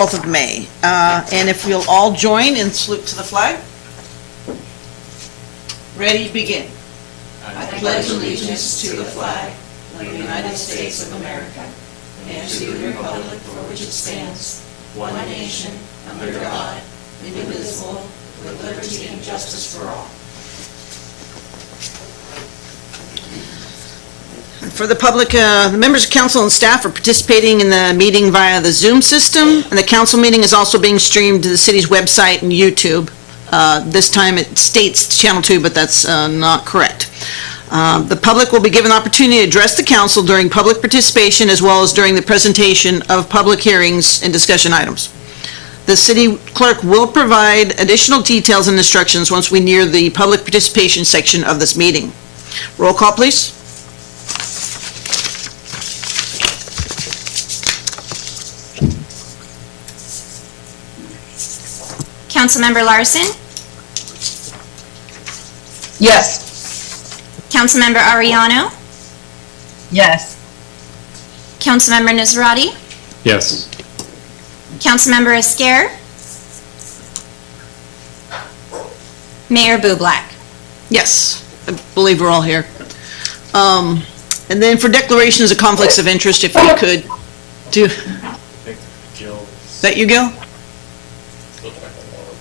12th of May. And if you'll all join and salute to the flag. Ready, begin. I pledge allegiance to the flag of the United States of America and to the republic for which it stands, one nation, under God, indivisible, with liberty and justice for all. For the public, the members of council and staff are participating in the meeting via the Zoom system, and the council meeting is also being streamed to the city's website and YouTube. This time it states Channel 2, but that's not correct. The public will be given the opportunity to address the council during public participation as well as during the presentation of public hearings and discussion items. The city clerk will provide additional details and instructions once we near the public participation section of this meeting. Roll call, please. Councilmember Larson? Yes. Councilmember Ariano? Yes. Councilmember Nazrati? Yes. Councilmember Esquer? Mayor Bublak? Yes, I believe we're all here. And then for declarations of conflicts of interest, if you could do. Is that you, Gil?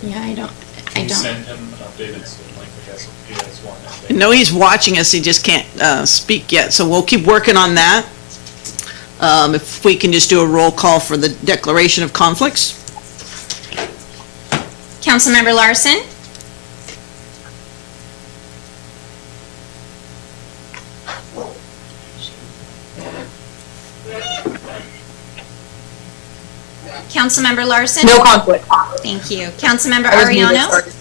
Yeah, I don't. Can you send him an updated Zoom link if he has one? No, he's watching us, he just can't speak yet, so we'll keep working on that. If we can just do a roll call for the declaration of conflicts. Councilmember Larson? Councilmember Larson? No conflict. Thank you. Councilmember I was muted, Ariano? sorry.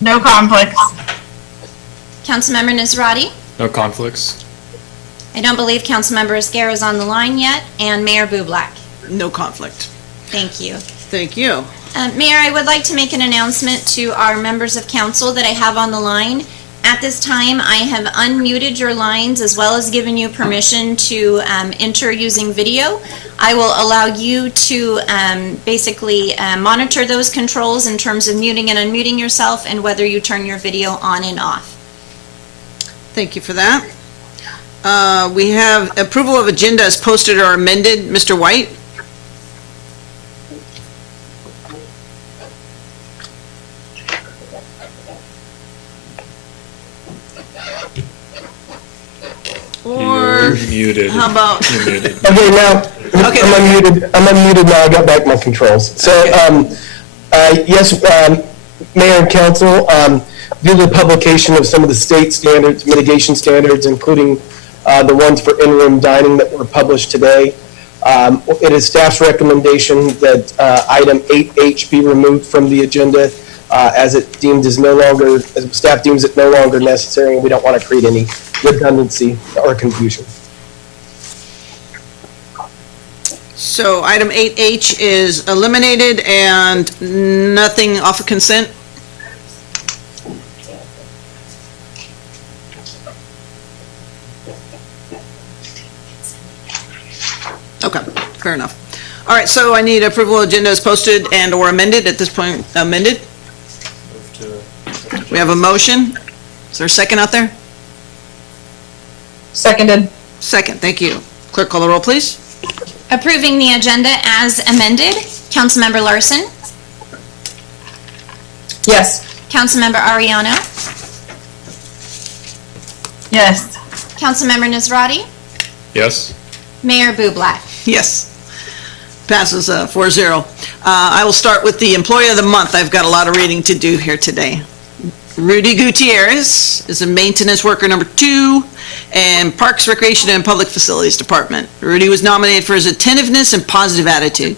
No conflicts. Councilmember Nazrati? No conflicts? I don't believe Councilmember Esquer is on the line yet, and Mayor Bublak. No conflict. Thank you. Thank you. Mayor, I would like to make an announcement to our members of council that I have on the line. At this time, I have unmuted your lines as well as given you permission to enter using video. I will allow you to basically monitor those controls in terms of muting and unmuting yourself and whether you turn your video on and off. Thank you for that. We have approval of agenda as posted or amended. Mr. White? Or You're muted. how about, You're muted. Okay, now, Okay. I'm unmuted now, I got back my controls. So, yes, Mayor and Council, due to the publication of some of the state standards, mitigation standards, including the ones for in-room dining that were published today, it is staff's recommendation that item 8H be removed from the agenda as it deemed is no longer, as staff deems it no longer necessary, and we don't want to create any redundancy or confusion. so item 8H is eliminated and nothing off of consent? Okay, fair enough. All right, so I need approval of agenda as posted and or amended at this point, amended. We have a motion. Is there a second out there? Seconded. Second, thank you. Clerk, call the roll, please. Approving the agenda as amended, Councilmember Larson? Yes. Councilmember Ariano? Yes. Councilmember Nazrati? Yes? Mayor Bublak? Yes. Passes 4-0. I will start with the Employee of the Month. I've got a lot of reading to do here today. Rudy Gutierrez is a maintenance worker number 2 and Parks, Recreation, and Public Facilities Department. Rudy was nominated for his attentiveness and positive attitude.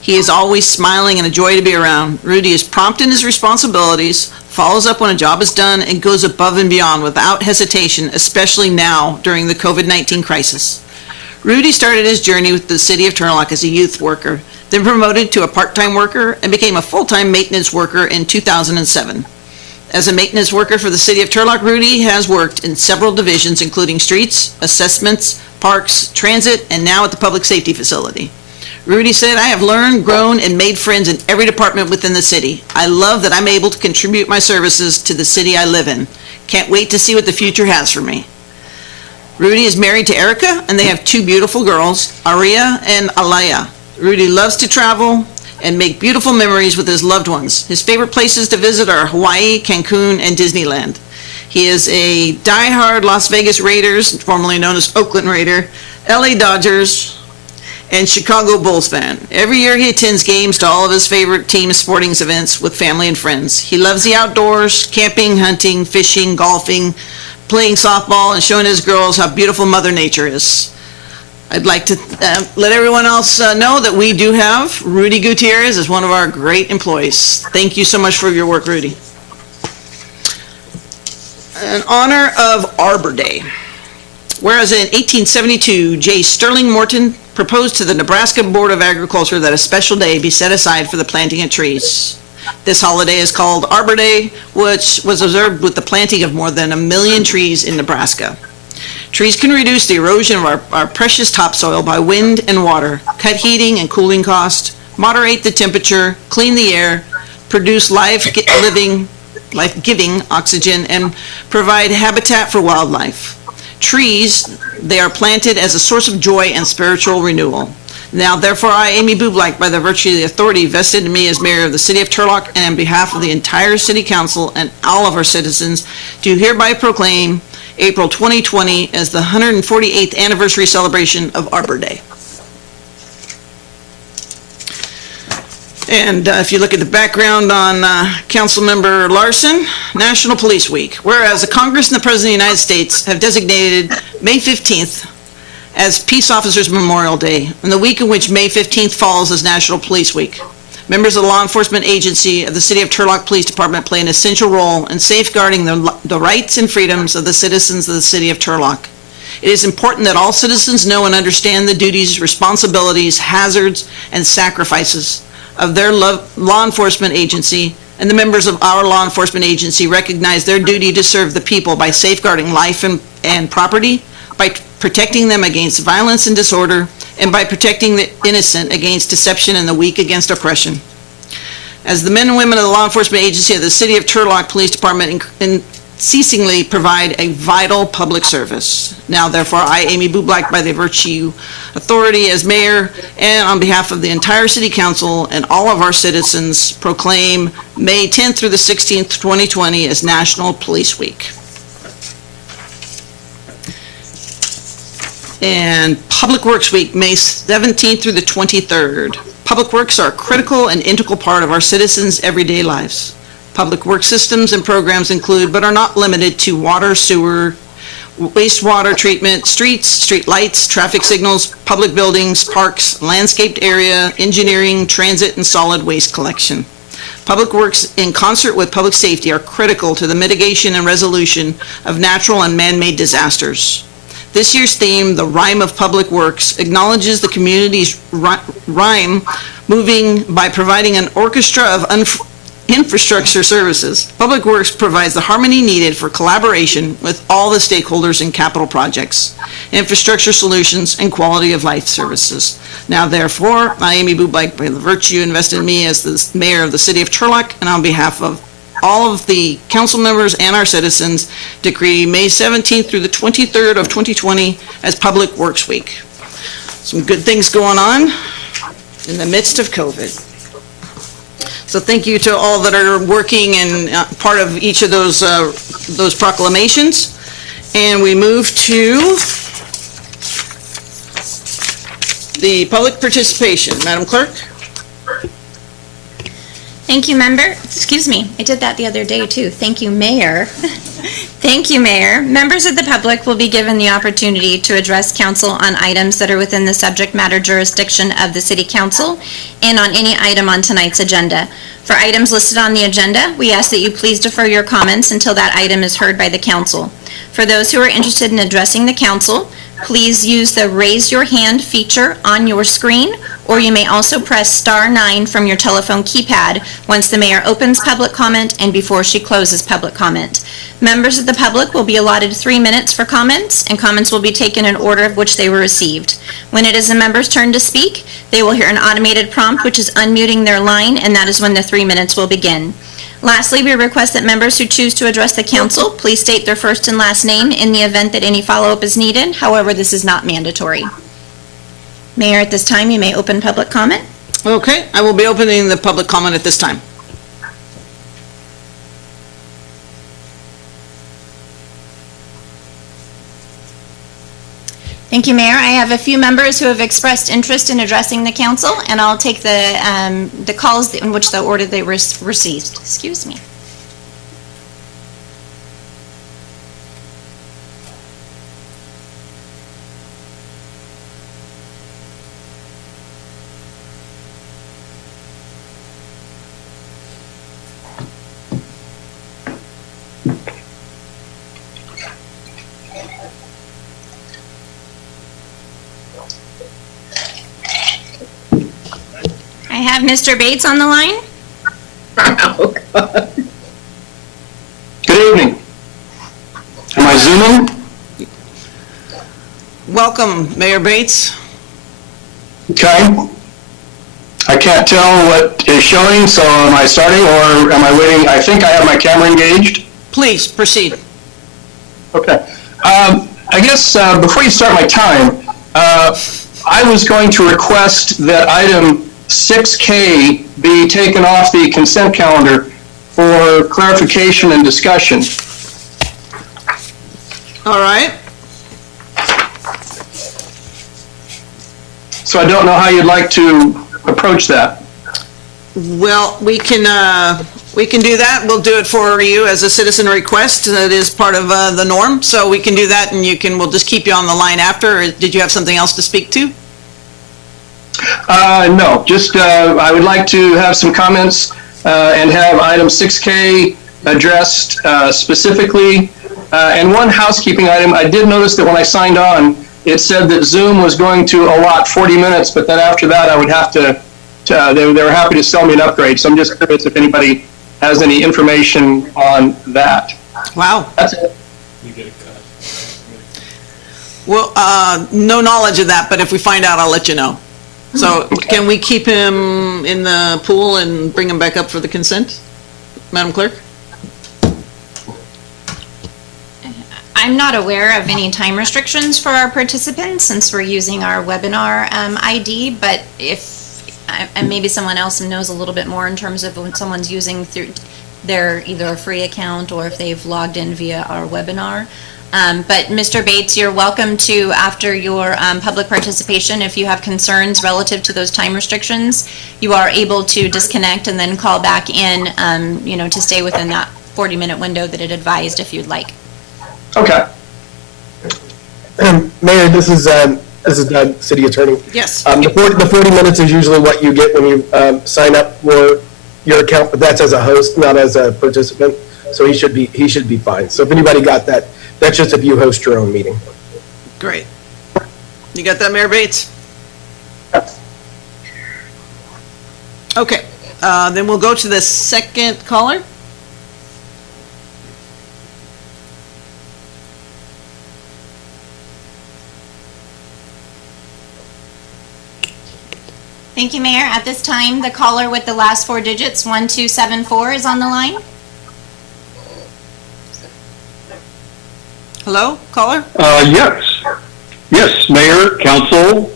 He is always smiling and a joy to be around. Rudy is prompt in his responsibilities, follows up when a job is done, and goes above and beyond without hesitation, especially now during the COVID-19 crisis. Rudy started his journey with the city of Turlock as a youth worker, then promoted to a part-time worker and became a full-time maintenance worker in 2007. As a maintenance worker for the city of Turlock, Rudy has worked in several divisions, including streets, assessments, parks, transit, and now at the public safety facility. Rudy said, "I have learned, grown, and made friends in every department within the city. I love that I'm able to contribute my services to the city I live in. Can't wait to see what the future has for me." Rudy is married to Erica, and they have two beautiful girls, Aria and Alaya. Rudy loves to travel and make beautiful memories with his loved ones. His favorite places to visit are Hawaii, Cancun, and Disneyland. He is a diehard Las Vegas Raiders, formerly known as Oakland Raider, LA Dodgers, and Chicago Bulls fan. Every year he attends games to all of his favorite team sporting events with family and friends. He loves the outdoors, camping, hunting, fishing, golfing, playing softball, and showing his girls how beautiful Mother Nature is. I'd like to let everyone else know that we do have Rudy Gutierrez as one of our great employees. Thank you so much for your work, Rudy. In honor of Arbor Day. Whereas in 1872, J. Sterling Morton proposed to the Nebraska Board of Agriculture that a special day be set aside for the planting of trees. This holiday is called Arbor Day, which was observed with the planting of more than 1 million trees in Nebraska. Trees can reduce the erosion of our precious topsoil by wind and water, cut heating and cooling costs, moderate the temperature, clean the air, produce life-giving oxygen, and provide habitat for wildlife. Trees, they are planted as a source of joy and spiritual renewal. Now, therefore, I, Amy Bublak, by the virtue of the authority vested in me as mayor of the city of Turlock, and on behalf of the entire city council and all of our citizens, do hereby proclaim April 2020 as the 148th anniversary celebration of Arbor Day. And if you look at the background on Councilmember Larson, National Police Week. Whereas the Congress and the President of the United States have designated May 15th as Peace Officers Memorial Day, and the week in which May 15th falls as National Police Week. Members of the law enforcement agency of the City of Turlock Police Department play an essential role in safeguarding the rights and freedoms of the citizens of the City of Turlock. It is important that all citizens know and understand the duties, responsibilities, hazards, and sacrifices of their law enforcement agency, and the members of our law enforcement agency recognize their duty to serve the people by safeguarding life and property, by protecting them against violence and disorder, and by protecting the innocent against deception and the weak against oppression. As the men and women of the law enforcement agency of the City of Turlock Police Department unceasingly provide a vital public service. Now, therefore, I, Amy Bublak, by the virtue authority as mayor, and on behalf of the entire city council and all of our citizens, proclaim May 10th through the 16th, 2020 as National Police Week. And Public Works Week, May 17th through the 23rd. Public works are a critical and integral part of our citizens' everyday lives. Public work systems and programs include, but are not limited to, water, sewer, wastewater treatment, streets, street lights, traffic signals, public buildings, parks, landscaped area, engineering, transit, and solid waste collection. Public works, in concert with public safety, are critical to the mitigation and resolution of natural and man-made disasters. This year's theme, the Rhyme of Public Works, acknowledges the community's rhyme moving by providing an orchestra of infrastructure services. Public Works provides the harmony needed for collaboration with all the stakeholders in capital projects, infrastructure solutions, and quality of life services. Now, therefore, I, Amy Bublak, by the virtue invested in me as the mayor of the City of Turlock, and on behalf of all of the council members and our citizens, decree May 17th through the 23rd of 2020 as Public Works Week. Some good things going on in the midst of COVID. So thank you to all that are working and part of each of those proclamations. And we move to the public participation. Madam Clerk? Thank you, member. Excuse me, I did that the other day too. Thank you, Mayor. Thank you, Mayor. Members of the public will be given the opportunity to address council on items that are within the subject matter jurisdiction of the City Council and on any item on tonight's agenda. For items listed on the agenda, we ask that you please defer your comments until that item is heard by the council. For those who are interested in addressing the council, please use the raise your hand feature on your screen or you may also press star 9 from your telephone keypad once the mayor opens public comment and before she closes public comment. Members of the public will be allotted 3 minutes for comments, and comments will be taken in order of which they were received. When it is a member's turn to speak, they will hear an automated prompt which is unmuting their line, and that is when the 3 minutes will begin. Lastly, we request that members who choose to address the council please state their first and last name in the event that any follow-up is needed. However, this is not mandatory. Mayor, at this time, you may open public comment. Okay, I will be opening the public comment at this time. Thank you, Mayor. I have a few members who have expressed interest in addressing the council, and I'll take the calls in which the order they were received. Excuse me. I have Mr. Bates on the line. Good evening. Am I zooming? Welcome, Mayor Bates. Okay. I can't tell what is showing, so am I starting or am I waiting? I think I have my camera engaged. Please proceed. Okay. I guess before you start my time, I was going to request that item 6K be taken off the consent calendar for clarification and discussion. All right. So I don't know how you'd like to approach that. Well, we can do that. We'll do it for you as a citizen request. That is part of the norm. So we can do that, and we'll just keep you on the line after. Or did you have something else to speak to? No, just I would like to have some comments and have item 6K addressed specifically. And one housekeeping item, I did notice that when I signed on, it said that Zoom was going to allot 40 minutes, but then after that I would have to they were happy to sell me an upgrade. So I'm just curious if anybody has any information on that. Wow. That's it. You get a cut. Well, no knowledge of that, but if we find out, I'll let you know. So can we keep him in the pool and bring him back up for the consent, Madam Clerk? I'm not aware of any time restrictions for our participants since we're using our webinar ID, but and maybe someone else knows a little bit more in terms of when someone's using through their either a free account or if they've logged in via our webinar. But Mr. Bates, you're welcome to, after your public participation, if you have concerns relative to those time restrictions, you are able to disconnect and then call back in, to stay within that 40-minute window that it advised if you'd like. Okay. Mayor, this is the city attorney. Yes. The 40 minutes is usually what you get when you sign up for your account, but that's as a host, not as a participant. So he should be fine. So if anybody got that, that's just if you host your own meeting. Great. You got that, Mayor Bates? Okay. Then we'll go to the second caller. Thank you, Mayor. At this time, the caller with the last 4 digits, 1274, is on the line. Hello, caller? Yes, Mayor, Council,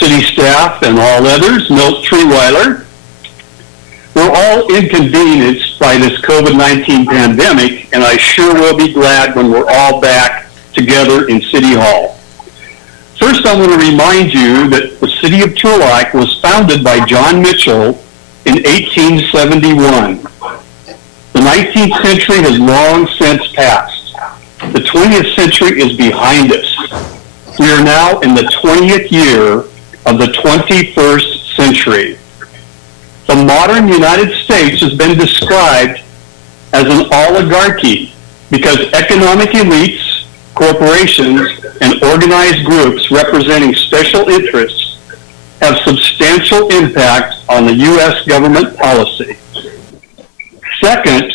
City staff, and all others, Milt Treeweiler. We're all inconvenienced by this COVID-19 pandemic, and I sure will be glad when we're all back together in City Hall. First, I want to remind you that the city of Turlock was founded by John Mitchell in 1871. The 19th century has long since passed. The 20th century is behind us. We are now in the 20th year of the 21st century. The modern United States has been described as an oligarchy because economic elites, corporations, and organized groups representing special interests have substantial impact on the U.S. government policy. Second,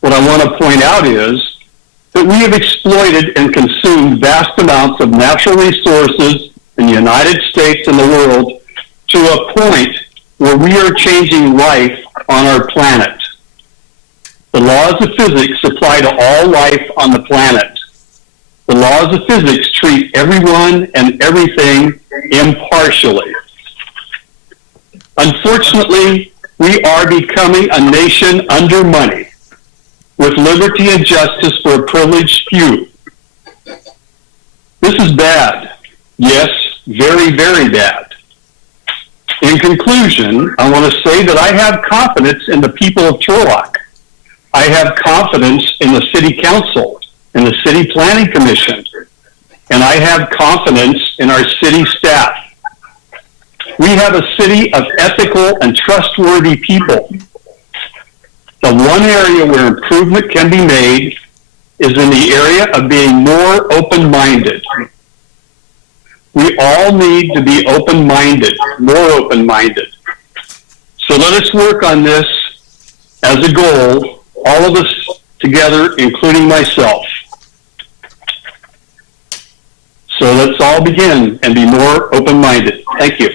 what I want to point out is that we have exploited and consumed vast amounts of natural resources in the United States and the world to a point where we are changing life on our planet. The laws of physics apply to all life on the planet. The laws of physics treat everyone and everything impartially. Unfortunately, we are becoming a nation under money, with liberty and justice for a privileged few. This is bad. Yes, very, very bad. In conclusion, I want to say that I have confidence in the people of Turlock. I have confidence in the City Council, in the City Planning Commission, and I have confidence in our city staff. We have a city of ethical and trustworthy people. The one area where improvement can be made is in the area of being more open-minded. We all need to be open-minded, more open-minded. So let us work on this as a goal, all of us together, including myself. So let's all begin and be more open-minded. Thank you.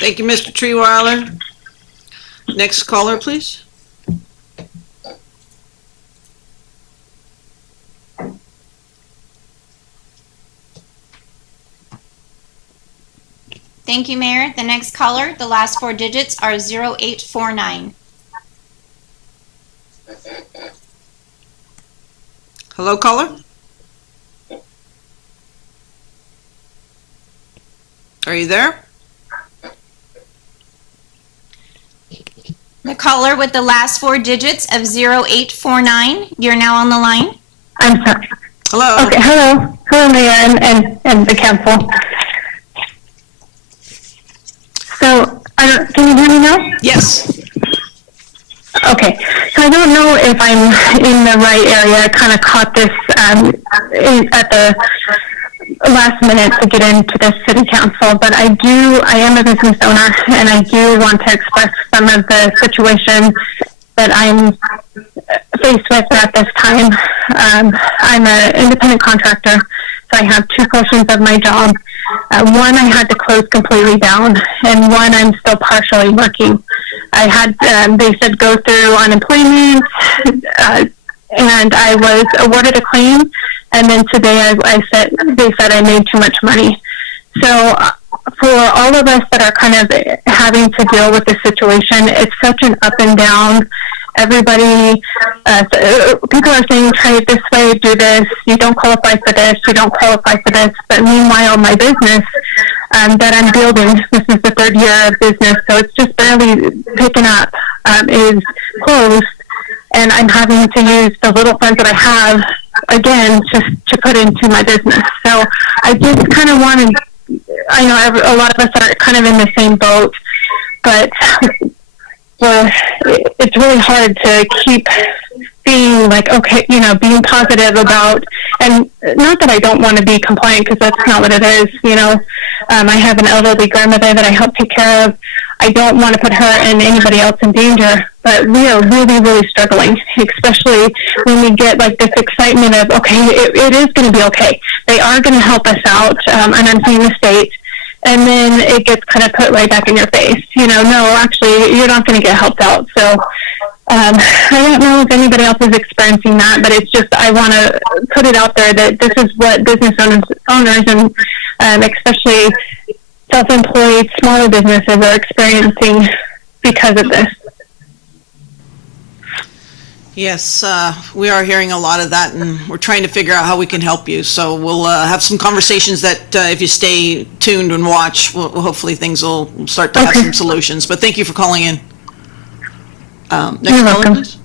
Thank you, Mr. Treeweiler. Next caller, please. Thank you, Mayor. The next caller, the last four digits are 0849. Hello, caller? Are you there? The caller with the last four digits of 0849, you're now on the line. I'm sorry. Hello? Okay, hello. Hello, Mayor and the council. So, can you hear me now? Yes. Okay, so I don't know if I'm in the right area. I kind of caught this at the last minute to get into the city council, but I am a business owner, and I do want to express some of the situation that I'm faced with at this time. I'm an independent contractor, so I have two portions of my job. One I had to close completely down, and one I'm still partially working. I had, they said go through unemployment, and I was awarded a claim, and then today they said I made too much money. So for all of us that are kind of having to deal with the situation, it's such an up and down. Everybody, people are saying, try it this way, do this, you don't qualify for this, you don't qualify for this. But meanwhile, my business that I'm building, this is the third year of business, so it's just barely picking up, is closed. And I'm having to use the little funds that I have, again, to put into my business. So I just kind of wanted, I know a lot of us are kind of in the same boat, but it's really hard to keep being like, okay, being positive about, and not that I don't want to be compliant, because that's not what it is, I have an elderly grandmother that I help take care of. I don't want to put her and anybody else in danger, but we are really, really struggling, especially when we get like this excitement of, okay, it is going to be okay. They are going to help us out, and I'm seeing the state. And then it gets kind of put right back in your face. No, actually, you're not going to get helped out. So I don't know if anybody else is experiencing that, but it's just, I want to put it out there that this is what business owners and especially self-employed smaller businesses are experiencing because of this. Yes, we are hearing a lot of that, and we're trying to figure out how we can help you. So we'll have some conversations that if you stay tuned and watch, hopefully things will start to have some solutions. But thank you for calling in. Next You're caller, welcome. please.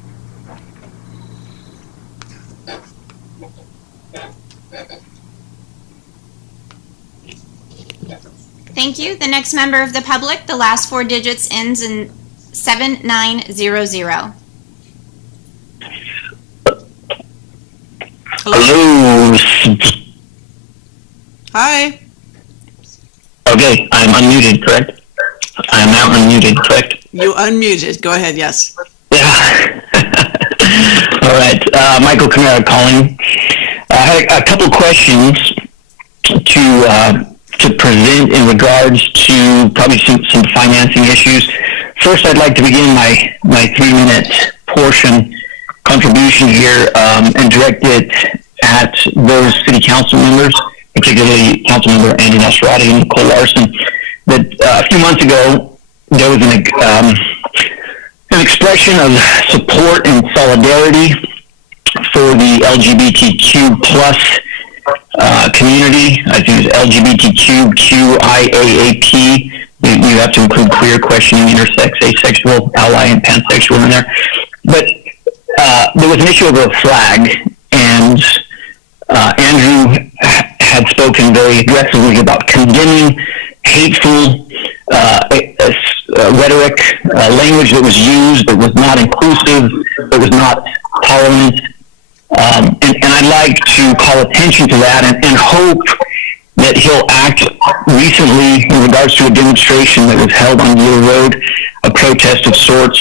Thank you. The next member of the public, the last four digits ends in 7900. Hello. Hi. Okay, I'm unmuted, correct? I'm now unmuted, correct? You unmuted. Go ahead, yes. Yeah. All right. Michael Camara calling. I had a couple questions to present in regards to probably some financing issues. First, I'd like to begin my 3-minute portion contribution here and direct it at those city council members, particularly Councilmember Andy Nasrati and Nicole Larson, that a few months ago there was an expression of support and solidarity for the LGBTQ plus community. I think it's LGBTQ QIAAP. You have to include queer, questioning, intersex, asexual, ally, and pansexual in there. But there was an issue over a flag, and Andrew had spoken very aggressively about condemning hateful rhetoric, language that was used that was not inclusive, that was not tolerant. And I'd like to call attention to that and hope that he'll act recently in regards to a demonstration that was held on Wheeler Road, a protest of sorts,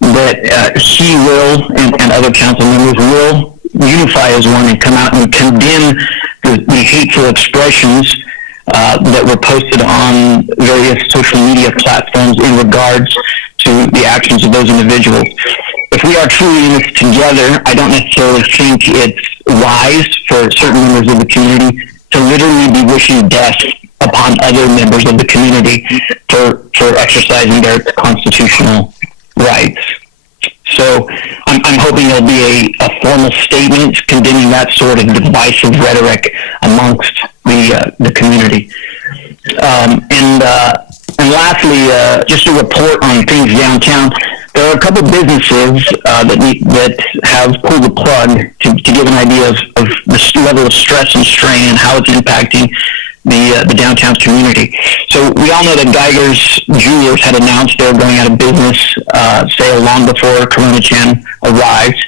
that he will and other council members will unify as one and come out and condemn the hateful expressions that were posted on various social media platforms in regards to the actions of those individuals. If we are truly in this together, I don't necessarily think it's wise for certain members of the community to literally be wishing death upon other members of the community for exercising their constitutional rights. So I'm hoping there'll be a formal statement condemning that sort of divisive rhetoric amongst the community. And lastly, just a report on things downtown. There are a couple businesses that have pulled the plug to give an idea of the level of stress and strain and how it's impacting the downtown community. So we all know that Geiger's Jewelers had announced they were going out of business, say long before Corona Chan arrived.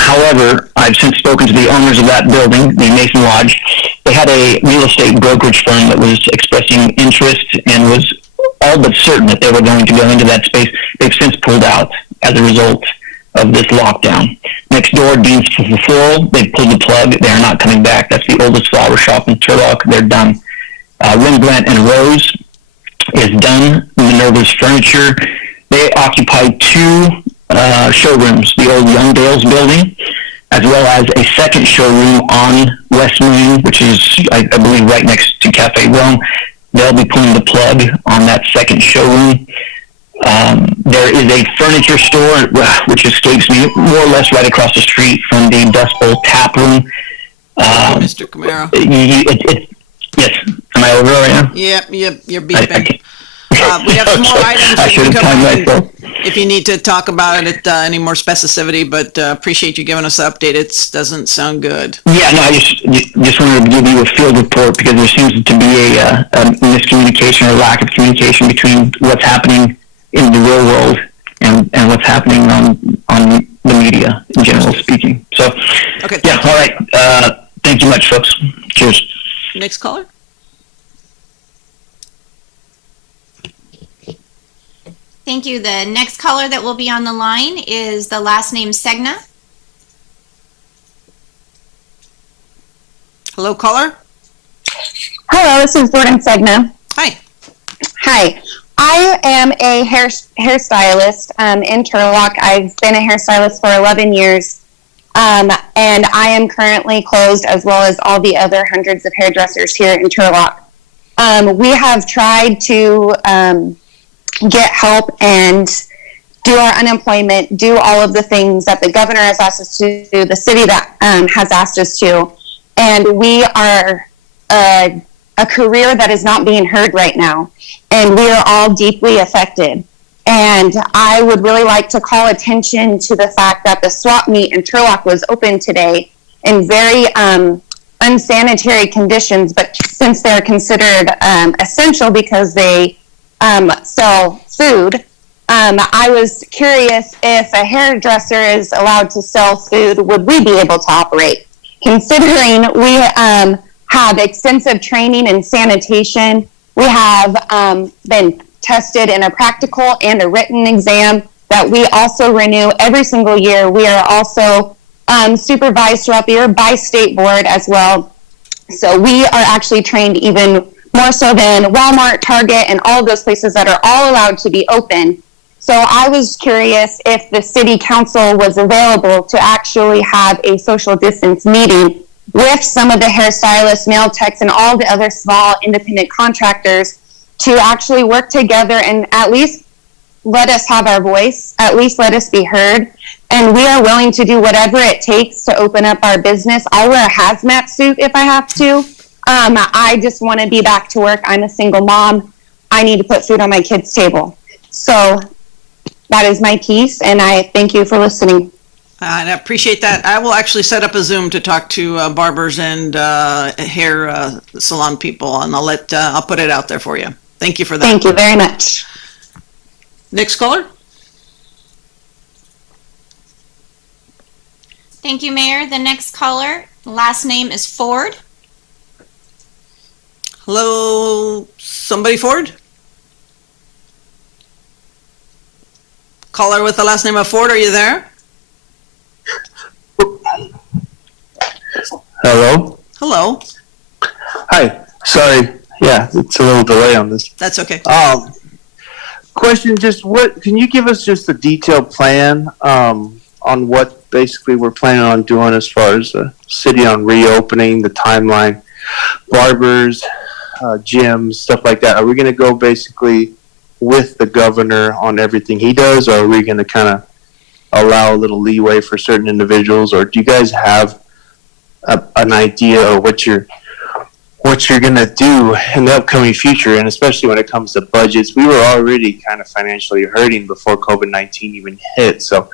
However, I've since spoken to the owners of that building, the Mason Lodge. They had a real estate brokerage firm that was expressing interest and was all but certain that they were going to go into that space. They've since pulled out as a result of this lockdown. Next door, Dean's Floral, they pulled the plug. They are not coming back. That's the oldest flower shop in Turlock. They're done. Rembrandt and Rose is done. Minerva's Furniture, they occupy 2 showrooms, the old Youngdale's building, as well as a second showroom on West Main, which is, I believe, right next to Cafe Rome. They'll be pulling the plug on that second showroom. There is a furniture store, which escapes me, more or less right across the street from the Dust Bowl tap room. Mr. Camaro. Yes, am I over right now? Yep, you're beeping. We have some more items. I should have timed myself. If you need to talk about it, any more specificity, but appreciate you giving us the update. It doesn't sound good. Yeah, no, I just wanted to give you a field report because there seems to be a miscommunication or lack of communication between what's happening in the real world and what's happening on the media in general speaking. So, Okay. yeah, all right. Thank you much, folks. Cheers. Next caller. Thank you. The next caller that will be on the line is the last name Segna. Hello, caller. Hello, this is Jordan Segna. Hi. Hi. I am a hairstylist in Turlock. I've been a hairstylist for 11 years, and I am currently closed as well as all the other hundreds of hairdressers here in Turlock. We have tried to get help and do our unemployment, do all of the things that the governor has asked us to do, the city that has asked us to, and we are a career that is not being heard right now, and we are all deeply affected. And I would really like to call attention to the fact that the swap meet in Turlock was open today in very unsanitary conditions, but since they're considered essential because they sell food, I was curious if a hairdresser is allowed to sell food, would we be able to operate? Considering we have extensive training in sanitation, we have been tested in a practical and a written exam that we also renew every single year. We are also supervised throughout the year by state board as well. So we are actually trained even more so than Walmart, Target, and all of those places that are all allowed to be open. So I was curious if the city council was available to actually have a social distance meeting with some of the hairstylists, nail techs, and all the other small independent contractors to actually work together and at least let us have our voice, at least let us be heard. And we are willing to do whatever it takes to open up our business. I'll wear a hazmat suit if I have to. I just want to be back to work. I'm a single mom. I need to put food on my kids' table. So that is my piece, and I thank you for listening. And I appreciate that. I will actually set up a Zoom to talk to barbers and hair salon people, and I'll put it out there for you. Thank you for that. Thank you very much. Next caller. Thank you, Mayor. The next caller, last name is Ford. Hello, somebody Ford? Caller with the last name of Ford, are you there? Hello? Hello. Hi. Sorry. Yeah, it's a little delay on this. That's okay. Question, can you give us just a detailed plan on what basically we're planning on doing as far as the city on reopening, the timeline, barbers, gyms, stuff like that? Are we going to go basically with the governor on everything he does, or are we going to kind of allow a little leeway for certain individuals, or do you guys have an idea of what you're going to do in the upcoming future? And especially when it comes to budgets, we were already kind of financially hurting before COVID-19 even hit. So,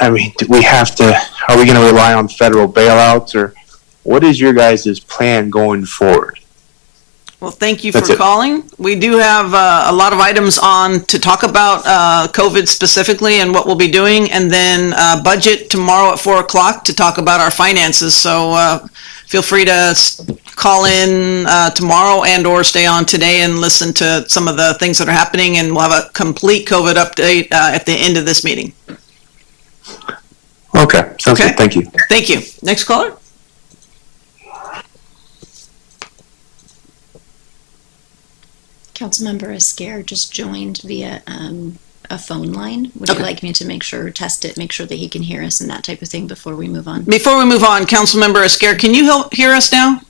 I mean, are we going to rely on federal bailouts, or what is your guys' plan going forward? Well, thank you for calling. We do have a lot of items on to talk about COVID specifically and what we'll be doing, and then budget tomorrow at 4 o'clock to talk about our finances. So feel free to call in tomorrow and or stay on today and listen to some of the things that are happening, and we'll have a complete COVID update at the end of this meeting. Okay, sounds good. Thank you. Thank you. Next caller. Councilmember Esquer just joined via a phone line. Would you like me to test it, make sure that he can hear us and that type of thing before we move on? Before we move on, Councilmember Esquer, can you hear us now?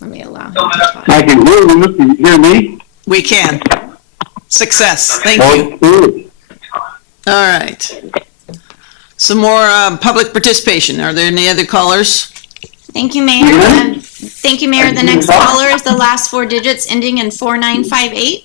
Let me allow him to talk. I can hear you. Can you hear me? We can. Success. Thank you. All right. Some more public participation. Are there any other callers? Thank you, Mayor. Thank you, Mayor. The next caller is the last four digits ending in 4958.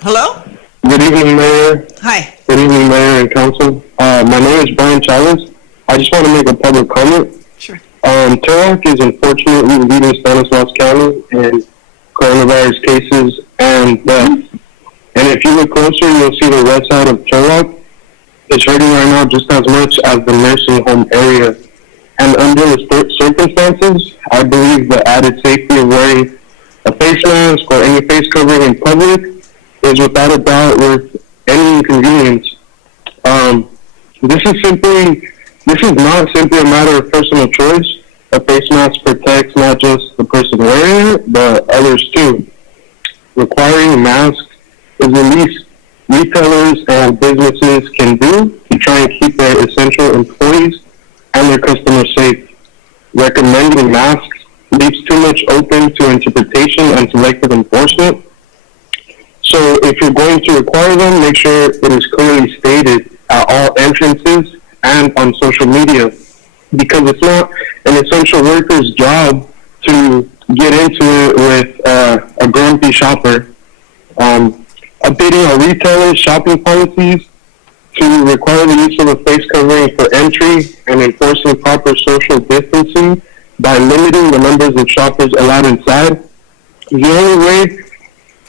Hello? Good evening, Mayor. Hi. Good evening, Mayor and Council. My name is Brian Chavez. I just want to make a public comment. Sure. Turlock is unfortunately leading Stanislaus County in coronavirus cases and deaths. And if you look closer, you'll see the west side of Turlock is hurting right now just as much as the nursing home area. And under the circumstances, I believe the added safety of wearing a face mask or any face covering in public is without a doubt worth any inconvenience. This is not simply a matter of personal choice. A face mask protects not just the person wearing it, but others too. Requiring masks is the least retailers and businesses can do to try and keep their essential employees and their customers safe. Recommending masks leaves too much open to interpretation and selective enforcement. So if you're going to require them, make sure it is clearly stated at all entrances and on social media, because it's not an essential worker's job to get into it with a grumpy shopper. Updating our retailers' shopping policies to require the use of a face covering for entry and enforcing proper social distancing by limiting the numbers of shoppers allowed inside. The only way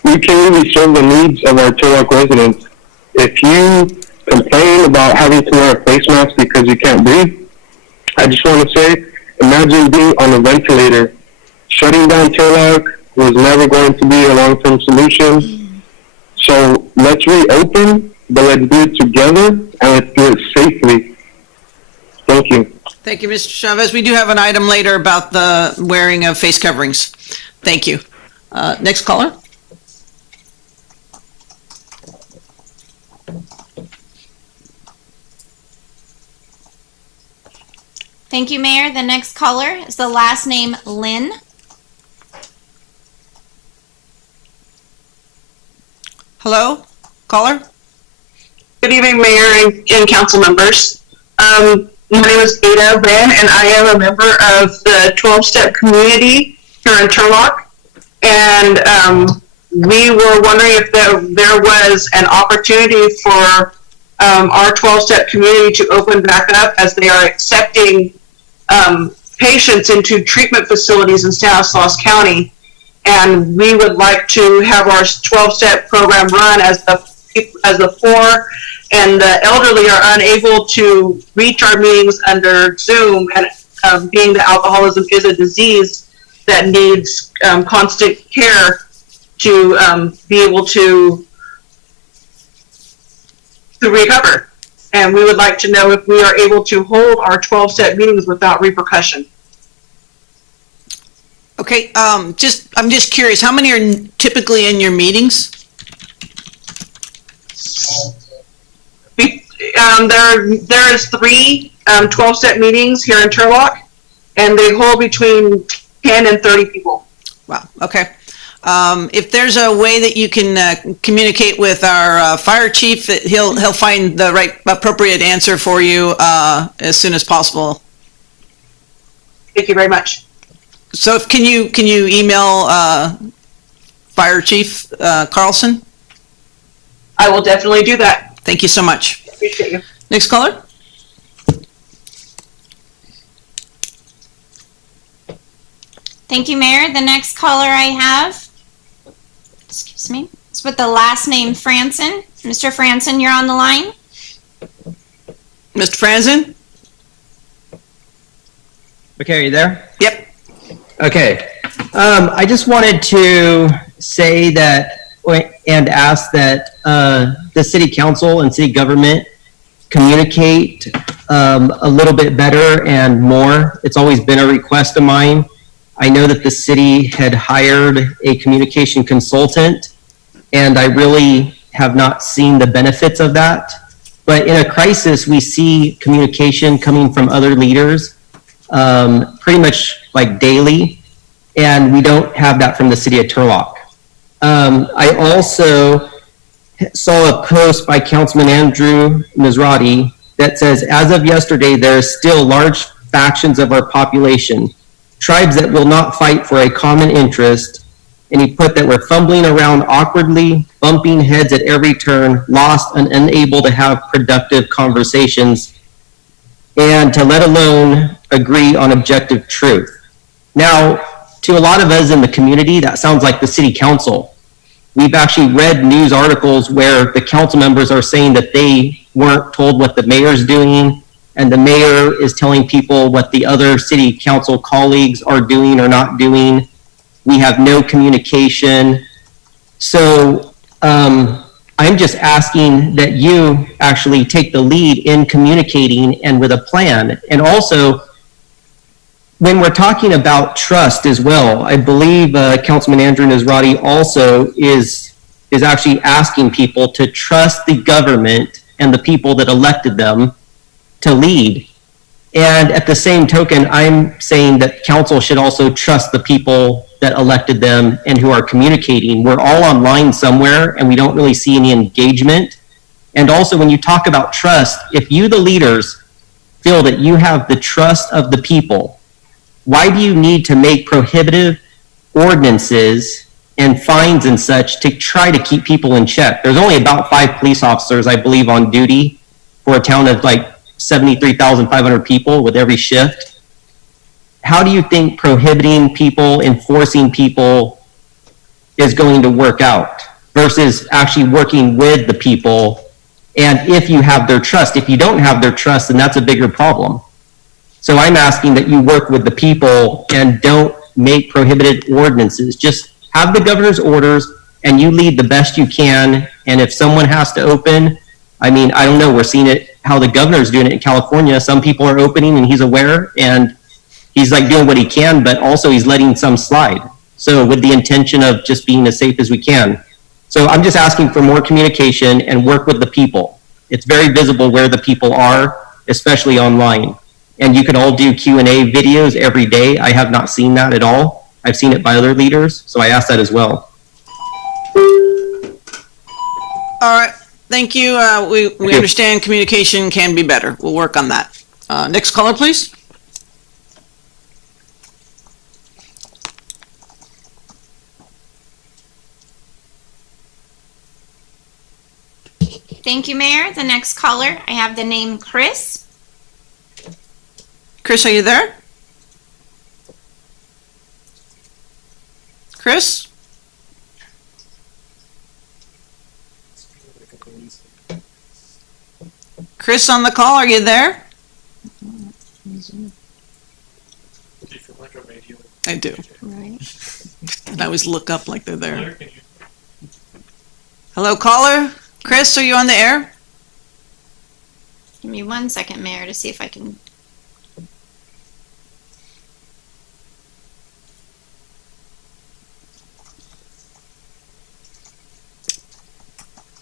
we can really serve the needs of our Turlock residents. If you complain about having to wear a face mask because you can't breathe, I just want to say, imagine being on a ventilator shutting down Turlock was never going to be a long-term solution. So let's reopen, but let's do it together and let's do it safely. Thank you. Thank you, Mr. Chavez. We do have an item later about the wearing of face coverings. Thank you. Next caller. Thank you, Mayor. The next caller is the last name Lynn. Hello, caller? Good evening, Mayor and council members. My name is Ada Wynn, and I am a member of the 12-step community here in Turlock. And we were wondering if there was an opportunity for our 12-step community to open back up, as they are accepting patients into treatment facilities in Stanislaus County. And we would like to have our 12-step program run as the poor and the elderly are unable to reach our meetings under Zoom, and being that alcoholism is a disease that needs constant care to be able to recover. And we would like to know if we are able to hold our 12-step meetings without repercussion. Okay, I'm just curious, how many are typically in your meetings? There is 3 12-step meetings here in Turlock, and they hold between 10 and 30 people. Wow, okay. If there's a way that you can communicate with our fire chief, that he'll find the right appropriate answer for you as soon as possible. Thank you very much. So can you email Fire Chief Carlson? I will definitely do that. Thank you so much. Appreciate you. Next caller. Thank you, Mayor. The next caller I have, excuse me, is with the last name Franson. Mr. Franson, you're on the line. Mr. Franson? Okay, are you there? Yep. Okay. I just wanted to say that and ask that the city council and city government communicate a little bit better and more. It's always been a request of mine. I know that the city had hired a communication consultant, and I really have not seen the benefits of that. But in a crisis, we see communication coming from other leaders pretty much like daily, and we don't have that from the city of Turlock. I also saw a post by Councilman Andrew Mizrahi that says, as of yesterday, there are still large factions of our population, tribes that will not fight for a common interest, and he put that we're fumbling around awkwardly, bumping heads at every turn, lost and unable to have productive conversations, and to let alone agree on objective truth. Now, to a lot of us in the community, that sounds like the city council. We've actually read news articles where the council members are saying that they weren't told what the mayor's doing, and the mayor is telling people what the other city council colleagues are doing or not doing. We have no communication. So I'm just asking that you actually take the lead in communicating and with a plan. And also, when we're talking about trust as well, I believe Councilman Andrew Mizrahi also is actually asking people to trust the government and the people that elected them to lead. And at the same token, I'm saying that council should also trust the people that elected them and who are communicating. We're all online somewhere and we don't really see any engagement. And also when you talk about trust, if you, the leaders, feel that you have the trust of the people, why do you need to make prohibitive ordinances and fines and such to try to keep people in check? There's only about 5 police officers, I believe, on duty for a town of like 73,500 people with every shift. How do you think prohibiting people, enforcing people is going to work out versus actually working with the people? And if you have their trust, if you don't have their trust, then that's a bigger problem. So I'm asking that you work with the people and don't make prohibited ordinances. Just have the governor's orders and you lead the best you can. And if someone has to open, I mean, I don't know, we're seeing it, how the governor's doing it in California. Some people are opening and he's aware and he's like doing what he can, but also he's letting some slide. So with the intention of just being as safe as we can. So I'm just asking for more communication and work with the people. It's very visible where the people are, especially online. And you can all do Q&A videos every day. I have not seen that at all. I've seen it by other leaders, so I ask that as well. All right, thank you. We understand communication can be better. We'll work on that. Next caller, please. Thank you, Mayor. The next caller, I have the name Chris. Chris, are you there? Chris? Chris on the call, are you there? I do. Right. And I always look up like they're there. Hello, caller? Chris, are you on the air? Give me 1 second, Mayor, to see if I can.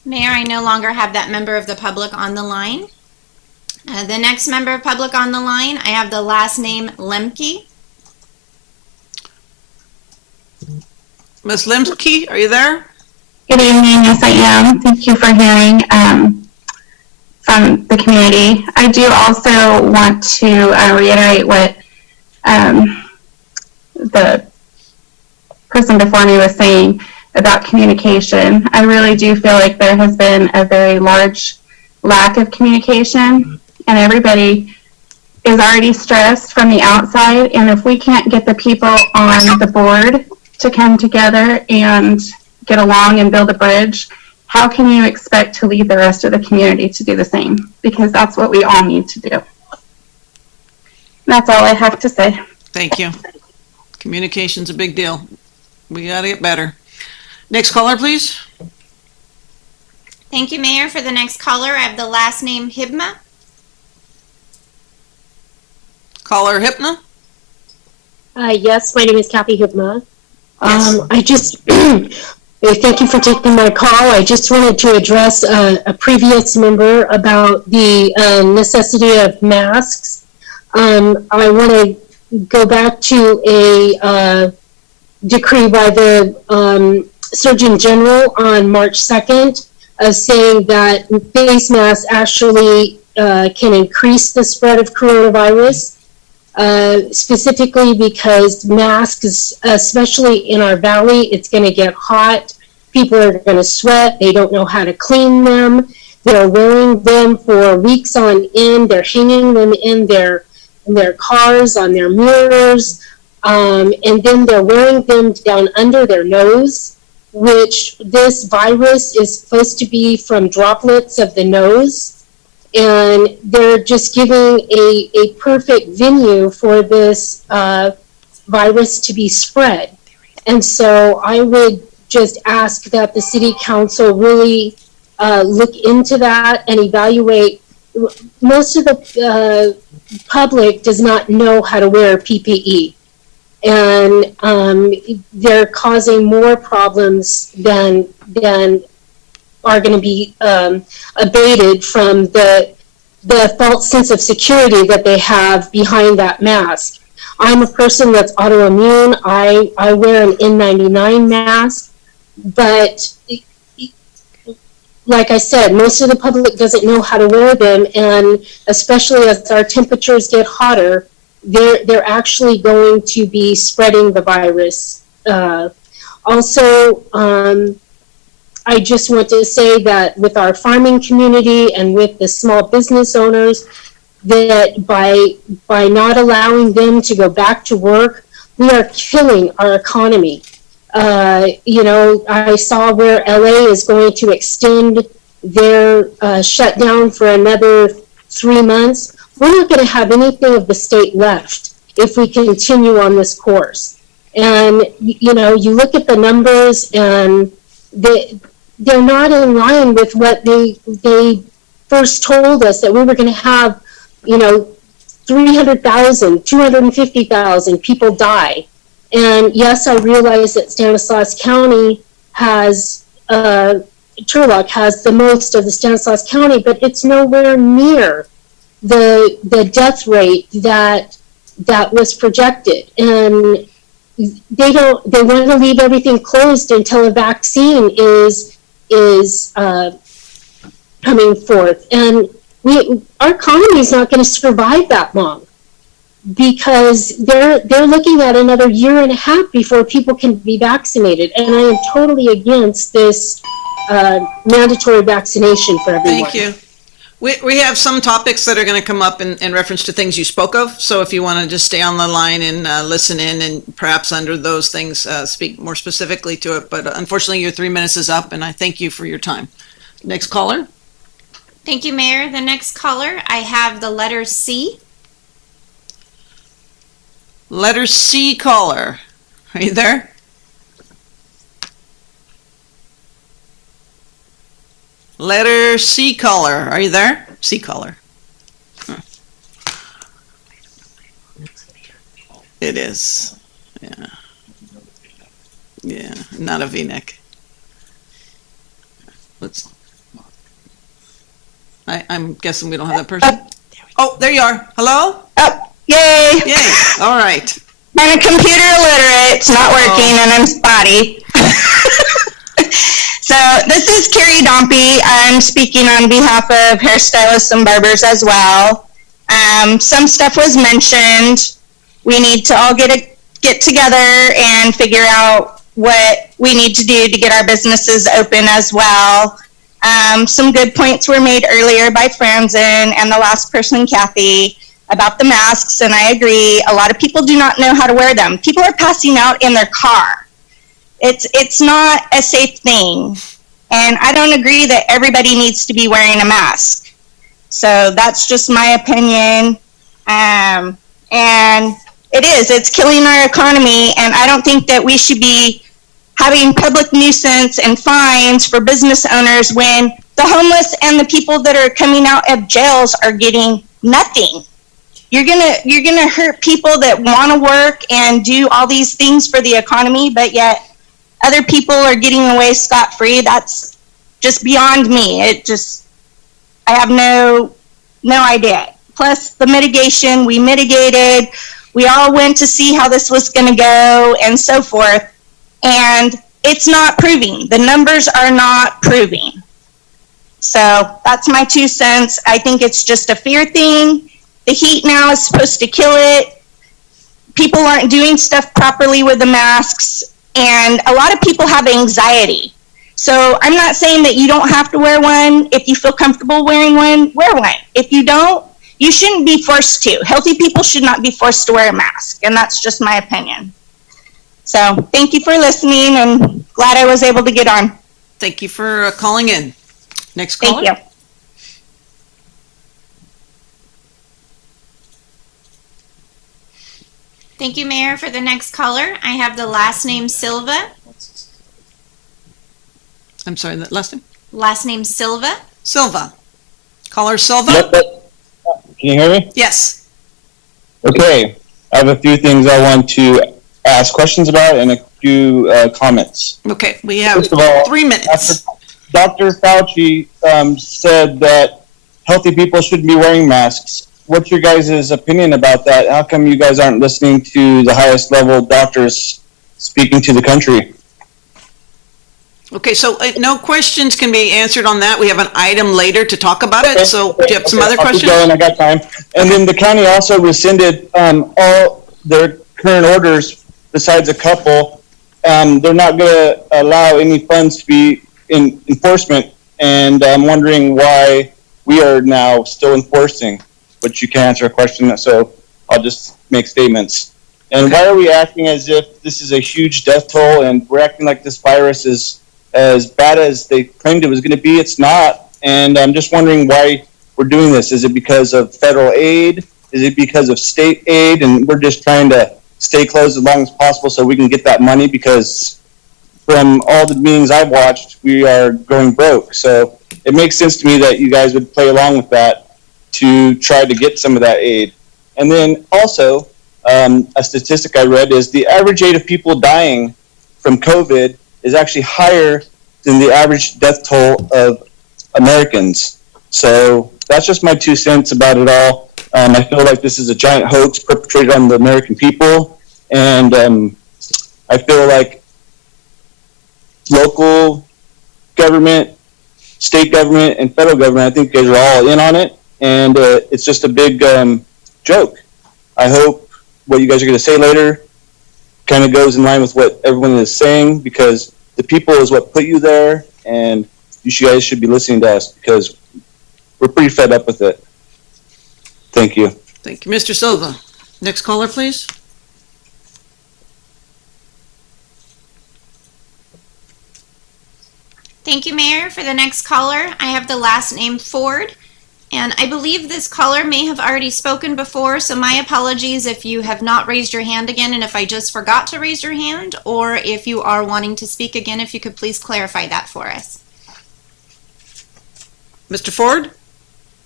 Mayor, I no longer have that member of the public on the line. The next member of public on the line, I have the last name Lemke. Ms. Lemke, are you there? Good evening. Yes, I am. Thank you for hearing from the community. I do also want to reiterate what the person before me was saying about communication. I really do feel like there has been a very large lack of communication, and everybody is already stressed from the outside. And if we can't get the people on the board to come together and get along and build a bridge, how can you expect to lead the rest of the community to do the same? Because that's what we all need to do. That's all I have to say. Thank you. Communication's a big deal. We gotta get better. Next caller, please. Thank you, Mayor. For the next caller, I have the last name Hibma. Caller Hypna? Yes, my name is Kathy Hibma. Yes. I just, thank you for taking my call. I just wanted to address a previous member about the necessity of masks. I want to go back to a decree by the Surgeon General on March 2nd saying that face masks actually can increase the spread of coronavirus. Specifically because masks, especially in our valley, it's going to get hot. People are going to sweat. They don't know how to clean them. They're wearing them for weeks on end. They're hanging them in their cars, on their mirrors, and then they're wearing them down under their nose, which this virus is supposed to be from droplets of the nose. And they're just giving a perfect venue for this virus to be spread. And so I would just ask that the city council really look into that and evaluate. Most of the public does not know how to wear PPE. And they're causing more problems than are going to be abated from the false sense of security that they have behind that mask. I'm a person that's autoimmune. I wear an N99 mask, but like I said, most of the public doesn't know how to wear them, and especially as our temperatures get hotter, they're actually going to be spreading the virus. Also, I just want to say that with our farming community and with the small business owners, that by not allowing them to go back to work, we are killing our economy. I saw where LA is going to extend their shutdown for another 3 months. We're not going to have anything of the state left if we continue on this course. And, you know, you look at the numbers and they're not in line with what they first told us, that we were going to have, you know, 300,000, 250,000 people die. And yes, I realize that Stanislaus County has, Turlock has the most of the Stanislaus County, but it's nowhere near the death rate that was projected. And they want to leave everything closed until a vaccine is coming forth. And our economy is not going to survive that long, because they're looking at another year and a half before people can be vaccinated. And I am totally against this mandatory vaccination for everyone. Thank you. We have some topics that are going to come up in reference to things you spoke of. So if you want to just stay on the line and listen in, and perhaps under those things speak more specifically to it. But unfortunately, your 3 minutes is up, and I thank you for your time. Next caller. Thank you, Mayor. The next caller, I have the letter C. Letter C caller. Are you there? Letter C caller. Are you there? C caller. It is. Yeah. Yeah, not a V-neck. I'm guessing we don't have that person. Oh, there you are. Hello? Oh, yay. Yay. All right. I'm a computer illiterate. It's not working, and I'm spotty. So this is Carrie Dompey. I'm speaking on behalf of hairstylists and barbers as well. Some stuff was mentioned. We need to all get together and figure out what we need to do to get our businesses open as well. Some good points were made earlier by Franzen and the last person, Kathy, about the masks, and I agree. A lot of people do not know how to wear them. People are passing out in their car. It's not a safe thing, and I don't agree that everybody needs to be wearing a mask. So that's just my opinion, and it's killing our economy, and I don't think that we should be having public nuisance and fines for business owners when the homeless and the people that are coming out of jails are getting nothing. You're gonna hurt people that want to work and do all these things for the economy, but yet other people are getting away scot-free. That's just beyond me. I have no idea. Plus the mitigation, we mitigated. We all went to see how this was going to go and so forth. And it's not proving. The numbers are not proving. So that's my 2 cents. I think it's just a fear thing. The heat now is supposed to kill it. People aren't doing stuff properly with the masks. And a lot of people have anxiety. So I'm not saying that you don't have to wear one. If you feel comfortable wearing one, wear one. If you don't, you shouldn't be forced to. Healthy people should not be forced to wear a mask. And that's just my opinion. So thank you for listening, and glad I was able to get on. Thank you for calling in. Next caller. Thank you. Thank you, Mayor. For the next caller, I have the last name Silva. I'm sorry, the last name? Last name Silva. Silva. Caller Silva? Can you hear me? Yes. Okay. I have a few things I want to ask questions about and a few comments. Okay, we have First of all, 3 minutes. Dr. Fauci said that healthy people shouldn't be wearing masks. What's your guys' opinion about that? How come you guys aren't listening to the highest level doctors speaking to the country? Okay, so no questions can be answered on that. We have an item later to talk about it. So do you have some other I'll keep questions? going, I got time. And then the county also rescinded all their current orders besides a couple. They're not going to allow any funds to be in enforcement. And I'm wondering why we are now still enforcing. But you can answer a question, so I'll just make statements. And why are we acting as if this is a huge death toll, and we're acting like this virus is as bad as they claimed it was going to be? It's not. And I'm just wondering why we're doing this. Is it because of federal aid? Is it because of state aid? And we're just trying to stay closed as long as possible so we can get that money, because from all the meetings I've watched, we are going broke. So it makes sense to me that you guys would play along with that to try to get some of that aid. And then also, a statistic I read is the average age of people dying from COVID is actually higher than the average death toll of Americans. So that's just my 2 cents about it all. I feel like this is a giant hoax perpetrated on the American people, and I feel like local government, state government, and federal government, I think you guys are all in on it, and it's just a big joke. I hope what you guys are going to say later kind of goes in line with what everyone is saying, because the people is what put you there, and you guys should be listening to us, because we're pretty fed up with it. Thank you. Thank you, Mr. Silva. Next caller, please. Thank you, Mayor. For the next caller, I have the last name Ford. And I believe this caller may have already spoken before, so my apologies if you have not raised your hand again, and if I just forgot to raise your hand, or if you are wanting to speak again, if you could please clarify that for us. Mr. Ford?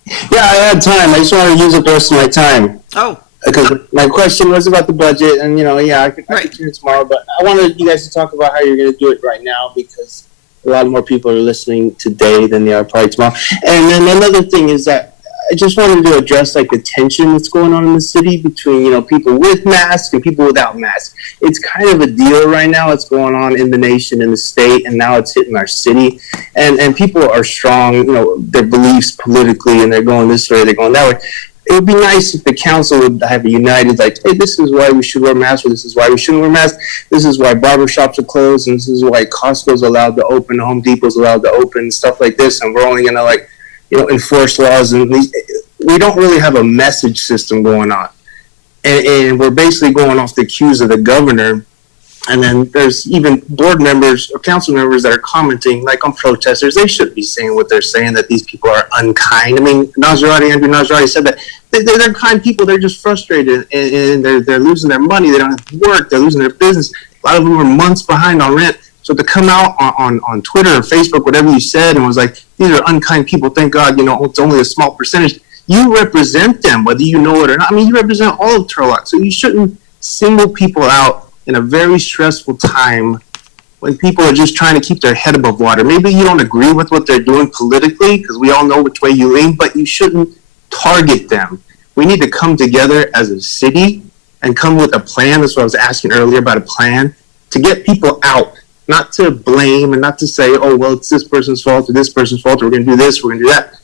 Yeah, I had time. I just wanted to use up the rest of my time. Oh. Because my question was about the budget, and I could tune it tomorrow, but I wanted you guys to talk about how you're going to do it right now, because a lot more people are listening today than they are probably tomorrow. And then another thing is that I just wanted to address the tension that's going on in the city between people with masks and people without masks. It's kind of a deal right now. It's going on in the nation, in the state, and now it's hitting our city. And people are strong, their beliefs politically, and they're going this way, they're going that way. It would be nice if the council would have a united, hey, this is why we should wear masks, or this is why we shouldn't wear masks. This is why barbershops are closed, and this is why Costco's allowed to open, Home Depot's allowed to open, stuff like this. And we're only going to enforce laws. And we don't really have a message system going on. And we're basically going off the cues of the governor. And then there's even board members or council members that are commenting, on protesters. They shouldn't be saying what they're saying, that these people are unkind. I mean, Andrew Nazarati said that they're kind people. They're just frustrated, and they're losing their money. They don't have to work. They're losing their business. A lot of them are months behind on rent. So to come out on Twitter or Facebook, whatever you said, and was like, these are unkind people. Thank God, it's only a small percentage. You represent them, whether you know it or not. I mean, you represent all of Turlock. So you shouldn't single people out in a very stressful time when people are just trying to keep their head above water. Maybe you don't agree with what they're doing politically, because we all know which way you lean, but you shouldn't target them. We need to come together as a city and come with a plan. That's what I was asking earlier about a plan to get people out, not to blame and not to say, oh, well, it's this person's fault or this person's fault, or we're going to do this, we're going to do that.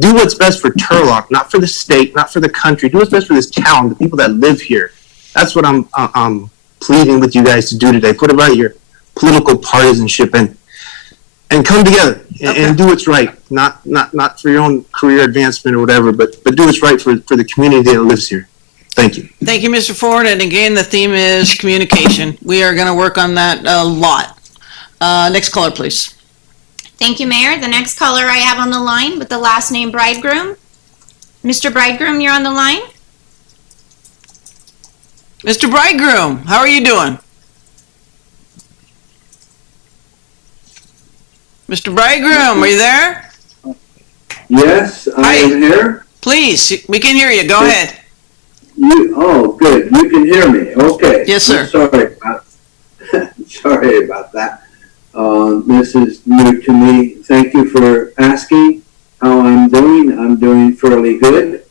Do what's best for Turlock, not for the state, not for the country. Do what's best for this town, the people that live here. That's what I'm pleading with you guys to do today. Put about your political partisanship and come together and do what's right. Not for your own career advancement or whatever, but do what's right for the community that lives here. Thank you. Thank you, Mr. Ford. And again, the theme is communication. We are going to work on that a lot. Next caller, please. Thank you, Mayor. The next caller I have on the line with the last name Bridegroom. Mr. Bridegroom, you're on the line. Mr. Bridegroom, how are you doing? Mr. Bridegroom, are you there? Yes, I am here. Please, we can hear you. Go ahead. Oh, good. You can hear me. Okay. Yes, sir. Sorry about that. This is new to me. Thank you for asking how I'm doing. I'm doing fairly good.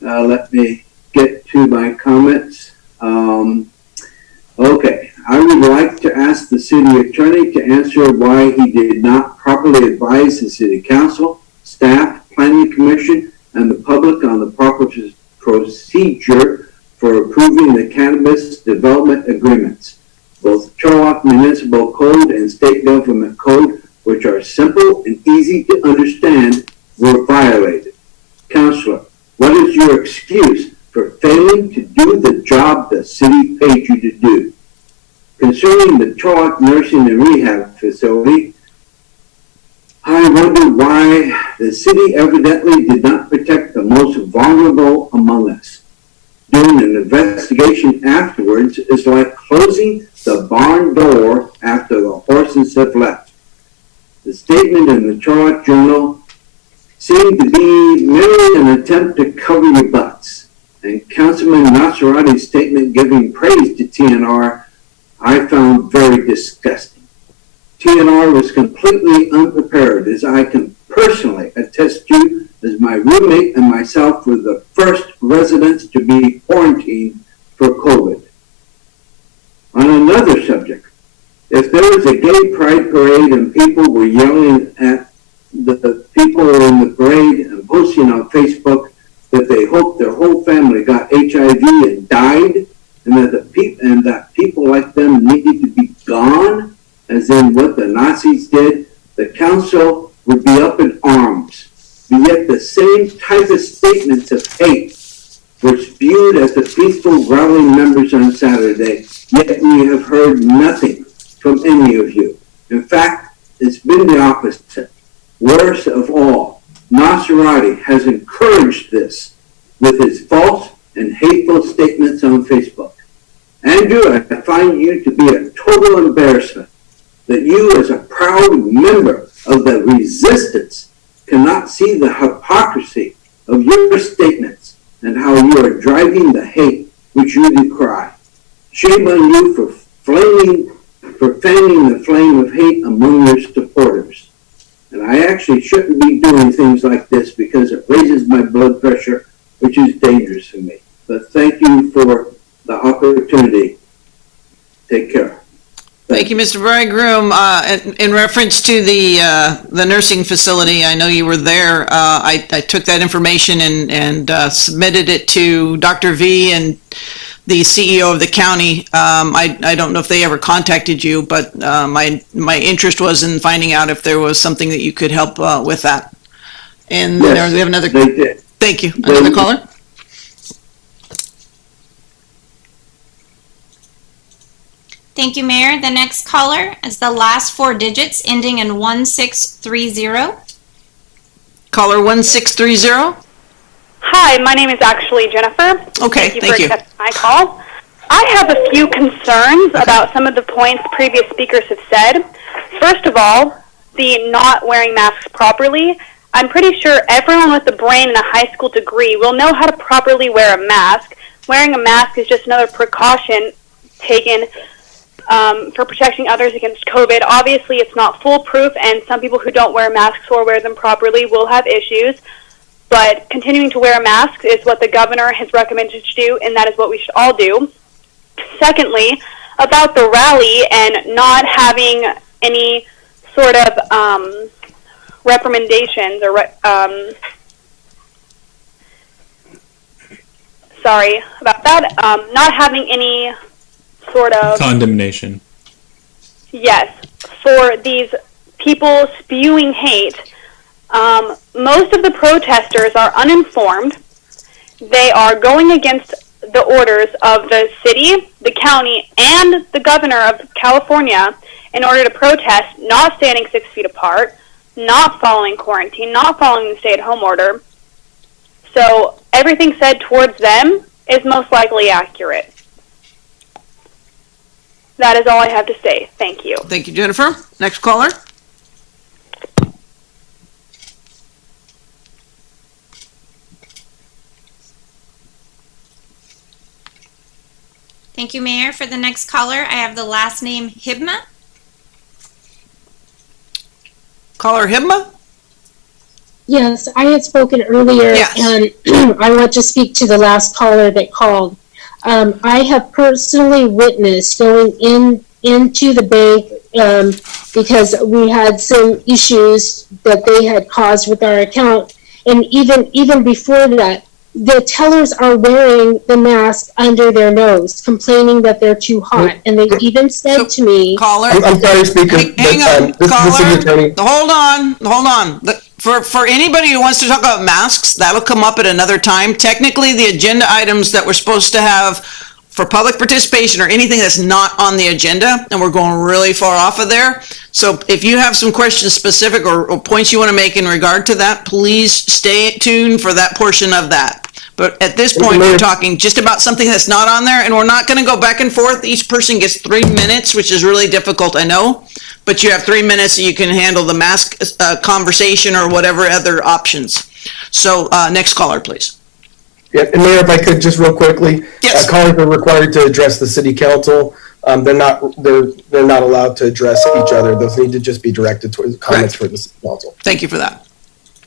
Let me get to my comments. Okay. I would like to ask the city attorney to answer why he did not properly advise the city council, staff, planning commission, and the public on the proper procedure for approving the cannabis development agreements. Both Turlock Municipal Code and State Government Code, which are simple and easy to understand, were violated. Counselor, what is your excuse for failing to do the job the city paid you to do? Concerning the Turlock Nursing and Rehab Facility, I wonder why the city evidently did not protect the most vulnerable among us. Doing an investigation afterwards is like closing the barn door after the horses have left. The statement in the Turlock Journal seemed to be merely an attempt to cover your butts. And Councilman Nasrati's statement giving praise to TNR I found very disgusting. TNR was completely unprepared, as I can personally attest to, as my roommate and myself were the first residents to be quarantined for COVID. On another subject, if there was a gay pride parade and people were yelling at the people in the parade and posting on Facebook that they hoped their whole family got HIV and died, and that people like them needed to be gone, as in what the Nazis did, the council would be up in arms. But yet the same type of statements of hate were spewed at the peaceful rallying members on Saturday, yet we have heard nothing from any of you. In fact, it's been the opposite. Worst of all, Nasrati has encouraged this with his false and hateful statements on Facebook. Andrew, I find you to be a total embarrassment that you, as a proud member of the resistance, cannot see the hypocrisy of your statements and how you are driving the hate which you decry. Shame on you for fanning the flame of hate among your supporters. And I actually shouldn't be doing things like this because it raises my blood pressure, which is dangerous for me. But thank you for the opportunity. Take care. Thank you, Mr. Bridegroom. In reference to the nursing facility, I know you were there. I took that information and submitted it to Dr. V and the CEO of the county. I don't know if they ever contacted you, but my interest was in finding out if there was something that you could help with that. And Yes, we have another. they did. Thank you. Another caller. Thank you, Mayor. The next caller is the last four digits ending in 1630. Caller 1630. Hi, my name is actually Jennifer. Okay, thank you thank for you. accepting my call. I have a few concerns about some of the points previous speakers have said. First of all, the not wearing masks properly. I'm pretty sure everyone with a brain and a high school degree will know how to properly wear a mask. Wearing a mask is just another precaution taken for protecting others against COVID. Obviously, it's not foolproof, and some people who don't wear masks or wear them properly will have issues. But continuing to wear a mask is what the governor has recommended to do, and that is what we should all do. Secondly, about the rally and not having any sort of recommendations or sorry about that, not having any sort of Condemnation. yes, for these people spewing hate. Most of the protesters are uninformed. They are going against the orders of the city, the county, and the governor of California in order to protest not standing 6 feet apart, not following quarantine, not following the stay-at-home order. So everything said towards them is most likely accurate. That is all I have to say. Thank you. Thank you, Jennifer. Next caller. Thank you, Mayor. For the next caller, I have the last name Hibma. Caller Hibma? Yes, I had spoken earlier, and I want to speak to the last caller that called. I have personally witnessed going into the bank because we had some issues that they had caused with our account, and even before that, the tellers are wearing the mask under their nose, complaining that they're too hot, and they even said to me, "Caller, I'm sorry, Speaker. Hang on, this is the attorney. Hold on. For anybody who wants to talk about masks, that'll come up at another time. Technically, the agenda items that we're supposed to have for public participation or anything that's not on the agenda, and we're going really far off of there. So if you have some questions specific or points you want to make in regard to that, please stay tuned for that portion of that. But at this point, we're talking just about something that's not on there, and we're not going to go back and forth. Each person gets 3 minutes, which is really difficult, I know. But you have 3 minutes so you can handle the mask conversation or whatever other options. So next caller, please. Yeah, and Mayor, if I could just real quickly, yes. Callers are required to address the city council. They're not allowed to address each other. Those need to just be directed towards comments for the city council. Thank you for that.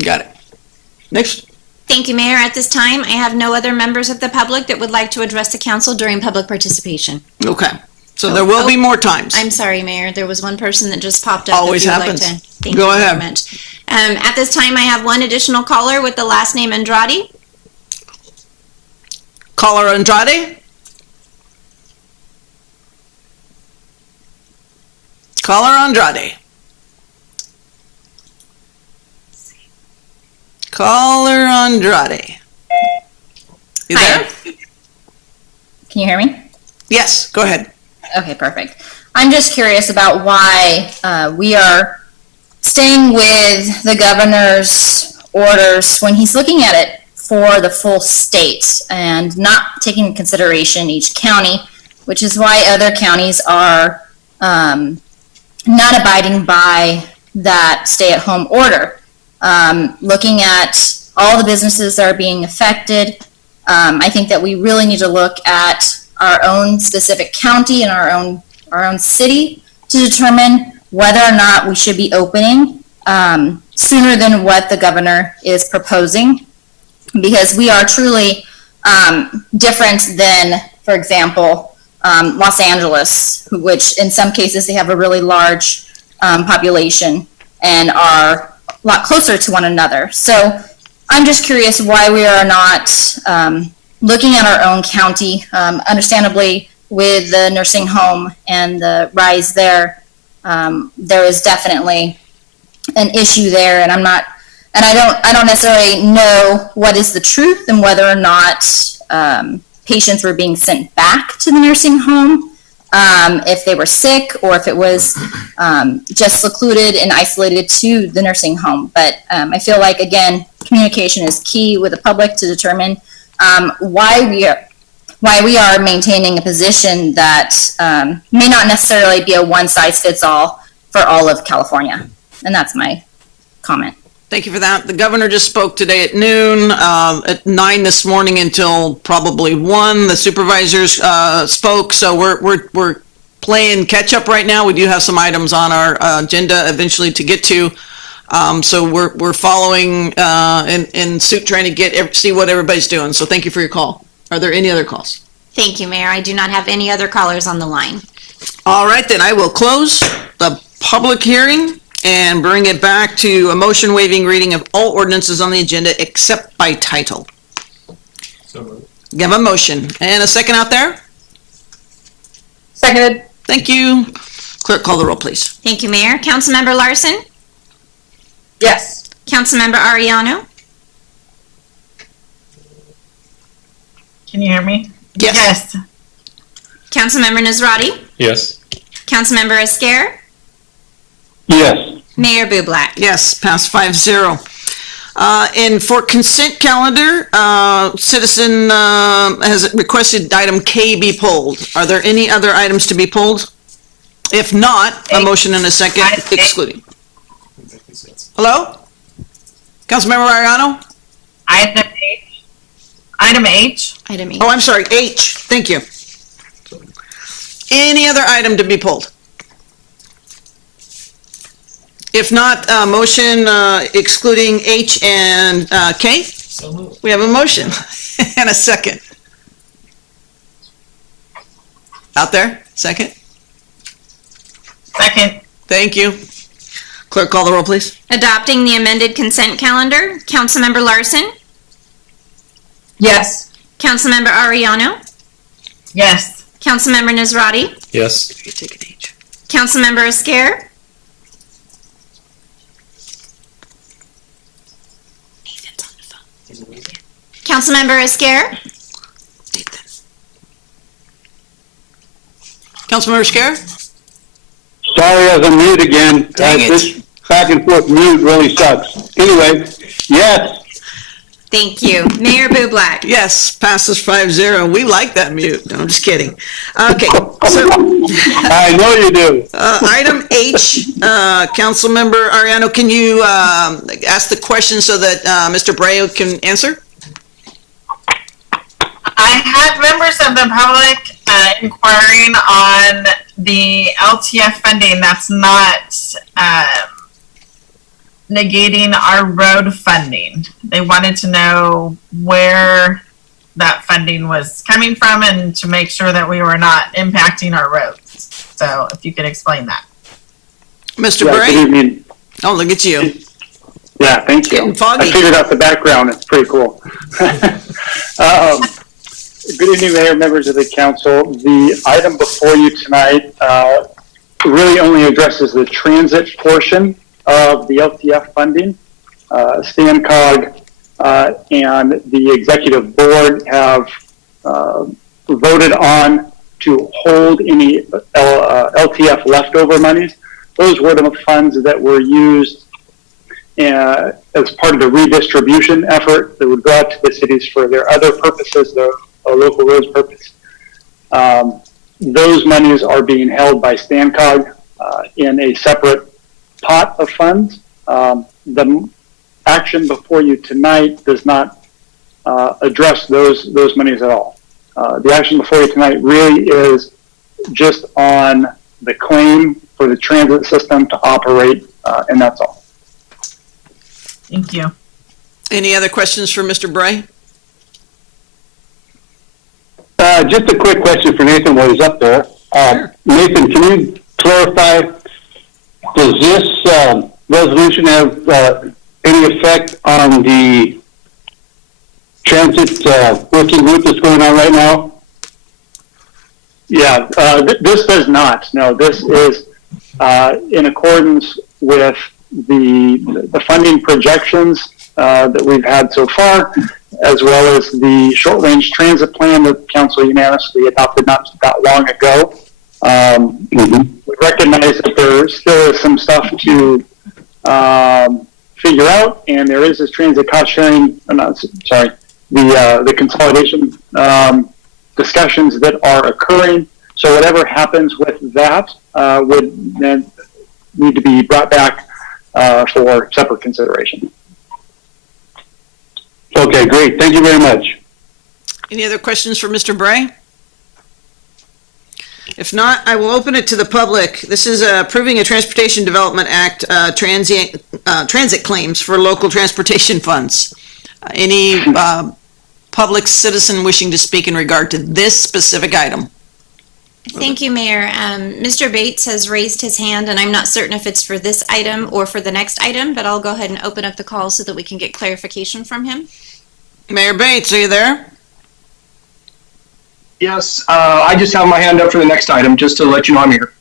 Got it. Next. Thank you, Mayor. At this time, I have no other members of the public that would like to address the council during public participation. Okay. So there will be more times. I'm sorry, Mayor. There was one person that just popped up. Always happens. Thank Go you ahead. very much. At this time, I have one additional caller with the last name Andrade. Caller Andrade? Caller Andrade. Caller Andrade. You there? Can you hear me? Yes, go ahead. Okay, perfect. I'm just curious about why we are staying with the governor's orders when he's looking at it for the full state and not taking into consideration each county, which is why other counties are not abiding by that stay-at-home order. Looking at all the businesses that are being affected, I think that we really need to look at our own specific county and our own city to determine whether or not we should be opening sooner than what the governor is proposing, because we are truly different than, for example, Los Angeles, which in some cases they have a really large population and are a lot closer to one another. So I'm just curious why we are not looking at our own county. Understandably, with the nursing home and the rise there, there is definitely an issue there, and I don't necessarily know what is the truth and whether or not patients were being sent back to the nursing home, if they were sick, or if it was just secluded and isolated to the nursing home. But I feel like, again, communication is key with the public to determine why we are maintaining a position that may not necessarily be a one-size-fits-all for all of California. And that's my comment. Thank you for that. The governor just spoke today at noon, at 9 this morning until probably 1. The supervisors spoke, so we're playing catch up right now. We do have some items on our agenda eventually to get to. So we're following in suit, trying to see what everybody's doing. So thank you for your call. Are there any other calls? Thank you, Mayor. I do not have any other callers on the line. All right, then I will close the public hearing and bring it back to a motion waiving reading of all ordinances on the agenda except by title. So moved. Give a motion. And a second out there? Seconded. Thank you. Clerk, call the roll, please. Thank you, Mayor. Councilmember Larson? Yes. Councilmember Ariano? Can you hear me? Yes. Councilmember Nazrati? Yes. Councilmember Esquer? Yes. Mayor Bublak? Yes, pass 5-0. And for consent calendar, citizen has requested item K be pulled. Are there any other items to be pulled? If not, a motion and a second excluding. Hello? Councilmember Ariano? Item H. Item H. Item H. Oh, I'm sorry, H. Thank you. Any other item to be pulled? If not, motion excluding H and K? So moved. We have a motion and a second. Out there? Second? Second. Thank you. Clerk, call the roll, please. Adopting the amended consent calendar, Councilmember Larson? Yes. Councilmember Ariano? Yes. Councilmember Nazrati? Yes. You take an H. Councilmember Esquer? Councilmember Esquer? Councilmember Scare? Sorry, I was on mute again. Dang it. This back and forth mute really sucks. Anyway, yes. Thank you. Mayor Bublak? Yes, passes 5-0. We like that mute. No, I'm just kidding. Okay, so I know you do. item H, Councilmember Ariano, can you ask the question so that Mr. Brea can answer? I had members of the public inquiring on the LTF funding that's not negating our road funding. They wanted to know where that funding was coming from and to make sure that we were not impacting our roads. So if you could explain that. Mr. Yeah, Bray? good evening. Oh, look at you. Yeah, thank you. Getting foggy. I figured out the background. It's pretty cool. Good evening, Mayor, members of the council. The item before you tonight really only addresses the transit portion of the LTF funding. StanCog and the executive board have voted on to hold any LTF leftover monies. Those were the funds that were used as part of the redistribution effort that would go out to the cities for their other purposes, their local roads purpose. Those monies are being held by StanCog in a separate pot of funds. The action before you tonight does not address those monies at all. The action before you tonight really is just on the claim for the transit system to operate, and that's all. Thank you. Any other questions for Mr. Bray? Just a quick question for Nathan while he's up there. Sure. Nathan, can you clarify, does this resolution have any effect on the transit working group that's going on right now? Yeah, this does not. No, this is in accordance with the funding projections that we've had so far, as well as the short-range transit plan that council unanimously adopted not that long ago. We recognize that there still is some stuff to figure out, and there is this transit cost sharing, the consolidation discussions that are occurring. So whatever happens with that would then need to be brought back for separate consideration. Okay, great. Thank you very much. Any other questions for Mr. Bray? If not, I will open it to the public. This is approving a Transportation Development Act transit claims for local transportation funds. Any public citizen wishing to speak in regard to this specific item? Thank you, Mayor. Mr. Bates has raised his hand, and I'm not certain if it's for this item or for the next item, but I'll go ahead and open up the call so that we can get clarification from him. Mayor Bates, are you there? Yes, I just have my hand up for the next item, just to let you know I'm here.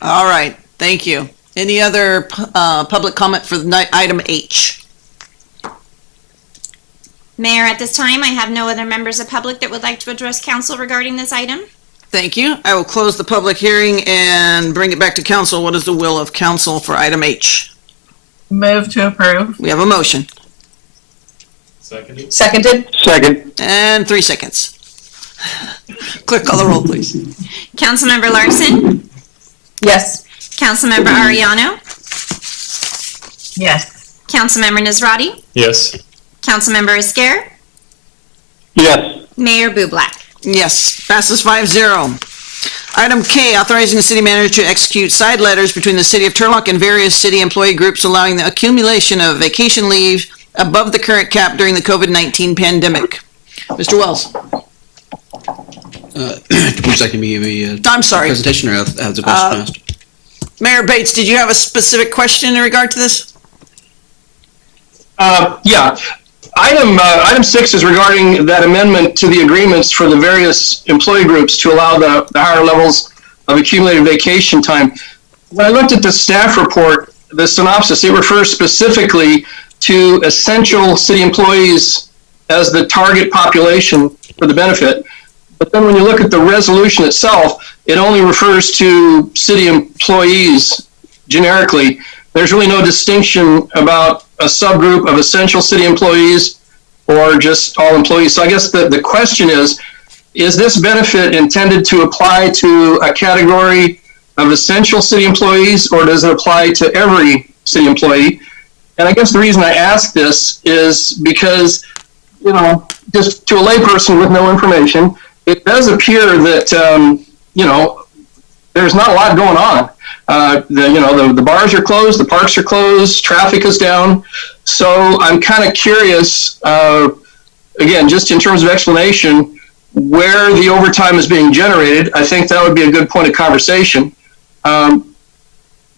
All right, thank you. Any other public comment for item H? Mayor, at this time, I have no other members of public that would like to address council regarding this item. Thank you. I will close the public hearing and bring it back to council. What is the will of council for item H? Move to approve. We have a motion. Seconded. Second. And 3 seconds. Clerk, call the roll, please. Councilmember Larson? Yes. Councilmember Ariano? Yes. Councilmember Nazrati? Yes. Councilmember Esquer? Yes. Mayor Bublak? Yes, passes 5-0. Item K, authorizing the city manager to execute side letters between the city of Turlock and various city employee groups allowing the accumulation of vacation leave above the current cap during the COVID-19 pandemic. Mr. Wells. Would you like me to give me I'm sorry. presentation or have the question asked? Mayor Bates, did you have a specific question in regard to this? Yeah. Item 6 is regarding that amendment to the agreements for the various employee groups to allow the higher levels of accumulated vacation time. When I looked at the staff report, the synopsis, it refers specifically to essential city employees as the target population for the benefit. But then when you look at the resolution itself, it only refers to city employees generically. There's really no distinction about a subgroup of essential city employees or just all employees. So I guess the question is this benefit intended to apply to a category of essential city employees, or does it apply to every city employee? And I guess the reason I ask this is because, just to a layperson with no information, it does appear that, there's not a lot going on. The bars are closed, the parks are closed, traffic is down. So I'm kind of curious, again, just in terms of explanation, where the overtime is being generated. I think that would be a good point of conversation. And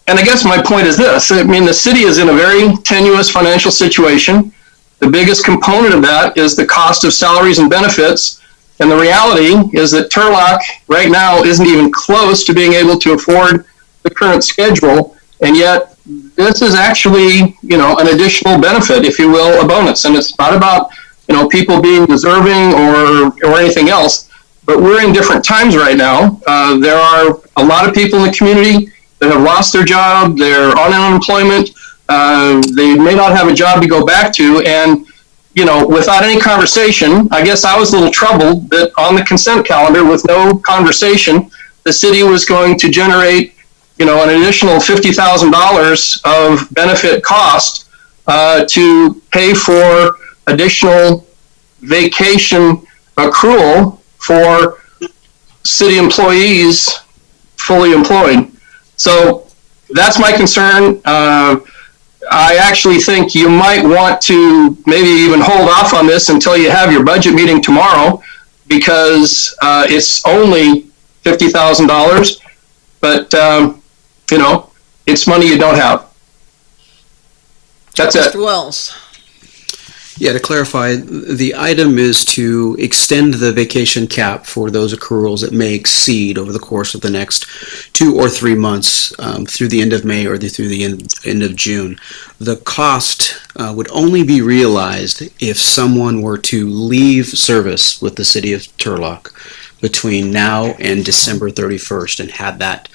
I guess my point is this. I mean, the city is in a very tenuous financial situation. The biggest component of that is the cost of salaries and benefits. And the reality is that Turlock right now isn't even close to being able to afford the current schedule. And yet this is actually, an additional benefit, if you will, a bonus. And it's not about, people being deserving or anything else, but we're in different times right now. There are a lot of people in the community that have lost their job. They're on unemployment. They may not have a job to go back to. And, without any conversation, I guess I was a little troubled that on the consent calendar with no conversation, the city was going to generate, an additional $50,000 of benefit cost to pay for additional vacation accrual for city employees fully employed. So that's my concern. I actually think you might want to maybe even hold off on this until you have your budget meeting tomorrow, because it's only $50,000, but it's money you don't have. That's it. Mr. Wells. Yeah, to clarify, the item is to extend the vacation cap for those accruals that may exceed over the course of the next 2 or 3 months through the end of May or through the end of June. The cost would only be realized if someone were to leave service with the city of Turlock between now and December 31st and had that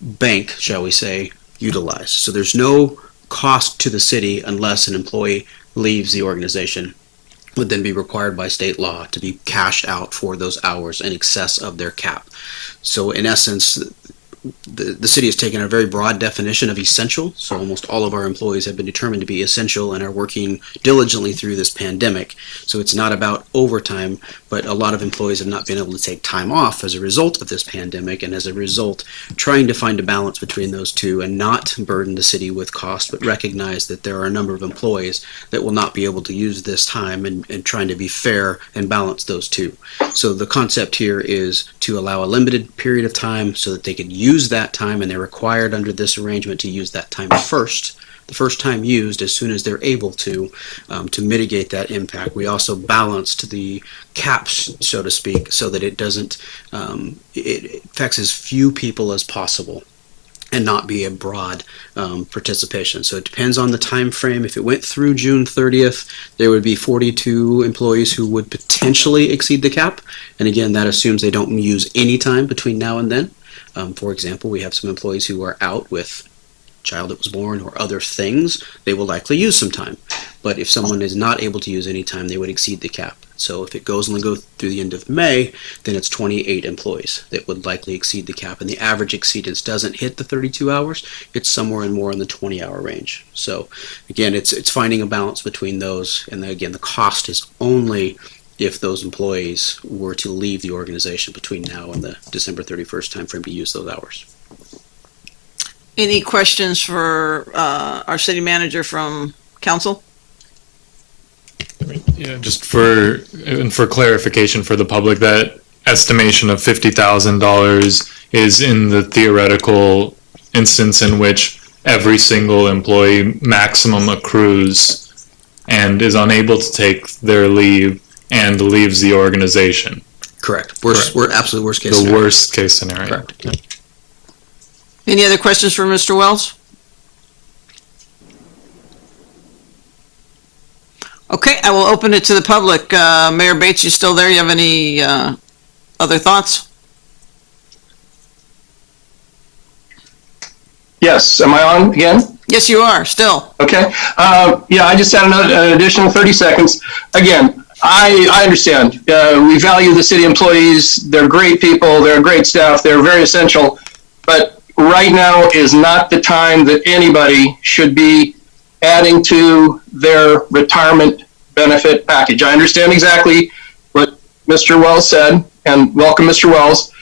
bank, shall we say, utilized. So there's no cost to the city unless an employee leaves the organization, would then be required by state law to be cashed out for those hours in excess of their cap. So in essence, the city has taken a very broad definition of essential. So almost all of our employees have been determined to be essential and are working diligently through this pandemic. So it's not about overtime, but a lot of employees have not been able to take time off as a result of this pandemic, and as a result, trying to find a balance between those two and not burden the city with cost, but recognize that there are a number of employees that will not be able to use this time, and trying to be fair and balance those two. So the concept here is to allow a limited period of time so that they could use that time, and they're required under this arrangement to use that time first, the first time used, as soon as they're able to mitigate that impact. We also balanced the caps, so to speak, so that it doesn't, it affects as few people as possible and not be a broad participation. So it depends on the time frame. If it went through June 30th, there would be 42 employees who would potentially exceed the cap. And again, that assumes they don't use any time between now and then. For example, we have some employees who are out with child that was born or other things. They will likely use some time. But if someone is not able to use any time, they would exceed the cap. So if it goes only go through the end of May, then it's 28 employees that would likely exceed the cap. And the average exceedance doesn't hit the 32 hours. It's somewhere more in the 20-hour range. So again, it's finding a balance between those. And then again, the cost is only if those employees were to leave the organization between now and the December 31st timeframe to use those hours. Any questions for our city manager from council? Yeah, just for clarification for the public, that estimation of $50,000 is in the theoretical instance in which every single employee maximum accrues and is unable to take their leave and leaves the organization. Correct. We're absolutely worst case the scenario. Worst case scenario. Correct. Yeah. Any other questions for Mr. Wells? Okay, I will open it to the public. Mayor Bates, you still there? You have any other thoughts? Yes, am I on again? Yes, you are, still. Okay. Yeah, I just had an additional 30 seconds. Again, I understand. We value the city employees. They're great people. They're great staff. They're very essential. But right now is not the time that anybody should be adding to their retirement benefit package. I understand exactly what Mr. Wells said, and welcome, Mr. Wells.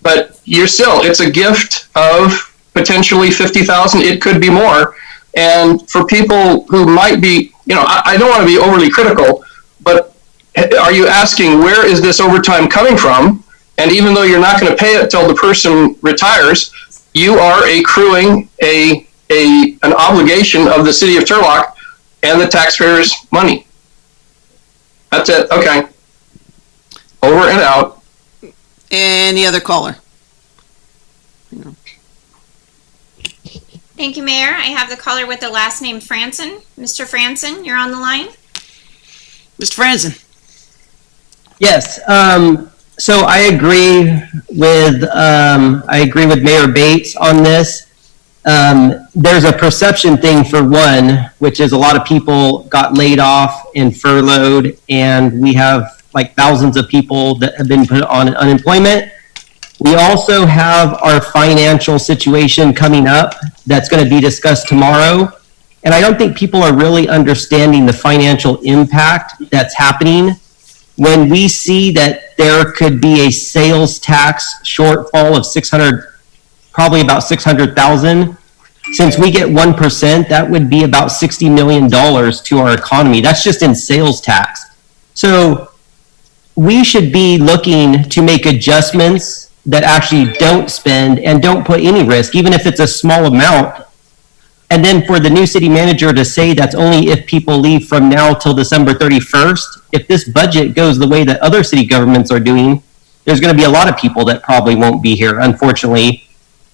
But it's a gift of potentially 50,000. It could be more. And for people who might be, I don't want to be overly critical, but are you asking where is this overtime coming from? And even though you're not going to pay it till the person retires, you are accruing an obligation of the city of Turlock and the taxpayers' money. That's it. Okay. Over and out. Any other caller? Thank you, Mayor. I have the caller with the last name Franson. Mr. Franson, you're on the line. Mr. Franson. Yes. So I agree with Mayor Bates on this. There's a perception thing for one, which is a lot of people got laid off and furloughed, and we have like thousands of people that have been put on unemployment. We also have our financial situation coming up that's going to be discussed tomorrow. And I don't think people are really understanding the financial impact that's happening when we see that there could be a sales tax shortfall of probably about 600,000. Since we get 1%, that would be about $60 million to our economy. That's just in sales tax. So we should be looking to make adjustments that actually don't spend and don't put any risk, even if it's a small amount. And then for the new city manager to say that's only if people leave from now till December 31st, if this budget goes the way that other city governments are doing, there's going to be a lot of people that probably won't be here, unfortunately.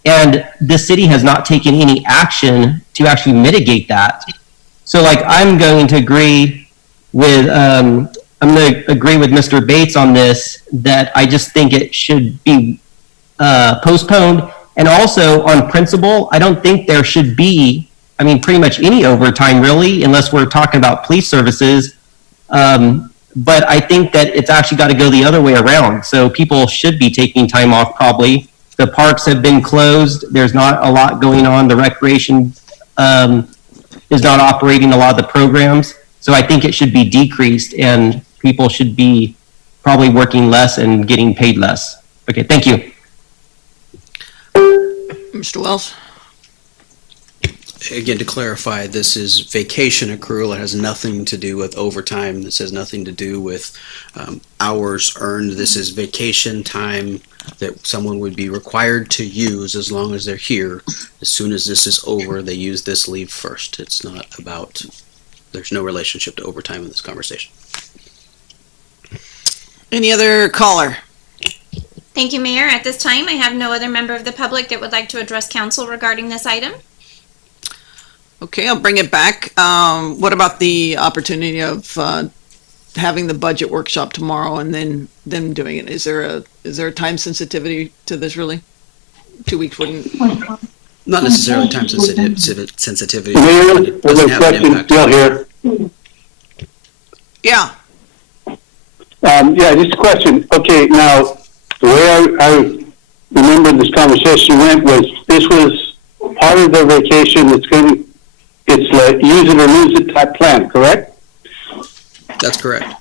And the city has not taken any action to actually mitigate that. So I'm going to agree with Mr. Bates on this, that I just think it should be postponed. And also on principle, I don't think there should be, pretty much any overtime really, unless we're talking about police services. But I think that it's actually got to go the other way around. So people should be taking time off probably. The parks have been closed. There's not a lot going on. The recreation is not operating a lot of the programs. So I think it should be decreased and people should be probably working less and getting paid less. Okay, thank you. Mr. Wells? Again, to clarify, this is vacation accrual. It has nothing to do with overtime. This has nothing to do with hours earned. This is vacation time that someone would be required to use as long as they're here. As soon as this is over, they use this leave first. It's not about, there's no relationship to overtime in this conversation. Any other caller? Thank you, Mayor. At this time, I have no other member of the public that would like to address council regarding this item. Okay, I'll bring it back. What about the opportunity of having the budget workshop tomorrow and then them doing it? Is there a time sensitivity to this really? 2 weeks wouldn't? Not necessarily time sensitivity. Mayor, but it doesn't have an impact. Bill here. Yeah. Yeah, just a question. Okay, now, the way I remember this conversation went was, this was part of the vacation it's like use it or lose it type plan, correct? That's correct.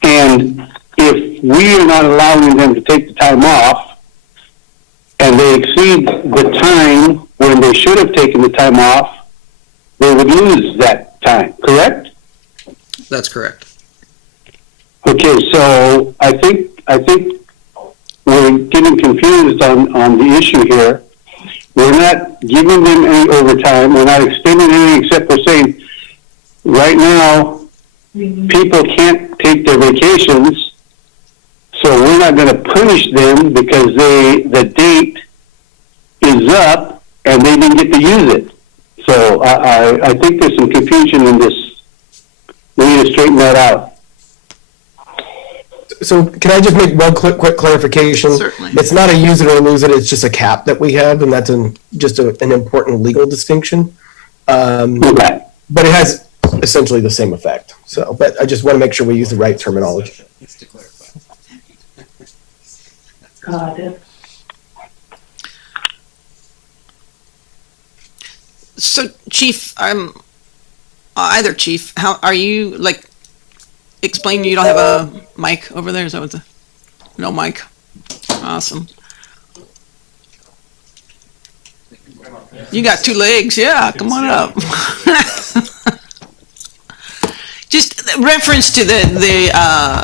And if we are not allowing them to take the time off, and they exceed the time when they should have taken the time off, they would lose that time, correct? That's correct. Okay, so I think we're getting confused on the issue here. We're not giving them any overtime. We're not extending anything except for saying, right now, people can't take their vacations, so we're not going to punish them because the date is up and they didn't get to use it. So I think there's some confusion in this. We need to straighten that out. So can I just make one quick clarification? Certainly. It's not a use it or lose it, it's just a cap that we have, and that's just an important legal distinction. Okay. But it has essentially the same effect. So, but I just want to make sure we use the right terminology. Got it. So, Chief, either Chief, how are you, like, explain you don't have a mic over there? Is that what no mic? Awesome. You got 2 legs, yeah, come on up. Just reference to the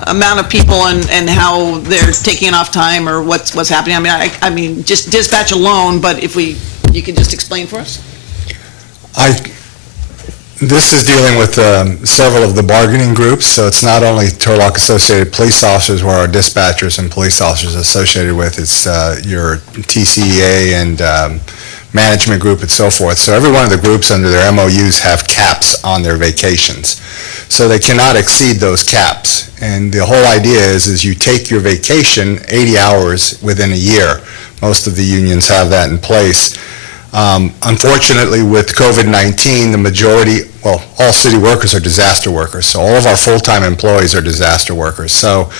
amount of people and how they're taking off time or what's happening. I mean, just dispatch alone, but if you can just explain for us? This is dealing with several of the bargaining groups, so it's not only Turlock Associated Police Officers where our dispatchers and police officers are associated with, it's your TCEA and management group and so forth. So every one of the groups under their MOUs have caps on their vacations. So they cannot exceed those caps. And the whole idea is you take your vacation 80 hours within a year. Most of the unions have that in place. Unfortunately, with COVID-19, the majority, well, all city workers are disaster workers. So all of our full-time employees are disaster workers. So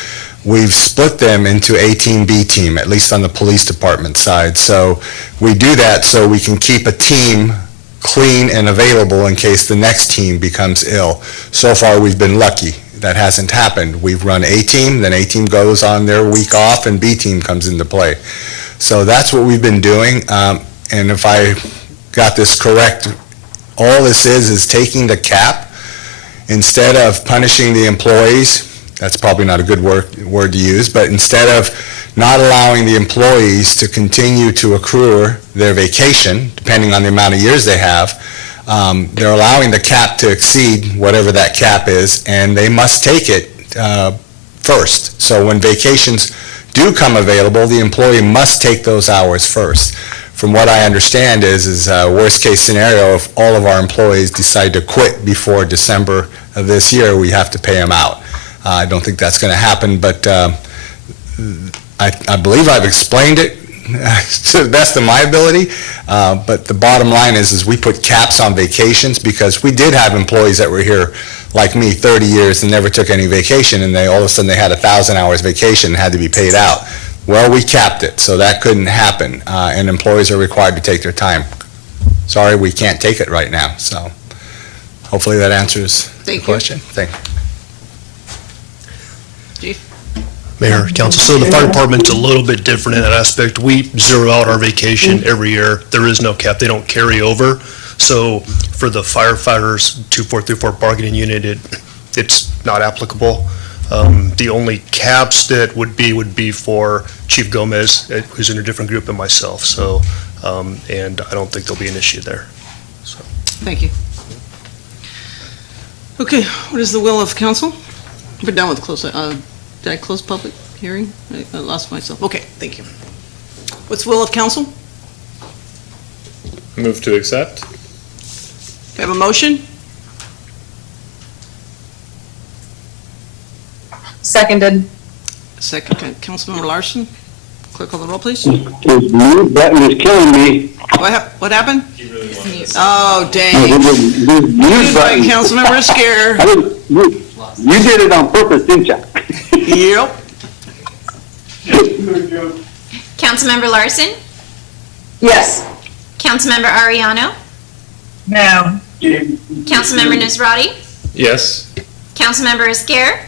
we've split them into A team, B team, at least on the police department side. So we do that so we can keep a team clean and available in case the next team becomes ill. So far, we've been lucky. That hasn't happened. We've run A team, then A team goes on their week off, and B team comes into play. So that's what we've been doing. And if I got this correct, all this is taking the cap, instead of punishing the employees, that's probably not a good word to use, but instead of not allowing the employees to continue to accrue their vacation, depending on the amount of years they have, they're allowing the cap to exceed whatever that cap is, and they must take it first. So when vacations do come available, the employee must take those hours first. From what I understand is worst case scenario, if all of our employees decide to quit before December of this year, we have to pay them out. I don't think that's going to happen, but I believe I've explained it to the best of my ability. But the bottom line is we put caps on vacations because we did have employees that were here like me 30 years and never took any vacation, and they all of a sudden they had 1,000 hours vacation and had to be paid out. Well, we capped it, so that couldn't happen, and employees are required to take their time. Sorry, we can't take it right now, so hopefully that answers the question. Thank you. Chief? Mayor, Council, so the fire department's a little bit different in that aspect. We zero out our vacation every year. There is no cap. They don't carry over. So for the firefighters, 2434 bargaining unit, it's not applicable. The only caps that would be for Chief Gomez, who's in a different group than myself. So, and I don't think there'll be an issue there. So. Thank you. Okay, what is the will of council? We're done with close. Did I close public hearing? I lost myself. Okay, thank you. What's the will of council? Move to accept. We have a motion? Seconded. Second, Councilmember Larson. Clerk, call the roll, please. His mute button is killing me. What happened? Oh, dang. His mute button. Councilmember Scare. You did it on purpose, didn't you? Yep. Councilmember Larson? Yes. Councilmember Ariano? No. Councilmember Nazrati? Yes. Councilmember Esquer?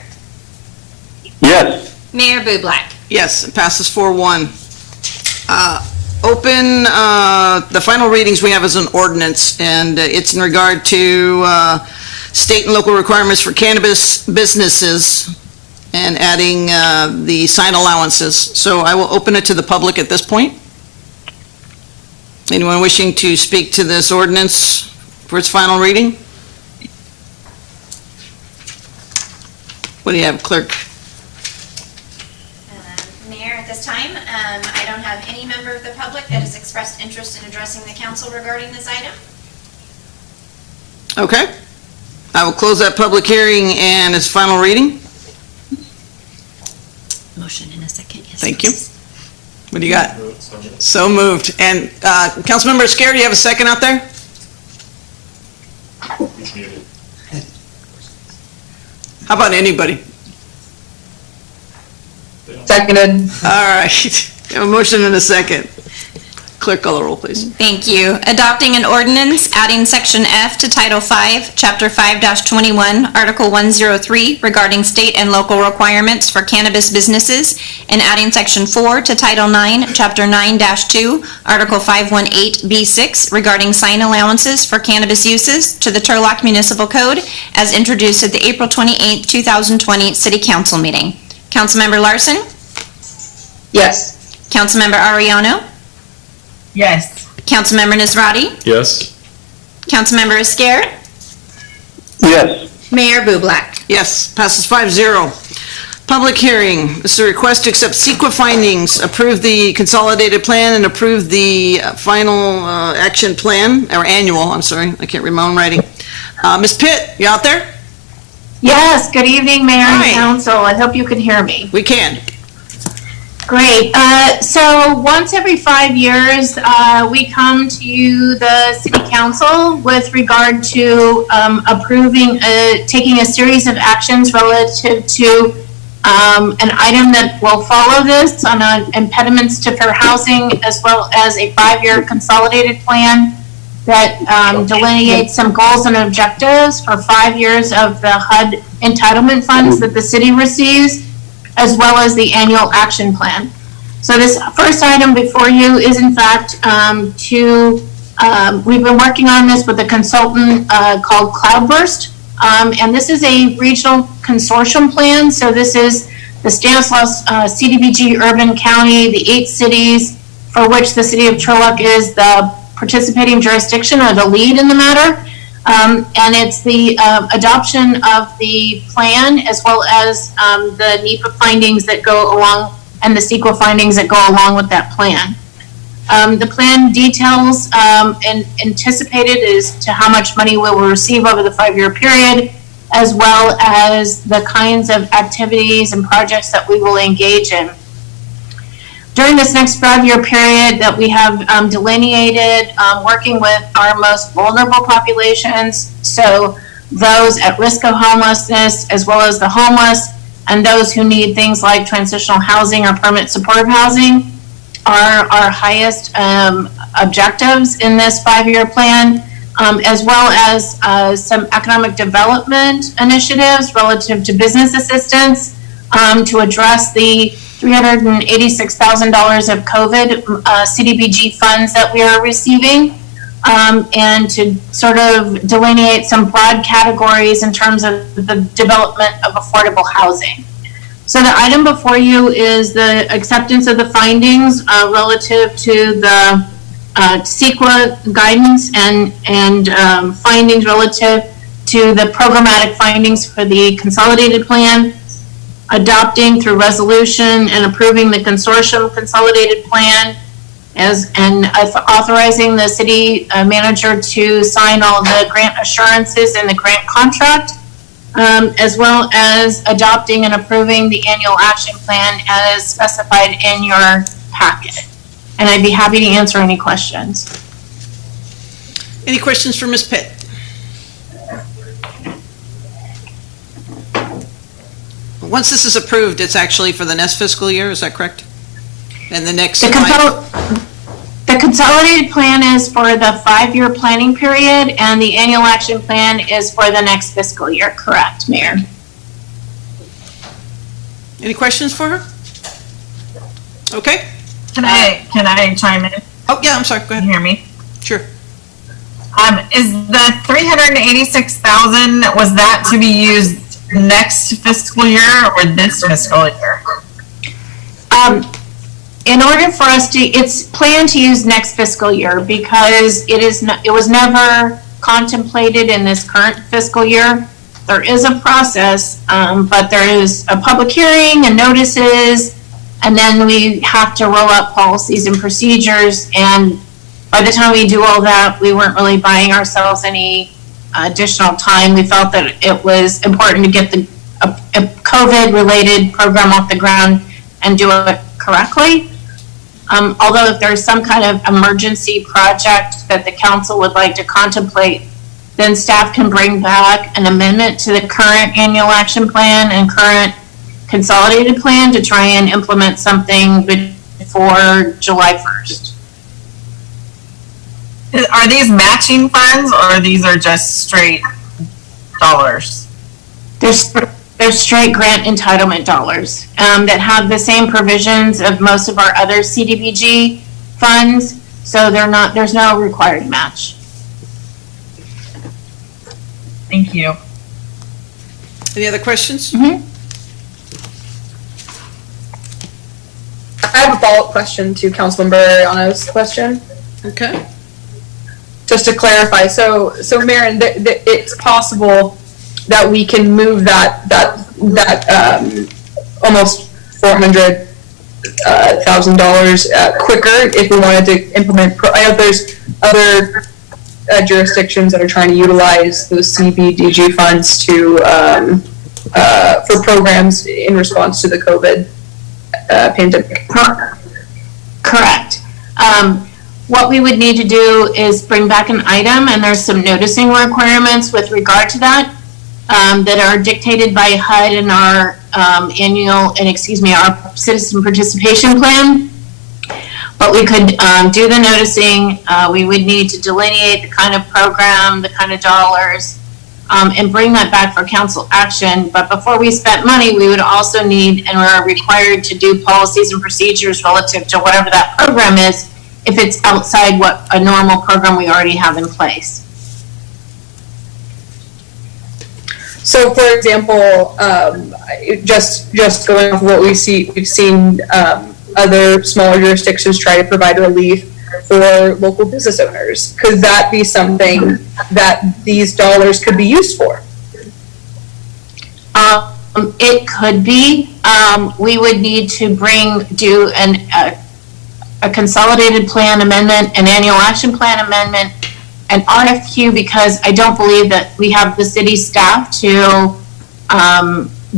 Yes. Mayor Bublak? Yes, it passes 4-1. Open, the final readings we have is an ordinance, and it's in regard to state and local requirements for cannabis businesses and adding the sign allowances. So I will open it to the public at this point. Anyone wishing to speak to this ordinance for its final reading? What do you have, clerk? Mayor, at this time, I don't have any member of the public that has expressed interest in addressing the council regarding this item. Okay. I will close that public hearing and its final reading. Thank you. What do you got? So moved. And Councilmember Scare, do you have a second out there? How about anybody? Seconded. All right. We have a motion and a second. Clerk, call the roll, please. Thank you. Adopting an ordinance adding Section F to Title 5, Chapter 5-21, Article 103 regarding state and local requirements for cannabis businesses, and adding Section 4 to Title 9, Chapter 9-2, Article 518B6 regarding sign allowances for cannabis uses to the Turlock Municipal Code as introduced at the April 28, 2020 City Council meeting. Councilmember Larson? Yes. Councilmember Ariano? Yes. Councilmember Nazrati? Yes. Councilmember Esquer? Yes. Mayor Bublak? Yes, passes 5-0. Public hearing. This is a request to accept CEQA findings, approve the consolidated plan, and approve the final action plan, or annual, I'm sorry, I can't read my own writing. Ms. Pitt, you out there? Yes, good evening, Mayor Hi. and Council. I hope you can hear me. We can. Great. So once every 5 years, we come to the City Council with regard to approving, taking a series of actions relative to an item that will follow this on impediments to fair housing, as well as a 5-year consolidated plan that delineates some goals and objectives for 5 years of the HUD entitlement funds that the city receives, as well as the annual action plan. So this first item before you is in fact we've been working on this with a consultant called Cloudburst. And this is a regional consortium plan. So this is the Stanislaus CDBG urban county, the 8 cities for which the city of Turlock is the participating jurisdiction or the lead in the matter. And it's the adoption of the plan as well as the NEPA findings that go along and the CEQA findings that go along with that plan. The plan details and anticipated as to how much money we will receive over the 5-year period, as well as the kinds of activities and projects that we will engage in. During this next 5-year period that we have delineated, working with our most vulnerable populations, so those at risk of homelessness, as well as the homeless, and those who need things like transitional housing or permanent supportive housing, are our highest objectives in this 5-year plan, as well as some economic development initiatives relative to business assistance to address the $386,000 of COVID CDBG funds that we are receiving, and to sort of delineate some broad categories in terms of the development of affordable housing. So the item before you is the acceptance of the findings relative to the CEQA guidance and findings relative to the programmatic findings for the consolidated plan, adopting through resolution and approving the consortium consolidated plan, and authorizing the city manager to sign all the grant assurances and the grant contract, as well as adopting and approving the annual action plan as specified in your packet. And I'd be happy to answer any questions. Any questions for Ms. Pitt? Once this is approved, it's actually for the next fiscal year, is that correct? And the next... The consolidated plan is for the 5-year planning period, and the annual action plan is for the next fiscal year, correct, Mayor? Any questions for her? Okay. Can I chime in? Oh, yeah, I'm sorry, go ahead. Can you hear me? Sure. Is the $386,000, was that to be used next fiscal year or this fiscal year? In order for us to, it's planned to use next fiscal year because it was never contemplated in this current fiscal year. There is a process, but there is a public hearing and notices, and then we have to roll out policies and procedures. And by the time we do all that, we weren't really buying ourselves any additional time. We felt that it was important to get the COVID-related program off the ground and do it correctly. Although if there's some kind of emergency project that the council would like to contemplate, then staff can bring back an amendment to the current annual action plan and current consolidated plan to try and implement something before July 1st. Are these matching funds or these are just straight dollars? They're straight grant entitlement dollars that have the same provisions of most of our other CDBG funds, so there's no required match. Thank you. Any other questions? I have a follow-up question to Councilmember Ariano's question. Okay. Just to clarify, so Maren, it's possible that we can move that almost $400,000 quicker if we wanted to implement. I know there's other jurisdictions that are trying to utilize those CBDG funds to for programs in response to the COVID pandemic. Correct. What we would need to do is bring back an item, and there's some noticing requirements with regard to that that are dictated by HUD and our our citizen participation plan. But we could do the noticing. We would need to delineate the kind of program, the kind of dollars, and bring that back for council action. But before we spent money, we would also need, and we're required to do policies and procedures relative to whatever that program is, if it's outside what a normal program we already have in place. So, for example, just going off what we've seen other smaller jurisdictions try to provide relief for local business owners. Could that be something that these dollars could be used for? It could be. We would need to do a consolidated plan amendment, an annual action plan amendment, an RFQ, because I don't believe that we have the city staff to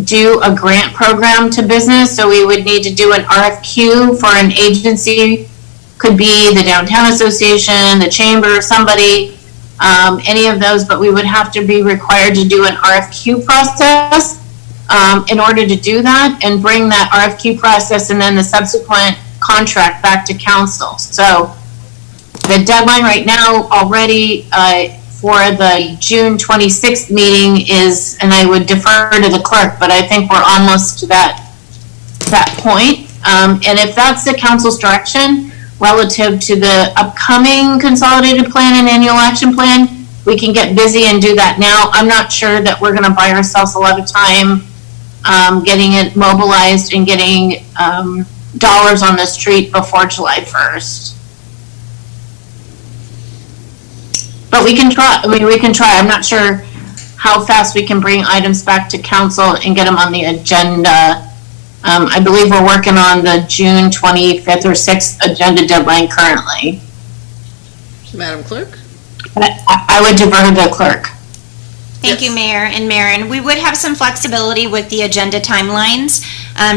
do a grant program to business. So we would need to do an RFQ for an agency, could be the Downtown Association, the Chamber, somebody, any of those, but we would have to be required to do an RFQ process in order to do that and bring that RFQ process and then the subsequent contract back to council. So the deadline right now already for the June 26th meeting is, and I would defer to the clerk, but I think we're almost to that point. And if that's the council's direction relative to the upcoming consolidated plan and annual action plan, we can get busy and do that now. I'm not sure that we're going to buy ourselves a lot of time getting it mobilized and getting dollars on the street before July 1st. But we can try. I mean, we can try. I'm not sure how fast we can bring items back to council and get them on the agenda. I believe we're working on the June 25th or 6th agenda deadline currently. Madam Clerk? I would defer to the clerk. Thank you, Mayor and Maren. We would have some flexibility with the agenda timelines,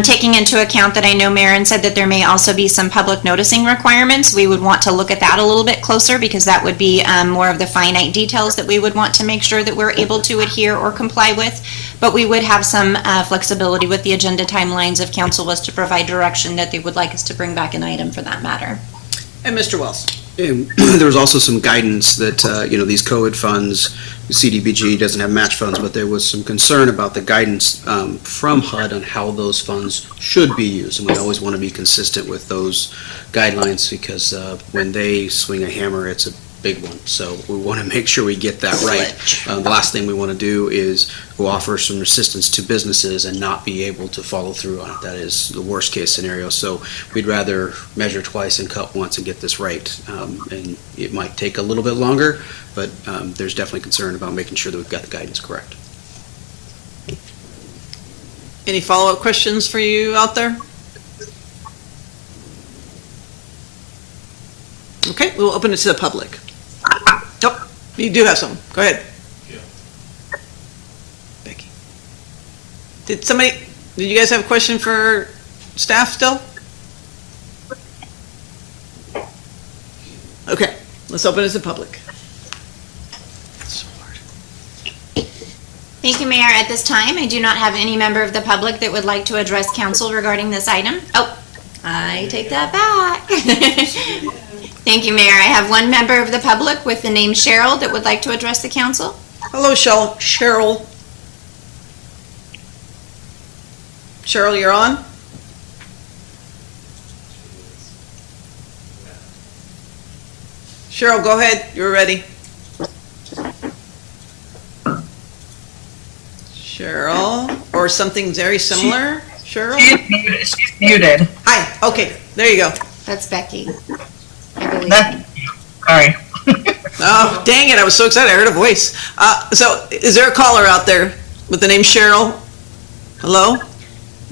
taking into account that I know Maren said that there may also be some public noticing requirements. We would want to look at that a little bit closer because that would be more of the finite details that we would want to make sure that we're able to adhere or comply with. But we would have some flexibility with the agenda timelines if council was to provide direction that they would like us to bring back an item for that matter. And Mr. Wells? There was also some guidance that, these COVID funds, CDBG doesn't have match funds, but there was some concern about the guidance from HUD on how those funds should be used. And we always want to be consistent with those guidelines because when they swing a hammer, it's a big one. So we want to make sure we get that right. The last thing we want to do is offer some assistance to businesses and not be able to follow through on it. That is the worst case scenario. So we'd rather measure twice and cut once and get this right. And it might take a little bit longer, but there's definitely concern about making sure that we've got the guidance correct. Any follow-up questions for you out there? Okay, we'll open it to the public. Oh, you do have some. Go ahead. Becky. Did you guys have a question for staff still? let's open it to the public. Thank you, Mayor. At this time, I do not have any member of the public that would like to address council regarding this item. Oh, I take that back. Thank you, Mayor. I have one member of the public with the name Cheryl that would like to address the council. Hello, Cheryl. Cheryl, you're on? Cheryl, go ahead. You're ready. Cheryl, or something very similar? Cheryl? She's muted. Hi, okay, there you go. That's Becky. I believe. Sorry. Oh, dang it, I was so excited, I heard a voice. So, is there a caller out there with the name Cheryl? Hello?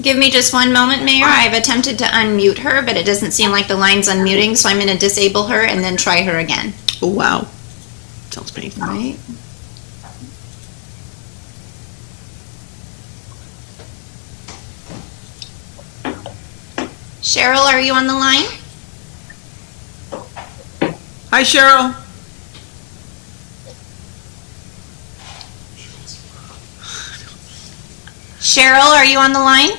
Give me just one moment, Mayor. I've attempted to unmute her, but it doesn't seem like the line's unmuting, so I'm going to disable her and then try her again. Oh, wow. Sounds painful. All right. Cheryl, are you on the line? Hi, Cheryl. Cheryl, are you on the line?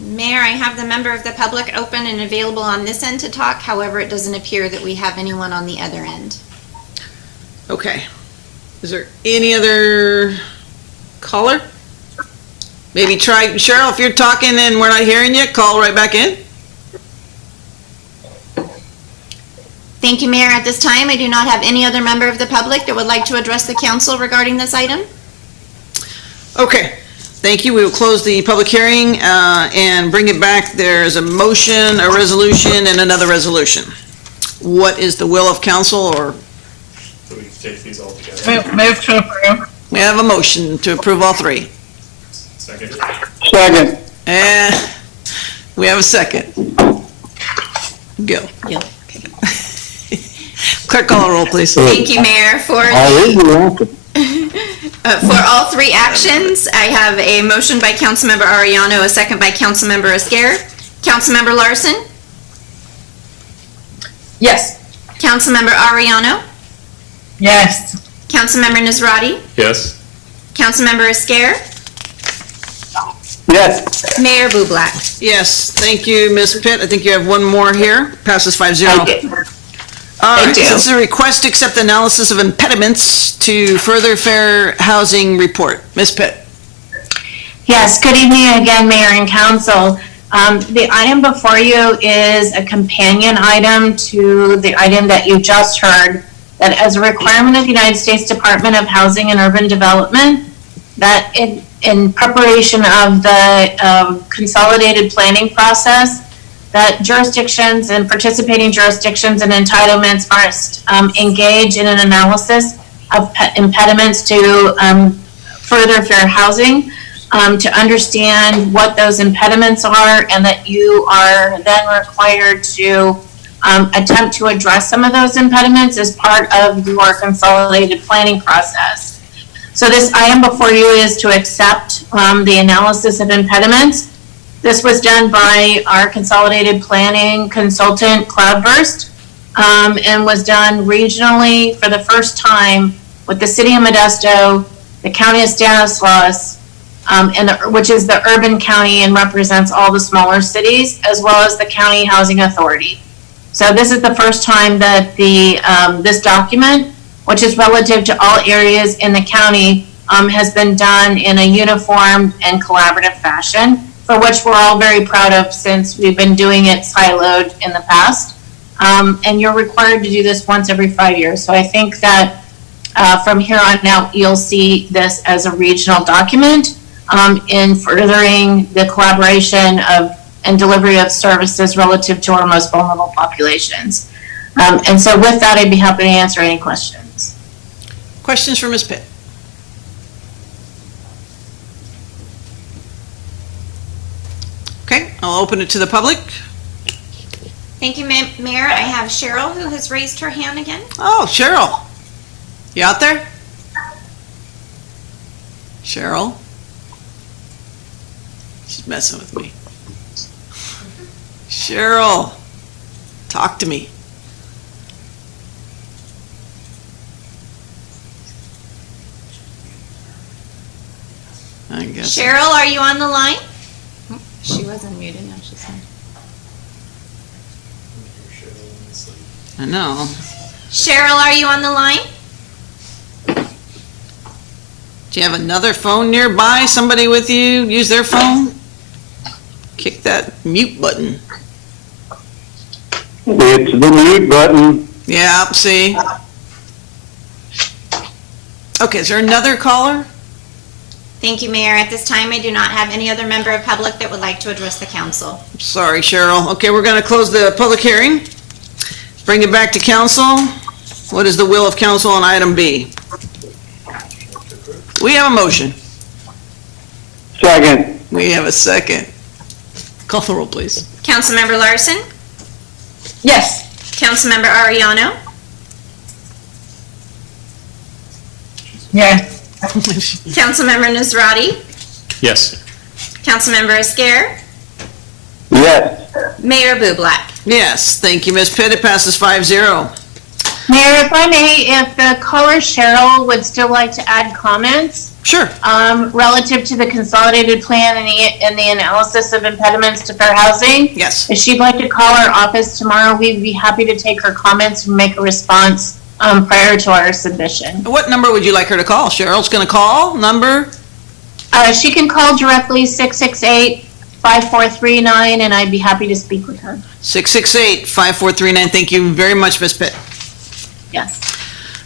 Mayor, I have the member of the public open and available on this end to talk. However, it doesn't appear that we have anyone on the other end. Okay. Is there any other caller? Maybe try, Cheryl, if you're talking and we're not hearing you, call right back in. Thank you, Mayor. At this time, I do not have any other member of the public that would like to address the council regarding this item. Okay, thank you. We will close the public hearing and bring it back. There's a motion, a resolution, and another resolution. What is the will of council, or? So we can take these all together. Move to approve. We have a motion to approve all three. Second. Second. And we have a second. Go. Yep. Clerk, call a roll, please. Thank you, Mayor. For all three actions, I have a motion by Councilmember Ariano, a second by Councilmember Esquer. Councilmember Larson? Yes. Councilmember Ariano? Yes. Councilmember Nazrati? Yes. Councilmember Esquer? Yes. Mayor Bublak? Yes, thank you, Ms. Pitt. I think you have one more here. Passes 5-0. All right, so this is a request to accept the analysis of impediments to further fair housing report. Ms. Pitt. Yes, good evening again, Mayor and Council. The item before you is a companion item to the item that you just heard, that as a requirement of the United States Department of Housing and Urban Development, that in preparation of the consolidated planning process, that jurisdictions and participating jurisdictions and entitlements must engage in an analysis of impediments to further fair housing, to understand what those impediments are, and that you are then required to attempt to address some of those impediments as part of your consolidated planning process. So this item before you is to accept the analysis of impediments. This was done by our consolidated planning consultant, Cloudburst, and was done regionally for the first time with the city of Modesto, the county of Stanislaus, which is the urban county and represents all the smaller cities, as well as the county housing authority. So this is the first time that this document, which is relative to all areas in the county, has been done in a uniform and collaborative fashion, for which we're all very proud of since we've been doing it siloed in the past. And you're required to do this once every 5 years. So I think that from here on out, you'll see this as a regional document in furthering the collaboration of and delivery of services relative to our most vulnerable populations. And so with that, I'd be happy to answer any questions. Questions for Ms. Pitt? Okay, I'll open it to the public. Thank you, Mayor. I have Cheryl, who has raised her hand again. Oh, Cheryl. You out there? Cheryl? She's messing with me. Cheryl, talk to me. I guess. Cheryl, are you on the line? She was unmuted, now she's on. I know. Cheryl, are you on the line? Do you have another phone nearby? Somebody with you? Use their phone? Kick that mute button. It's the mute button. Yeah, see? Okay, is there another caller? Thank you, Mayor. At this time, I do not have any other member of public that would like to address the council. Sorry, Cheryl. Okay, we're going to close the public hearing. Bring it back to council. What is the will of council on item B? We have a motion. Second. We have a second. Call the roll, please. Councilmember Larson? Yes. Councilmember Ariano? Yes. Councilmember Nazrati? Yes. Councilmember Esquer? Yes. Mayor Bublak? Yes, thank you, Ms. Pitt. It passes 5-0. Mayor, if I may, if the caller Cheryl would still like to add comments. Sure. Relative to the consolidated plan and the analysis of impediments to fair housing. Yes. If she'd like to call our office tomorrow, we'd be happy to take her comments and make a response prior to our submission. What number would you like her to call? Cheryl's going to call? Number? She can call directly 668-5439, and I'd be happy to speak with her. 668-5439. Thank you very much, Ms. Pitt. Yes.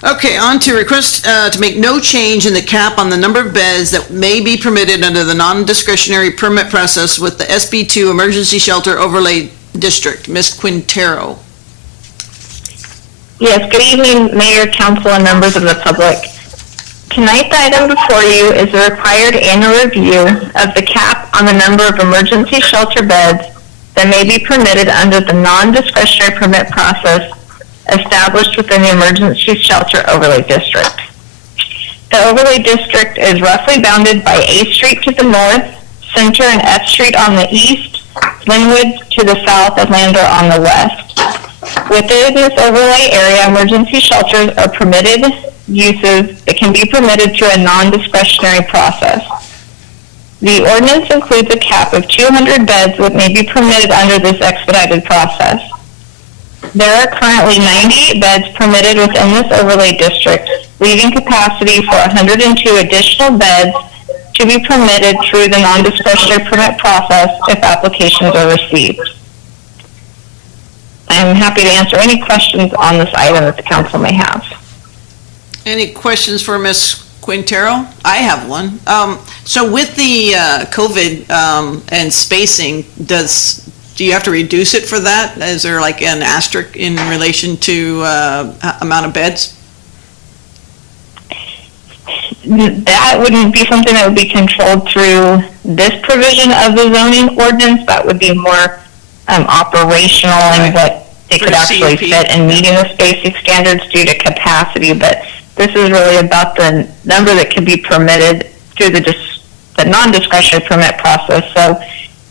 Okay, on to request to make no change in the cap on the number of beds that may be permitted under the non-discretionary permit process with the SB2 Emergency Shelter Overlay District. Ms. Quintero. Yes, good evening, Mayor, Council, and members of the public. Tonight's item before you is the required annual review of the cap on the number of emergency shelter beds that may be permitted under the non-discretionary permit process established within the Emergency Shelter Overlay District. The Overlay District is roughly bounded by A Street to the north, Center and F Street on the east, Linwood to the south, and Lander on the west. Within this overlay area, emergency shelters are permitted uses that can be permitted through a non-discretionary process. The ordinance includes a cap of 200 beds that may be permitted under this expedited process. There are currently 98 beds permitted within this overlay district, leaving capacity for 102 additional beds to be permitted through the non-discretionary permit process if applications are received. I'm happy to answer any questions on this item that the council may have. Any questions for Ms. Quintero? I have one. So with the COVID and spacing, do you have to reduce it for that? Is there like an asterisk in relation to amount of beds? That wouldn't be something that would be controlled through this provision of the zoning ordinance. That would be more operational and what they could actually fit in meeting the spacing standards due to capacity. But this is really about the number that can be permitted through the non-discretionary permit process. So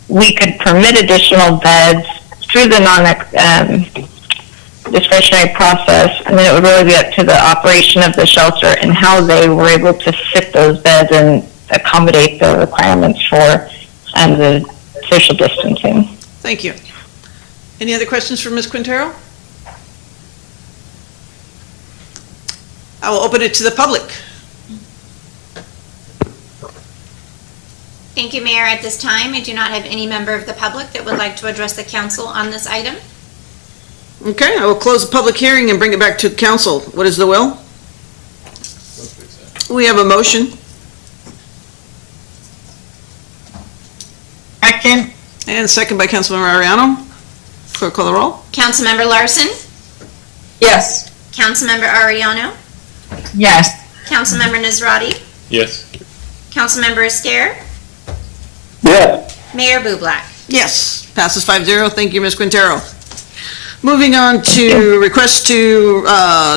we could permit additional beds through the non-discretionary process, and then it would really be up to the operation of the shelter and how they were able to fit those beds and accommodate the requirements for the social distancing. Thank you. Any other questions for Ms. Quintero? I will open it to the public. Thank you, Mayor. At this time, I do not have any member of the public that would like to address the council on this item. Okay, I will close the public hearing and bring it back to council. What is the will? We have a motion. Second. And second by Councilmember Ariano. Clerk, call the roll. Councilmember Larson? Yes. Councilmember Ariano? Yes. Councilmember Nazrati? Yes. Councilmember Esquer? Yes. Mayor Bublak? Yes, passes 5-0. Thank you, Ms. Quintero. Moving on to request to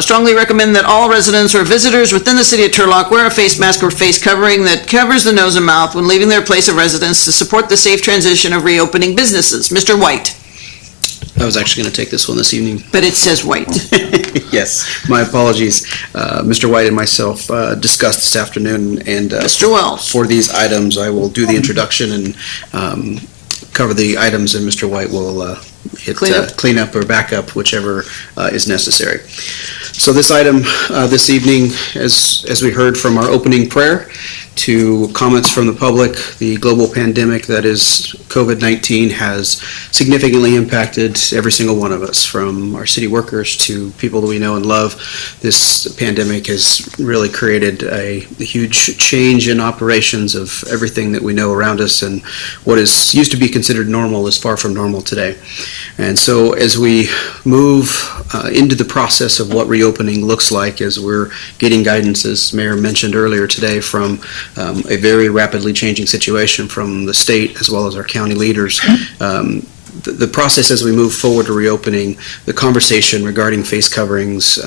strongly recommend that all residents or visitors within the city of Turlock wear a face mask or face covering that covers the nose and mouth when leaving their place of residence to support the safe transition of reopening businesses. Mr. White. I was actually going to take this one this evening. But it says White. Yes, my apologies. Mr. White and myself discussed this afternoon, and Mr. Wells. for these items, I will do the introduction and cover the items, and Mr. White will hit clean up or back up, whichever is necessary. So this item this evening, as we heard from our opening prayer, to comments from the public, the global pandemic that is COVID-19 has significantly impacted every single one of us, from our city workers to people that we know and love. This pandemic has really created a huge change in operations of everything that we know around us, and what is used to be considered normal is far from normal today. And so as we move into the process of what reopening looks like, as we're getting guidance, as Mayor mentioned earlier today, from a very rapidly changing situation from the state as well as our county leaders, the process as we move forward to reopening, the conversation regarding face coverings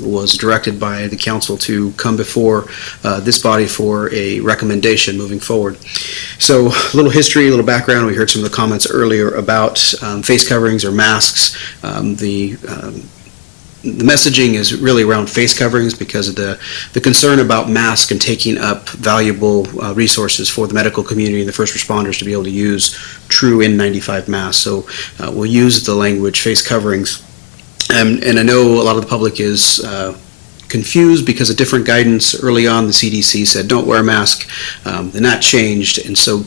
was directed by the council to come before this body for a recommendation moving forward. So a little history, a little background. We heard some of the comments earlier about face coverings or masks. The messaging is really around face coverings because of the concern about masks and taking up valuable resources for the medical community and the first responders to be able to use true N95 masks. So we'll use the language face coverings. And I know a lot of the public is confused because of different guidance. Early on, the CDC said don't wear a mask. Then that changed. And so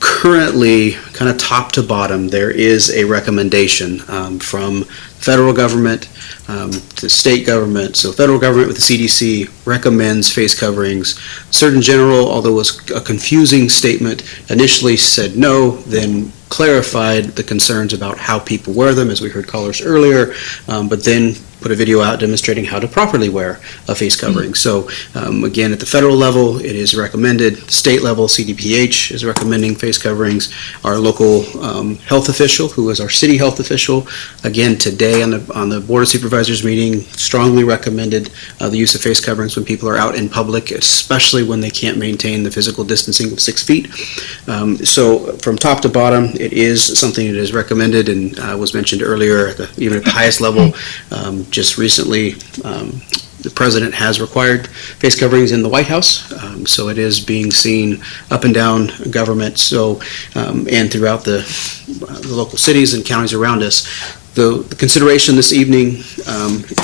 currently, kind of top to bottom, there is a recommendation from federal government, the state government. So federal government with the CDC recommends face coverings. Surgeon General, although it was a confusing statement, initially said no, then clarified the concerns about how people wear them, as we heard callers earlier, but then put a video out demonstrating how to properly wear a face covering. So again, at the federal level, it is recommended. State level, CDPH is recommending face coverings. Our local health official, who is our city health official, again today on the Board of Supervisors meeting, strongly recommended the use of face coverings when people are out in public, especially when they can't maintain the physical distancing of 6 feet. So from top to bottom, it is something that is recommended and was mentioned earlier, even at the highest level. Just recently, the president has required face coverings in the White House, so it is being seen up and down government, so and throughout the local cities and counties around us. The consideration this evening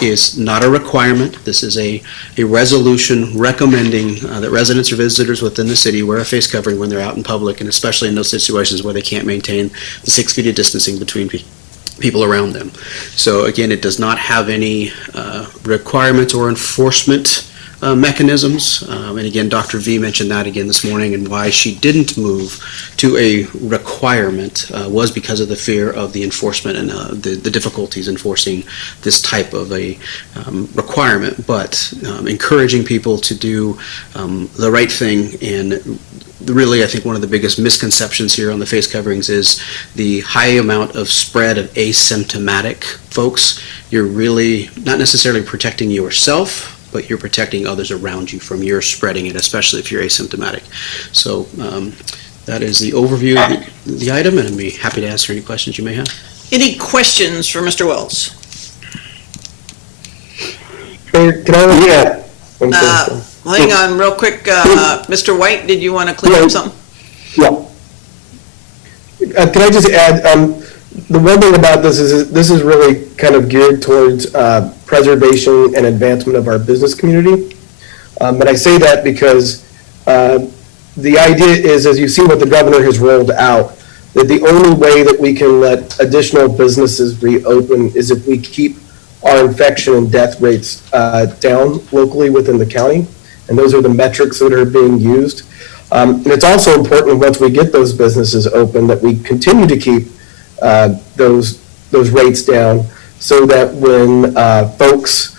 is not a requirement. This is a resolution recommending that residents or visitors within the city wear a face covering when they're out in public, and especially in those situations where they can't maintain the 6 feet of distancing between people around them. So again, it does not have any requirements or enforcement mechanisms. And again, Dr. V mentioned that again this morning, and why she didn't move to a requirement was because of the fear of the enforcement and the difficulties enforcing this type of a requirement, but encouraging people to do the right thing. And really, I think one of the biggest misconceptions here on the face coverings is the high amount of spread of asymptomatic folks. You're really not necessarily protecting yourself, but you're protecting others around you from your spreading it, especially if you're asymptomatic. So that is the overview of the item, and I'd be happy to answer any questions you may have. Any questions for Mr. Wells? Can I? Yeah. Hang on real quick. Mr. White, did you want to clean up something? Yeah. Can I just add, the one thing about this is really kind of geared towards preservation and advancement of our business community. And I say that because the idea is, as you see what the governor has rolled out, that the only way that we can let additional businesses reopen is if we keep our infection and death rates down locally within the county. And those are the metrics that are being used. And it's also important once we get those businesses open that we continue to keep those rates down, so that when folks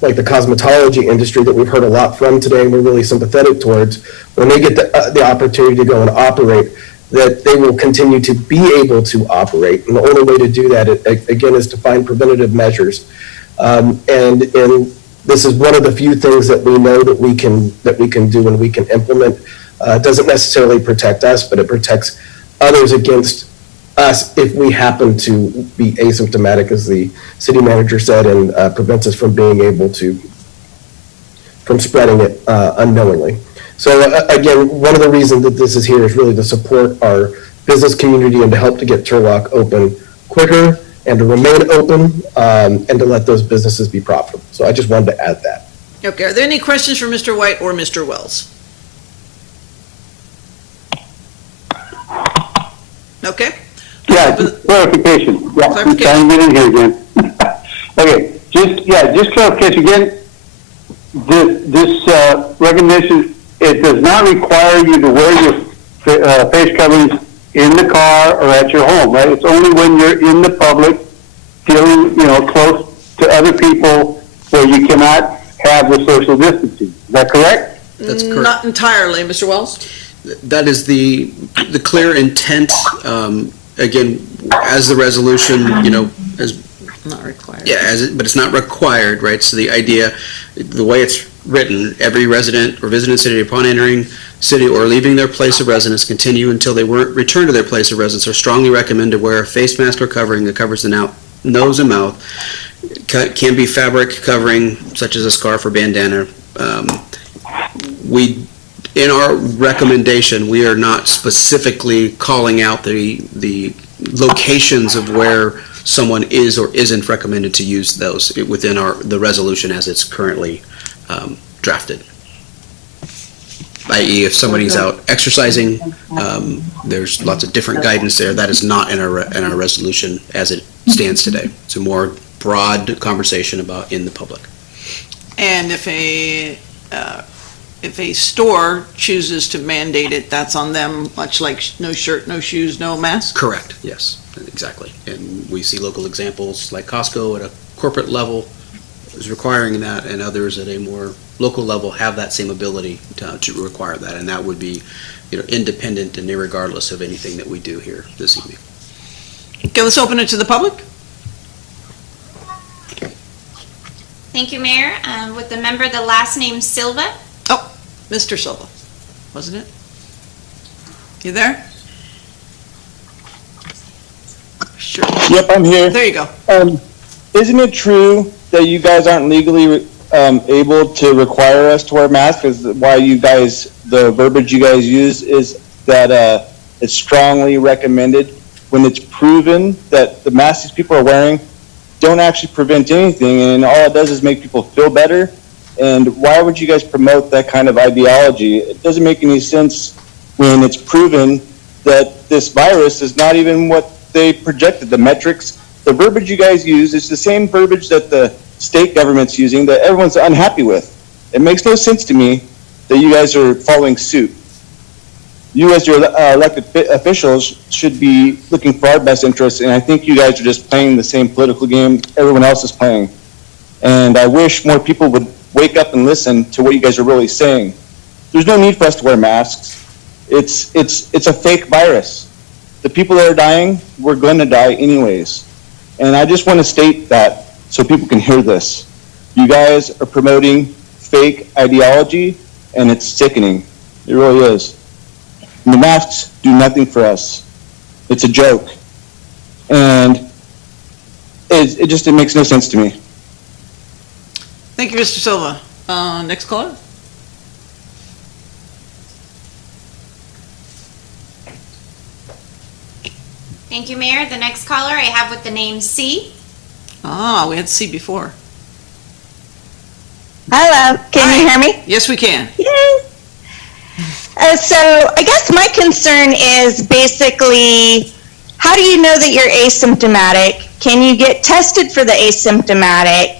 like the cosmetology industry that we've heard a lot from today and we're really sympathetic towards, when they get the opportunity to go and operate, that they will continue to be able to operate. And the only way to do that, again, is to find preventative measures. And this is one of the few things that we know that we can do and we can implement. It doesn't necessarily protect us, but it protects others against us if we happen to be asymptomatic, as the city manager said, and prevents us from being able to, from spreading it unknowingly. So again, one of the reasons that this is here is really to support our business community and to help to get Turlock open quicker and to remain open and to let those businesses be profitable. So I just wanted to add that. Okay, are there any questions for Mr. White or Mr. Wells? Okay. Yeah, just clarification. Yeah, I'm trying to get in here again. Okay, just clarification again. This recognition, it does not require you to wear your face coverings in the car or at your home, right? It's only when you're in the public, dealing, close to other people where you cannot have the social distancing. Is that correct? That's correct. Not entirely, Mr. Wells. That is the clear intent, again, as the resolution, as. Not required. Yeah, but it's not required, right? So the idea, the way it's written, every resident or visiting city upon entering city or leaving their place of residence continue until they return to their place of residence are strongly recommended to wear a face mask or covering that covers the nose and mouth. Can be fabric covering such as a scarf or bandana. In our recommendation, we are not specifically calling out the locations of where someone is or isn't recommended to use those within the resolution as it's currently drafted. I.e., if somebody's out exercising, there's lots of different guidance there. That is not in our resolution as it stands today. It's a more broad conversation about in the public. And if a store chooses to mandate it, that's on them, much like no shirt, no shoes, no mask? Correct, yes, exactly. And we see local examples like Costco at a corporate level is requiring that, and others at a more local level have that same ability to require that, and that would be, independent and irregardless of anything that we do here this evening. Okay, let's open it to the public. Thank you, Mayor. With the member, the last name Silva. Oh, Mr. Silva, wasn't it? You there? Sure. Yep, I'm here. There you go. Isn't it true that you guys aren't legally able to require us to wear masks? Is why you guys, the verbiage you guys use is that it's strongly recommended when it's proven that the masks these people are wearing don't actually prevent anything, and all it does is make people feel better. And why would you guys promote that kind of ideology? It doesn't make any sense when it's proven that this virus is not even what they projected. The metrics, the verbiage you guys use is the same verbiage that the state government's using that everyone's unhappy with. It makes no sense to me that you guys are following suit. You as your elected officials should be looking for our best interests, and I think you guys are just playing the same political game everyone else is playing. And I wish more people would wake up and listen to what you guys are really saying. There's no need for us to wear masks. It's a fake virus. The people that are dying, we're going to die anyways. And I just want to state that so people can hear this. You guys are promoting fake ideology, and it's sickening. It really is. And the masks do nothing for us. It's a joke. And it makes no sense to me. Thank you, Mr. Silva. Next caller. Thank you, Mayor. The next caller I have with the name C. Ah, we had C before. Hello, can you hear me? Yes, we can. Yay. So I guess my concern is basically, how do you know that you're asymptomatic? Can you get tested for the asymptomatic?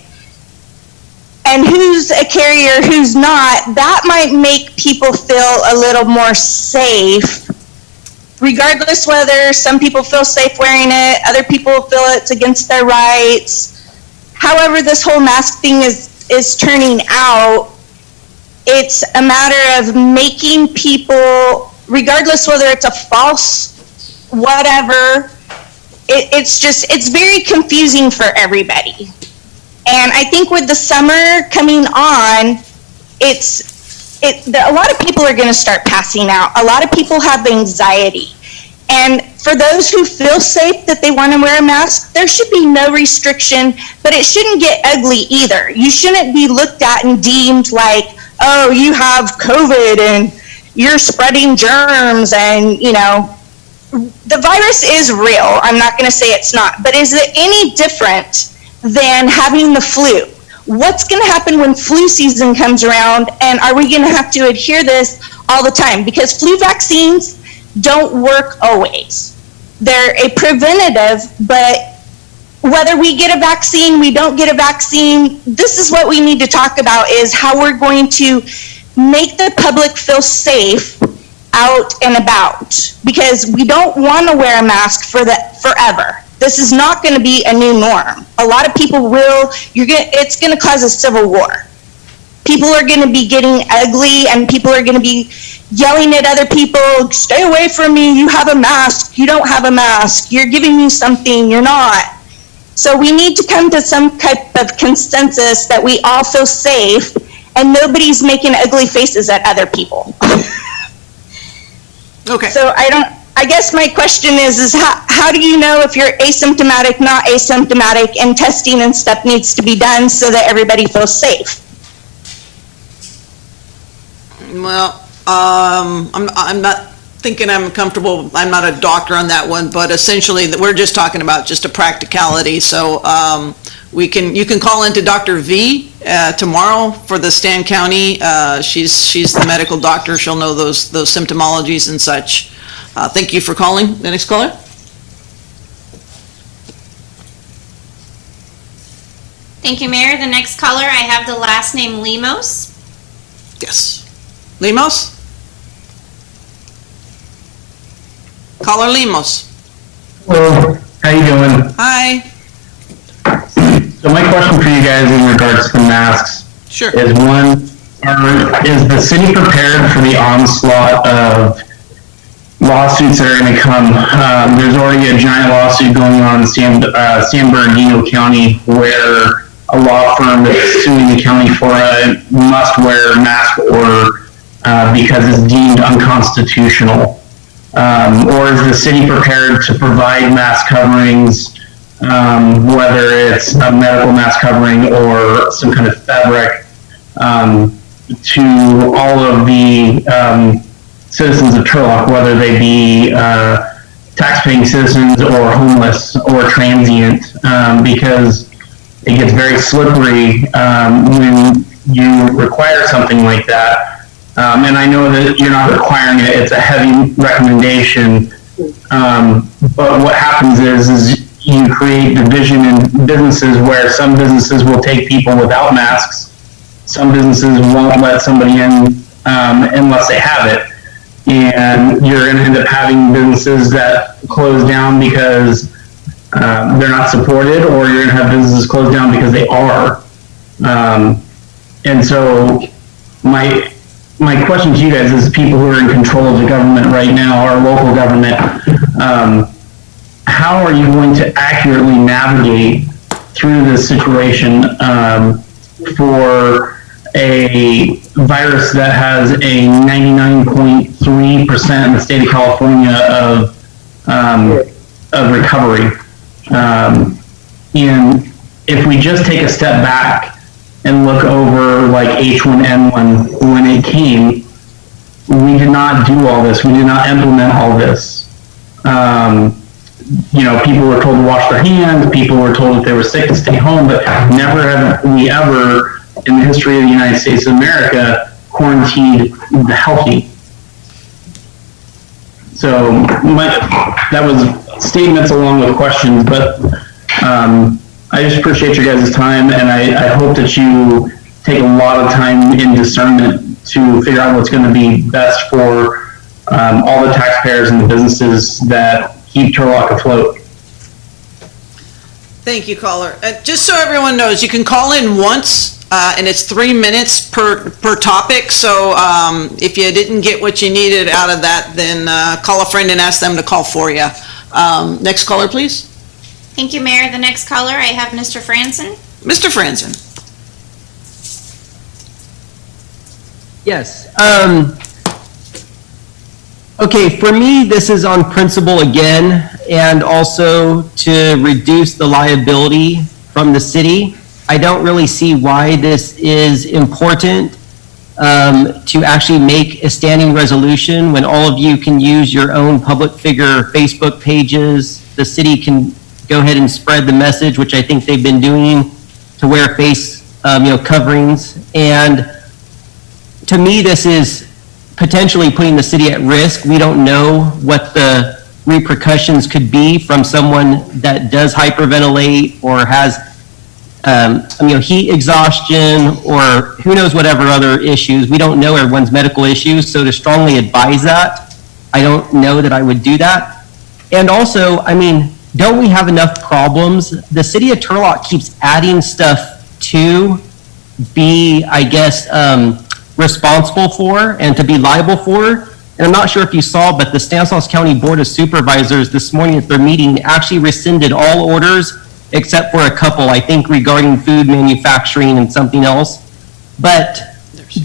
And who's a carrier, who's not? That might make people feel a little more safe, regardless whether some people feel safe wearing it, other people feel it's against their rights. However this whole mask thing is turning out, it's a matter of making people, regardless whether it's a false whatever, it's very confusing for everybody. And I think with the summer coming on, a lot of people are going to start passing out. A lot of people have anxiety. And for those who feel safe that they want to wear a mask, there should be no restriction, but it shouldn't get ugly either. You shouldn't be looked at and deemed like, oh, you have COVID and you're spreading germs and, you know, the virus is real. I'm not going to say it's not, but is it any different than having the flu? What's going to happen when flu season comes around, and are we going to have to adhere this all the time? Because flu vaccines don't work always. They're a preventative, but whether we get a vaccine, we don't get a vaccine, this is what we need to talk about, is how we're going to make the public feel safe out and about, because we don't want to wear a mask forever. This is not going to be a new norm. A lot of people it's going to cause a civil war. People are going to be getting ugly, and people are going to be yelling at other people, stay away from me, you have a mask, you don't have a mask, you're giving me something, you're not. So we need to come to some type of consensus that we all feel safe and nobody's making ugly faces at other people. Okay. So I guess my question is how do you know if you're asymptomatic, not asymptomatic, and testing and stuff needs to be done so that everybody feels safe? Well, I'm not thinking I'm comfortable. I'm not a doctor on that one, but essentially we're just talking about just a practicality. So you can call into Dr. V tomorrow for the Stan County. She's the medical doctor. She'll know those symptomologies and such. Thank you for calling. The next caller. Thank you, Mayor. The next caller, I have the last name Lemos. Yes. Lemos? Caller Lemos. Hello, how you doing? Hi. So my question for you guys in regards to masks is one, is the city prepared for the onslaught of lawsuits that are going to come? There's already a giant lawsuit going on in San Bernardino County where a law firm is suing the county for a must-wear mask order because it's deemed unconstitutional. Or is the city prepared to provide mask coverings, whether it's a medical mask covering or some kind of fabric, to all of the citizens of Turlock, whether they be tax-paying citizens or homeless or transient, because it gets very slippery when you require something like that. And I know that you're not requiring it, it's a heavy recommendation. But what happens is you create division in businesses where some businesses will take people without masks. Some businesses won't let somebody in unless they have it. And you're going to end up having businesses that close down because they're not supported, or you're going to have businesses close down because they are. And so my question to you guys is, people who are in control of the government right now, our local government, how are you going to accurately navigate through this situation for a virus that has a 99.3% in the state of California of recovery? And if we just take a step back and look over like H1N1, when it came, we did not do all this. We did not implement all this. People were told to wash their hands. People were told if they were sick to stay home, but never have we ever, in the history of the United States of America, quarantined the healthy. So that was statements along with questions, but I just appreciate your guys' time, and I hope that you take a lot of time in discernment to figure out what's going to be best for all the taxpayers and the businesses that keep Turlock afloat. Thank you, caller. Just so everyone knows, you can call in once, and it's 3 minutes per topic. So if you didn't get what you needed out of that, then call a friend and ask them to call for you. Next caller, please. Thank you, Mayor. The next caller, I have Mr. Franzen. Mr. Franzen. Yes. Okay, for me, this is on principle again, and also to reduce the liability from the city. I don't really see why this is important to actually make a standing resolution when all of you can use your own public figure Facebook pages. The city can go ahead and spread the message, which I think they've been doing, to wear face coverings. And to me, this is potentially putting the city at risk. We don't know what the repercussions could be from someone that does hyperventilate or has heat exhaustion, or who knows whatever other issues. We don't know everyone's medical issues, so to strongly advise that, I don't know that I would do that. And also, I mean, don't we have enough problems? The city of Turlock keeps adding stuff to be, I guess, responsible for and to be liable for. And I'm not sure if you saw, but the Stanislaus County Board of Supervisors this morning at their meeting actually rescinded all orders except for a couple, I think, regarding food manufacturing and something else. But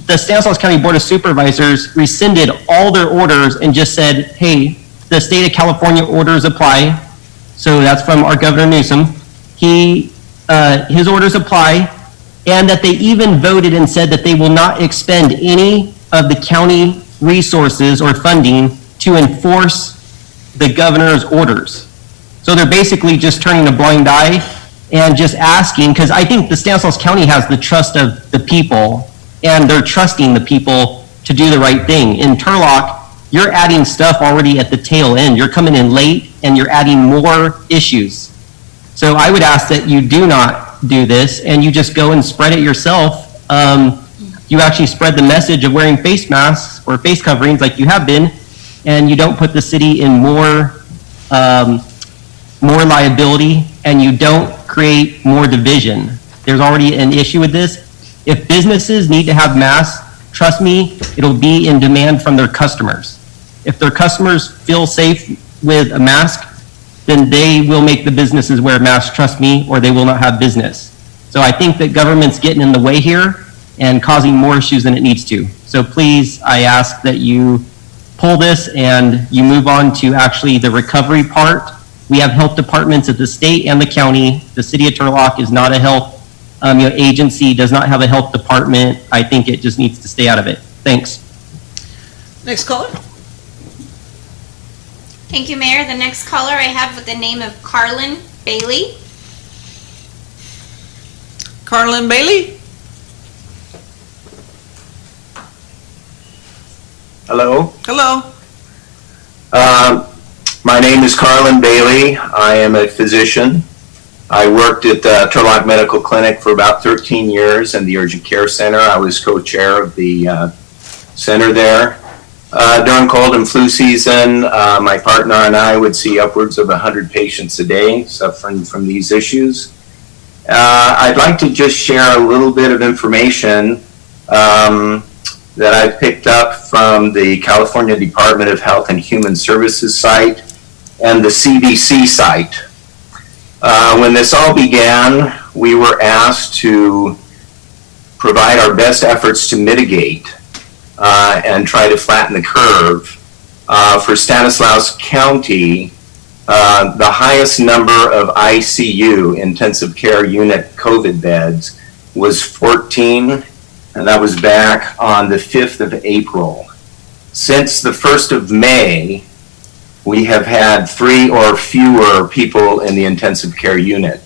the Stanislaus County Board of Supervisors rescinded all their orders and just said, hey, the state of California orders apply. So that's from our Governor Newsom. His orders apply, and that they even voted and said that they will not expend any of the county resources or funding to enforce the governor's orders. So they're basically just turning a blind eye and just asking, because I think the Stanislaus County has the trust of the people, and they're trusting the people to do the right thing. In Turlock, you're adding stuff already at the tail end. You're coming in late, and you're adding more issues. So I would ask that you do not do this, and you just go and spread it yourself. You actually spread the message of wearing face masks or face coverings like you have been, and you don't put the city in more liability, and you don't create more division. There's already an issue with this. If businesses need to have masks, trust me, it'll be in demand from their customers. If their customers feel safe with a mask, then they will make the businesses wear masks, trust me, or they will not have business. So I think that government's getting in the way here and causing more issues than it needs to. So please, I ask that you pull this and you move on to actually the recovery part. We have health departments at the state and the county. The city of Turlock is not a health agency, does not have a health department. I think it just needs to stay out of it. Thanks. Next caller. Thank you, Mayor. The next caller I have with the name of Carlin Bailey. Carlin Bailey? Hello. Hello. My name is Carlin Bailey. I am a physician. I worked at the Turlock Medical Clinic for about 13 years in the Urgent Care Center. I was co-chair of the center there. During cold and flu season, my partner and I would see upwards of 100 patients a day suffering from these issues. I'd like to just share a little bit of information that I picked up from the California Department of Health and Human Services site and the CDC site. When this all began, we were asked to provide our best efforts to mitigate and try to flatten the curve. For Stanislaus County, the highest number of ICU, intensive care unit COVID beds, was 14, and that was back on the 5th of April. Since the 1st of May, we have had 3 or fewer people in the intensive care unit.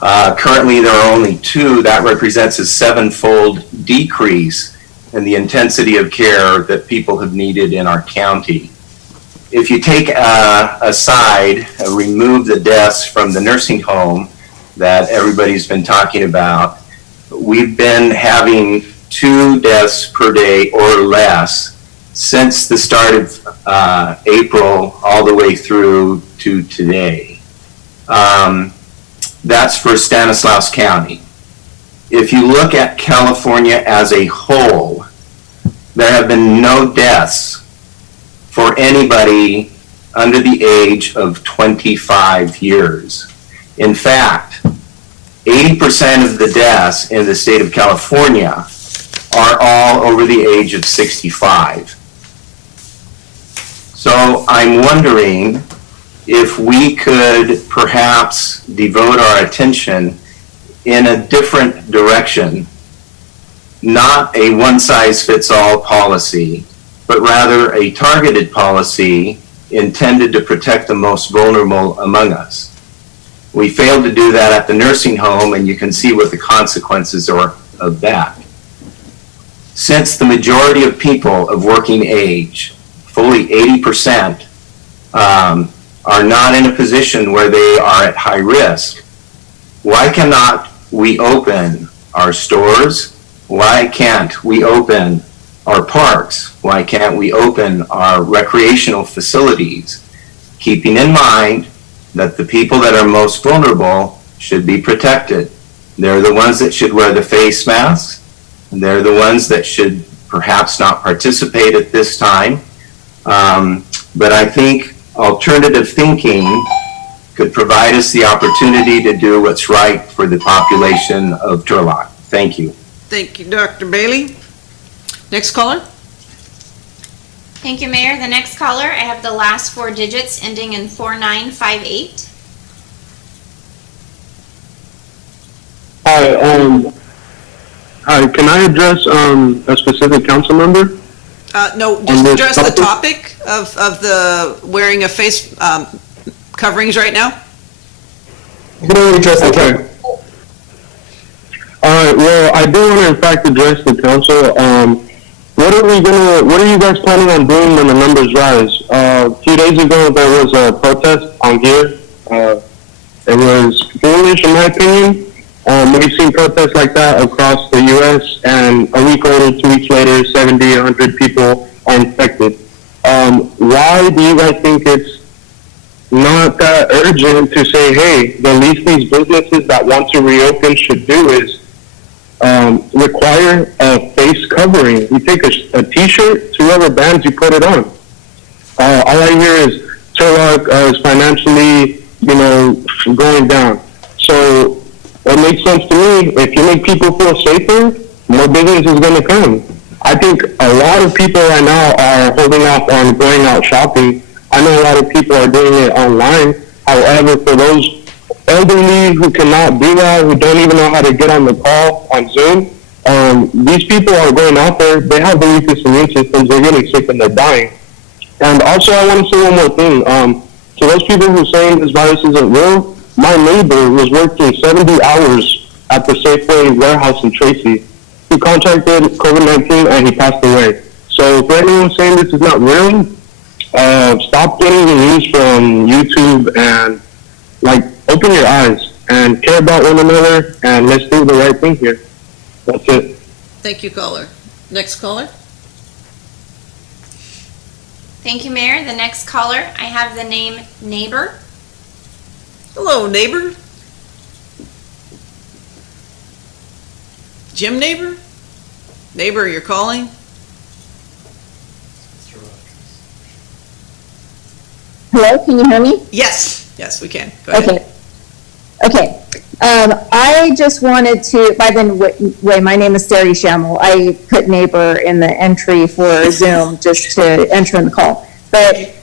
Currently, there are only 2. That represents a 7-fold decrease in the intensity of care that people have needed in our county. If you take aside, remove the deaths from the nursing home that everybody's been talking about, we've been having 2 deaths per day or less since the start of April all the way through to today. That's for Stanislaus County. If you look at California as a whole, there have been no deaths for anybody under the age of 25 years. In fact, 80% of the deaths in the state of California are all over the age of 65. So I'm wondering if we could perhaps devote our attention in a different direction, not a one-size-fits-all policy, but rather a targeted policy intended to protect the most vulnerable among us. We failed to do that at the nursing home, and you can see what the consequences are of that. Since the majority of people of working age, fully 80%, are not in a position where they are at high risk, why cannot we open our stores? Why can't we open our parks? Why can't we open our recreational facilities? Keeping in mind that the people that are most vulnerable should be protected. They're the ones that should wear the face masks. They're the ones that should perhaps not participate at this time. But I think alternative thinking could provide us the opportunity to do what's right for the population of Turlock. Thank you. Thank you, Dr. Bailey. Next caller? Thank you, Mayor. The next caller, I have the last four digits ending in 4958. Hi, can I address a specific council member? No, just address the topic of the wearing of face coverings right now. You can only address the Okay. All right, well, I do want to in fact address the council. What are you guys planning on doing when the numbers rise? A few days ago, there was a protest on gear. It was foolish, in my opinion. We've seen protests like that across the U.S., and a week later, 2 weeks later, 70, 100 people are infected. Why do you guys think it's not that urgent to say, hey, the least these businesses that want to reopen should do is require a face covering? You take a t-shirt to rubber bands, you put it on. All I hear is Turlock is financially, going down. So it makes sense to me. If you make people feel safer, more business is going to come. I think a lot of people right now are holding off on going out shopping. I know a lot of people are doing it online. However, for those elderly who cannot do that, who don't even know how to get on the call on Zoom, these people are going out there. They have the weakest immune systems. They're getting sick and they're dying. And also, I want to say one more thing. To those people who are saying this virus isn't real, my neighbor was working 70 hours at the Safeway warehouse in Tracy. He contracted COVID-19 and he passed away. So for anyone saying this is not real, stop getting the news from YouTube and open your eyes and care about one another, and let's do the right thing here. That's it. Thank you, caller. Next caller? Thank you, Mayor. The next caller, I have the name Neighbor. Hello, neighbor. Jim Neighbor? Neighbor, you're calling? Hello, can you hear me? Yes, we can. Go ahead. Okay. I just wanted to, by the way, my name is Sari Shamel. I put neighbor in the entry for Zoom just to enter in the call. But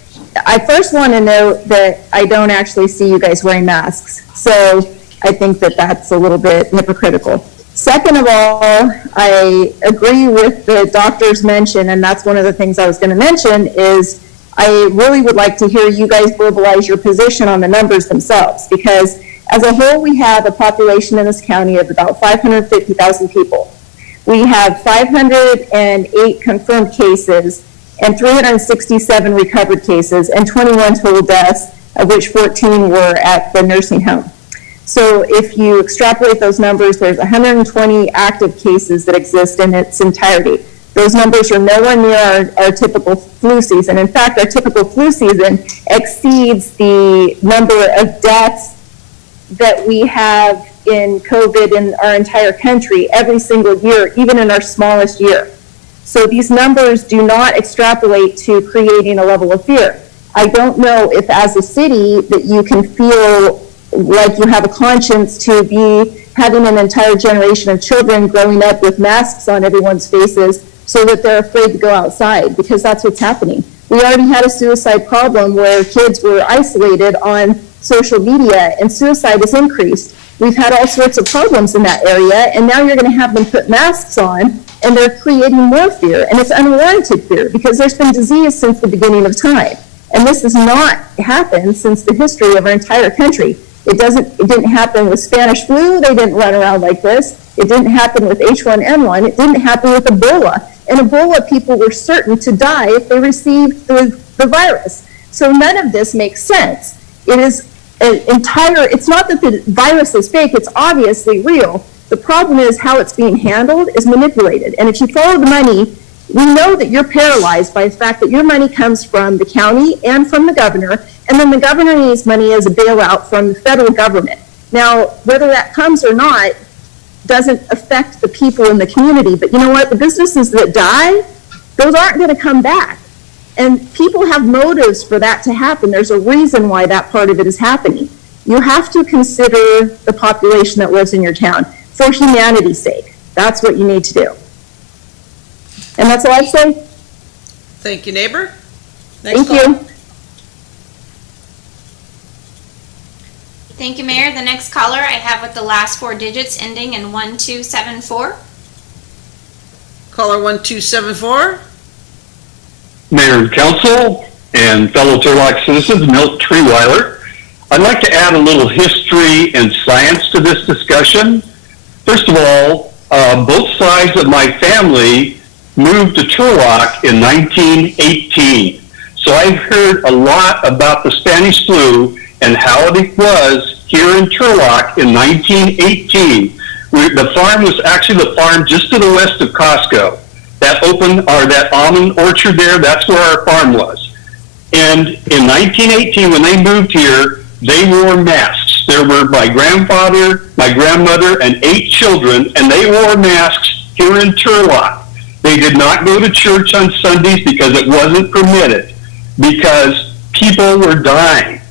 I first want to note that I don't actually see you guys wearing masks. So I think that that's a little bit hypocritical. Second of all, I agree with the doctor's mention, and that's one of the things I was going to mention, is I really would like to hear you guys verbalize your position on the numbers themselves, because as a whole, we have a population in this county of about 550,000 people. We have 508 confirmed cases and 367 recovered cases and 21 total deaths, of which 14 were at the nursing home. So if you extrapolate those numbers, there's 120 active cases that exist in its entirety. Those numbers are nowhere near our typical flu season. In fact, our typical flu season exceeds the number of deaths that we have in COVID in our entire country every single year, even in our smallest year. So these numbers do not extrapolate to creating a level of fear. I don't know if as a city that you can feel like you have a conscience to be having an entire generation of children growing up with masks on everyone's faces so that they're afraid to go outside, because that's what's happening. We already had a suicide problem where kids were isolated on social media and suicide has increased. We've had all sorts of problems in that area, and now you're going to have them put masks on, and they're creating more fear, and it's unwarranted fear because there's been disease since the beginning of time. And this has not happened since the history of our entire country. It didn't happen with Spanish flu. They didn't run around like this. It didn't happen with H1N1. It didn't happen with Ebola. And Ebola people were certain to die if they received the virus. So none of this makes sense. It is it's not that the virus is fake, it's obviously real. The problem is how it's being handled is manipulated. And if you follow the money, we know that you're paralyzed by the fact that your money comes from the county and from the governor, and then the governor needs money as a bailout from the federal government. Now, whether that comes or not doesn't affect the people in the community, but you know what? The businesses that die, those aren't going to come back. And people have motives for that to happen. There's a reason why that part of it is happening. You have to consider the population that lives in your town for humanity's sake. That's what you need to do. And that's all I say. Thank you, neighbor. Thank you. Thank you, Mayor. The next caller I have with the last 4 digits ending in 1274. Caller 1274. Mayor and council and fellow Turlock citizens, Milt Treeweiler. I'd like to add a little history and science to this discussion. First of all, both sides of my family moved to Turlock in 1918. So I've heard a lot about the Spanish flu and how it was here in Turlock in 1918. The farm was actually the farm just to the west of Costco. That almond orchard there, that's where our farm was. And in 1918, when they moved here, they wore masks. There were my grandfather, my grandmother, and 8 children, and they wore masks here in Turlock. They did not go to church on Sundays because it wasn't permitted, because people were dying.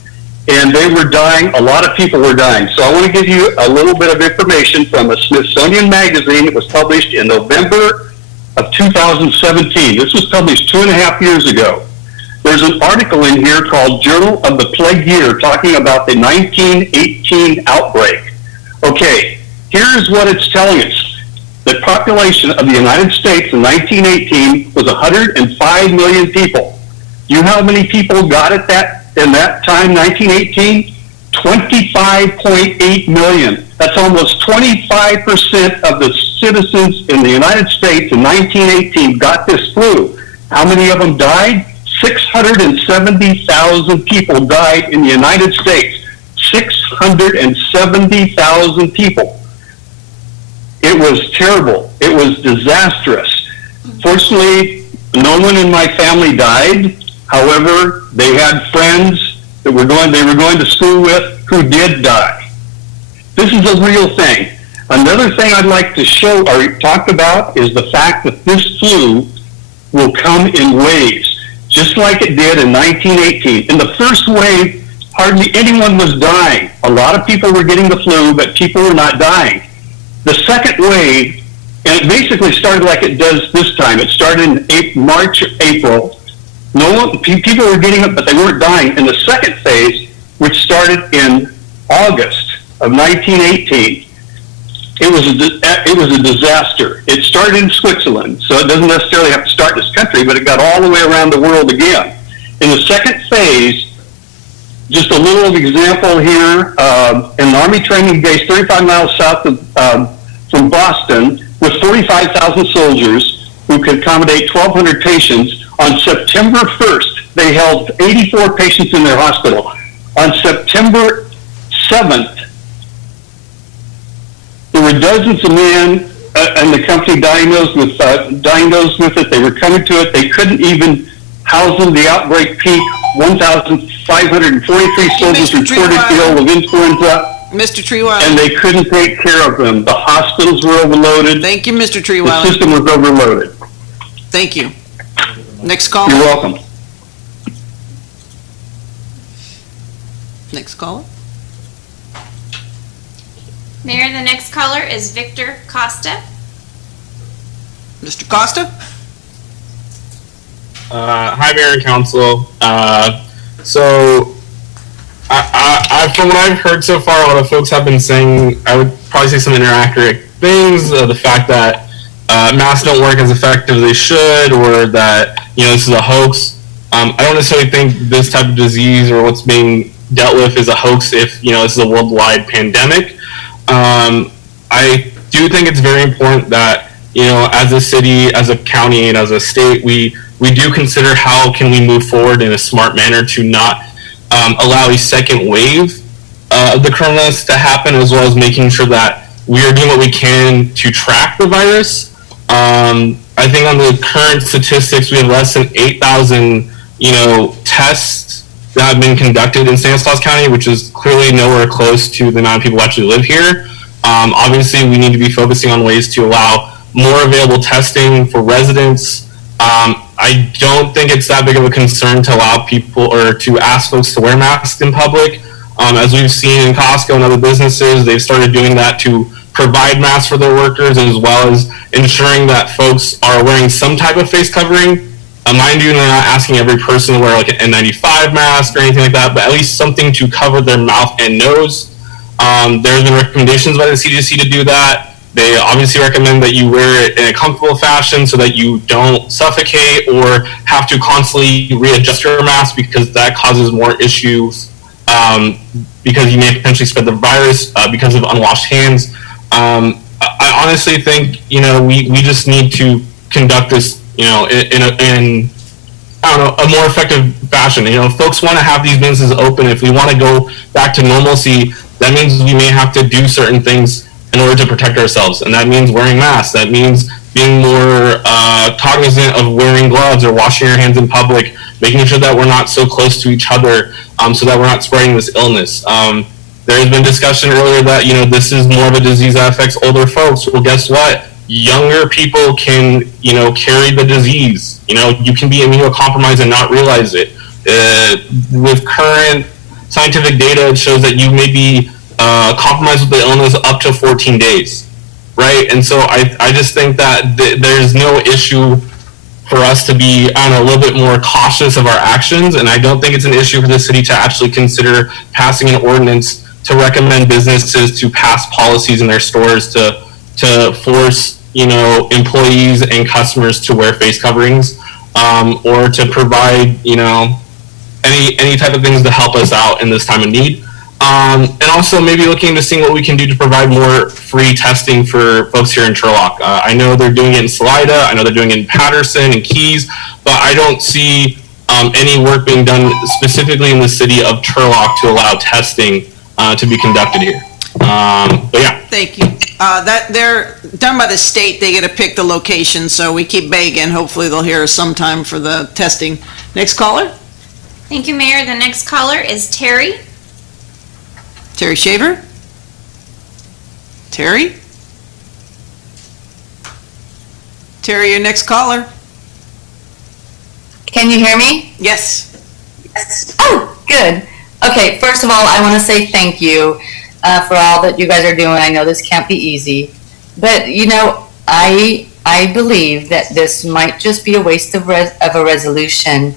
And they were dying, a lot of people were dying. So I want to give you a little bit of information from a Smithsonian magazine. It was published in November of 2017. This was published 2.5 years ago. There's an article in here called Journal of the Plague Year talking about the 1918 outbreak. Okay, here's what it's telling us. The population of the United States in 1918 was 105 million people. You know how many people got it in that time, 1918? 25.8 million. That's almost 25% of the citizens in the United States in 1918 got this flu. How many of them died? 670,000 people died in the United States. 670,000 people. It was terrible. It was disastrous. Fortunately, no one in my family died. However, they had friends that they were going to school with who did die. This is a real thing. Another thing I'd like to show or talk about is the fact that this flu will come in waves, just like it did in 1918. In the first wave, hardly anyone was dying. A lot of people were getting the flu, but people were not dying. The second wave, and it basically started like it does this time. It started in March, April. People were getting it, but they weren't dying. In the second phase, which started in August of 1918, it was a disaster. It started in Switzerland, so it doesn't necessarily have to start in this country, but it got all the way around the world again. In the second phase, just a little example here, an Army training base 35 miles south from Boston with 45,000 soldiers who could accommodate 1,200 patients. On September 1st, they held 84 patients in their hospital. On September 7th, there were dozens of men in the company diagnosed with it. They were coming to it. They couldn't even house them. The outbreak peak, 1,543 soldiers reported ill of influenza. Mr. Treeweiler. And they couldn't take care of them. The hospitals were overloaded. Thank you, Mr. Treeweiler. The system was overloaded. Thank you. Next call. You're welcome. Next caller. Mayor, the next caller is Victor Costa. Mr. Costa? Hi, Mayor and Council. So, from what I've heard so far, a lot of folks have been saying, I would probably say some inaccurate things. The fact that masks don't work as effective as they should, or that, this is a hoax. I don't necessarily think this type of disease or what's being dealt with is a hoax if, this is a worldwide pandemic. I do think it's very important that, as a city, as a county, and as a state, we do consider how can we move forward in a smart manner to not allow a second wave of the coronavirus to happen, as well as making sure that we are doing what we can to track the virus. I think on the current statistics, we have less than 8,000, tests that have been conducted in Stanislaus County, which is clearly nowhere close to the amount of people who actually live here. Obviously, we need to be focusing on ways to allow more available testing for residents. I don't think it's that big of a concern to allow people or to ask folks to wear masks in public. As we've seen in Costco and other businesses, they've started doing that to provide masks for their workers, as well as ensuring that folks are wearing some type of face covering. Mind you, they're not asking every person to wear like an N95 mask or anything like that, but at least something to cover their mouth and nose. There's been recommendations by the CDC to do that. They obviously recommend that you wear it in a comfortable fashion so that you don't suffocate or have to constantly readjust your mask, because that causes more issues, because you may potentially spread the virus because of unwashed hands. I honestly think, we just need to conduct this, in a more effective fashion. If folks want to have these businesses open, if we want to go back to normalcy, that means we may have to do certain things in order to protect ourselves. And that means wearing masks. That means being more cognizant of wearing gloves or washing your hands in public, making sure that we're not so close to each other, so that we're not spreading this illness. There has been discussion earlier that, this is more of a disease that affects older folks. Well, guess what? Younger people can, carry the disease. You can be immunocompromised and not realize it. With current scientific data, it shows that you may be compromised with the illness up to 14 days, right? And so I just think that there's no issue for us to be, a little bit more cautious of our actions. And I don't think it's an issue for the city to actually consider passing an ordinance to recommend businesses to pass policies in their stores to force, employees and customers to wear face coverings, or to provide, any type of things to help us out in this time of need. And also maybe looking to seeing what we can do to provide more free testing for folks here in Turlock. I know they're doing it in Salida, I know they're doing it in Patterson and Keys, but I don't see any work being done specifically in the city of Turlock to allow testing to be conducted here. But yeah. Thank you. That they're done by the state. They get to pick the location, so we keep begging. Hopefully they'll hear us sometime for the testing. Next caller? Thank you, Mayor. The next caller is Terry. Terry Shaver? Terry? Terry, your next caller. Can you hear me? Yes. Yes. Oh, good. Okay, first of all, I want to say thank you for all that you guys are doing. I know this can't be easy, but I believe that this might just be a waste of a resolution.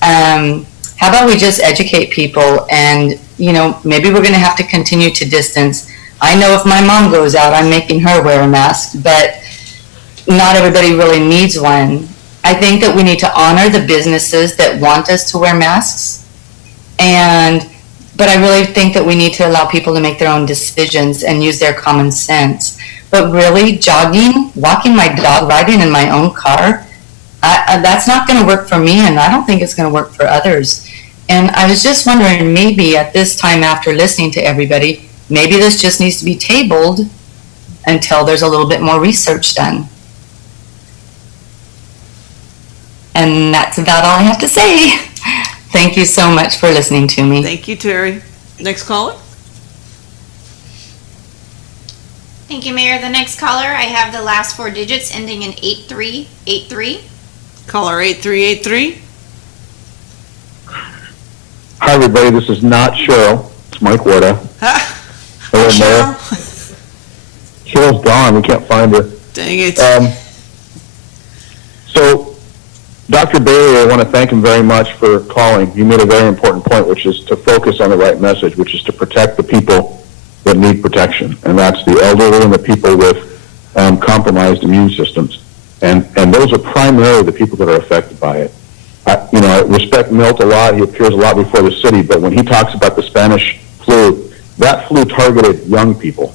How about we just educate people, and maybe we're going to have to continue to distance. I know if my mom goes out, I'm making her wear a mask, but not everybody really needs one. I think that we need to honor the businesses that want us to wear masks, but I really think that we need to allow people to make their own decisions and use their common sense. But really, jogging, walking my dog, riding in my own car, that's not going to work for me, and I don't think it's going to work for others. And I was just wondering, maybe at this time, after listening to everybody, maybe this just needs to be tabled until there's a little bit more research done. And that's about all I have to say. Thank you so much for listening to me. Thank you, Terry. Next caller? Thank you, Mayor. The next caller, I have the last four digits ending in 8383. Caller 8383. Hi, everybody. This is not Cheryl. It's Mike Warda. Hello, Mayor. Cheryl's gone. We can't find her. Dang it. So Dr. Bailey, I want to thank him very much for calling. You made a very important point, which is to focus on the right message, which is to protect the people that need protection, and that's the elderly and the people with compromised immune systems. And those are primarily the people that are affected by it. I respect Milt a lot. He appears a lot before the city, but when he talks about the Spanish flu, that flu targeted young people.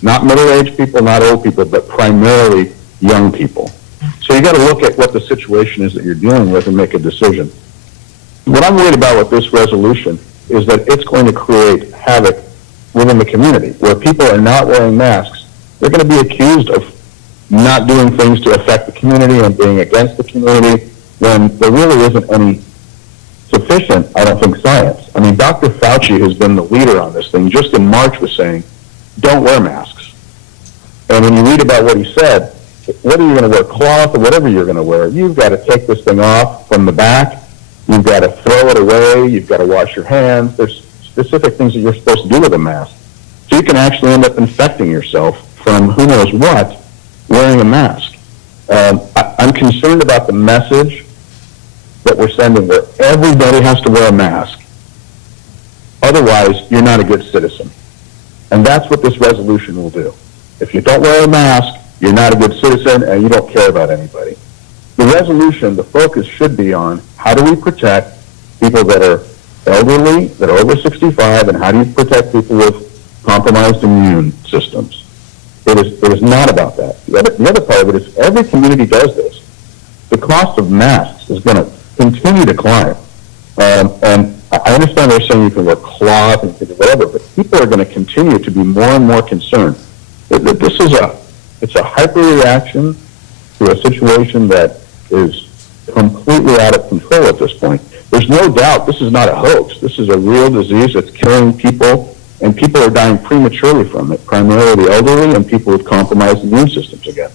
Not middle-aged people, not old people, but primarily young people. So you got to look at what the situation is that you're dealing with and make a decision. What I'm worried about with this resolution is that it's going to create havoc within the community, where people are not wearing masks. They're going to be accused of not doing things to affect the community and being against the community when there really isn't any sufficient, I don't think, science. I mean, Dr. Fauci has been the leader on this thing. Just in March was saying, don't wear masks. And when you read about what he said, whether you're going to wear cloth or whatever you're going to wear, you've got to take this thing off from the back. You've got to throw it away. You've got to wash your hands. There's specific things that you're supposed to do with a mask. So you can actually end up infecting yourself from who knows what wearing a mask. I'm concerned about the message that we're sending where everybody has to wear a mask. Otherwise, you're not a good citizen. And that's what this resolution will do. If you don't wear a mask, you're not a good citizen and you don't care about anybody. The resolution, the focus should be on how do we protect people that are elderly, that are over 65, and how do you protect people with compromised immune systems. It is not about that. The other part of it is every community does this. The cost of masks is going to continue to climb. And I understand they're saying you can wear cloth and whatever, but people are going to continue to be more and more concerned. This is it's a hyperreaction to a situation that is completely out of control at this point. There's no doubt this is not a hoax. This is a real disease that's killing people, and people are dying prematurely from it, primarily the elderly and people with compromised immune systems again.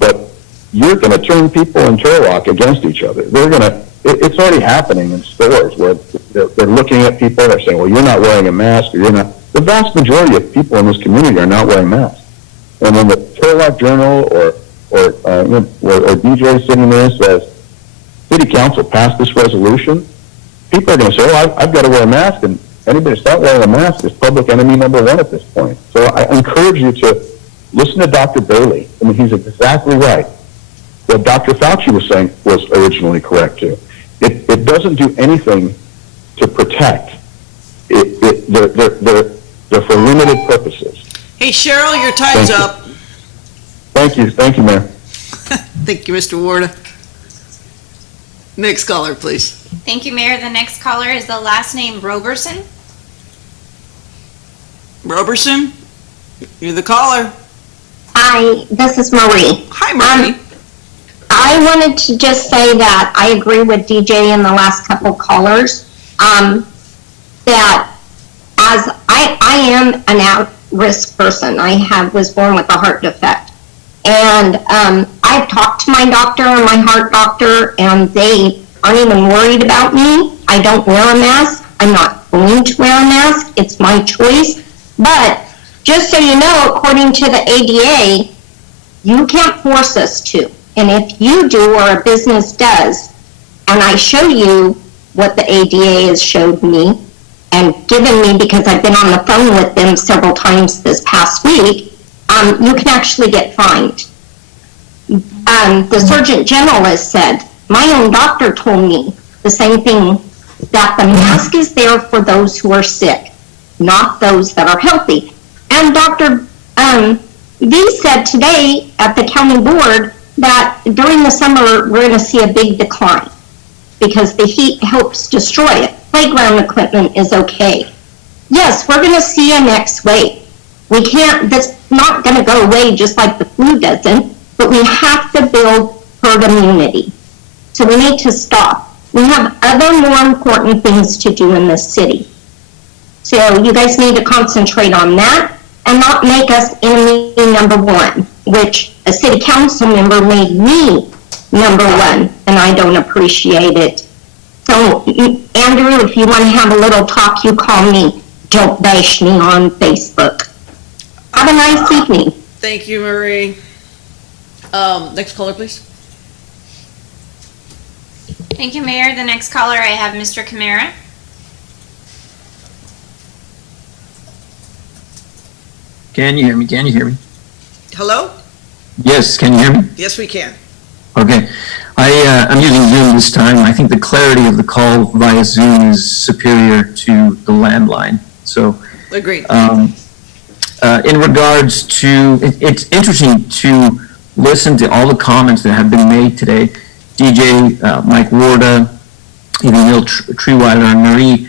But you're going to turn people in Turlock against each other. It's already happening in stores where they're looking at people, they're saying, well, you're not wearing a mask, or you're not. The vast majority of people in this community are not wearing masks. And when the Turlock Journal or DJ sitting there says, City Council passed this resolution, people are going to say, oh, I've got to wear a mask, and anybody that's not wearing a mask is public enemy number one at this point. So I encourage you to listen to Dr. Bailey. I mean, he's exactly right. What Dr. Fauci was saying was originally correct, too. It doesn't do anything to protect. They're for limited purposes. Hey, Cheryl, your time's up. Thank you, Mayor. Thank you, Mr. Warda. Next caller, please. Thank you, Mayor. The next caller is the last name Roberson. Roberson, you're the caller. Hi, this is Marie. Hi, Marie. I wanted to just say that I agree with DJ and the last couple callers, that as I am an at-risk person. I was born with a heart defect. And I've talked to my doctor and my heart doctor, and they aren't even worried about me. I don't wear a mask. I'm not going to wear a mask. It's my choice. But just so you know, according to the ADA, you can't force us to. And if you do, or a business does, and I show you what the ADA has showed me and given me, because I've been on the phone with them several times this past week, you can actually get fined. The Surgeon General has said, my own doctor told me the same thing, that the mask is there for those who are sick, not those that are healthy. And Dr. V said today at the county board that during the summer we're going to see a big decline because the heat helps destroy it. Playground equipment is okay. Yes, we're going to see a next wave. That's not going to go away just like the flu doesn't, but we have to build herd immunity. So we need to stop. We have other more important things to do in this city. So you guys need to concentrate on that and not make us enemy number one, which a city council member made me number one, and I don't appreciate it. So, Andrew, if you want to have a little talk, you call me. Don't bash me on Facebook. Have a nice evening. Thank you, Marie. Next caller, please. Thank you, Mayor. The next caller, I have Mr. Camara. Can you hear me? Can you hear me? Hello? Yes, can you hear me? Yes, we can. Okay. I'm using Zoom this time. I think the clarity of the call via Zoom is superior to the landline. So, Agreed. in regards to, it's interesting to listen to all the comments that have been made today. DJ, Mike Warda, even Neil Treeweiler and Marie.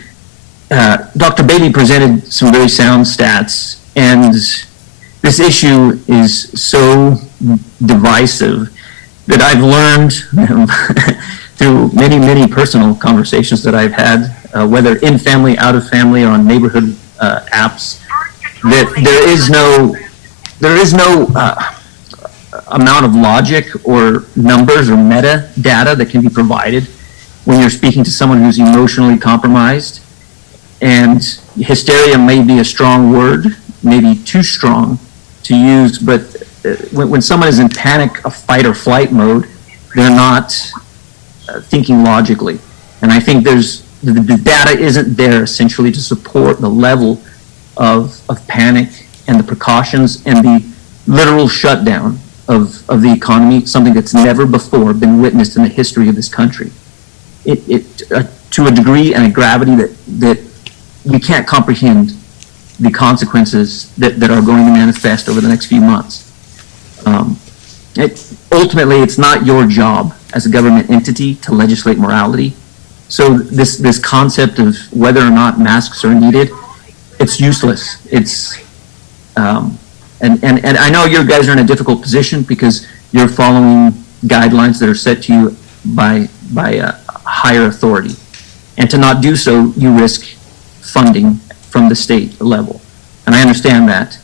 Dr. Bailey presented some very sound stats, and this issue is so divisive that I've learned through many, many personal conversations that I've had, whether in family, out of family, or on neighborhood apps, that there is no amount of logic or numbers or metadata that can be provided when you're speaking to someone who's emotionally compromised. And hysteria may be a strong word, maybe too strong to use, but when someone is in panic, a fight or flight mode, they're not thinking logically. And I think the data isn't there essentially to support the level of panic and the precautions and the literal shutdown of the economy, something that's never before been witnessed in the history of this country. To a degree and a gravity that we can't comprehend the consequences that are going to manifest over the next few months. Ultimately, it's not your job as a government entity to legislate morality. So this concept of whether or not masks are needed, it's useless. It's and I know you guys are in a difficult position because you're following guidelines that are set to you by a higher authority, and to not do so, you risk funding from the state level. And I understand that.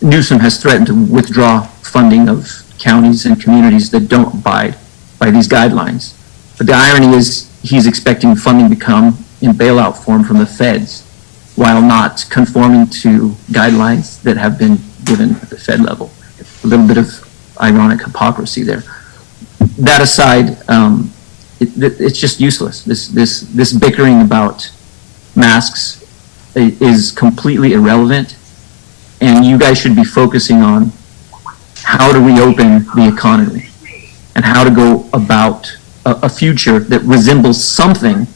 Newsom has threatened to withdraw funding of counties and communities that don't abide by these guidelines. But the irony is he's expecting funding to come in bailout form from the feds while not conforming to guidelines that have been given at the Fed level. A little bit of ironic hypocrisy there. That aside, it's just useless. This bickering about masks is completely irrelevant, and you guys should be focusing on how to reopen the economy and how to go about a future that resembles something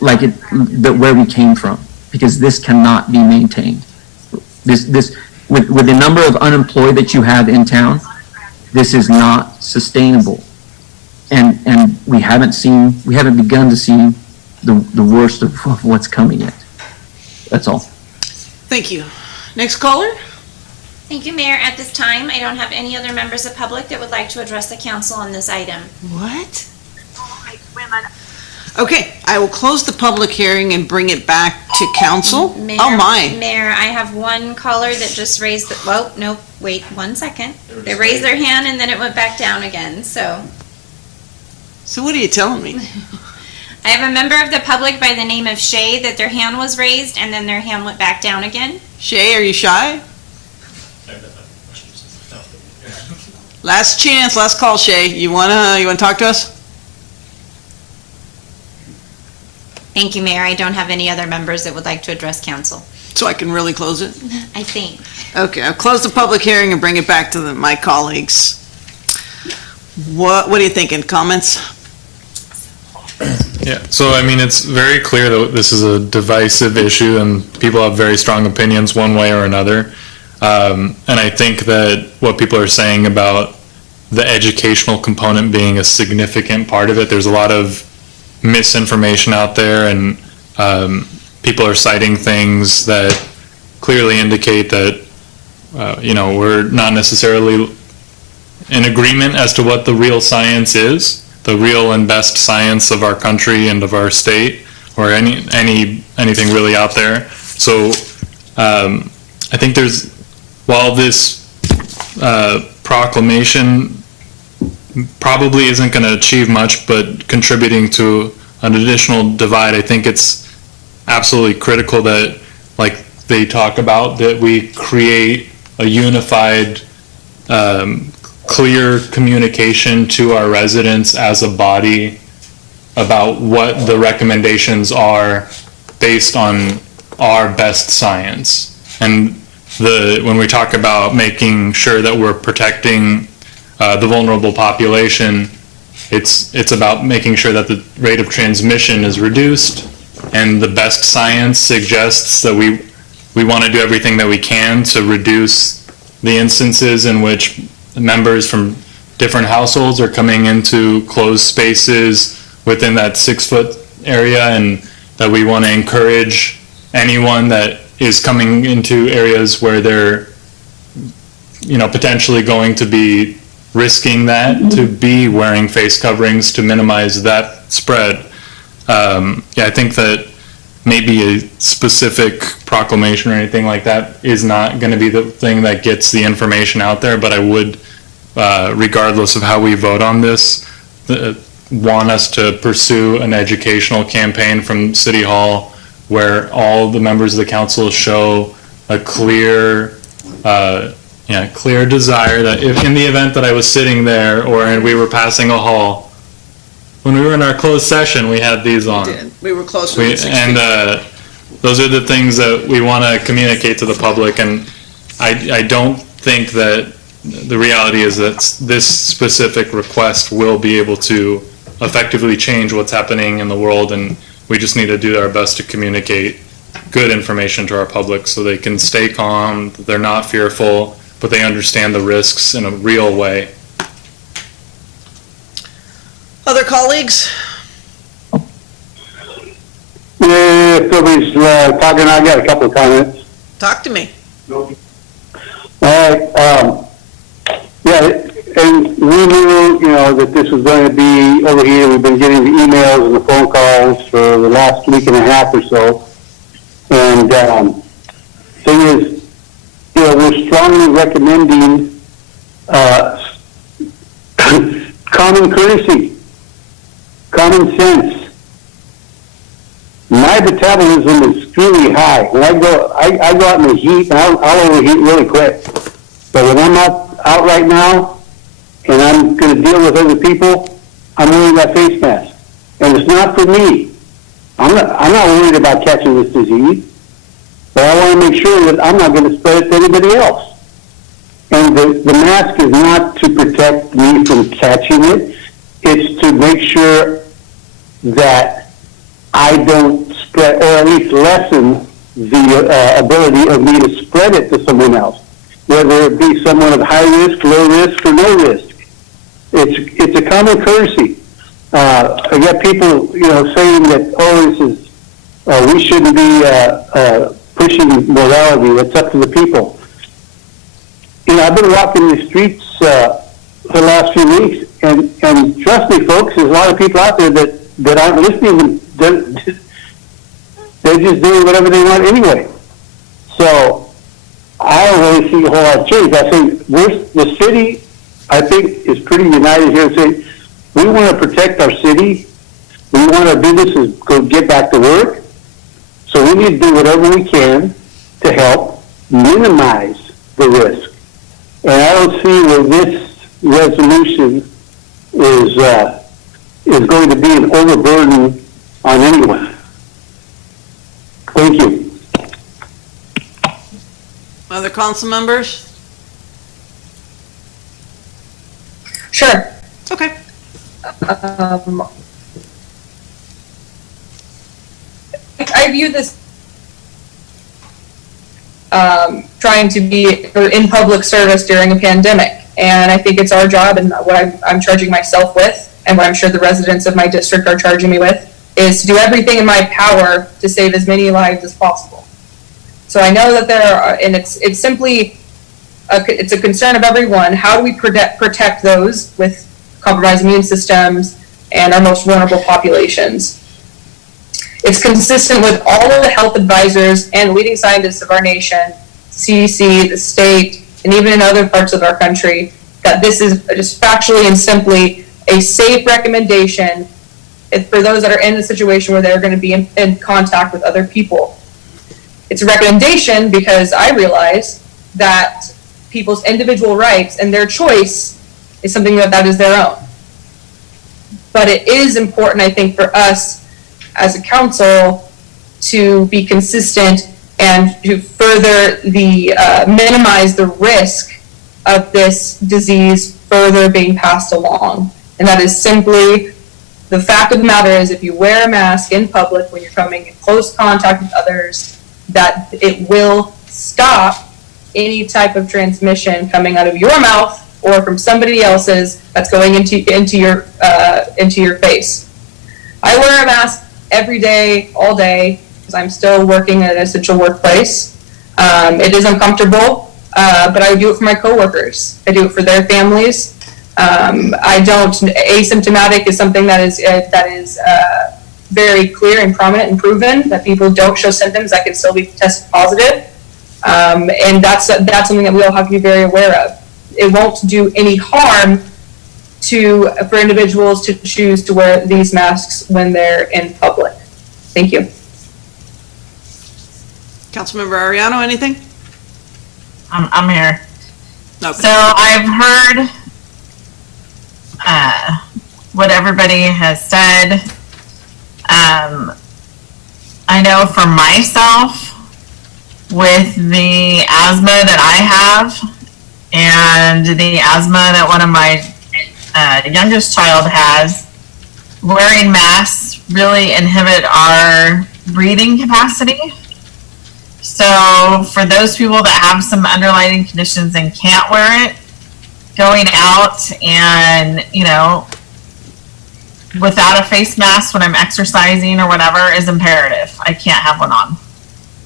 like where we came from, because this cannot be maintained. With the number of unemployed that you have in town, this is not sustainable, and we haven't begun to see the worst of what's coming yet. That's all. Thank you. Next caller? Thank you, Mayor. At this time, I don't have any other members of public that would like to address the council on this item. What? Okay, I will close the public hearing and bring it back to council. Mayor, Oh, my. Mayor, I have one caller that just raised the, well, no, wait 1 second. They raised their hand and then it went back down again, so. So what are you telling me? I have a member of the public by the name of Shay that their hand was raised and then their hand went back down again. Shay, are you shy? Last chance, last call, Shay. You wanna talk to us? Thank you, Mayor. I don't have any other members that would like to address council. So I can really close it? I think. Okay, I'll close the public hearing and bring it back to my colleagues. What are you thinking? Comments? Yeah, so I mean, it's very clear that this is a divisive issue and people have very strong opinions one way or another. And I think that what people are saying about the educational component being a significant part of it, there's a lot of misinformation out there, and people are citing things that clearly indicate that, we're not necessarily in agreement as to what the real science is, the real and best science of our country and of our state, or anything really out there. So I think while this proclamation probably isn't going to achieve much, but contributing to an additional divide, I think it's absolutely critical that, like they talk about, that we create a unified, clear communication to our residents as a body about what the recommendations are based on our best science. And when we talk about making sure that we're protecting the vulnerable population, it's about making sure that the rate of transmission is reduced, and the best science suggests that we want to do everything that we can to reduce the instances in which members from different households are coming into closed spaces within that 6-foot area, and that we want to encourage anyone that is coming into areas where they're, potentially going to be risking that, to be wearing face coverings to minimize that spread. I think that maybe a specific proclamation or anything like that is not going to be the thing that gets the information out there, but I would, regardless of how we vote on this, want us to pursue an educational campaign from City Hall where all the members of the council show a clear desire that if in the event that I was sitting there or we were passing a hall, when we were in our closed session, we had these on. We were closer than 6 feet. And those are the things that we want to communicate to the public. And I don't think that the reality is that this specific request will be able to effectively change what's happening in the world. And we just need to do our best to communicate good information to our public so they can stay calm, they're not fearful, but they understand the risks in a real way. Other colleagues? If nobody's talking, I got a couple of comments. Talk to me. All right. And we knew, that this was going to be over here. We've been getting the emails and the phone calls for the last week and a half or so. And thing is, we're strongly recommending common courtesy, common sense. My metabolism is extremely high. When I go out in the heat, and I'll overheat really quick. But when I'm out right now, and I'm going to deal with other people, I'm wearing that face mask. And it's not for me. I'm not worried about catching this disease, but I want to make sure that I'm not going to spread it to anybody else. And the mask is not to protect me from catching it. It's to make sure that I don't spread, or at least lessen the ability of me to spread it to someone else, whether it be someone of high risk, low risk, or no risk. It's a common courtesy. I got people, saying that, we shouldn't be pushing morality. It's up to the people. I've been walking the streets for the last few weeks, and trust me, folks, there's a lot of people out there that aren't listening. They're just doing whatever they want anyway. So I don't really see a whole lot of change. I think the city, I think, is pretty united here and saying, we want to protect our city. We want our businesses to get back to work. So we need to do whatever we can to help minimize the risk. And I don't see where this resolution is going to be an overburden on anyone. Thank you. Other council members? Sure. Okay. I view this trying to be in public service during a pandemic, and I think it's our job, and what I'm charging myself with, and what I'm sure the residents of my district are charging me with, is to do everything in my power to save as many lives as possible. So I know that there are, and it's simply it's a concern of everyone. How do we protect those with compromised immune systems and our most vulnerable populations? It's consistent with all of the health advisors and leading scientists of our nation, CDC, the state, and even in other parts of our country, that this is just factually and simply a safe recommendation for those that are in the situation where they're going to be in contact with other people. It's a recommendation because I realize that people's individual rights and their choice is something that is their own. But it is important, I think, for us as a council to be consistent and to further the, minimize the risk of this disease further being passed along. And that is simply, the fact of the matter is, if you wear a mask in public when you're coming in close contact with others, that it will stop any type of transmission coming out of your mouth or from somebody else's that's going into your face. I wear a mask every day, all day, because I'm still working at an essential workplace. It is uncomfortable, but I do it for my coworkers. I do it for their families. Asymptomatic is something that is very clear and prominent and proven, that people don't show symptoms that can still be tested positive. And that's something that we all have to be very aware of. It won't do any harm for individuals to choose to wear these masks when they're in public. Thank you. Councilmember Ariano, anything? I'm here. Okay. So I've heard what everybody has said. I know for myself, with the asthma that I have and the asthma that one of my youngest child has, wearing masks really inhibit our breathing capacity. So for those people that have some underlying conditions and can't wear it, going out and, without a face mask when I'm exercising or whatever is imperative. I can't have one on.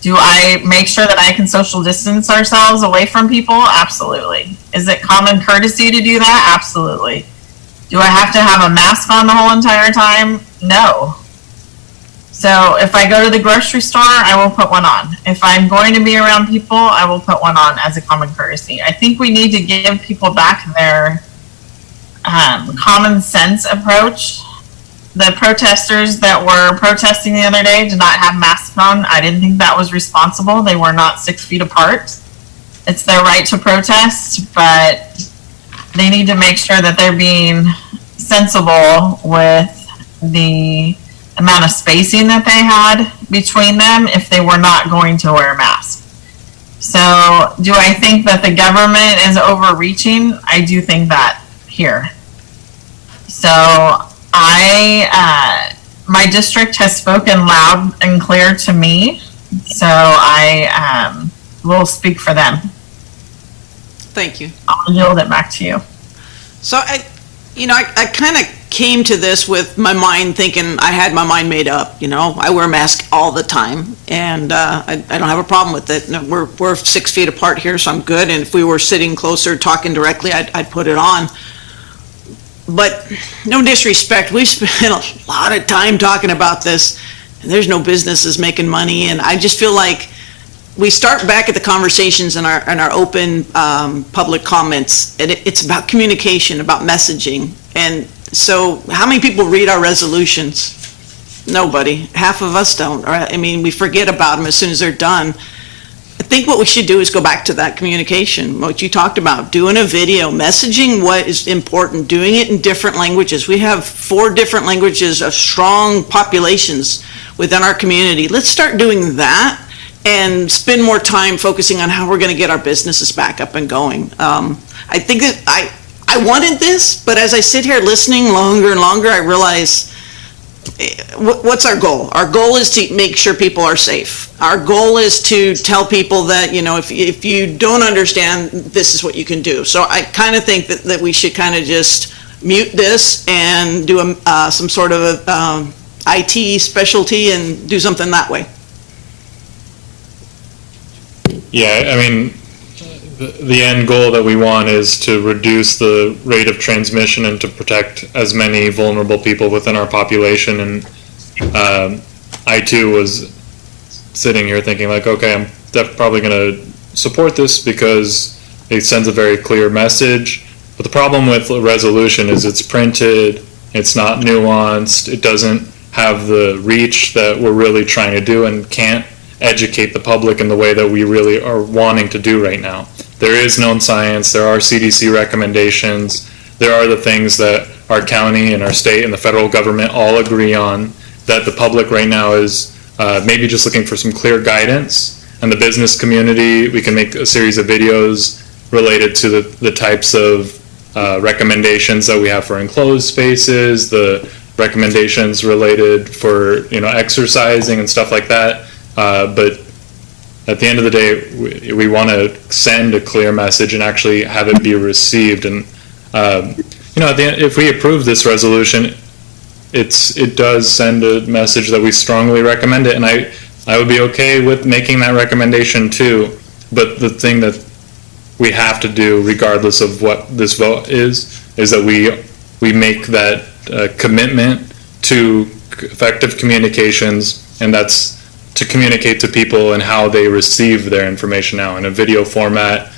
Do I make sure that I can social distance ourselves away from people? Absolutely. Is it common courtesy to do that? Absolutely. Do I have to have a mask on the whole entire time? No. So if I go to the grocery store, I will put one on. If I'm going to be around people, I will put one on as a common courtesy. I think we need to give people back their common sense approach. The protesters that were protesting the other day did not have masks on. I didn't think that was responsible. They were not 6 feet apart. It's their right to protest, but they need to make sure that they're being sensible with the amount of spacing that they had between them if they were not going to wear a mask. So do I think that the government is overreaching? I do think that here. So my district has spoken loud and clear to me, so I will speak for them. Thank you. I'll yield it back to you. So I kind of came to this with my mind thinking I had my mind made up. I wear a mask all the time, and I don't have a problem with it. No, we're 6 feet apart here, so I'm good. And if we were sitting closer, talking directly, I'd put it on. But no disrespect, we spent a lot of time talking about this, and there's no businesses making money. And I just feel like we start back at the conversations in our open public comments, and it's about communication, about messaging. And so how many people read our resolutions? Nobody. Half of us don't. We forget about them as soon as they're done. I think what we should do is go back to that communication, what you talked about, doing a video, messaging what is important, doing it in different languages. We have 4 different languages of strong populations within our community. Let's start doing that and spend more time focusing on how we're going to get our businesses back up and going. I think that I wanted this, but as I sit here listening longer and longer, I realize what's our goal? Our goal is to make sure people are safe. Our goal is to tell people that, if you don't understand, this is what you can do. So I kind of think that we should kind of just mute this and do some sort of IT specialty and do something that way. Yeah, the end goal that we want is to reduce the rate of transmission and to protect as many vulnerable people within our population. And I too was sitting here thinking like, okay, I'm probably going to support this because it sends a very clear message. But the problem with the resolution is it's printed, it's not nuanced, it doesn't have the reach that we're really trying to do, and can't educate the public in the way that we really are wanting to do right now. There is known science, there are CDC recommendations, there are the things that our county and our state and the federal government all agree on, that the public right now is maybe just looking for some clear guidance. And the business community, we can make a series of videos related to the types of recommendations that we have for enclosed spaces, the recommendations related for, exercising and stuff like that. But at the end of the day, we want to send a clear message and actually have it be received. And, at the end, if we approve this resolution, it does send a message that we strongly recommend it. And I would be okay with making that recommendation too. But the thing that we have to do, regardless of what this vote is that we make that commitment to effective communications, and that's to communicate to people and how they receive their information now in a video format,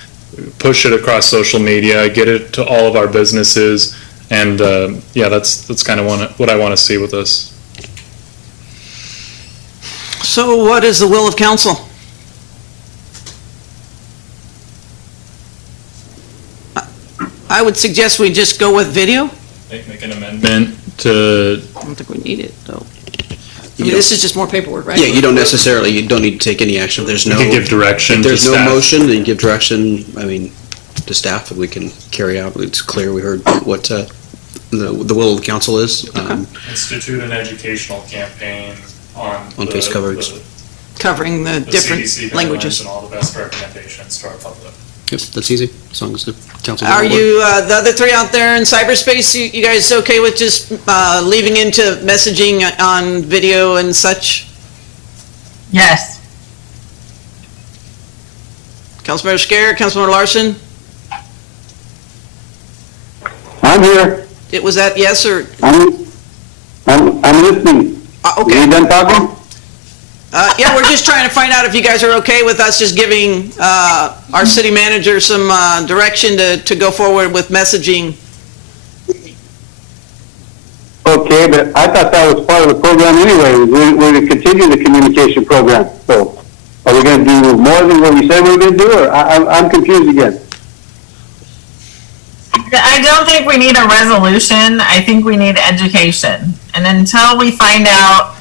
push it across social media, get it to all of our businesses, and that's kind of what I want to see with this. So what is the will of council? I would suggest we just go with video. Make an amendment to. I don't think we need it, though. I mean, this is just more paperwork, right? Yeah, you don't need to take any action. If there's no. You can give direction If there's to no staff. motion, then you give direction, to staff, and we can carry out. It's clear, we heard what the will of the council is. Institute an educational campaign on face coverage. Covering the different CDC guidelines languages. and all the best recommendations to our public. Yep, that's easy, as long as the council. Are you, the other three out there in cyberspace, you guys okay with just leaving into messaging on video and such? Yes. Councilmember Scare, Councilmember Larson? I'm here. Was that yes or? I'm listening. Okay. You done talking? Yeah, we're just trying to find out if you guys are okay with us just giving our city manager some direction to go forward with messaging. Okay, but I thought that was part of the program anyway. We're going to continue the communication program. So are we going to do more than what we said we were going to do, or I'm confused again? I don't think we need a resolution. I think we need education. And until we find out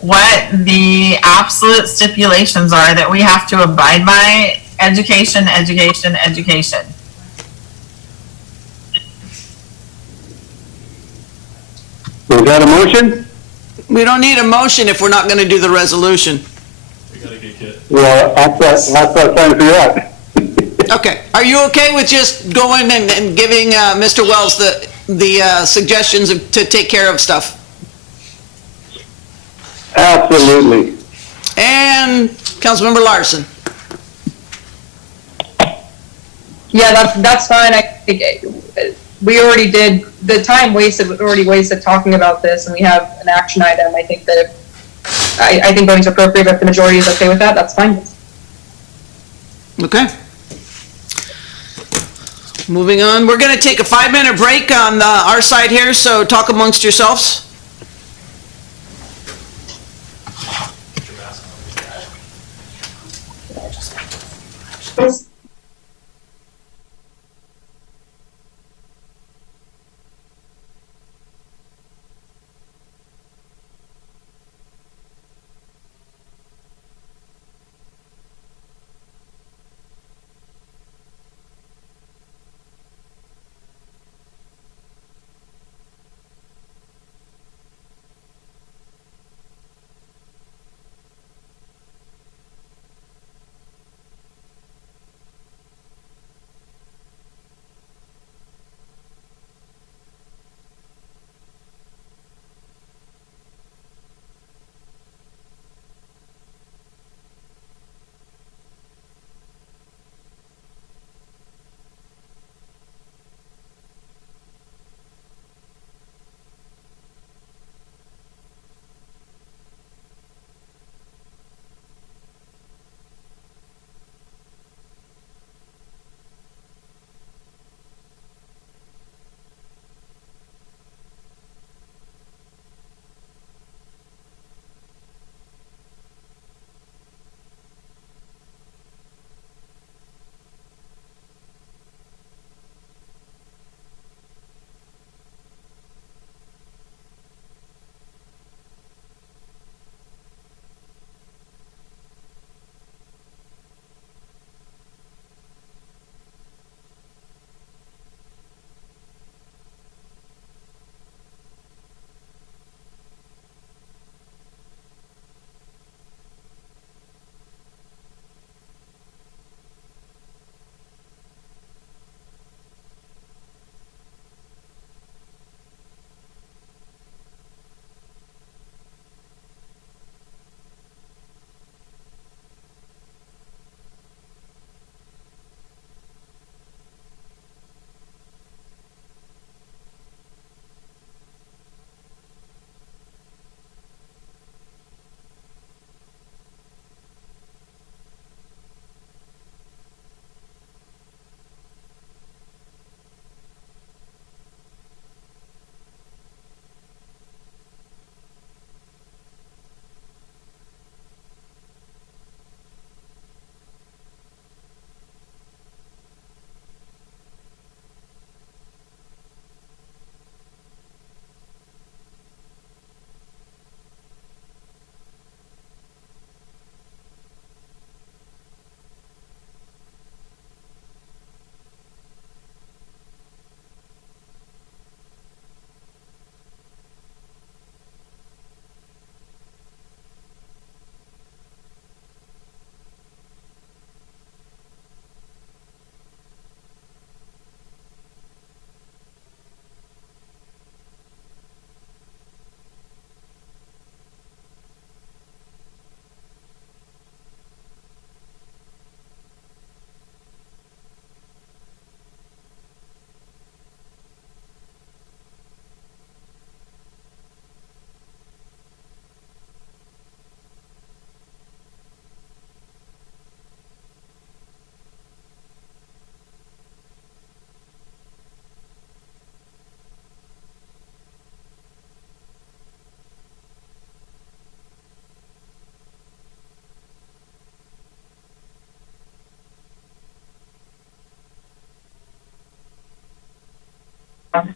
what the absolute stipulations are that we have to abide by, education, education, education. Is that a motion? We don't need a motion if we're not going to do the resolution. Well, that's what I'm trying to figure out. Okay. Are you okay with just going and giving Mr. Wells the suggestions to take care of stuff? Absolutely. And Councilmember Larson? Yeah, that's fine. We already did, the time wasted, was already wasted talking about this, and we have an action item. I think that I think voting's appropriate, but if the majority is okay with that, that's fine. Okay. Moving on, we're going to take a 5-minute break on our side here, so talk amongst yourselves.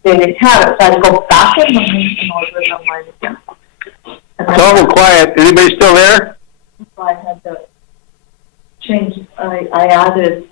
they didn't have it, so I had to go back in and order it online again. And It's awful quiet. Anybody still there? so I had to change, I added.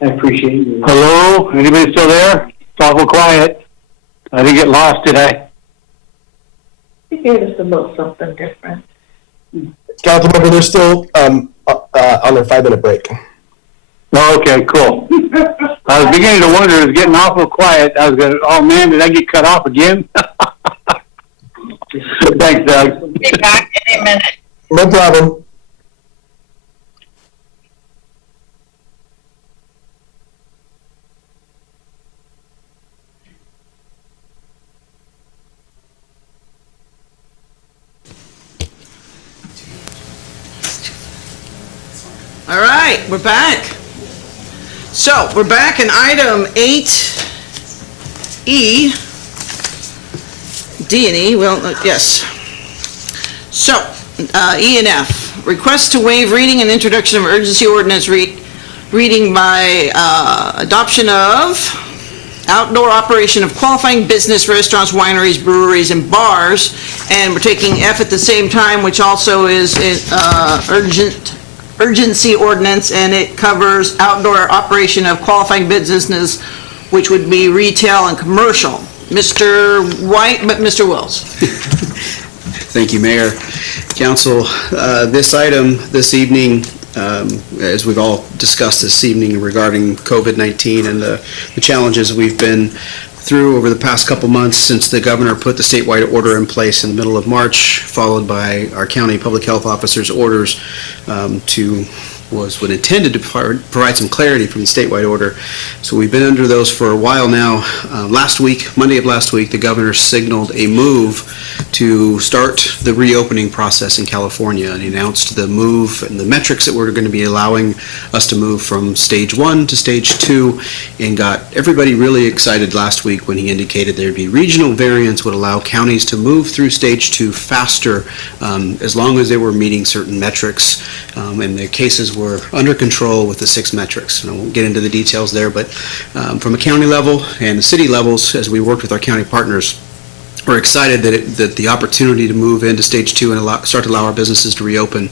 I appreciate you. Hello? Anybody still there? It's awful quiet. I didn't get lost, did I? He gave us a little something different. Councilmember, they're still on their 5-minute break. Okay, cool. I was beginning to wonder, it was getting awful quiet. I was going, oh man, did I get cut off again? Thanks, Doug. Be back in a minute. No problem. All right, we're back. So we're back in item 8E, D and E, well, yes. So, E and F, request to waive reading and introduction of emergency ordinance reading by adoption of outdoor operation of qualifying business, restaurants, wineries, breweries, and bars. And we're taking F at the same time, which also is urgency ordinance, and it covers outdoor operation of qualifying business, which would be retail and commercial. Mr. White, but Mr. Wills. Thank you, Mayor. Council, this item this evening, as we've all discussed this evening regarding COVID-19 and the challenges we've been through over the past couple months since the governor put the statewide order in place in the middle of March, followed by our county public health officers' orders was intended to provide some clarity from the statewide order. So we've been under those for a while now. Monday of last week, the governor signaled a move to start the reopening process in California, and he announced the move and the metrics that were going to be allowing us to move from stage 1 to stage 2, and got everybody really excited last week when he indicated there'd be regional variants would allow counties to move through stage 2 faster as long as they were meeting certain metrics, and the cases were under control with the 6 metrics. And I won't get into the details there, but from a county level and the city levels, as we worked with our county partners, we're excited that the opportunity to move into stage 2 and start to allow our businesses to reopen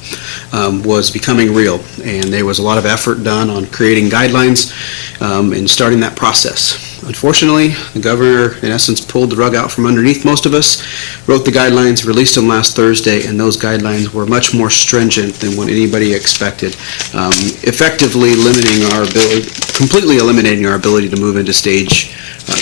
was becoming real. And there was a lot of effort done on creating guidelines and starting that process. Unfortunately, the governor, in essence, pulled the rug out from underneath most of us, wrote the guidelines, released them last Thursday, and those guidelines were much more stringent than what anybody expected, effectively completely eliminating our ability to move into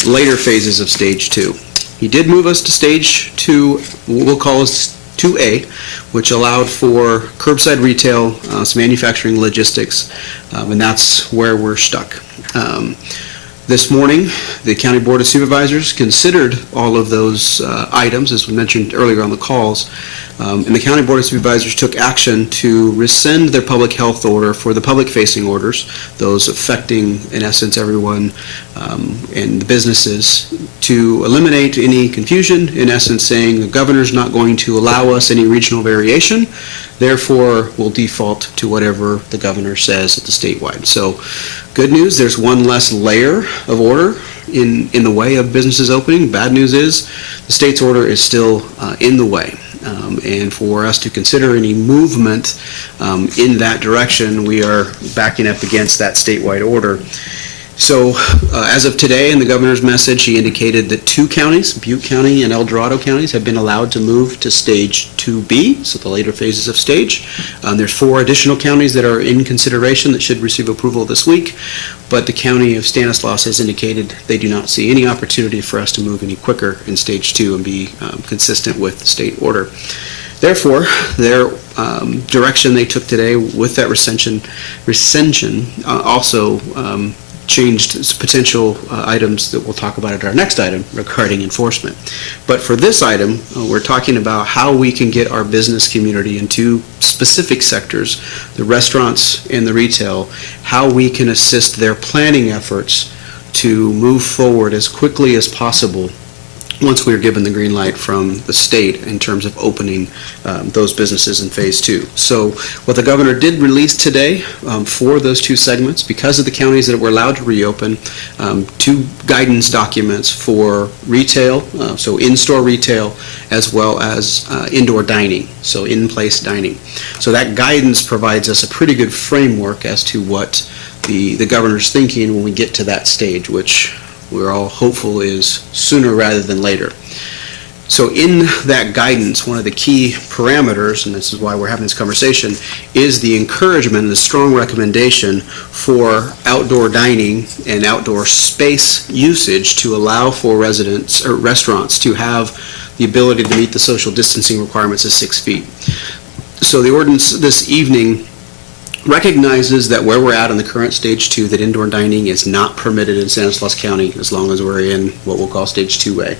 later phases of stage 2. He did move us to stage 2, what we'll call 2A, which allowed for curbside retail, some manufacturing logistics, and that's where we're stuck. This morning, the County Board of Supervisors considered all of those items, as we mentioned earlier on the calls, and the County Board of Supervisors took action to rescind their public health order for the public-facing orders, those affecting, in essence, everyone and the businesses, to eliminate any confusion, in essence saying the governor's not going to allow us any regional variation, therefore we'll default to whatever the governor says at the statewide. So, good news, there's one less layer of order in the way of businesses opening. Bad news is the state's order is still in the way. And for us to consider any movement in that direction, we are backing up against that statewide order. So as of today, in the governor's message, he indicated that 2 counties, Butte County and El Dorado counties, have been allowed to move to stage 2B, so the later phases of stage. There's 4 additional counties that are in consideration that should receive approval this week, but the county of Stanislaus has indicated they do not see any opportunity for us to move any quicker in stage 2 and be consistent with the state order. Therefore, their direction they took today with that rescission also changed potential items that we'll talk about at our next item regarding enforcement. But for this item, we're talking about how we can get our business community in 2 specific sectors, the restaurants and the retail, how we can assist their planning efforts to move forward as quickly as possible once we are given the green light from the state in terms of opening those businesses in phase 2. So what the governor did release today for those 2 segments, because of the counties that were allowed to reopen, 2 guidance documents for retail, so in-store retail, as well as indoor dining, so in-place dining. So that guidance provides us a pretty good framework as to what the governor's thinking when we get to that stage, which we're all hopeful is sooner rather than later. So in that guidance, one of the key parameters, and this is why we're having this conversation, is the encouragement and the strong recommendation for outdoor dining and outdoor space usage to allow for residents or restaurants to have the ability to meet the social distancing requirements of 6 feet. So the ordinance this evening recognizes that where we're at in the current stage 2, that indoor dining is not permitted in Stanislaus County as long as we're in what we'll call stage 2A.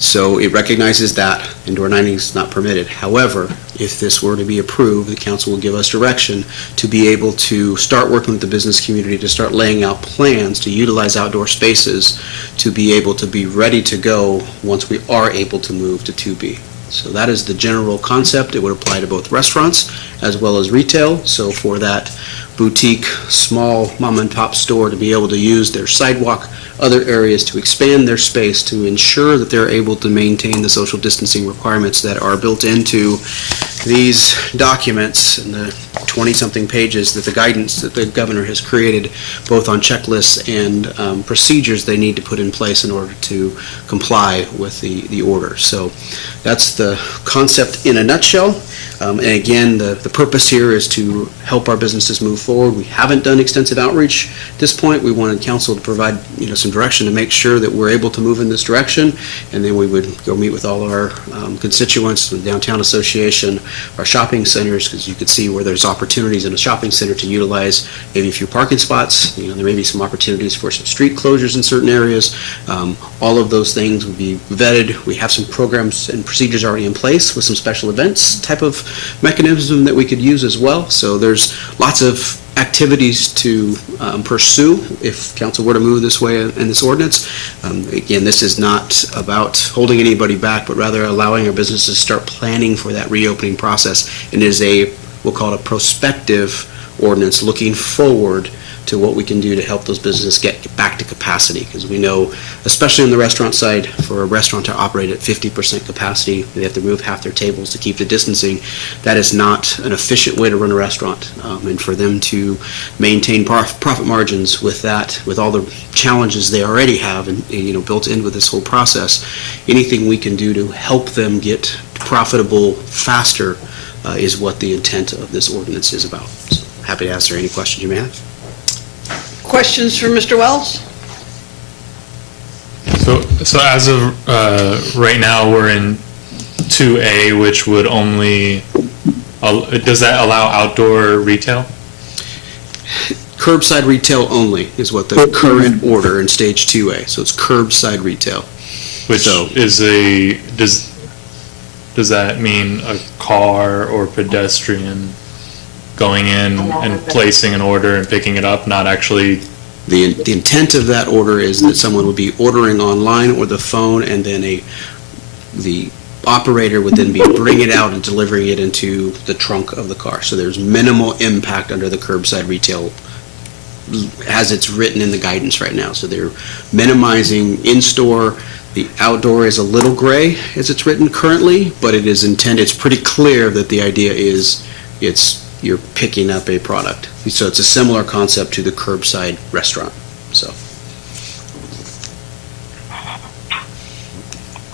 So it recognizes that indoor dining is not permitted. However, if this were to be approved, the council will give us direction to be able to start working with the business community to start laying out plans to utilize outdoor spaces to be able to be ready to go once we are able to move to 2B. So that is the general concept. It would apply to both restaurants as well as retail. So for that boutique, small mom and pop store to be able to use their sidewalk, other areas to expand their space to ensure that they're able to maintain the social distancing requirements that are built into these documents and the 20-something pages that the guidance that the governor has created, both on checklists and procedures they need to put in place in order to comply with the order. So that's the concept in a nutshell. And again, the purpose here is to help our businesses move forward. We haven't done extensive outreach at this point. We wanted council to provide some direction to make sure that we're able to move in this direction, and then we would go meet with all our constituents, the Downtown Association, our shopping centers, because you could see where there's opportunities in a shopping center to utilize maybe a few parking spots. There may be some opportunities for some street closures in certain areas. All of those things would be vetted. We have some programs and procedures already in place with some special events type of mechanism that we could use as well. So there's lots of activities to pursue if council were to move this way in this ordinance. Again, this is not about holding anybody back, but rather allowing our businesses to start planning for that reopening process. And it is we'll call it a prospective ordinance looking forward to what we can do to help those businesses get back to capacity. Because we know, especially on the restaurant side, for a restaurant to operate at 50% capacity, they have to move half their tables to keep the distancing. That is not an efficient way to run a restaurant. And for them to maintain profit margins with that, with all the challenges they already have and built in with this whole process, anything we can do to help them get profitable faster is what the intent of this ordinance is about. So happy to answer any questions you may have. Questions for Mr. Wells? So as of right now, we're in 2A, which would only, does that allow outdoor retail? Curbside retail only is what the current order in stage 2A. So it's curbside retail. Which does that mean a car or pedestrian going in and placing an order and picking it up, not actually? The intent of that order is that someone would be ordering online or the phone, and then the operator would then be bringing it out and delivering it into the trunk of the car. So there's minimal impact under the curbside retail as it's written in the guidance right now. So they're minimizing in-store. The outdoor is a little gray as it's written currently, but it is intended, it's pretty clear that the idea is you're picking up a product. So it's a similar concept to the curbside restaurant, so.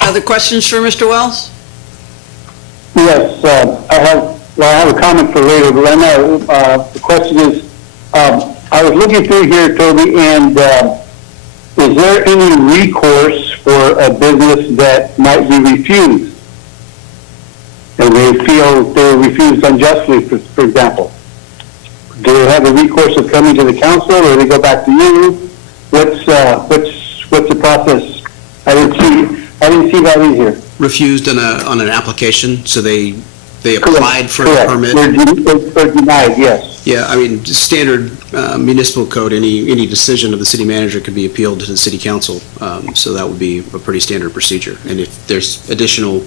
Other questions for Mr. Wells? Yes, I have a comment for later, but right now, the question is, I was looking through here, Toby, and is there any recourse for a business that might be refused? And they feel they were refused unjustly, for example. Do they have a recourse of coming to the council, or they go back to you? What's the process? I didn't see that in here. Refused on an application, so they applied for Correct. a permit. They're denied, yes. Yeah, I mean, standard municipal code, any decision of the city manager could be appealed to the city council. So that would be a pretty standard procedure. And if there's additional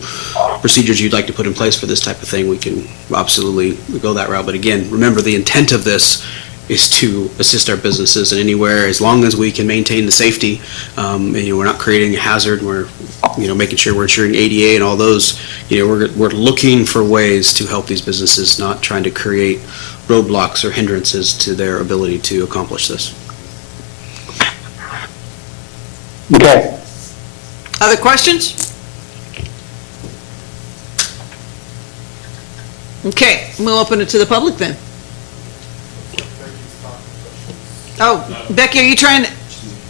procedures you'd like to put in place for this type of thing, we can absolutely go that route. But again, remember, the intent of this is to assist our businesses in anywhere, as long as we can maintain the safety. And, we're not creating a hazard. We're, making sure we're ensuring ADA and all those. We're looking for ways to help these businesses, not trying to create roadblocks or hindrances to their ability to accomplish this. Okay. Other questions? Okay, we'll open it to the public then. Oh, Becky, are you trying to,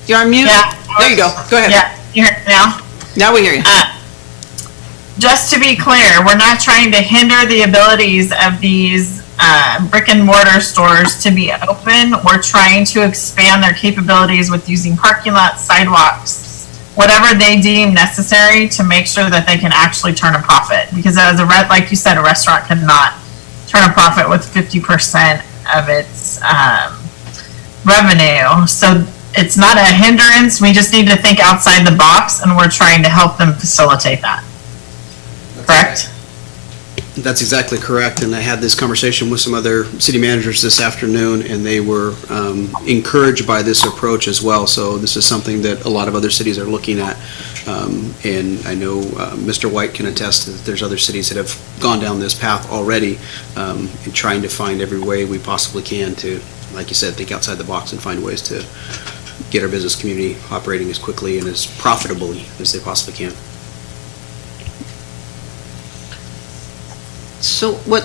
you're on mute? Yeah. There you go. Go ahead. Yeah, you hear me now? Now we hear you. Just to be clear, we're not trying to hinder the abilities of these brick and mortar stores to be open. We're trying to expand their capabilities with using parking lots, sidewalks, whatever they deem necessary to make sure that they can actually turn a profit. Because like you said, a restaurant cannot turn a profit with 50% of its revenue. So it's not a hindrance. We just need to think outside the box, and we're trying to help them facilitate that. Correct? That's exactly correct, and I had this conversation with some other city managers this afternoon, and they were encouraged by this approach as well. So this is something that a lot of other cities are looking at, and I know Mr. White can attest that there's other cities that have gone down this path already, and trying to find every way we possibly can to, like you said, think outside the box and find ways to get our business community operating as quickly and as profitably as they possibly can. So what,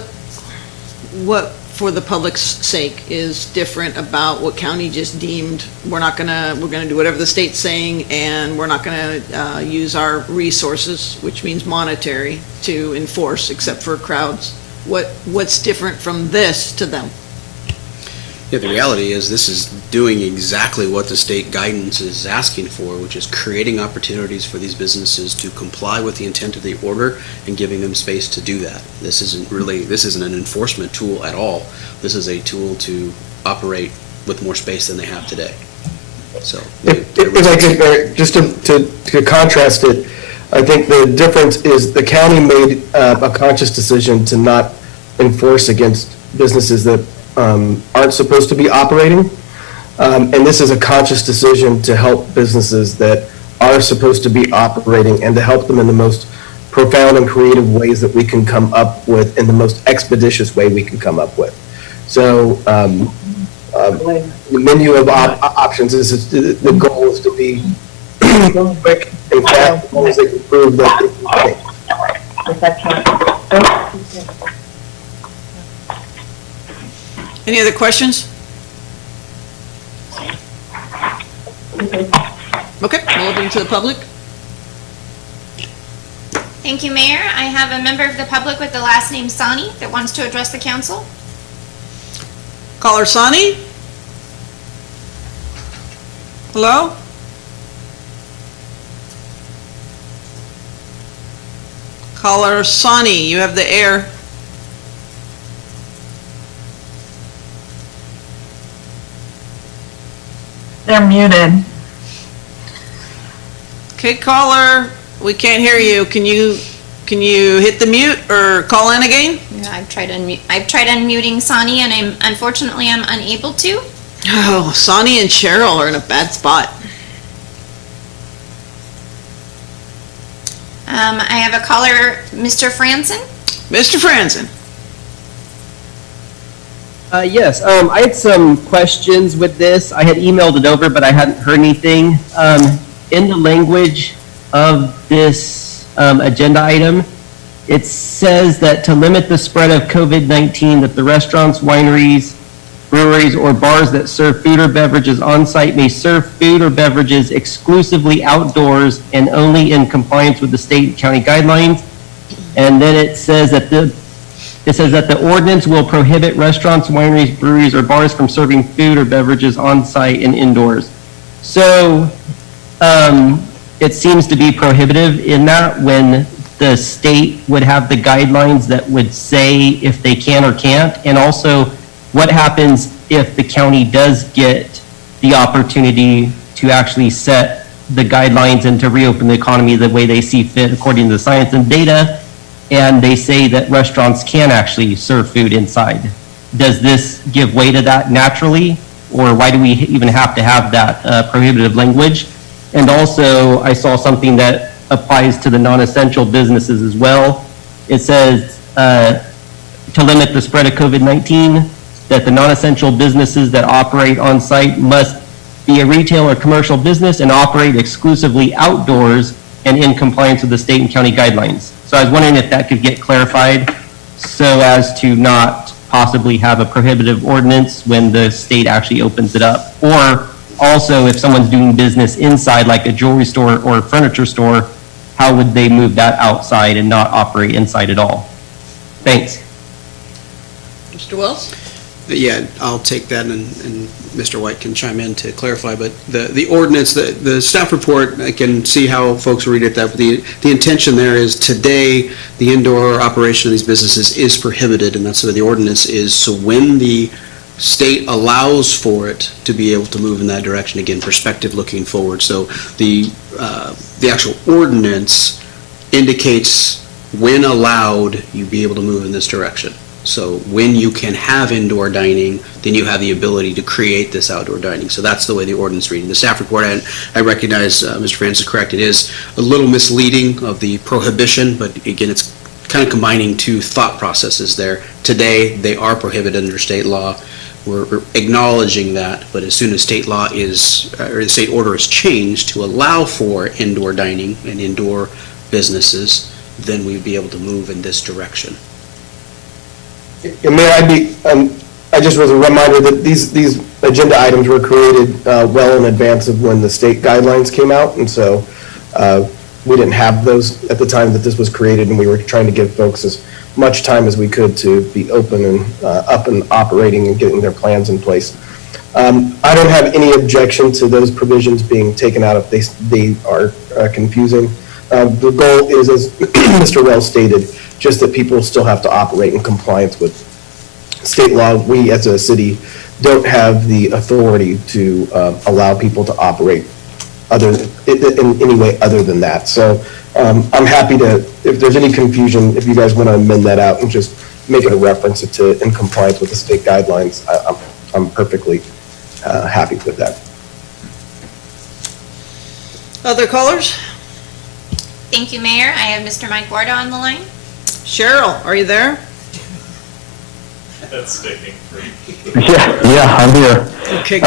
for the public's sake, is different about what county just deemed, we're gonna do whatever the state's saying, and we're not gonna use our resources, which means monetary, to enforce, except for crowds? What's different from this to them? Yeah, the reality is this is doing exactly what the state guidance is asking for, which is creating opportunities for these businesses to comply with the intent of the order and giving them space to do that. This isn't an enforcement tool at all. This is a tool to operate with more space than they have today. So, if I could, just to contrast it, I think the difference is the county made a conscious decision to not enforce against businesses that aren't supposed to be operating. And this is a conscious decision to help businesses that are supposed to be operating and to help them in the most profound and creative ways that we can come up with, in the most expeditious way we can come up with. So the menu of options is, the goal is to be quick and fast, as long as they can prove that they can think. Any other questions? Okay, we'll open to the public. Thank you, Mayor. I have a member of the public with the last name Sani that wants to address the council. Caller Sani? Hello? Caller Sani, you have the air. They're muted. Okay, caller, we can't hear you. Can you hit the mute or call in again? Yeah, I've tried unmuting Sani, and unfortunately I'm unable to. Oh, Sani and Cheryl are in a bad spot. I have a caller, Mr. Franzen. Mr. Franzen. Yes, I had some questions with this. I had emailed it over, but I hadn't heard anything. In the language of this agenda item, it says that to limit the spread of COVID-19, that the restaurants, wineries, breweries, or bars that serve food or beverages on-site may serve food or beverages exclusively outdoors and only in compliance with the state and county guidelines. And then it says that the ordinance will prohibit restaurants, wineries, breweries, or bars from serving food or beverages on-site and indoors. So it seems to be prohibitive in that, when the state would have the guidelines that would say if they can or can't, and also what happens if the county does get the opportunity to actually set the guidelines and to reopen the economy the way they see fit according to the science and data, and they say that restaurants can actually serve food inside. Does this give way to that naturally, or why do we even have to have that prohibitive language? And also, I saw something that applies to the non-essential businesses as well. It says to limit the spread of COVID-19, that the non-essential businesses that operate on site must be a retail or commercial business and operate exclusively outdoors and in compliance with the state and county guidelines. So I was wondering if that could get clarified so as to not possibly have a prohibitive ordinance when the state actually opens it up. Or also, if someone's doing business inside, like a jewelry store or a furniture store, how would they move that outside and not operate inside at all? Thanks. Mr. Wells? Yeah, I'll take that, and Mr. White can chime in to clarify, but the ordinance, the staff report, I can see how folks read it, that the intention there is today, the indoor operation of these businesses is prohibited, and that's what the ordinance is. So when the state allows for it to be able to move in that direction, again, perspective looking forward. So the actual ordinance indicates when allowed, you be able to move in this direction. So when you can have indoor dining, then you have the ability to create this outdoor dining. So that's the way the ordinance reading. The staff report, I recognize Mr. Francis is correct. It is a little misleading of the prohibition, but again, it's kind of combining two thought processes there. Today, they are prohibited under state law. We're acknowledging that, but as soon as state law is, or the state order is changed to allow for indoor dining and indoor businesses, then we'd be able to move in this direction. And I just was a reminder that these agenda items were created well in advance of when the state guidelines came out, and so we didn't have those at the time that this was created, and we were trying to give folks as much time as we could to be open and up and operating and getting their plans in place. I don't have any objection to those provisions being taken out if they are confusing. The goal is, as Mr. Wells stated, just that people still have to operate in compliance with state law. We, as a city, don't have the authority to allow people to operate in any way other than that. So I'm happy to, if there's any confusion, if you guys want to amend that out and just make it a reference to in compliance with the state guidelines, I'm perfectly happy with that. Other callers? Thank you, Mayor. I have Mr. Mike Warda on the line. Cheryl, are you there? That's sticking free. Yeah, I'm here. Okay.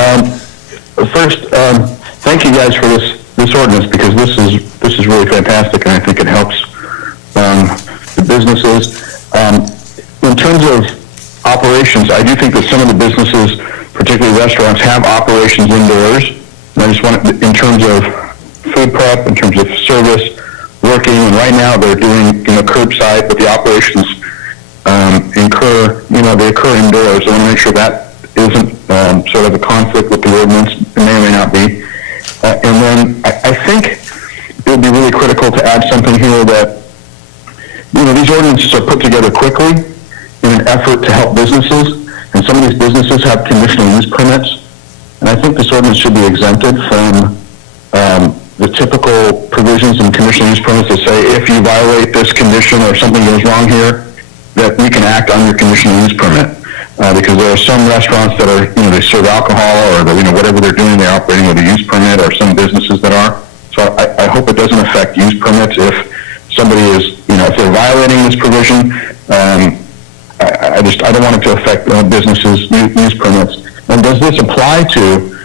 First, thank you guys for this ordinance, because this is really fantastic, and I think it helps the businesses. In terms of operations, I do think that some of the businesses, particularly restaurants, have operations indoors. And I just want, in terms of food prep, in terms of service, working, and right now they're doing, curbside, but the operations they occur indoors. I want to make sure that isn't sort of a conflict with the ordinance. It may or may not be. And then I think it would be really critical to add something here that, these ordinances are put together quickly in an effort to help businesses, and some of these businesses have conditional use permits, and I think this ordinance should be exempted from the typical provisions in conditional use permits that say if you violate this condition or something goes wrong here, that we can act on your conditional use permit. Because there are some restaurants that are, they serve alcohol, or whatever they're doing, they're operating with a use permit, or some businesses that are. So I hope it doesn't affect use permits if somebody is, if they're violating this provision. I don't want it to affect businesses' use permits. And does this apply to,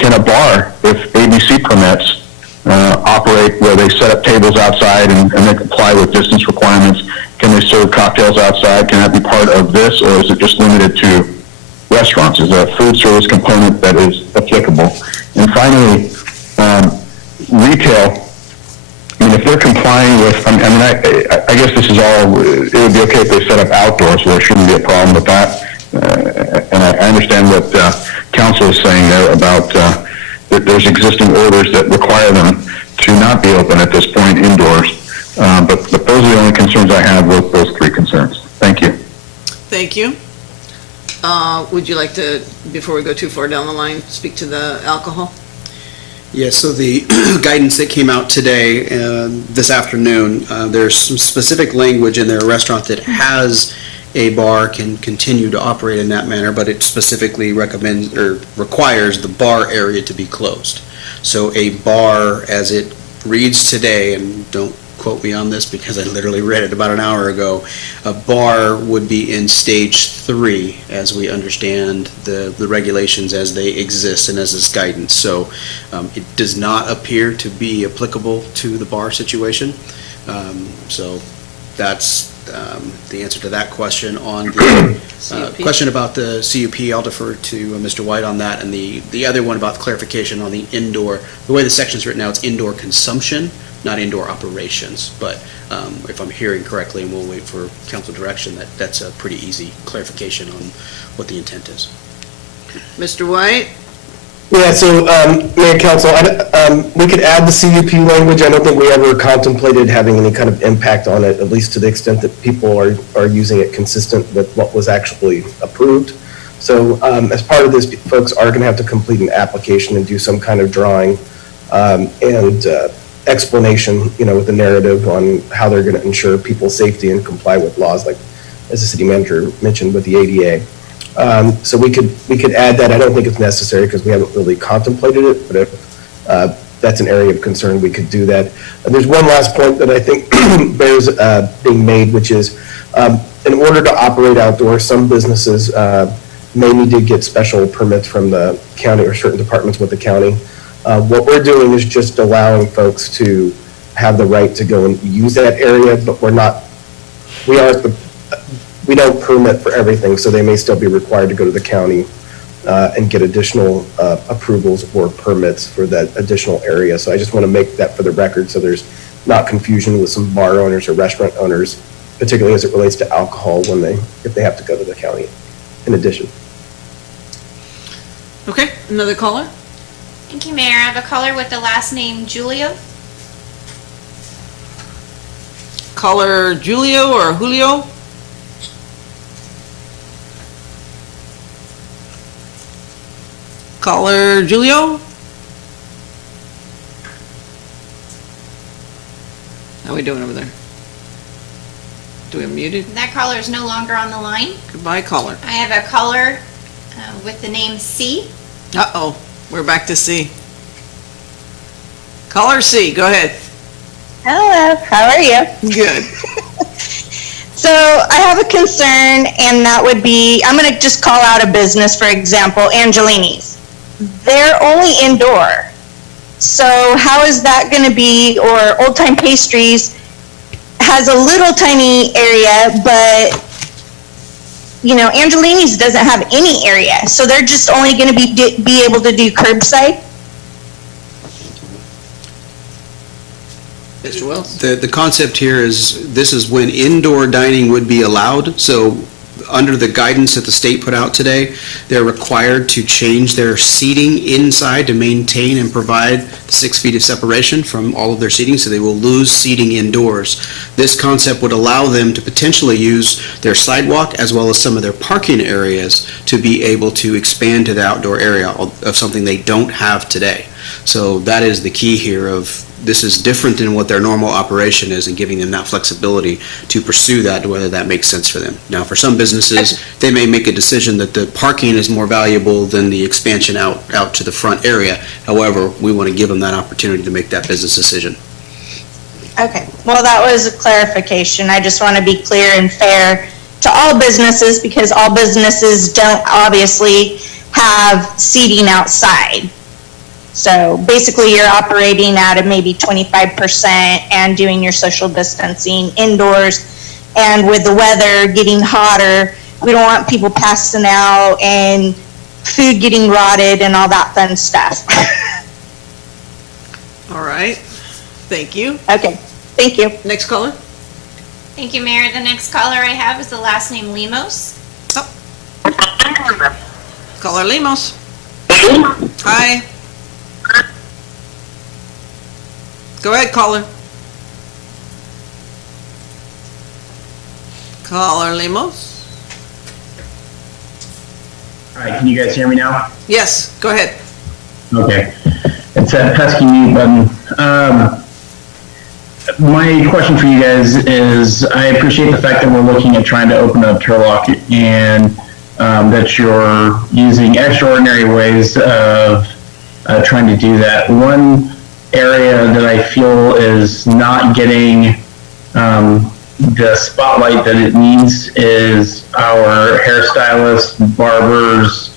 can a bar, if ABC permits, operate where they set up tables outside and they comply with distance requirements? Can they serve cocktails outside? Can that be part of this, or is it just limited to restaurants? Is there a food service component that is applicable? And finally, retail. If they're complying with, I guess this is all, it would be okay if they set up outdoors, so there shouldn't be a problem with that. And I understand what council is saying there about that there's existing orders that require them to not be open at this point indoors. But those are the only concerns I have with those three concerns. Thank you. Thank you. Would you like to, before we go too far down the line, speak to the alcohol? Yeah, so the guidance that came out today, this afternoon, there's some specific language in there. A restaurant that has a bar can continue to operate in that manner, but it specifically recommends or requires the bar area to be closed. So a bar, as it reads today, and don't quote me on this because I literally read it about an hour ago, a bar would be in stage 3 as we understand the regulations as they exist and as this guidance. So it does not appear to be applicable to the bar situation. So that's the answer to that question. On the question about the CUP, I'll defer to Mr. White on that. And the other one about the clarification on the indoor, the way the section's written now, it's indoor consumption, not indoor operations. But if I'm hearing correctly, and we'll wait for council direction, that's a pretty easy clarification on what the intent is. Mr. White? Yeah, so, Mayor and Council, we could add the CUP language. I don't think we ever contemplated having any kind of impact on it, at least to the extent that people are using it consistent with what was actually approved. So, as part of this, folks are going to have to complete an application and do some kind of drawing and explanation, with the narrative on how they're going to ensure people's safety and comply with laws, like as the city manager mentioned with the ADA. So we could add that. I don't think it's necessary because we haven't really contemplated it, but if that's an area of concern, we could do that. And there's one last point that I think bears being made, which is in order to operate outdoors, some businesses may need to get special permits from the county or certain departments with the county. What we're doing is just allowing folks to have the right to go and use that area, but we don't permit for everything, so they may still be required to go to the county and get additional approvals or permits for that additional area. So I just want to make that for the record so there's not confusion with some bar owners or restaurant owners, particularly as it relates to alcohol if they have to go to the county in addition. Okay, another caller? Thank you, Mayor. I have a caller with the last name Julio. Caller Julio or Julio? Caller Julio? How are we doing over there? Do we have muted? That caller is no longer on the line. Goodbye, caller. I have a caller with the name C. Uh-oh, we're back to C. Caller C, go ahead. Hello, how are you? Good. So I have a concern, and that would be, I'm going to just call out a business, for example, Angelini's. They're only indoor. So how is that going to be, or Old Time Pastries has a little tiny area, but, you know, Angelini's doesn't have any area. So they're just only going to be able to do curbside? Mr. Wells? The concept here is, this is when indoor dining would be allowed. So under the guidance that the state put out today, they're required to change their seating inside to maintain and provide 6 feet of separation from all of their seating, so they will lose seating indoors. This concept would allow them to potentially use their sidewalk as well as some of their parking areas to be able to expand to the outdoor area of something they don't have today. So that is the key here of, this is different than what their normal operation is, and giving them that flexibility to pursue that, whether that makes sense for them. Now, for some businesses, they may make a decision that the parking is more valuable than the expansion out to the front area. However, we want to give them that opportunity to make that business decision. Okay, well, that was a clarification. I just want to be clear and fair to all businesses, because all businesses don't obviously have seating outside. So basically, you're operating at a maybe 25% and doing your social distancing indoors. And with the weather getting hotter, we don't want people passing out and food getting rotted and all that fun stuff. All right, thank you. Okay, thank you. Next caller? Thank you, Mayor. The next caller I have is the last name Lemos. Caller Lemos. Hi. Go ahead, caller. Caller Lemos. All right, can you guys hear me now? Yes, go ahead. Okay. It's that pesky mute button. My question for you guys is, I appreciate the fact that we're looking at trying to open up Turlock, and that you're using extraordinary ways of trying to do that. One area that I feel is not getting the spotlight that it needs is our hairstylists, barbers,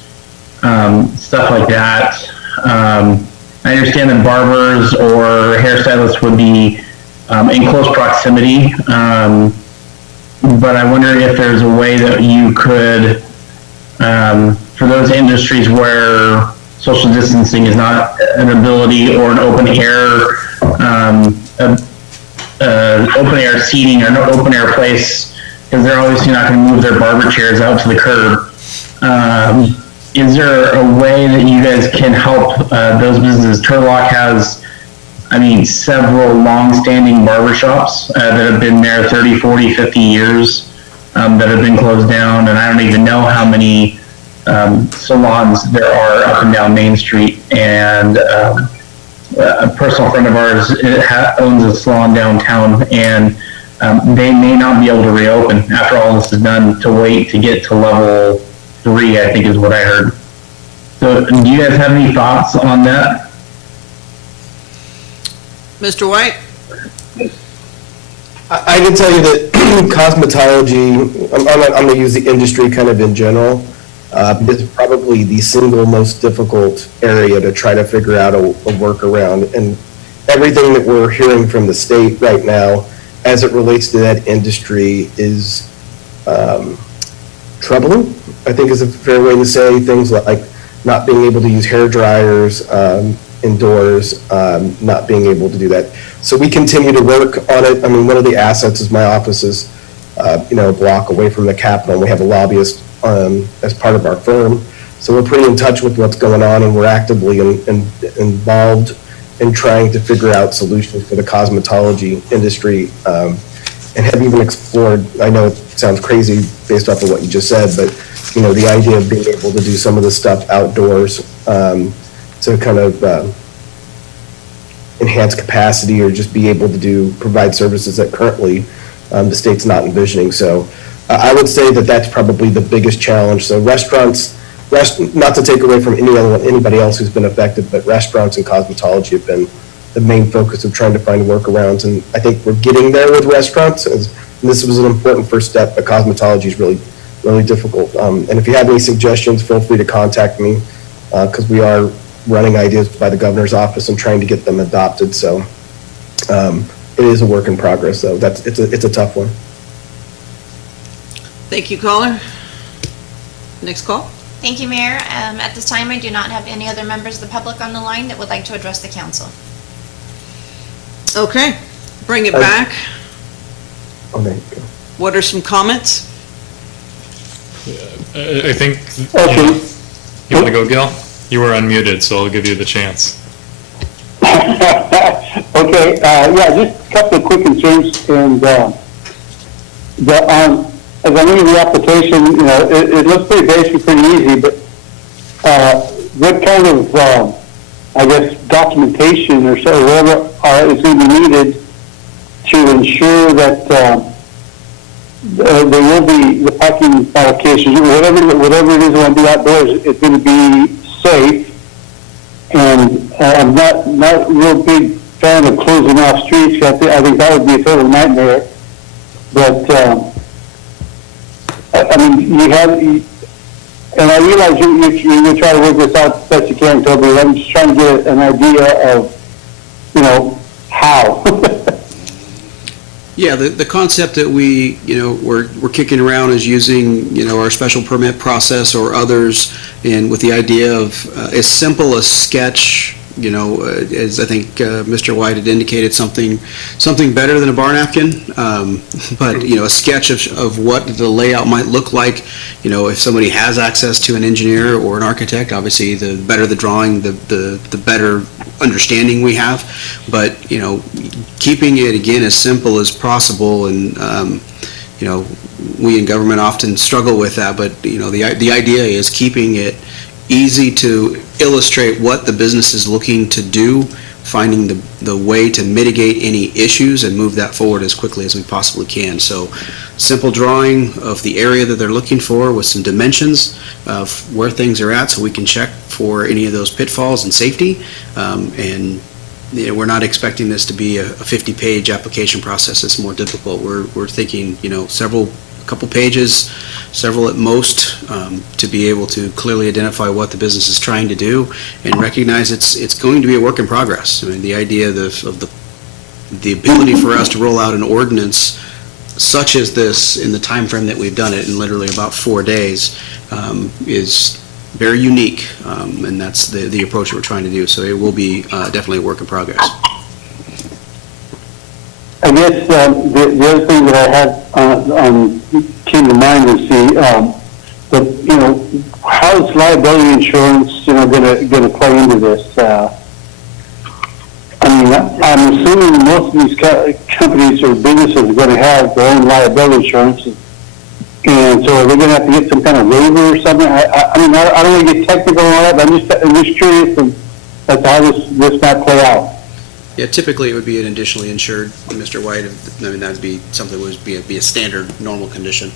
stuff like that. I understand that barbers or hairstylists would be in close proximity, but I wonder if there's a way that you could, for those industries where social distancing is not an ability, or an open air seating or an open air place, because they're obviously not going to move their barber chairs out to the curb. Is there a way that you guys can help those businesses? Turlock has, several long-standing barbershops that have been there 30, 40, 50 years that have been closed down, and I don't even know how many salons there are up and down Main Street. And a personal friend of ours owns a salon downtown, and they may not be able to reopen after all this is done, to wait to get to level 3, I think is what I heard. So do you guys have any thoughts on that? Mr. White? I can tell you that cosmetology, I'm going to use the industry kind of in general, is probably the single most difficult area to try to figure out a workaround. And everything that we're hearing from the state right now as it relates to that industry is troubling, I think is a fair way to say. Things like not being able to use hair dryers indoors, not being able to do that. So we continue to work on it. One of the assets is my office is a block away from the Capitol. We have a lobbyist as part of our firm. So we're pretty in touch with what's going on, and we're actively involved in trying to figure out solutions for the cosmetology industry, and have even explored, I know it sounds crazy based off of what you just said, but the idea of being able to do some of the stuff outdoors to kind of enhance capacity, or just be able to provide services that currently the state's not envisioning. So I would say that that's probably the biggest challenge. So restaurants, not to take away from anybody else who's been affected, but restaurants and cosmetology have been the main focus of trying to find workarounds. And I think we're getting there with restaurants. And this was an important first step, but cosmetology is really, really difficult. And if you have any suggestions, feel free to contact me, because we are running ideas by the governor's office and trying to get them adopted. So it is a work in progress, though. It's a tough one. Thank you, caller. Next call. Thank you, Mayor. At this time, I do not have any other members of the public on the line that would like to address the council. Okay, bring it back. Oh, there you go. What are some comments? I think, you want to go, Gil? You were unmuted, so I'll give you the chance. Okay, yeah, just a couple of quick concerns, and as I read the application, you know, it looks pretty basic, pretty easy, but what kind of, I guess, documentation or so, whatever is going to be needed to ensure that there will be the parking allocations, whatever it is going to be outdoors, it's going to be safe. And I'm not real big fan of closing off streets. I think that would be a total nightmare. But I mean, and I realize you're trying to work this out as best you can, Toby. I'm just trying to get an idea of, you know, how. Yeah, the concept that we're kicking around is using, our special permit process or others, and with the idea of as simple a sketch, as I think Mr. White had indicated, something better than a bar napkin, but a sketch of what the layout might look like. If somebody has access to an engineer or an architect, obviously the better the drawing, the better understanding we have. But keeping it again as simple as possible, and we in government often struggle with that. But the idea is keeping it easy to illustrate what the business is looking to do, finding the way to mitigate any issues and move that forward as quickly as we possibly can. So simple drawing of the area that they're looking for with some dimensions of where things are at, so we can check for any of those pitfalls and safety. And we're not expecting this to be a 50-page application process. It's more difficult. We're thinking, a couple pages, several at most, to be able to clearly identify what the business is trying to do and recognize it's going to be a work in progress. I mean, the idea of the ability for us to roll out an ordinance such as this in the time frame that we've done it, in literally about 4 days, is very unique, and that's the approach that we're trying to do. So it will be definitely a work in progress. I guess the other thing that I had came to mind is how is liability insurance going to play into this? I mean, I'm assuming most of these companies or businesses are going to have their own liability insurance, and so are they going to have to get some kind of waiver or something? I mean, I don't want to get technical on that, but I'm just curious as to how this might play out. Yeah, typically it would be an additionally insured, Mr. White. I mean, that would be something that would be a standard, normal condition.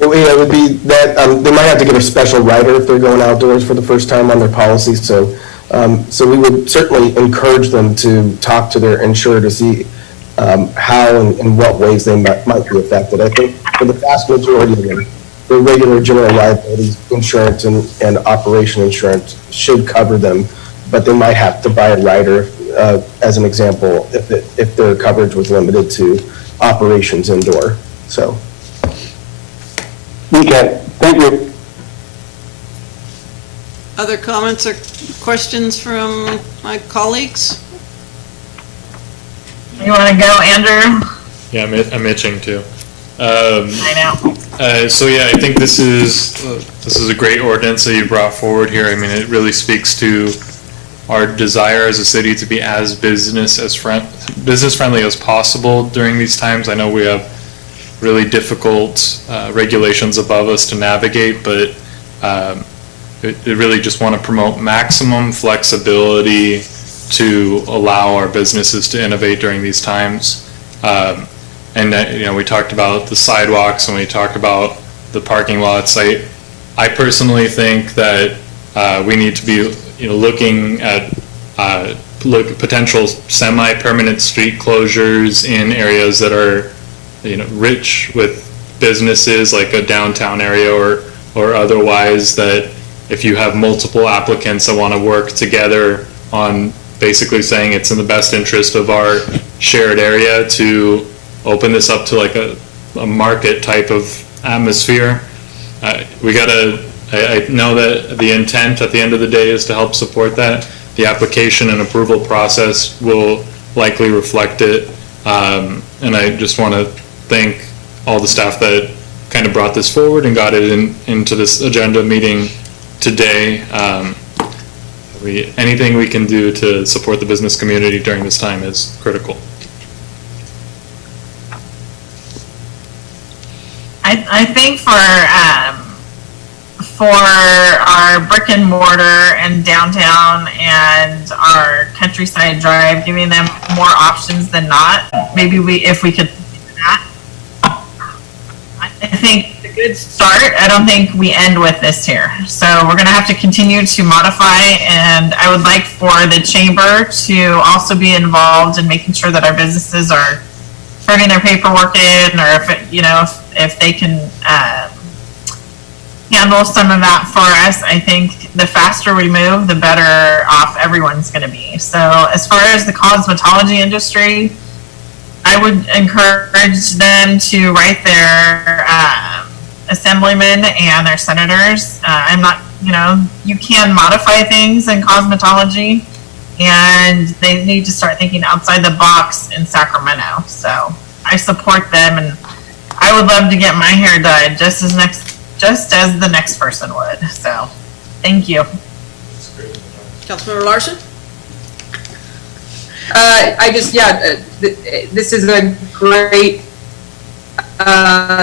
Well, yeah, it would be that they might have to get a special rider if they're going outdoors for the first time on their policy. So we would certainly encourage them to talk to their insurer to see how and in what ways they might be affected. I think for the vast majority of them, the regular general liability insurance and operation insurance should cover them, but they might have to buy a rider, as an example, if their coverage was limited to operations indoor. So. Okay, thank you. Other comments or questions from my colleagues? You want to go, Andrew? Yeah, I'm itching too. I know. So yeah, I think this is a great ordinance that you brought forward here. I mean, it really speaks to our desire as a city to be as business friendly as possible during these times. I know we have really difficult regulations above us to navigate, but it really just want to promote maximum flexibility to allow our businesses to innovate during these times. And we talked about the sidewalks and we talked about the parking lots. I personally think that we need to be, looking at potential semi-permanent street closures in areas that are, rich with businesses, like a downtown area or otherwise, that if you have multiple applicants that want to work together on basically saying it's in the best interest of our shared area to open this up to like a market type of atmosphere. I know that the intent at the end of the day is to help support that. The application and approval process will likely reflect it. And I just want to thank all the staff that kind of brought this forward and got it into this agenda meeting today. Anything we can do to support the business community during this time is critical. I think for our brick and mortar and downtown and our countryside drive, giving them more options than not, maybe if we could do that. I think it's a good start. I don't think we end with this here. So we're going to have to continue to modify, and I would like for the chamber to also be involved in making sure that our businesses are turning their paperwork in, or if they can handle some of that for us. I think the faster we move, the better off everyone's going to be. So as far as the cosmetology industry, I would encourage them to write their assemblymen and their senators. I'm not, you can modify things in cosmetology, and they need to start thinking outside the box in Sacramento. So I support them, and I would love to get my hair dyed just as the next person would. So thank you. Councilmember Larson? This is a great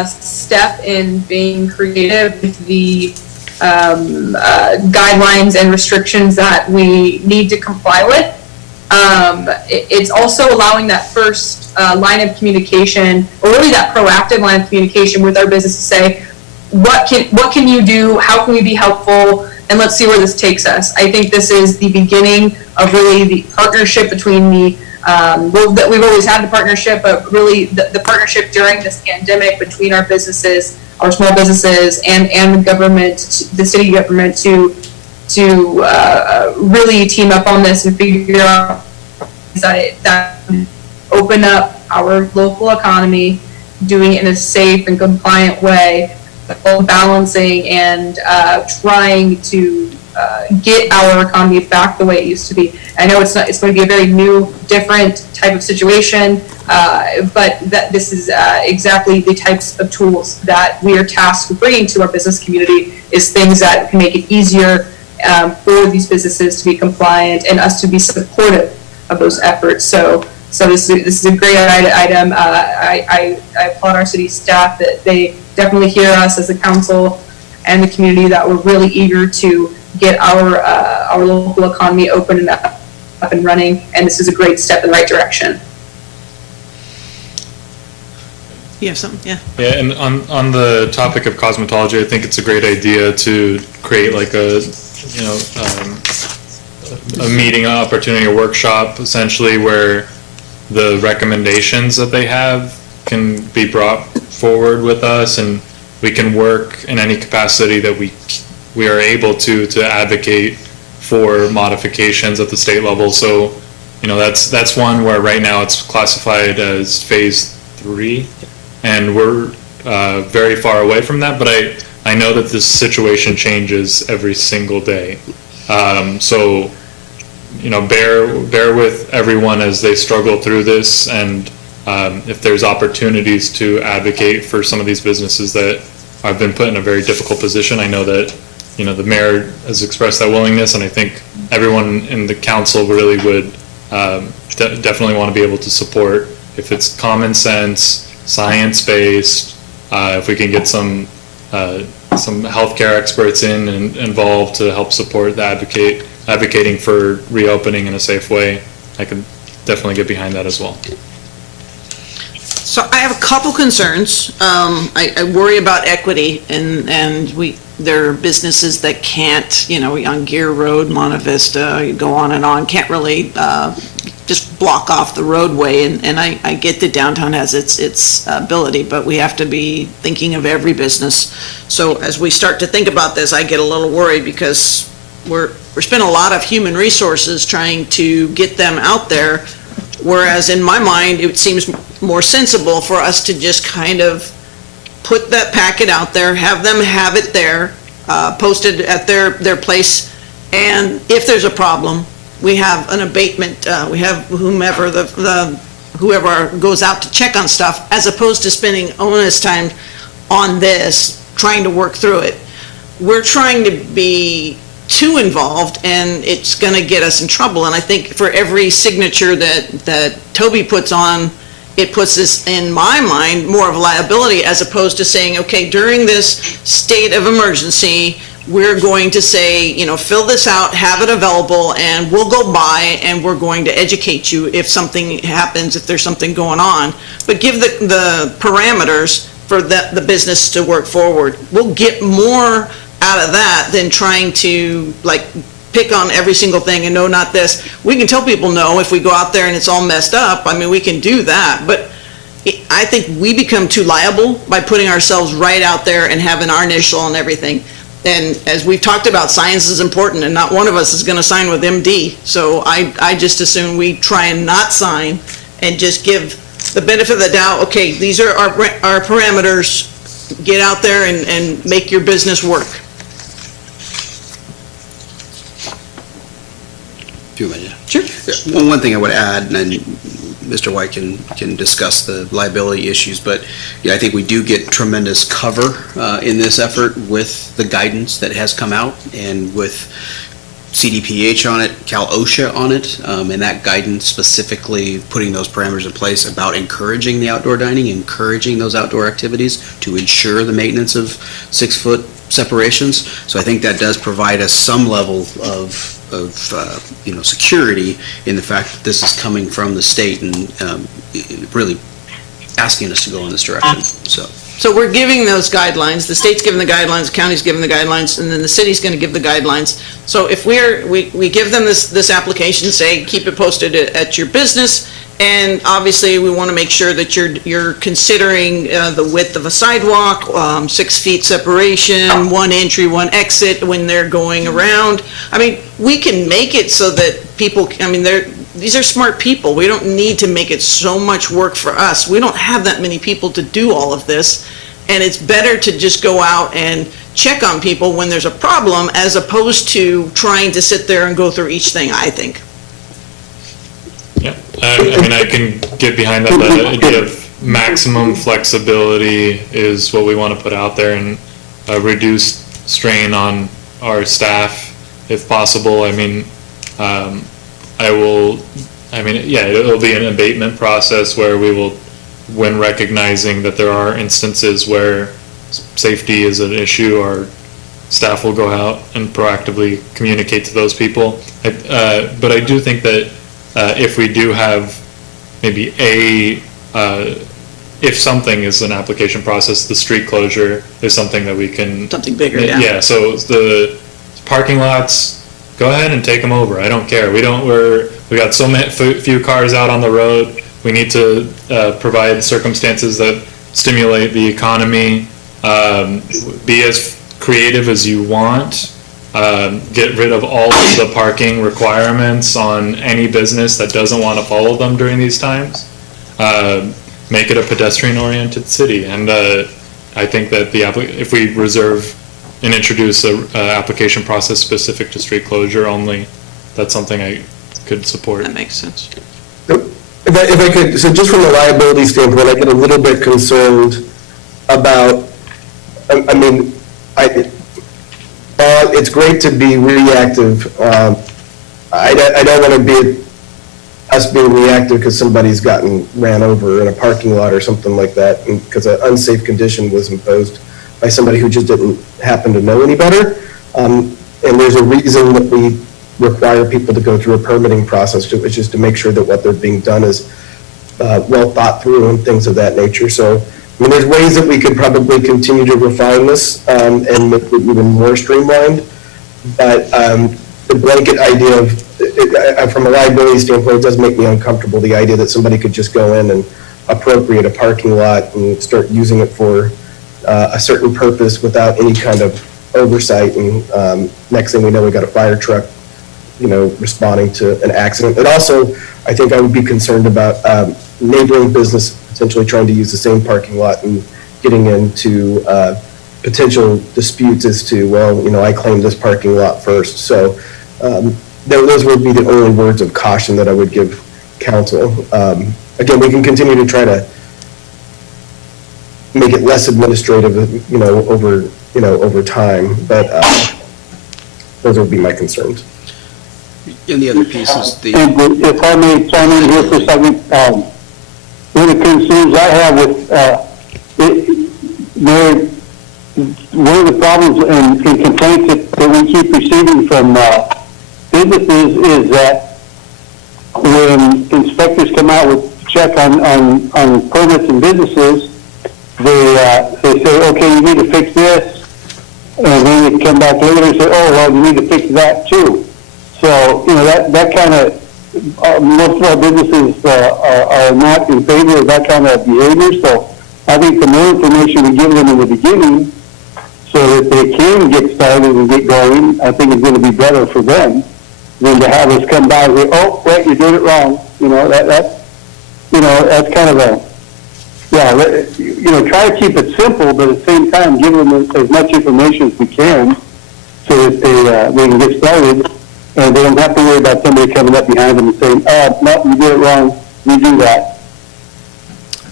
step in being creative with the guidelines and restrictions that we need to comply with. It's also allowing that first line of communication, or really that proactive line of communication with our business to say, what can you do? How can we be helpful? And let's see where this takes us. I think this is the beginning of really the partnership between that we've always had the partnership, but really the partnership during this pandemic between our businesses, our small businesses, and the government, the city government, to really team up on this and figure out that open up our local economy, doing it in a safe and compliant way, balancing and trying to get our economy back the way it used to be. I know it's going to be a very new, different type of situation, but this is exactly the types of tools that we are tasked with bringing to our business community, is things that can make it easier for these businesses to be compliant and us to be supportive of those efforts. So this is a great item. I applaud our city staff that they definitely hear us as a council and the community, that we're really eager to get our local economy open and up and running, and this is a great step in the right direction. You have something? Yeah. Yeah, and on the topic of cosmetology, I think it's a great idea to create like a meeting opportunity, a workshop, essentially, where the recommendations that they have can be brought forward with us, and we can work in any capacity that we are able to advocate for modifications at the state level. So, that's one where right now it's classified as phase 3, and we're very far away from that, but I know that this situation changes every single day. So, bear with everyone as they struggle through this, and if there's opportunities to advocate for some of these businesses that have been put in a very difficult position. I know that, the mayor has expressed that willingness, and I think everyone in the council really would definitely want to be able to support, if it's common sense, science-based, if we can get some healthcare experts in and involved to help support the advocating for reopening in a safe way. I can definitely get behind that as well. So I have a couple concerns. I worry about equity, and there are businesses that can't, on Gear Road, Monte Vista, you go on, can't really just block off the roadway. And I get that downtown has its ability, but we have to be thinking of every business. So as we start to think about this, I get a little worried because we're spending a lot of human resources trying to get them out there. Whereas in my mind, it seems more sensible for us to just kind of put that packet out there, have them have it there, posted at their place, and if there's a problem, we have an abatement, we have whomever whoever goes out to check on stuff, as opposed to spending onus time on this, trying to work through it. We're trying to be too involved, and it's going to get us in trouble. And I think for every signature that Toby puts on, it puts this, in my mind, more of a liability, as opposed to saying, okay, during this state of emergency, we're going to say, fill this out, have it available, and we'll go by and we're going to educate you if something happens, if there's something going on. But give the parameters for the business to work forward. We'll get more out of that than trying to pick on every single thing and no, not this. We can tell people no if we go out there and it's all messed up. I mean, we can do that, but I think we become too liable by putting ourselves right out there and having our initial and everything. And as we've talked about, science is important, and not one of us is going to sign with MD. So I just assume we try and not sign and just give the benefit of the doubt. Okay, these are our parameters. Get out there and make your business work. Sure. One thing I would add, and then Mr. White can discuss the liability issues, but I think we do get tremendous cover in this effort with the guidance that has come out, and with CDPH on it, Cal OSHA on it, and that guidance specifically putting those parameters in place about encouraging the outdoor dining, encouraging those outdoor activities to ensure the maintenance of 6-foot separations. So I think that does provide us some level of security in the fact that this is coming from the state and really asking us to go in this direction. So we're giving those guidelines, the state's giving the guidelines, the county's giving the guidelines, and then the city's going to give the guidelines. So if we give them this application, say, keep it posted at your business, and obviously we want to make sure that you're considering the width of a sidewalk, 6 feet separation, 1 entry, 1 exit when they're going around. I mean, we can make it so that people, these are smart people. We don't need to make it so much work for us. We don't have that many people to do all of this. And it's better to just go out and check on people when there's a problem, as opposed to trying to sit there and go through each thing, I think. Yeah, I can get behind that. The idea of maximum flexibility is what we want to put out there, and reduce strain on our staff if possible. It'll be an abatement process where we will, when recognizing that there are instances where safety is an issue, our staff will go out and proactively communicate to those people. But I do think that if we do have maybe if something is an application process, the street closure is something that we can... Something bigger, yeah. So the parking lots, go ahead and take them over. I don't care. We got so few cars out on the road. We need to provide circumstances that stimulate the economy. Be as creative as you want. Get rid of all of the parking requirements on any business that doesn't want to follow them during these times. Make it a pedestrian-oriented city, and I think that if we reserve and introduce a application process specific to street closure only, that's something I could support. That makes sense. If I could, so just from a liability standpoint, I get a little bit concerned about, it's great to be reactive. I don't want to be us being reactive because somebody's gotten ran over in a parking lot or something like that, because an unsafe condition was imposed by somebody who just didn't happen to know any better. And there's a reason that we require people to go through a permitting process, which is to make sure that what they're being done is well thought through and things of that nature. So I mean, there's ways that we could probably continue to refine this and make it even more streamlined. But the blanket idea of, from a liability standpoint, it does make me uncomfortable. The idea that somebody could just go in and appropriate a parking lot and start using it for a certain purpose without any kind of oversight. And next thing we know, we got a fire truck, responding to an accident. It also, I think I would be concerned about neighboring business potentially trying to use the same parking lot and getting into potential disputes as to, well, I claimed this parking lot first. So those would be the only words of caution that I would give council. Again, we can continue to try to make it less administrative, over time, but those would be my concerns. And the other piece is the... If I may chime in here for a second, one of the concerns I have with one of the problems and complaints that we keep receiving from businesses is that when inspectors come out with check on permits and businesses, they say, okay, you need to fix this, and then they come back later and say, oh, well, you need to fix that too. So, that kind of, most of our businesses are not in favor of that kind of behavior. So I think the more information we give them in the beginning so that they can get started and get going, I think it's going to be better for them than to have us come by and say, oh, wait, you did it wrong. That's kind of a, try to keep it simple, but at the same time, give them as much information as we can so that they can get started. And they don't have to worry about somebody coming up behind them and saying, no, you did it wrong, redo that.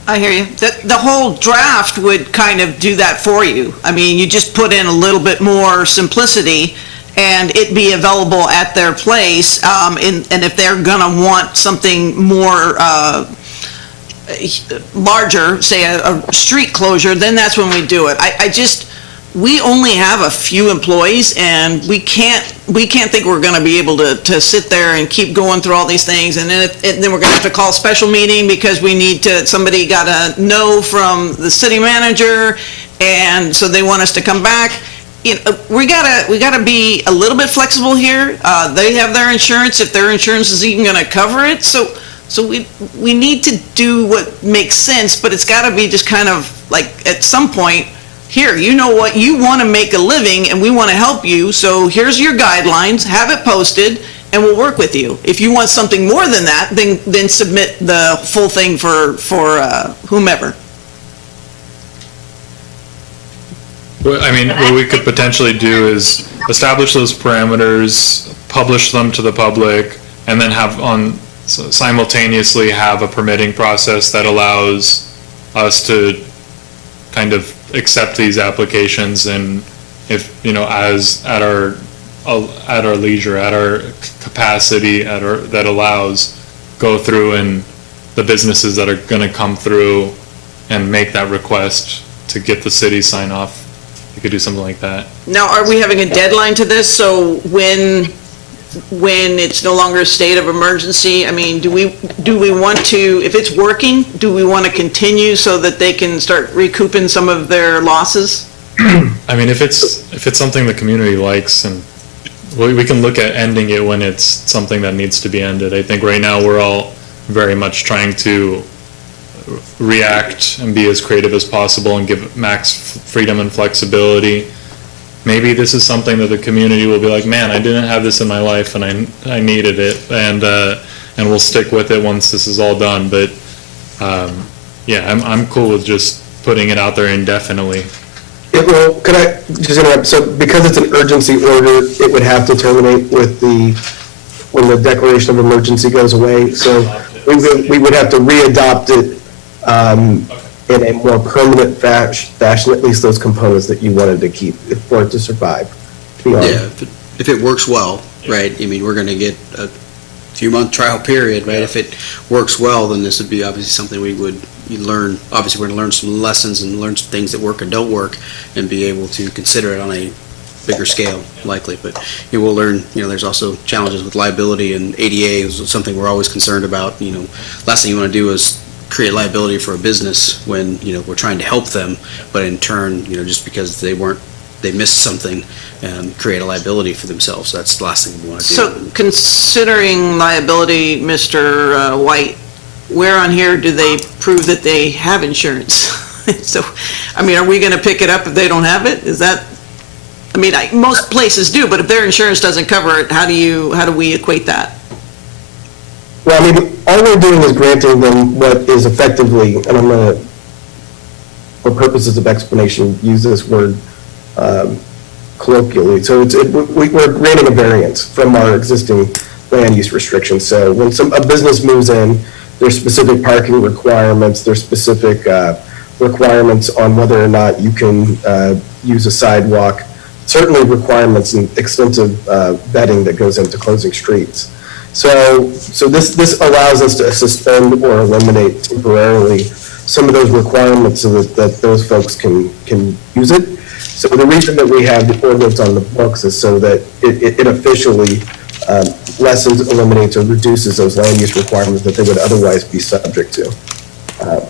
I hear you. The whole draft would kind of do that for you. I mean, you just put in a little bit more simplicity and it be available at their place. And if they're gonna want something more larger, say a street closure, then that's when we do it. We only have a few employees and we can't think we're gonna be able to sit there and keep going through all these things. And then we're gonna have to call a special meeting because somebody got a no from the city manager. And so they want us to come back. We gotta be a little bit flexible here. They have their insurance, if their insurance is even gonna cover it. So we need to do what makes sense, but it's gotta be just kind of like at some point, here, you know what, you want to make a living and we want to help you, so here's your guidelines, have it posted, and we'll work with you. If you want something more than that, then submit the full thing for whomever. I mean, what we could potentially do is establish those parameters, publish them to the public, and then simultaneously have a permitting process that allows us to kind of accept these applications, and if as at our leisure, at our capacity, that allows, go through, and the businesses that are going to come through and make that request to get the city sign off, you could do something like that. Now, are we having a deadline to this? So when it's no longer a state of emergency, I mean, do we want to, if it's working, do we want to continue so that they can start recouping some of their losses? I mean, if it's something the community likes, and we can look at ending it when it's something that needs to be ended. I think right now we're all very much trying to react and be as creative as possible and give max freedom and flexibility. Maybe this is something that the community will be like, man, I didn't have this in my life and I needed it, and we'll stick with it once this is all done. But I'm cool with just putting it out there indefinitely. Well, could I just interrupt? So because it's an urgency order, it would have to terminate with when the declaration of emergency goes away. So we would have to readopt it in a more permanent fashion, at least those components that you wanted to keep for it to survive. Yeah, if it works well, right? I mean, we're going to get a few-month trial period, right? If it works well, then this would be obviously something we would learn. Obviously, we're going to learn some lessons and learn some things that work and don't work, and be able to consider it on a bigger scale, likely. But we'll learn. There's also challenges with liability, and ADA is something we're always concerned about. Last thing you want to do is create liability for a business when, we're trying to help them, but in turn, just because they missed something, create a liability for themselves. That's the last thing we want to do. So considering liability, Mr. White, where on here do they prove that they have insurance? So, are we going to pick it up if they don't have it? Is that, most places do, but if their insurance doesn't cover it, how do we equate that? Well, all we're doing is granting them what is effectively, and I'm going to, for purposes of explanation, use this word colloquially. So we're granting a variance from our existing land use restrictions. So when a business moves in, there's specific parking requirements, there's specific requirements on whether or not you can use a sidewalk, certainly requirements and extensive vetting that goes into closing streets. So this allows us to suspend or eliminate temporarily some of those requirements so that those folks can use it. So the reason that we have the ordinance on the books is so that it officially lessens, eliminates, or reduces those land use requirements that they would otherwise be subject to. But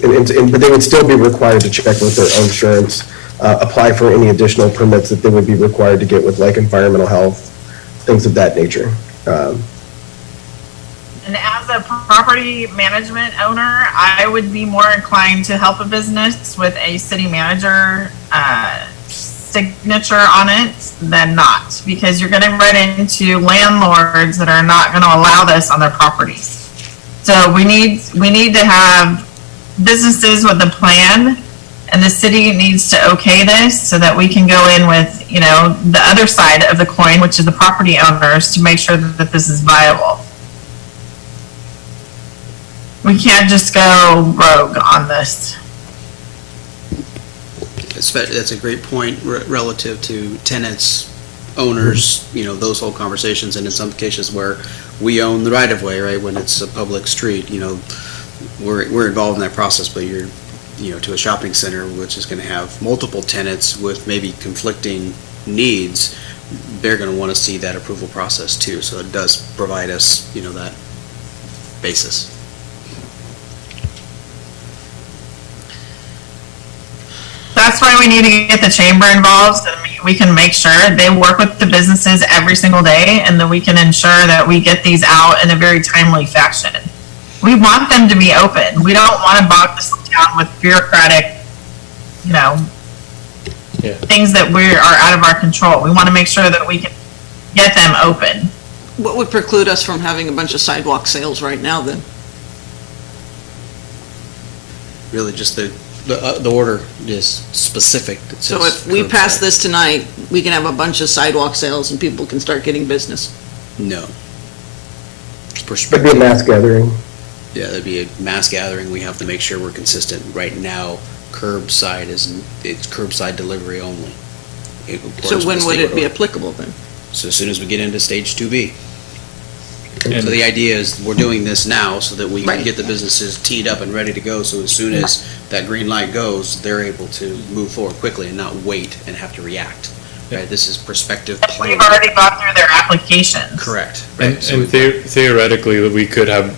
they would still be required to check with their own insurance, apply for any additional permits that they would be required to get with, like environmental health, things of that nature. And as a property management owner, I would be more inclined to help a business with a city manager signature on it than not, because you're going to run into landlords that are not going to allow this on their properties. So we need to have businesses with a plan, and the city needs to okay this so that we can go in with, the other side of the coin, which is the property owners, to make sure that this is viable. We can't just go rogue on this. That's a great point relative to tenants, owners, those whole conversations, and in some cases where we own the right of way, right, when it's a public street, we're involved in that process, but you're, to a shopping center, which is going to have multiple tenants with maybe conflicting needs, they're going to want to see that approval process too. So it does provide us, that basis. That's why we need to get the chamber involved, so we can make sure they work with the businesses every single day, and that we can ensure that we get these out in a very timely fashion. We want them to be open. We don't want to bog this down with bureaucratic, things that are out of our control. We want to make sure that we can get them open. What would preclude us from having a bunch of sidewalk sales right now then? Really just the order is specific. So if we pass this tonight, we can have a bunch of sidewalk sales and people can start getting business? No. It'd be a mass gathering. Yeah, that'd be a mass gathering. We have to make sure we're consistent. Right now, curbside it's curbside delivery only. So when would it be applicable then? So as soon as we get into stage 2B. So the idea is we're doing this now so that we can get the businesses teed up and ready to go. So as soon as that green light goes, they're able to move forward quickly and not wait and have to react. Right? This is prospective planning. We've already gone through their applications. Correct. Right. And theoretically, we could have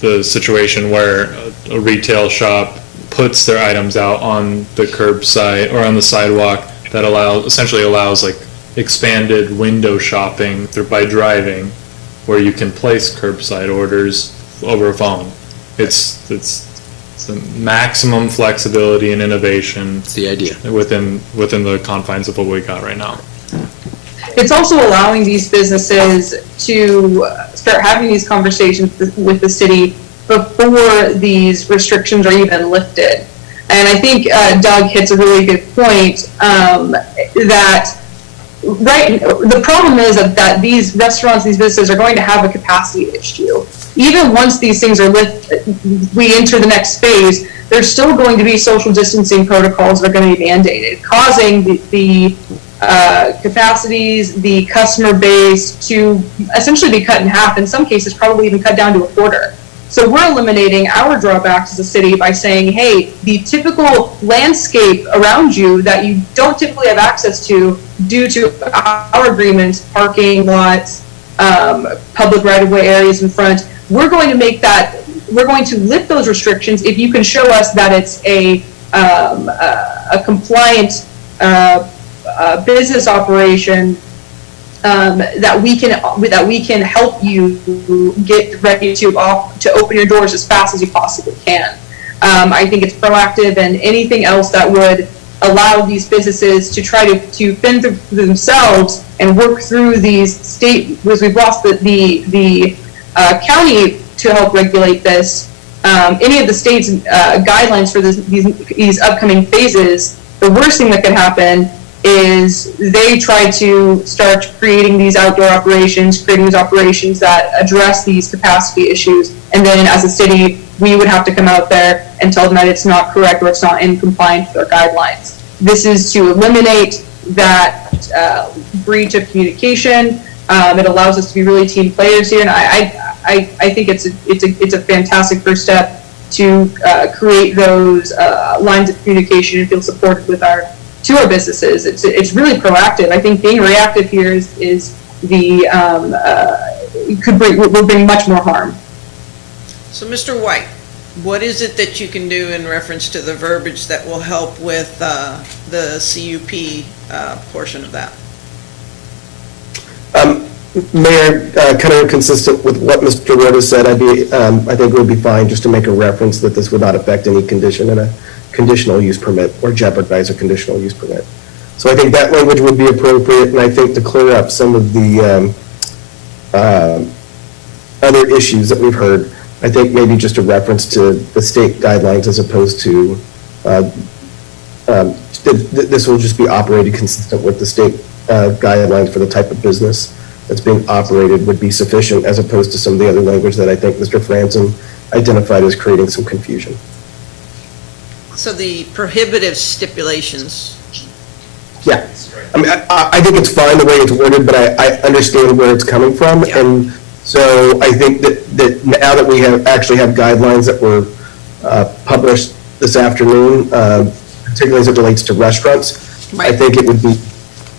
the situation where a retail shop puts their items out on the curbside or on the sidewalk that essentially allows like expanded window shopping by driving, where you can place curbside orders over a phone. It's the maximum flexibility and innovation. It's the idea within the confines of what we got right now. It's also allowing these businesses to start having these conversations with the city before these restrictions are even lifted. And I think Doug hits a really good point that the problem is that these restaurants, these businesses are going to have a capacity issue. Even once these things are we enter the next phase, there's still going to be social distancing protocols that are going to be mandated, causing the capacities, the customer base to essentially be cut in half, in some cases probably even cut down to a quarter. So we're eliminating our drawbacks as a city by saying, hey, the typical landscape around you that you don't typically have access to due to our agreements, parking lots, public right-of-way areas in front, we're going to make that we're going to lift those restrictions if you can show us that it's a compliant business operation that we can help you get ready to open your doors as fast as you possibly can. I think it's proactive, and anything else that would allow these businesses to try to fend themselves and work through these state, because we've lost the county to help regulate this. Any of the state's guidelines for these upcoming phases, the worst thing that could happen is they try to start creating these outdoor operations, creating these operations that address these capacity issues, and then as a city, we would have to come out there and tell them that it's not correct or it's not in compliance with our guidelines. This is to eliminate that breach of communication. It allows us to be really team players here, and I think it's a fantastic first step to create those lines of communication and feel supported with our businesses. It's really proactive. I think being reactive here is will bring much more harm. So, Mr. White, what is it that you can do in reference to the verbiage that will help with the CUP portion of that? Mayor, kind of consistent with what Mr. Rhoda said, I think it would be fine just to make a reference that this would not affect any condition in a conditional use permit or jeopardize a conditional use permit. So I think that language would be appropriate, and I think to clear up some of the other issues that we've heard, I think maybe just a reference to the state guidelines as opposed to this will just be operated consistent with the state guidelines for the type of business that's being operated would be sufficient, as opposed to some of the other language that I think Mr. Franzen identified as creating some confusion. So the prohibitive stipulations. Yeah, I mean, I think it's fine the way it's worded, but I understand where it's coming from, and so I think that now that we actually have guidelines that were published this afternoon, particularly as it relates to restaurants, I think it would be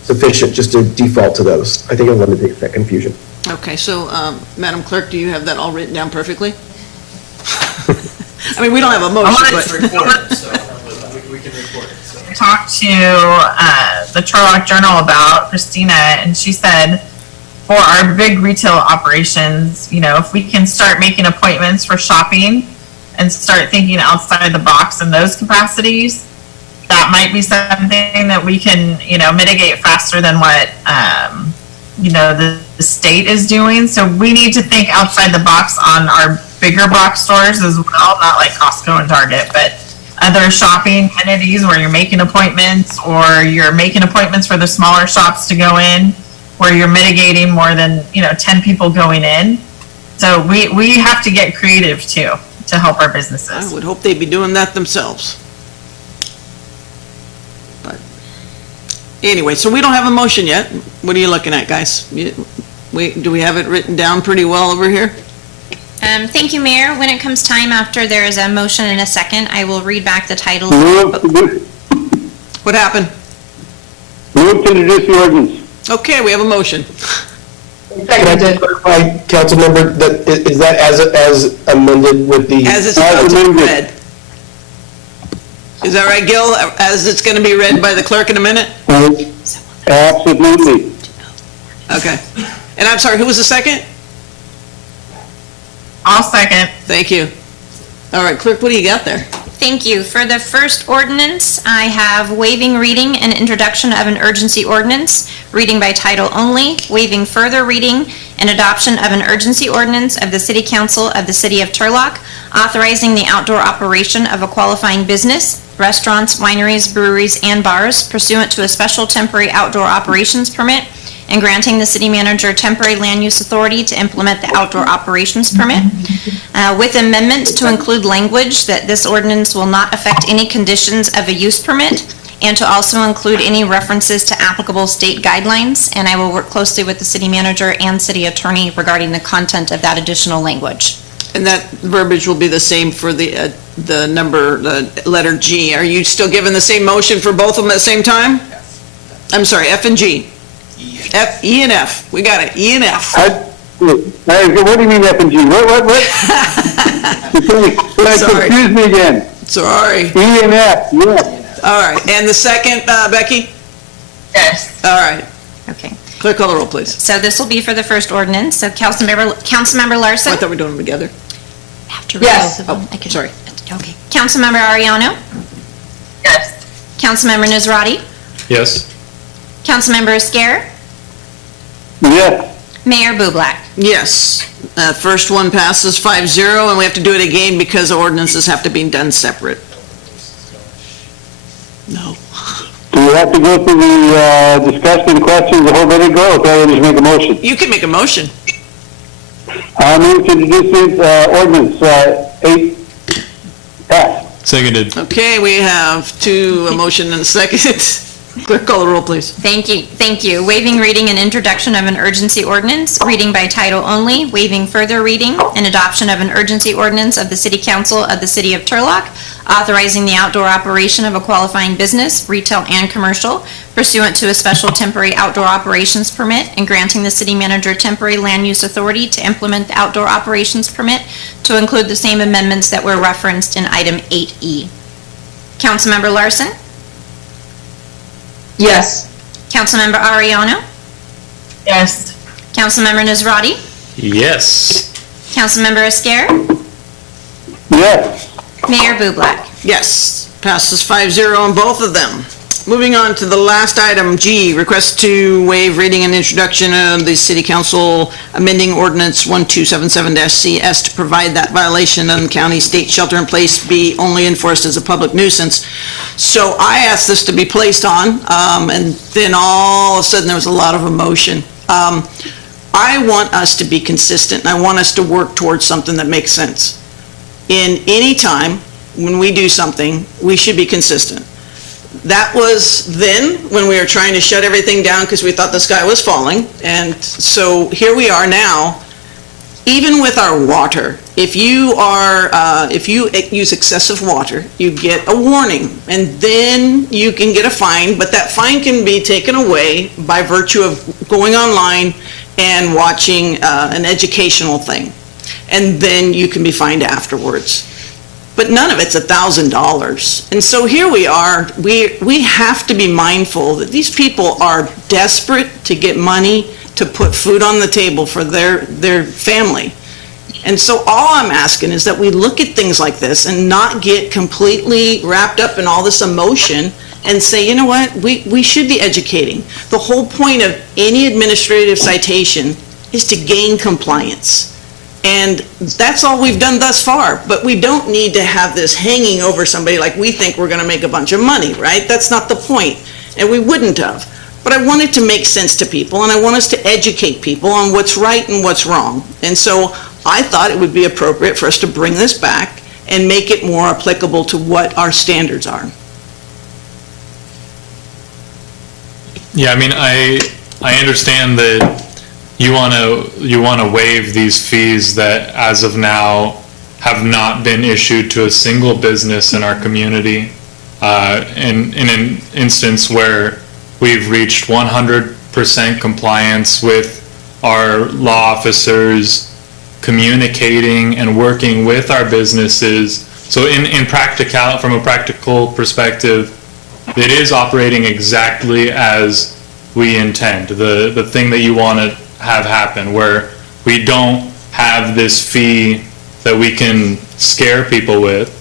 sufficient just to default to those. I think it eliminates that confusion. Okay, so Madam Clerk, do you have that all written down perfectly? I mean, we don't have a motion, but we can record it. So. I talked to the Turlock Journal about Christina, and she said, for our big retail operations, if we can start making appointments for shopping and start thinking outside the box in those capacities, that might be something that we can, mitigate faster than what, the state is doing. So we need to think outside the box on our bigger box stores as well, not like Costco and Target, but other shopping entities where you're making appointments, or you're making appointments for the smaller shops to go in, where you're mitigating more than 10 people going in. So we have to get creative too to help our businesses. I would hope they'd be doing that themselves. But anyway, so we don't have a motion yet. What are you looking at, guys? Do we have it written down pretty well over here? Thank you, Mayor. When it comes time after there is a motion and a second, I will read back the title. What happened? Move to introduce the ordinance. Okay, we have a motion. Can I just clarify, council member, that is that as amended with the? As it's about to be read. Is that right, Gil? As it's going to be read by the clerk in a minute? Absolutely. Okay. And I'm sorry, who was the second? I'll second. Thank you. All right, clerk, what do you got there? Thank you. For the first ordinance, I have waiving reading and introduction of an urgency ordinance, reading by title only, waiving further reading and adoption of an urgency ordinance of the City Council of the City of Turlock, authorizing the outdoor operation of a qualifying business, restaurants, wineries, breweries, and bars pursuant to a special temporary outdoor operations permit, and granting the city manager temporary land use authority to implement the outdoor operations permit, with amendments to include language that this ordinance will not affect any conditions of a use permit, and to also include any references to applicable state guidelines. And I will work closely with the city manager and city attorney regarding the content of that additional language. And that verbiage will be the same for the letter G. Are you still giving the same motion for both of them at the same time? Yes. I'm sorry, F and G. E and F. We got it. E and F. What do you mean F and G? What? Sorry. Excuse me again. Sorry. E and F, yes. All right, and the second, Becky? Yes. All right. Okay. Clerk, call the roll, please. So this will be for the first ordinance. So Councilmember Larson? I thought we were doing them together. Have to read Yes. both of them. I can- Sorry. Okay. Councilmember Ariano? Yes. Councilmember Nazrati? Yes. Councilmember Esquer? Yes. Mayor Bublak? Yes. First one passes 5-0, and we have to do it again because the ordinances have to be done separate. No. Do we have to go through the discussion questions the whole way to go, or can we just make a motion? You can make a motion. I move to introduce ordinance 8 F. Seconded. Okay, we have a motion and a second. Clerk, call the roll, please. Thank you. Thank you. Waiving reading and introduction of an urgency ordinance, reading by title only, waiving further reading, and adoption of an urgency ordinance of the City Council of the City of Turlock, authorizing the outdoor operation of a qualifying business, retail and commercial, pursuant to a special temporary outdoor operations permit, and granting the city manager temporary land use authority to implement the outdoor operations permit to include the same amendments that were referenced in item 8E. Councilmember Larson? Yes. Councilmember Ariano? Yes. Councilmember Nazrati? Yes. Councilmember Esquer? Yes. Mayor Bublak? Yes. Passes 5-0 on both of them. Moving on to the last item, G, request to waive reading and introduction of the City Council amending ordinance 1277-CS to provide that violation of the county state shelter-in-place be only enforced as a public nuisance. So I asked this to be placed on, and then all of a sudden there was a lot of emotion. I want us to be consistent, and I want us to work towards something that makes sense. In any time, when we do something, we should be consistent. That was then, when we were trying to shut everything down because we thought the sky was falling, and so here we are now. Even with our water, if you use excessive water, you get a warning, and then you can get a fine, but that fine can be taken away by virtue of going online and watching an educational thing, and then you can be fined afterwards. But none of it's $1,000. And so here we are, we have to be mindful that these people are desperate to get money to put food on the table for their family. And so all I'm asking is that we look at things like this and not get completely wrapped up in all this emotion and say, you know what, we should be educating. The whole point of any administrative citation is to gain compliance. And that's all we've done thus far, but we don't need to have this hanging over somebody like we think we're gonna make a bunch of money, right? That's not the point, and we wouldn't have. But I want it to make sense to people, and I want us to educate people on what's right and what's wrong. And so I thought it would be appropriate for us to bring this back and make it more applicable to what our standards are. Yeah, I mean, I understand that you want to waive these fees that as of now have not been issued to a single business in our community. In an instance where we've reached 100% compliance with our law officers communicating and working with our businesses. So from a practical perspective, it is operating exactly as we intend. The thing that you want to have happen, where we don't have this fee that we can scare people with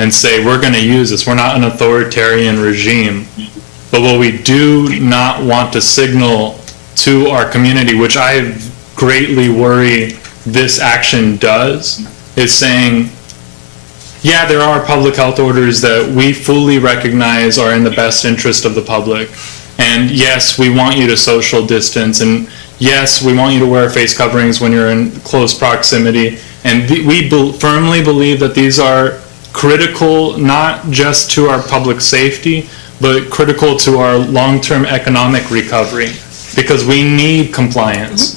and say, we're going to use this. We're not an authoritarian regime. But what we do not want to signal to our community, which I greatly worry this action does, is saying, yeah, there are public health orders that we fully recognize are in the best interest of the public. And yes, we want you to social distance, and yes, we want you to wear face coverings when you're in close proximity. And we firmly believe that these are critical, not just to our public safety, but critical to our long-term economic recovery, because we need compliance.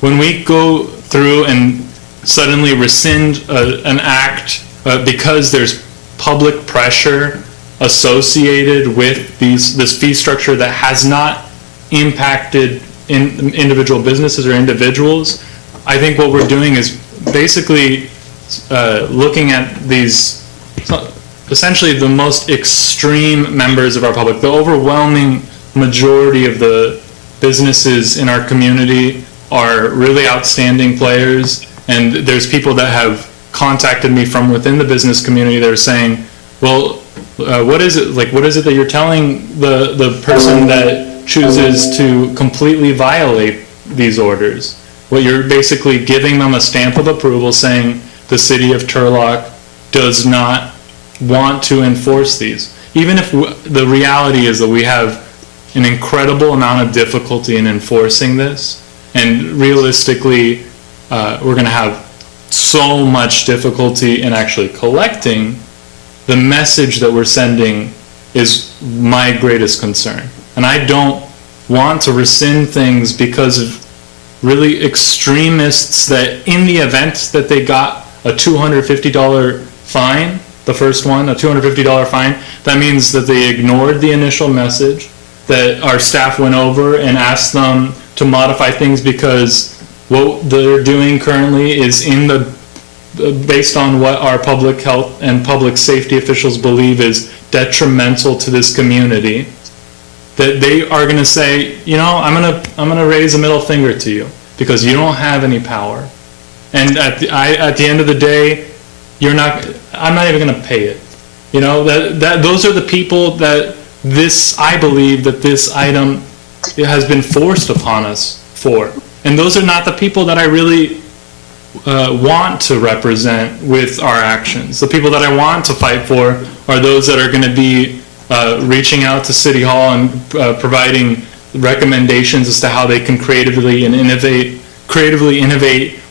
When we go through and suddenly rescind an act because there's public pressure associated with this fee structure that has not impacted individual businesses or individuals, I think what we're doing is basically looking at these, essentially the most extreme members of our public, the overwhelming majority of the businesses in our community are really outstanding players, and there's people that have contacted me from within the business community that are saying, well, what is it that you're telling the person that chooses to completely violate these orders? Well, you're basically giving them a stamp of approval saying the city of Turlock does not want to enforce these. Even if the reality is that we have an incredible amount of difficulty in enforcing this, and realistically, we're going to have so much difficulty in actually collecting, the message that we're sending is my greatest concern. And I don't want to rescind things because of really extremists that, in the event that they got a $250 fine, the first one, a $250 fine, that means that they ignored the initial message, that our staff went over and asked them to modify things because what they're doing currently is based on what our public health and public safety officials believe is detrimental to this community, that they are going to say, I'm going to raise a middle finger to you because you don't have any power. And at the end of the day, I'm not even going to pay it. Those are the people that I believe that this item has been forced upon us for. And those are not the people that I really want to represent with our actions. The people that I want to fight for are those that are going to be reaching out to City Hall and providing recommendations as to how they can creatively innovate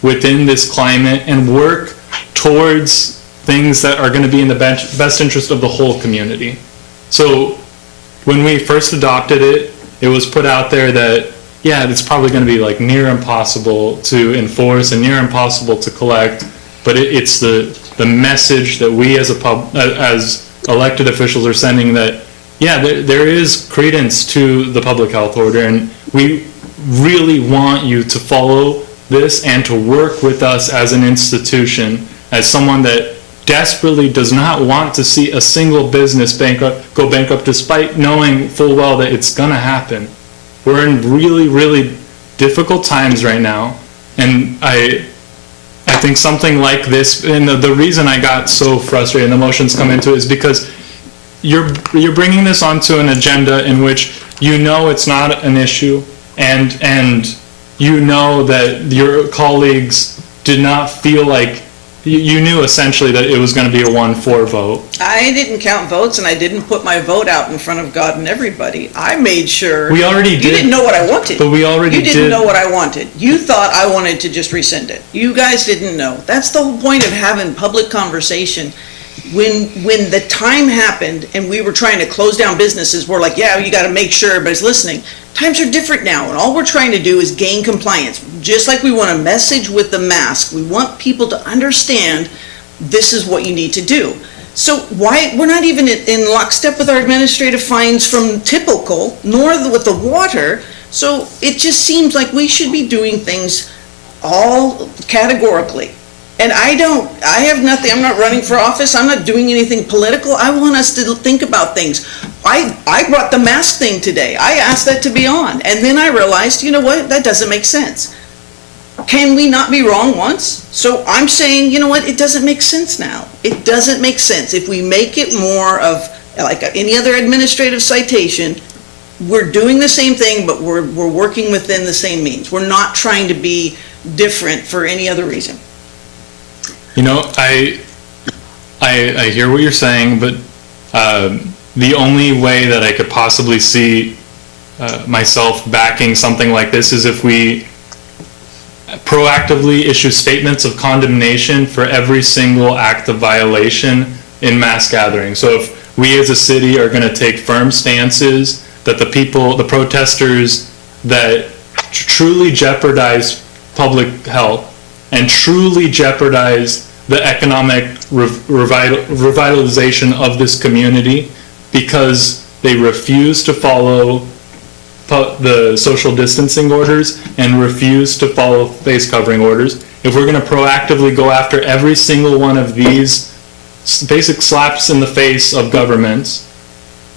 within this climate and work towards things that are going to be in the best interest of the whole community. So when we first adopted it, it was put out there that, it's probably going to be like near impossible to enforce and near impossible to collect, but it's the message that we as elected officials are sending that, there is credence to the public health order, and we really want you to follow this and to work with us as an institution, as someone that desperately does not want to see a single business go bankrupt, despite knowing full well that it's going to happen. We're in really, really difficult times right now, and I think something like this, and the reason I got so frustrated and the emotions come into it is because you're bringing this onto an agenda in which it's not an issue, and that your colleagues did not feel like you knew essentially that it was going to be a 1-4 vote. I didn't count votes, and I didn't put my vote out in front of God and everybody. I made sure. We already did. You didn't know what I wanted. But we already did. You didn't know what I wanted. You thought I wanted to just rescind it. You guys didn't know. That's the whole point of having public conversation. When the time happened and we were trying to close down businesses, we're like, you got to make sure everybody's listening. Times are different now, and all we're trying to do is gain compliance. Just like we want a message with the mask, we want people to understand this is what you need to do. So we're not even in lockstep with our administrative fines from typical, nor with the water. So it just seems like we should be doing things all categorically. And I have nothing, I'm not running for office, I'm not doing anything political. I want us to think about things. I brought the mask thing today. I asked that to be on. And then I realized, that doesn't make sense. Can we not be wrong once? So I'm saying, it doesn't make sense now. It doesn't make sense. If we make it more of like any other administrative citation, we're doing the same thing, but we're working within the same means. We're not trying to be different for any other reason. I hear what you're saying, but the only way that I could possibly see myself backing something like this is if we proactively issue statements of condemnation for every single act of violation in mass gatherings. So if we as a city are going to take firm stances that the protesters that truly jeopardize public health and truly jeopardize the economic revitalization of this community because they refuse to follow the social distancing orders and refuse to follow face covering orders, if we're going to proactively go after every single one of these basic slaps in the face of governments,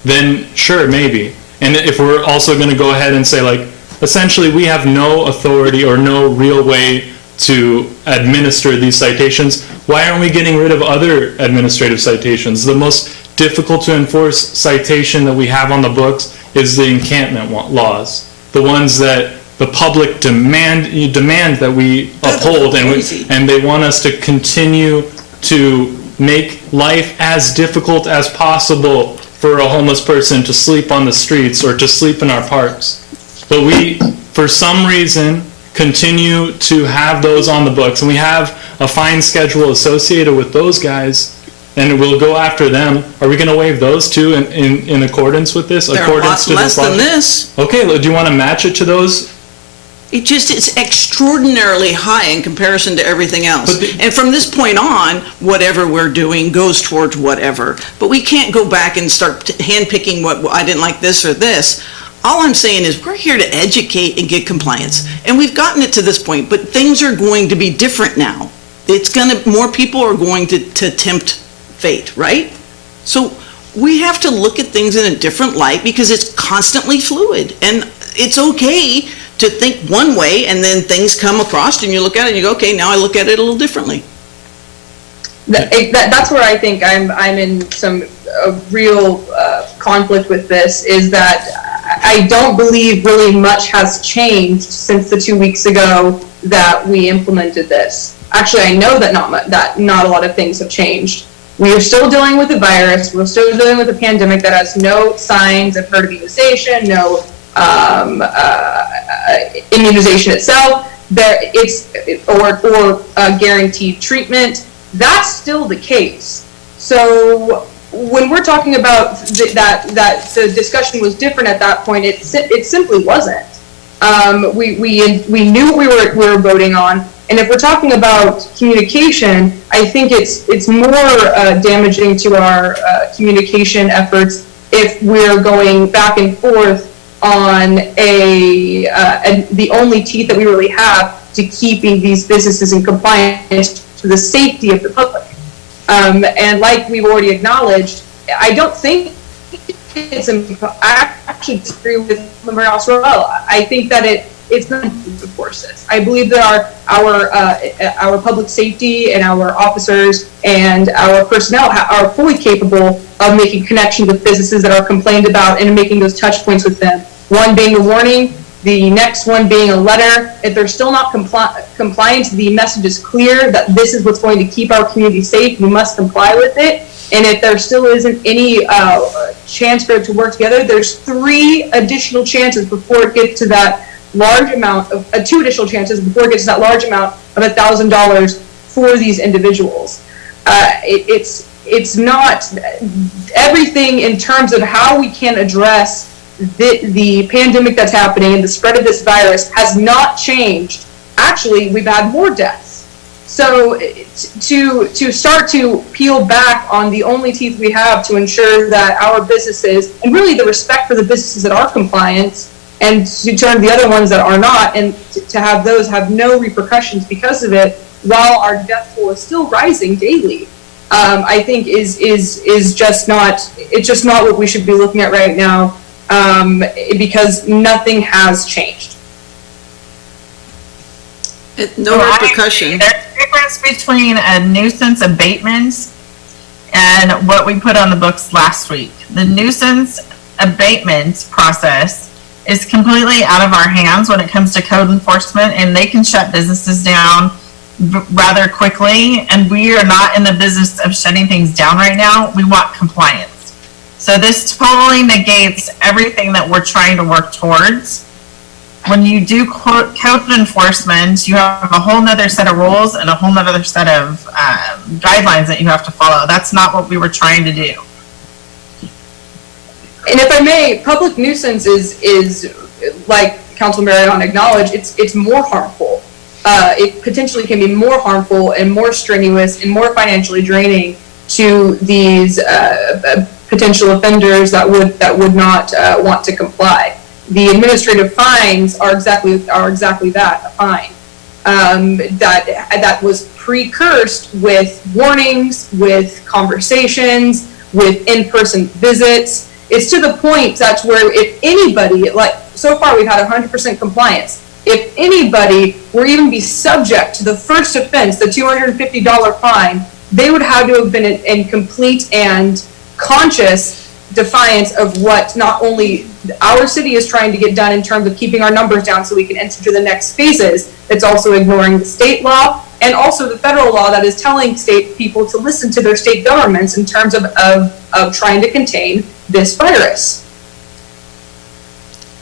then sure, maybe. And if we're also going to go ahead and say, like, essentially we have no authority or no real way to administer these citations, why aren't we getting rid of other administrative citations? The most difficult to enforce citation that we have on the books is the encampment laws, the ones that the public demand that we uphold, and they want us to continue to make life as difficult as possible for a homeless person to sleep on the streets or to sleep in our parks. But we, for some reason, continue to have those on the books, and we have a fine schedule associated with those guys, and we'll go after them. Are we going to waive those too in accordance with this? They're a lot less than this. Okay, do you want to match it to those? It's extraordinarily high in comparison to everything else. And from this point on, whatever we're doing goes towards whatever. But we can't go back and start handpicking what I didn't like this or this. All I'm saying is we're here to educate and get compliance. And we've gotten it to this point, but things are going to be different now. More people are going to tempt fate, right? So we have to look at things in a different light because it's constantly fluid. And it's okay to think one way and then things come across and you look at it and you go, okay, now I look at it a little differently. That's where I think I'm in some real conflict with this, is that I don't believe really much has changed since the 2 weeks ago that we implemented this. Actually, I know that not a lot of things have changed. We are still dealing with a virus. We're still dealing with a pandemic that has no signs of herd immunization, no immunization itself, or guaranteed treatment. That's still the case. So when we're talking about that the discussion was different at that point, it simply wasn't. We knew what we were voting on, and if we're talking about communication, I think it's more damaging to our communication efforts if we're going back and forth on the only teeth that we really have to keeping these businesses in compliance to the safety of the public. And like we've already acknowledged, I don't think I actually disagree with Member Ross-Roell. I think that it's not to enforce this. I believe that our public safety and our officers and our personnel are fully capable of making connections with businesses that are complained about and making those touch points with them. One being a warning, the next one being a letter. If they're still not compliant, the message is clear that this is what's going to keep our community safe. You must comply with it. And if there still isn't any chance for it to work together, there's 3 additional chances before it gets to that large amount of 2 additional chances before it gets to that large amount of $1,000 for these individuals. It's not everything in terms of how we can address the pandemic that's happening and the spread of this virus has not changed. Actually, we've had more deaths. So to start to peel back on the only teeth we have to ensure that our businesses, and really the respect for the businesses that are compliant, and to turn the other ones that are not, and to have those have no repercussions because of it, while our death toll is still rising daily, I think is just not, it's just not what we should be looking at right now, because nothing has changed. No repercussion. There's a difference between a nuisance abatement and what we put on the books last week. The nuisance abatement process is completely out of our hands when it comes to code enforcement, and they can shut businesses down rather quickly, and we are not in the business of shutting things down right now. We want compliance. So this totally negates everything that we're trying to work towards. When you do code enforcement, you have a whole nother set of rules and a whole nother set of guidelines that you have to follow. That's not what we were trying to do. And if I may, public nuisance is like Council Marion acknowledged, it's more harmful. It potentially can be more harmful and more strenuous and more financially draining to these potential offenders that would not want to comply. The administrative fines are exactly that, a fine. That was precursed with warnings, with conversations, with in-person visits. It's to the point that's where if anybody, like so far we've had 100% compliance. If anybody were even be subject to the first offense, the $250 fine, they would have to have been in complete and conscious defiance of what not only our city is trying to get done in terms of keeping our numbers down so we can enter to the next phases, it's also ignoring the state law and also the federal law that is telling state people to listen to their state governments in terms of trying to contain this virus.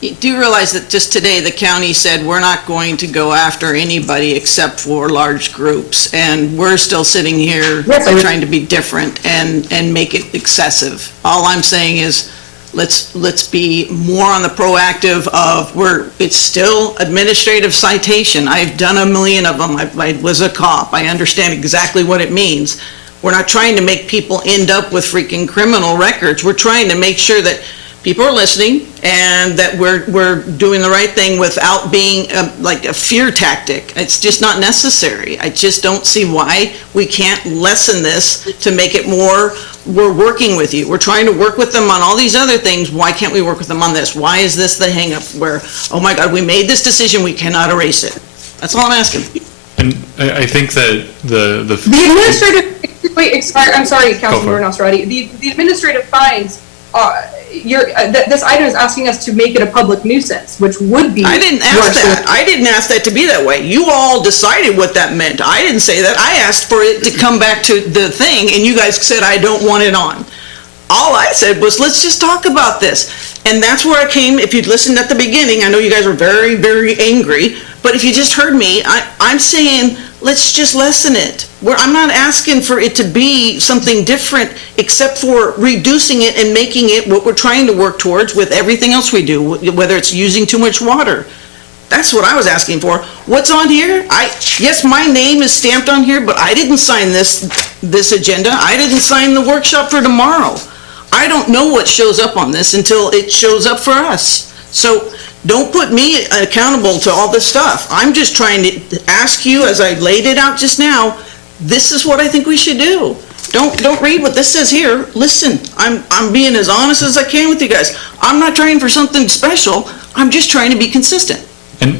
You do realize that just today the county said we're not going to go after anybody except for large groups, and we're still sitting here trying to be different and make it excessive. All I'm saying is let's be more on the proactive of it's still administrative citation. I've done a million of them. I was a cop. I understand exactly what it means. We're not trying to make people end up with freaking criminal records. We're trying to make sure that people are listening and that we're doing the right thing without being like a fear tactic. It's just not necessary. I just don't see why we can't lessen this to make it more, we're working with you. We're trying to work with them on all these other things. Why can't we work with them on this? Why is this the hang up where, oh my God, we made this decision, we cannot erase it? That's all I'm asking. And I think that the administrative, I'm sorry, Councilmember Nasrati. The administrative fines this item is asking us to make it a public nuisance, which would be. I didn't ask that. I didn't ask that to be that way. You all decided what that meant. I didn't say that. I asked for it to come back to the thing, and you guys said I don't want it on. All I said was, let's just talk about this. And that's where I came. If you'd listened at the beginning, I know you guys were very, very angry, but if you just heard me, I'm saying, let's just lessen it. I'm not asking for it to be something different, except for reducing it and making it what we're trying to work towards with everything else we do, whether it's using too much water. That's what I was asking for. What's on here? Yes, my name is stamped on here, but I didn't sign this agenda. I didn't sign the workshop for tomorrow. I don't know what shows up on this until it shows up for us. So don't put me accountable to all this stuff. I'm just trying to ask you, as I laid it out just now, this is what I think we should do. Don't read what this says here. Listen, I'm being as honest as I can with you guys. I'm not trying for something special. I'm just trying to be consistent. And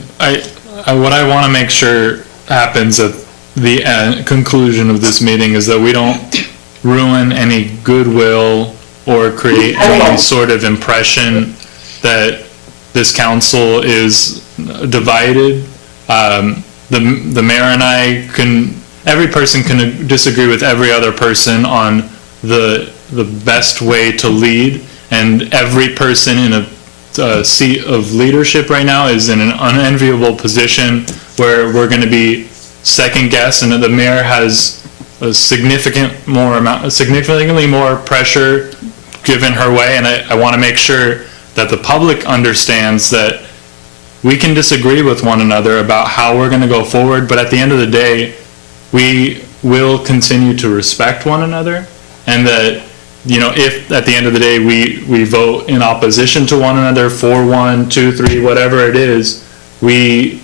what I want to make sure happens at the conclusion of this meeting is that we don't ruin any goodwill or create any sort of impression that this council is divided. The mayor and I every person can disagree with every other person on the best way to lead, and every person in a seat of leadership right now is in an unenviable position where we're going to be second guessed, and the mayor has a significantly more pressure given her way, and I want to make sure that the public understands that we can disagree with one another about how we're going to go forward, but at the end of the day, we will continue to respect one another, and that, if at the end of the day we vote in opposition to one another, 4-1, 2-3, whatever it is, the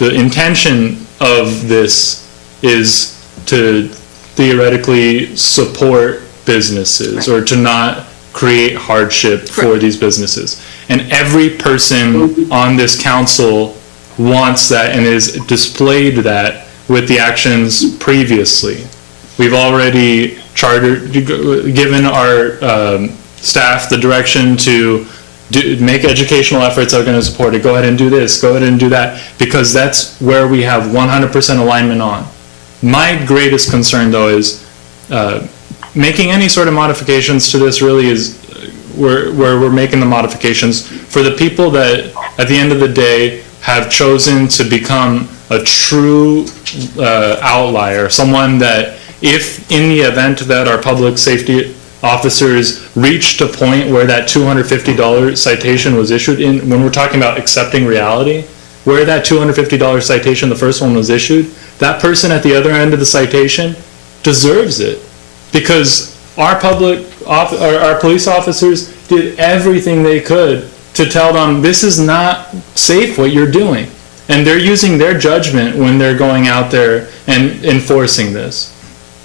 intention of this is to theoretically support businesses or to not create hardship for these businesses. And every person on this council wants that and has displayed that with the actions previously. We've already given our staff the direction to make educational efforts that are going to support it. Go ahead and do this, go ahead and do that, because that's where we have 100% alignment on. My greatest concern, though, is making any sort of modifications to this really is where we're making the modifications for the people that, at the end of the day, have chosen to become a true outlier, someone that, if in the event that our public safety officers reached a point where that $250 citation was issued, when we're talking about accepting reality, where that $250 citation, the first one, was issued, that person at the other end of the citation deserves it, because our police officers did everything they could to tell them this is not safe what you're doing. And they're using their judgment when they're going out there and enforcing this.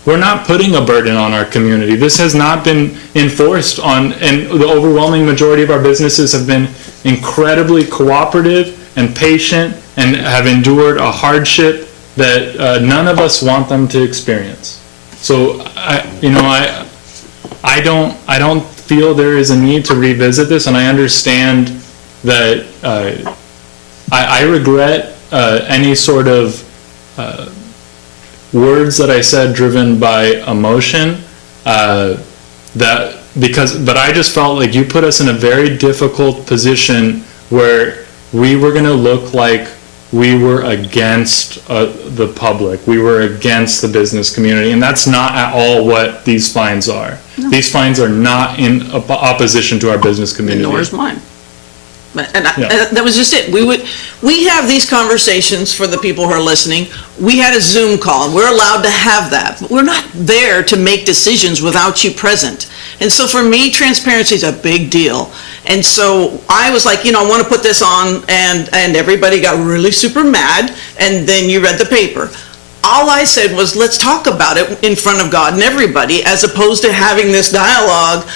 We're not putting a burden on our community. This has not been enforced on, and the overwhelming majority of our businesses have been incredibly cooperative and patient and have endured a hardship that none of us want them to experience. So I don't feel there is a need to revisit this, and I understand that I regret any sort of words that I said driven by emotion, but I just felt like you put us in a very difficult position where we were going to look like we were against the public. We were against the business community, and that's not at all what these fines are. No. These fines are not in opposition to our business community. Nor is mine. And that was just it. We have these conversations for the people who are listening. We had a Zoom call, and we're allowed to have that. But we're not there to make decisions without you present. And so for me, transparency is a big deal. And so I was like, I want to put this on, and everybody got really super mad, and then you read the paper. All I said was, let's talk about it in front of God and everybody, as opposed to having this dialogue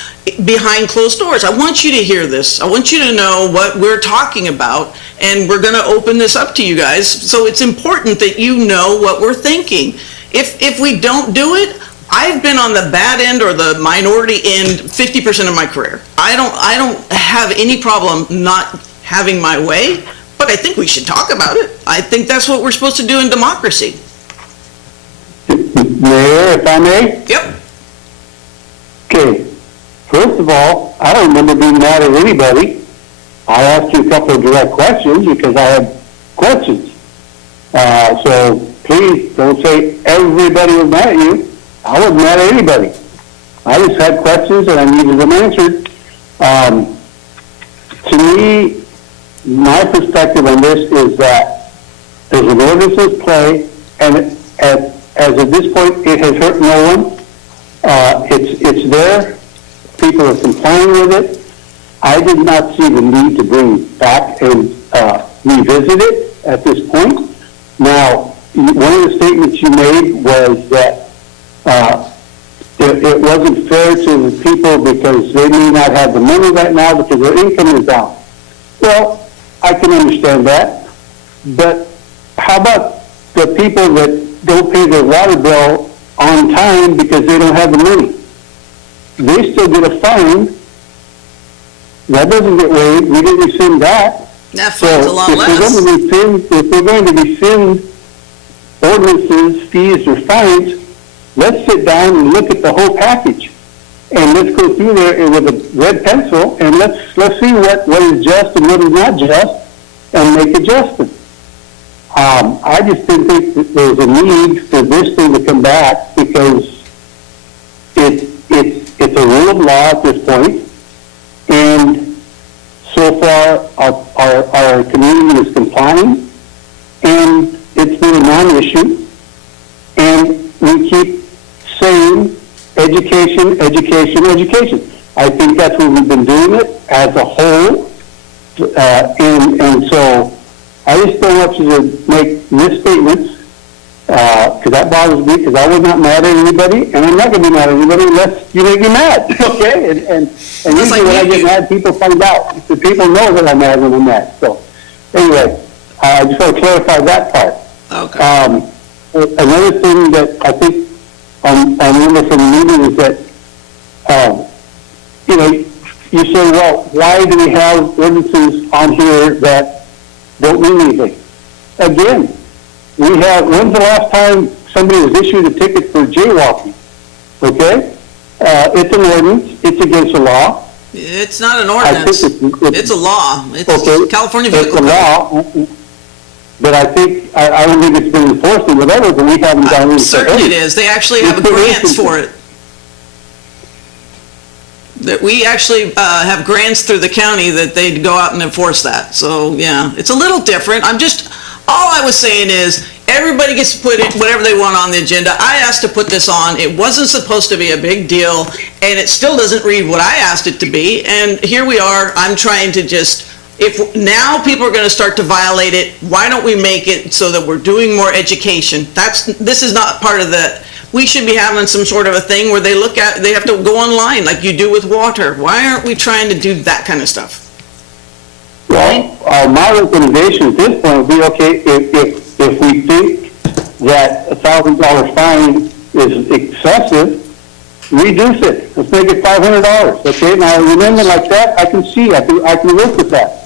behind closed doors. I want you to hear this. I want you to know what we're talking about, and we're going to open this up to you guys. So it's important that you know what we're thinking. If we don't do it, I've been on the bad end or the minority end 50% of my career. I don't have any problem not having my way, but I think we should talk about it. I think that's what we're supposed to do in democracy. Mayor, if I may? Yep. Okay. First of all, I don't remember being mad at anybody. I asked you a couple of direct questions because I had questions. So please don't say everybody was mad at you. I wasn't mad at anybody. I just had questions and I needed them answered. To me, my perspective on this is that there's an ordinance in play, and as of this point, it has hurt no one. It's there. People are complying with it. I did not see the need to bring back and revisit it at this point. Now, one of the statements you made was that it wasn't fair to the people because they may not have the money right now because their income is down. Well, I can understand that. But how about the people that don't pay their water bill on time because they don't have the money? They still get a fine. That doesn't get waived. We didn't rescind that. That fine's a lot less. If we're going to rescind ordinances, fees, or fines, let's sit down and look at the whole package. And let's go through there with a red pencil and let's see what is just and what is not just and make adjustments. I just didn't think that there was a need for this thing to come back because it's a rule of law at this point, and so far our community is complying, and it's been a non-issue, and we keep saying education, education, education. I think that's what we've been doing it as a whole, and so I just don't want you to make misstatements, because that bothers me, because I was not mad at anybody, and I'm not going to be mad at anybody unless you make me mad, okay? And usually when I get mad, people find out. The people know that I'm mad when I'm mad. So, anyway, I just want to clarify that part. Okay. Another thing that I think I remember from the meeting is that, you say, well, why do we have ordinances on here that don't mean anything? Again, when's the last time somebody was issued a ticket for jaywalking? Okay? It's an ordinance. It's against the law. It's not an ordinance. It's a law. It's okay. California Vehicle Code. It's a law. But I don't think it's been enforced or whatever, but we haven't done it. Certainly it is. They actually have grants for it. That we actually have grants through the county that they go out and enforce that. So, yeah, it's a little different. All I was saying is, everybody gets to put it, whatever they want on the agenda. I asked to put this on. It wasn't supposed to be a big deal, and it still doesn't read what I asked it to be. And here we are. I'm trying to just, if now people are going to start to violate it, why don't we make it so that we're doing more education? This is not part of the, we should be having some sort of a thing where they have to go online like you do with water. Why aren't we trying to do that kind of stuff? Well, my recommendation at this point would be, okay, if we think that $1,000 fine is excessive, reduce it. Let's make it $500. Okay, now remember like that, I can see, I can work with that.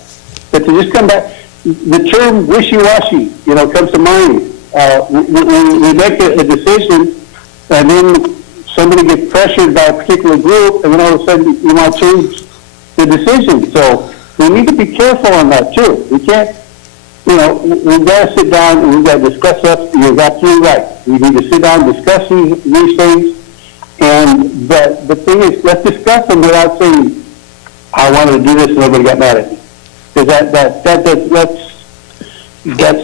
But to just come back, the term wishy-washy, comes to mind. We make a decision, and then somebody gets pressured by a particular group, and then all of a sudden you want to change the decision. So we need to be careful on that too. We can't, we've got to sit down and we've got to discuss that. You're absolutely right. We need to sit down and discuss these things. And the thing is, let's discuss them without saying, I wanted to do this and everybody got mad at me. Because that's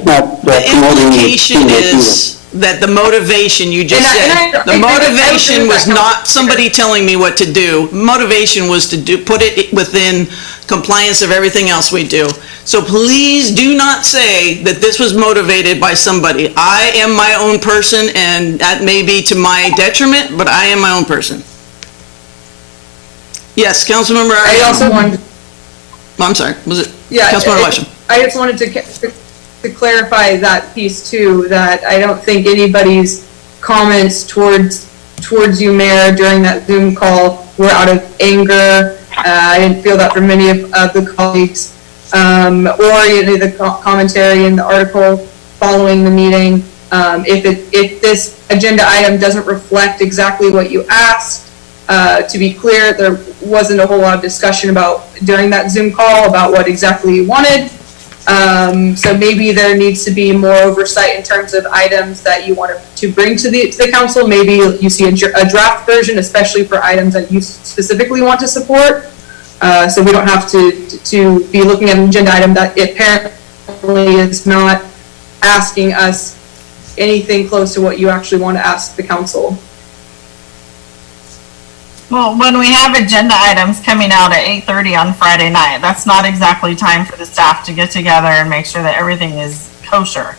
not the implication is that the motivation you just said, the motivation was not somebody telling me what to do. Motivation was to put it within compliance of everything else we do. So please do not say that this was motivated by somebody. I am my own person, and that may be to my detriment, but I am my own person. Yes, Councilmember. I also wanted. I'm sorry. Was it? Yeah. Councilmember Lesham. I just wanted to clarify that piece too. That I don't think anybody's comments towards you, Mayor, during that Zoom call were out of anger. I didn't feel that from many of the colleagues, or any of the commentary in the article following the meeting. If this agenda item doesn't reflect exactly what you asked, to be clear, there wasn't a whole lot of discussion during that Zoom call about what exactly you wanted. So maybe there needs to be more oversight in terms of items that you want to bring to the council. Maybe you see a draft version, especially for items that you specifically want to support. So we don't have to be looking at an agenda item that apparently is not asking us anything close to what you actually want to ask the council. Well, when we have agenda items coming out at 8:30 on Friday night, that's not exactly time for the staff to get together and make sure that everything is kosher.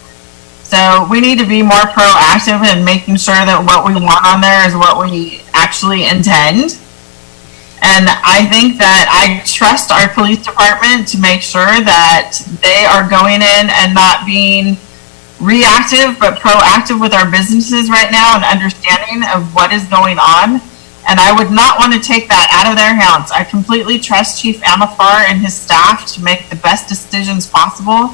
So we need to be more proactive in making sure that what we want on there is what we actually intend. And I think that I trust our police department to make sure that they are going in and not being reactive, but proactive with our businesses right now and understanding of what is going on. And I would not want to take that out of their hands. I completely trust Chief Amafar and his staff to make the best decisions possible.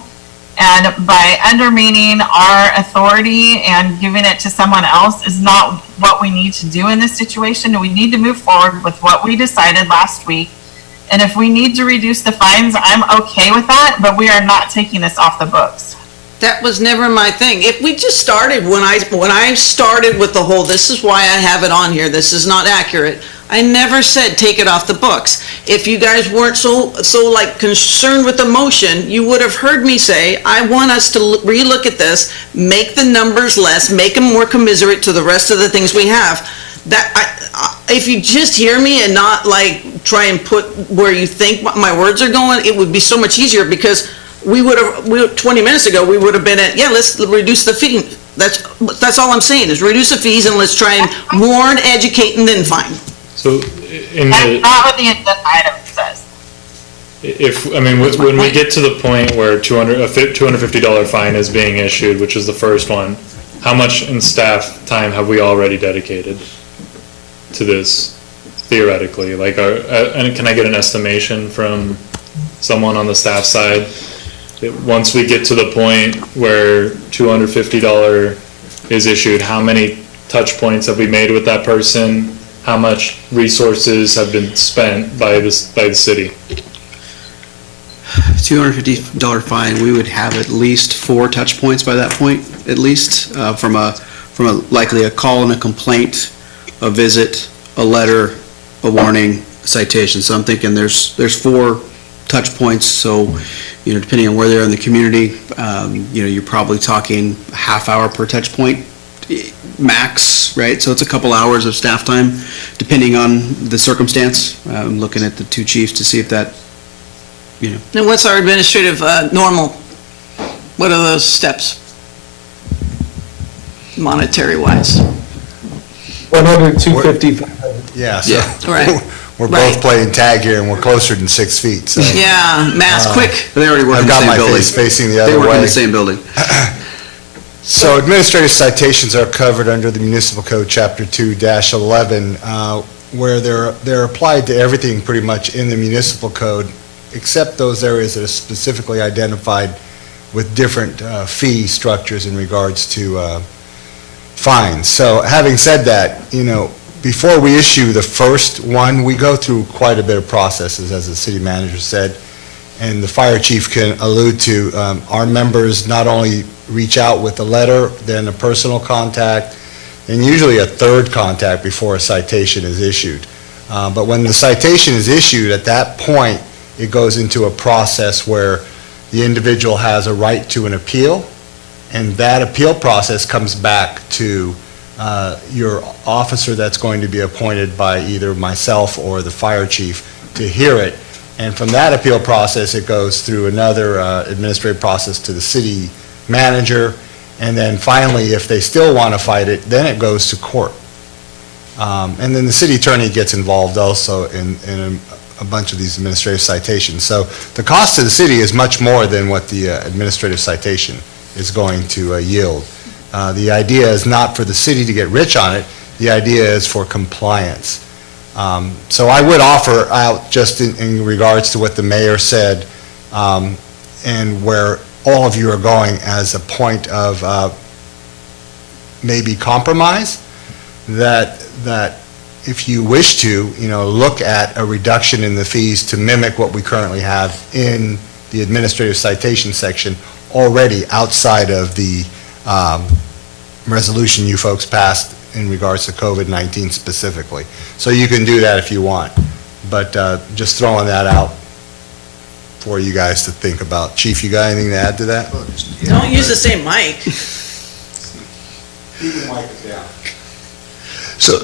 And by undermining our authority and giving it to someone else is not what we need to do in this situation. We need to move forward with what we decided last week. And if we need to reduce the fines, I'm okay with that, but we are not taking this off the books. That was never my thing. If we just started, when I started with the whole, this is why I have it on here, this is not accurate, I never said take it off the books. If you guys weren't so like concerned with the motion, you would have heard me say, I want us to relook at this, make the numbers less, make them more commiserate to the rest of the things we have. If you just hear me and not like try and put where you think my words are going, it would be so much easier, because we would have, 20 minutes ago, we would have been at, yeah, let's reduce the fee. That's all I'm saying, is reduce the fees and let's try and warn, educate, and then fine. So, That's not what the agenda item says. When we get to the point where a $250 fine is being issued, which is the first one, how much in staff time have we already dedicated to this, theoretically? Like, and can I get an estimation from someone on the staff side? Once we get to the point where $250 is issued, how many touch points have we made with that person? How much resources have been spent by the city? $250 fine, we would have at least 4 touch points by that point, at least, from a likely a call and a complaint, a visit, a letter, a warning, a citation. So I'm thinking there's 4 touch points. So, depending on where they're in the community, you're probably talking a half hour per touch point max, right? So it's a couple hours of staff time, depending on the circumstance. I'm looking at the two chiefs to see if that, And what's our administrative normal? What are those steps? Monetary wise? 100, 250. Yeah, so Right. we're Right. both playing tag here, and we're closer than 6 feet, so. Yeah, mass, quick. They already work I've in the got same my building. face facing the They other work in way. the same building. So administrative citations are covered under the Municipal Code, Chapter 2-11, where they're applied to everything pretty much in the municipal code, except those areas that are specifically identified with different fee structures in regards to fines. So having said that, before we issue the first one, we go through quite a bit of processes, as the city manager said, and the fire chief can allude to. Our members not only reach out with a letter, then a personal contact, and usually a third contact before a citation is issued. But when the citation is issued, at that point, it goes into a process where the individual has a right to an appeal, and that appeal process comes back to your officer that's going to be appointed by either myself or the fire chief to hear it. And from that appeal process, it goes through another administrative process to the city manager. And then finally, if they still want to fight it, then it goes to court. And then the city attorney gets involved also in a bunch of these administrative citations. So the cost to the city is much more than what the administrative citation is going to yield. The idea is not for the city to get rich on it. The idea is for compliance. So I would offer out, just in regards to what the mayor said, and where all of you are going as a point of maybe compromise, that if you wish to, look at a reduction in the fees to mimic what we currently have in the administrative citation section already outside of the resolution you folks passed in regards to COVID-19 specifically. So you can do that if you want, but just throwing that out for you guys to think about. Chief, you got anything to add to that? Don't use the same mic. So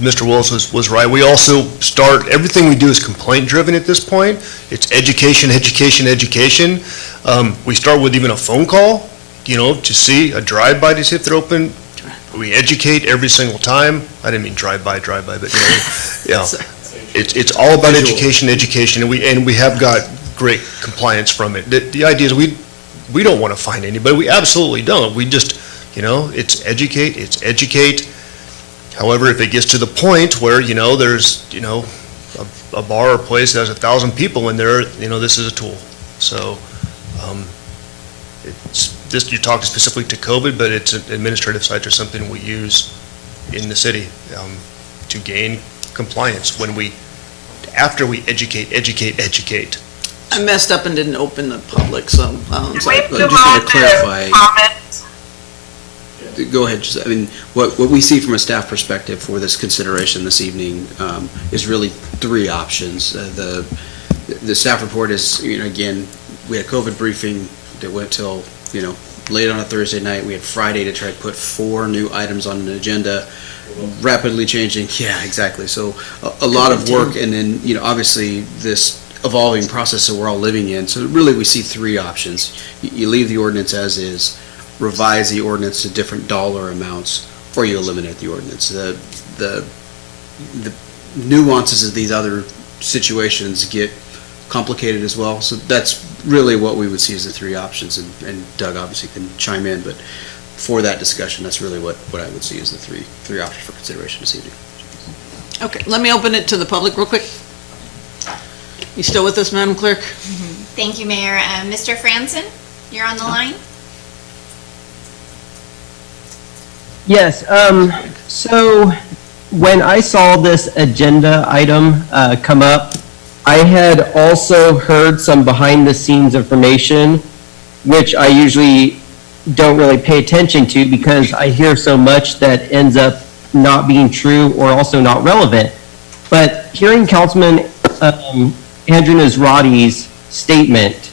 Mr. Willis was right. We also start, everything we do is complaint-driven at this point. It's education, education, education. We start with even a phone call, to see a drive-by to see if they're open. We educate every single time. I didn't mean drive-by, but, it's all about education, and we have got great compliance from it. The idea is we don't want to find anybody. We absolutely don't. We just, it's educate. However, if it gets to the point where, there's, a bar or place that has 1,000 people in there, this is a tool. So, you're talking specifically to COVID, but it's administrative sites are something we use in the city to gain compliance after we educate. I messed up and didn't open the public, so. Just want to clarify. Go ahead. What we see from a staff perspective for this consideration this evening is really three options. The staff report is, again, we had a COVID briefing that went till, late on a Thursday night. We had Friday to try to put 4 new items on an agenda, rapidly changing. Yeah, exactly. So a lot of work, and then, obviously this evolving process that we're all living in. So really we see 3 options. You leave the ordinance as is, revise the ordinance to different dollar amounts, or you eliminate the ordinance. The nuances of these other situations get complicated as well. So that's really what we would see as the 3 options, and Doug obviously can chime in, but for that discussion, that's really what I would see as the three options for consideration this evening. Okay, let me open it to the public real quick. You still with us, Madam Clerk? Thank you, Mayor. Mr. Franson, you're on the line. Yes, so when I saw this agenda item come up, I had also heard some behind-the-scenes information, which I usually don't really pay attention to because I hear so much that ends up not being true or also not relevant. But hearing Councilman Andrew Nazrati's statement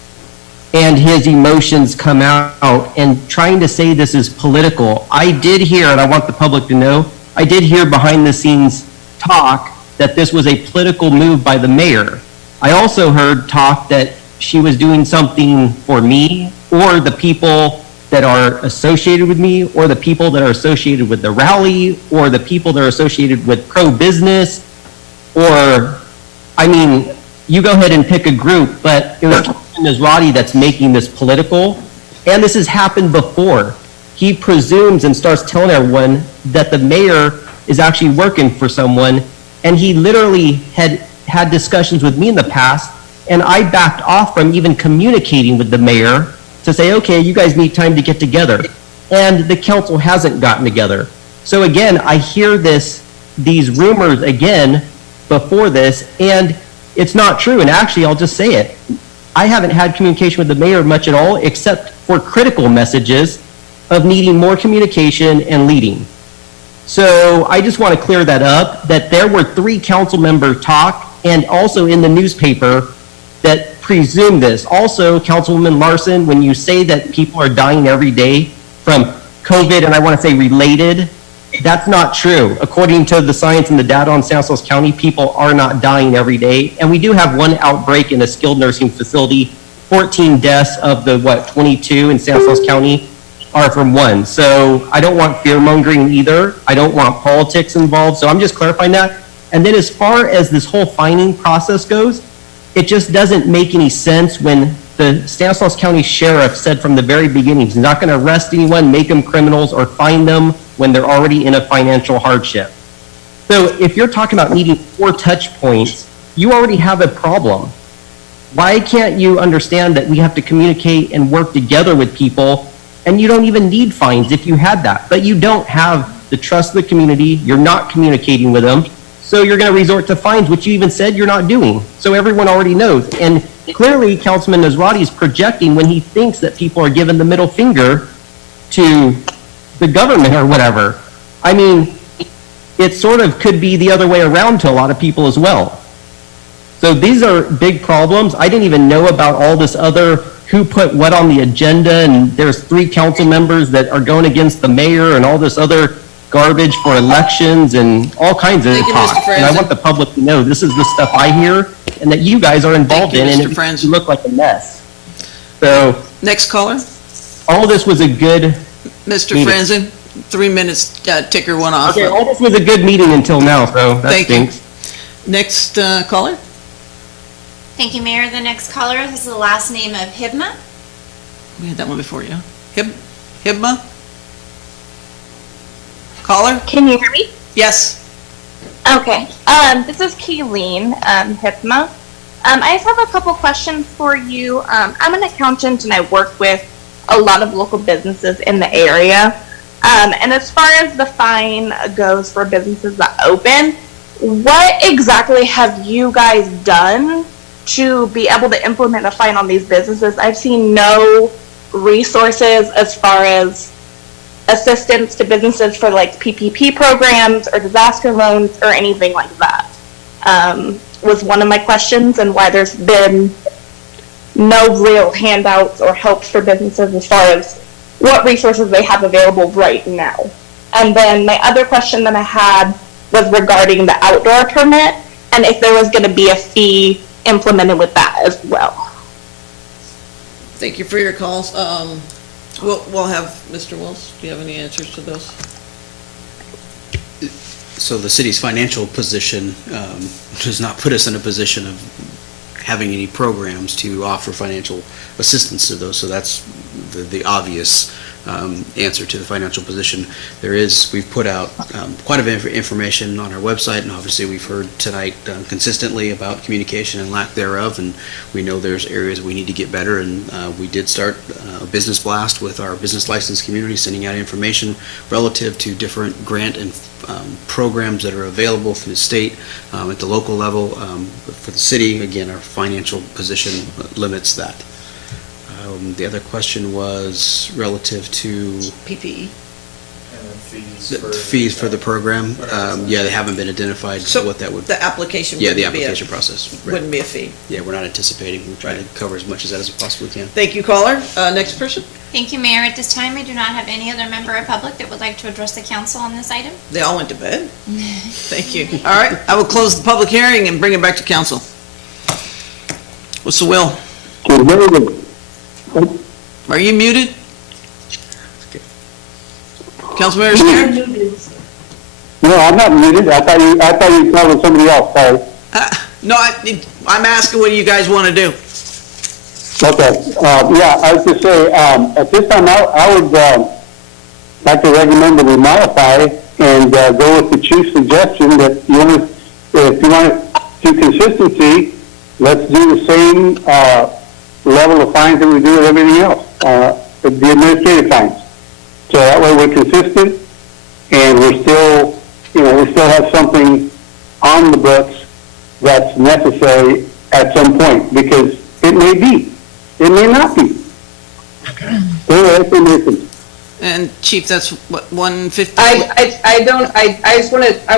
and his emotions come out and trying to say this is political. I did hear, and I want the public to know, I did hear behind the scenes talk that this was a political move by the mayor. I also heard talk that she was doing something for me or the people that are associated with me or the people that are associated with the rally or the people that are associated with pro-business or, I mean, you go ahead and pick a group, but it was Nazrati that's making this political, and this has happened before. He presumes and starts telling everyone that the mayor is actually working for someone, and he literally had discussions with me in the past, and I backed off from even communicating with the mayor to say, okay, you guys need time to get together, and the council hasn't gotten together. So again, I hear these rumors again before this, and it's not true, and actually, I'll just say it. I haven't had communication with the mayor much at all, except for critical messages of needing more communication and leading. So I just want to clear that up, that there were 3 council member talk, and also in the newspaper that presumed this. Also, Councilwoman Larson, when you say that people are dying every day from COVID, and I want to say related, that's not true. According to the science and the data on Stanislaus County, people are not dying every day. And we do have 1 outbreak in a skilled nursing facility. 14 deaths of the, 22 in Stanislaus County are from 1. So I don't want fear mongering either. I don't want politics involved. So I'm just clarifying that. And then as far as this whole fining process goes, it just doesn't make any sense when the Stanislaus County Sheriff said from the very beginning, he's not going to arrest anyone, make them criminals, or fine them when they're already in a financial hardship. So if you're talking about needing 4 touch points, you already have a problem. Why can't you understand that we have to communicate and work together with people, and you don't even need fines if you had that? But you don't have the trust of the community, you're not communicating with them, so you're going to resort to fines, which you even said you're not doing. So everyone already knows. And clearly, Councilman Nazrati is projecting when he thinks that people are giving the middle finger to the government or whatever. I mean, it sort of could be the other way around to a lot of people as well. So these are big problems. I didn't even know about all this other who put what on the agenda, and there's 3 council members that are going against the mayor and all this other garbage for elections and all kinds of talk. And I want the public to know this is the stuff I hear and that you guys are involved in, and it makes you look like a mess. So next caller. All this was a good Mr. meeting. Franzen, 3 minutes, ticker 1 off. Okay, all this was a good meeting until now, so that Thank stinks. you. Next caller. Thank you, Mayor. The next caller has the last name of Hibma. We had that one before, yeah. Hibma? Caller? Can you hear me? Yes. Okay. This is Kayleen Hipma. I just have a couple questions for you. I'm an accountant and I work with a lot of local businesses in the area. And as far as the fine goes for businesses that open, what exactly have you guys done to be able to implement a fine on these businesses? I've seen no resources as far as assistance to businesses for like PPP programs or disaster loans or anything like that. Was one of my questions, and why there's been no real handouts or help for businesses as far as what resources they have available right now. And then my other question that I had was regarding the outdoor permit and if there was going to be a fee implemented with that as well. Thank you for your calls. We'll have Mr. Wills. Do you have any answers to those? So the city's financial position does not put us in a position of having any programs to offer financial assistance to those. So that's the obvious answer to the financial position. We've put out quite a bit of information on our website, and obviously we've heard tonight consistently about communication and lack thereof, and we know there's areas we need to get better, and we did start a business blast with our business license community, sending out information relative to different grant and programs that are available for the state at the local level. For the city, again, our financial position limits that. The other question was relative to PPE. Fees for the program, yeah, they haven't been identified So what that would. the application Yeah, the wouldn't be a- application process. right. Wouldn't be a fee. Yeah, we're not anticipating. We're trying to cover as much of that as we possibly can. Thank you, caller. Next person? Thank you, Mayor. At this time, I do not have any other member of public that would like to address the council on this item. They all went to bed? Thank you. All right, I will close the public hearing and bring it back to council. What's the will? Are you muted? Councilmember Scarrett? No, I'm not muted. I thought you were calling somebody else, sorry. No, I'm asking what you guys want to do. Okay, yeah, I was just say, at this time, I would, like to recommend that we modify and, go with the chief's suggestion that if you want to do consistency, let's do the same, level of fines that we do with everything else, the administrative fines. So that way we're consistent and we're still, we still have something on the books that's necessary at some point, because it may be. It may not be. And Chief, that's what, 150? I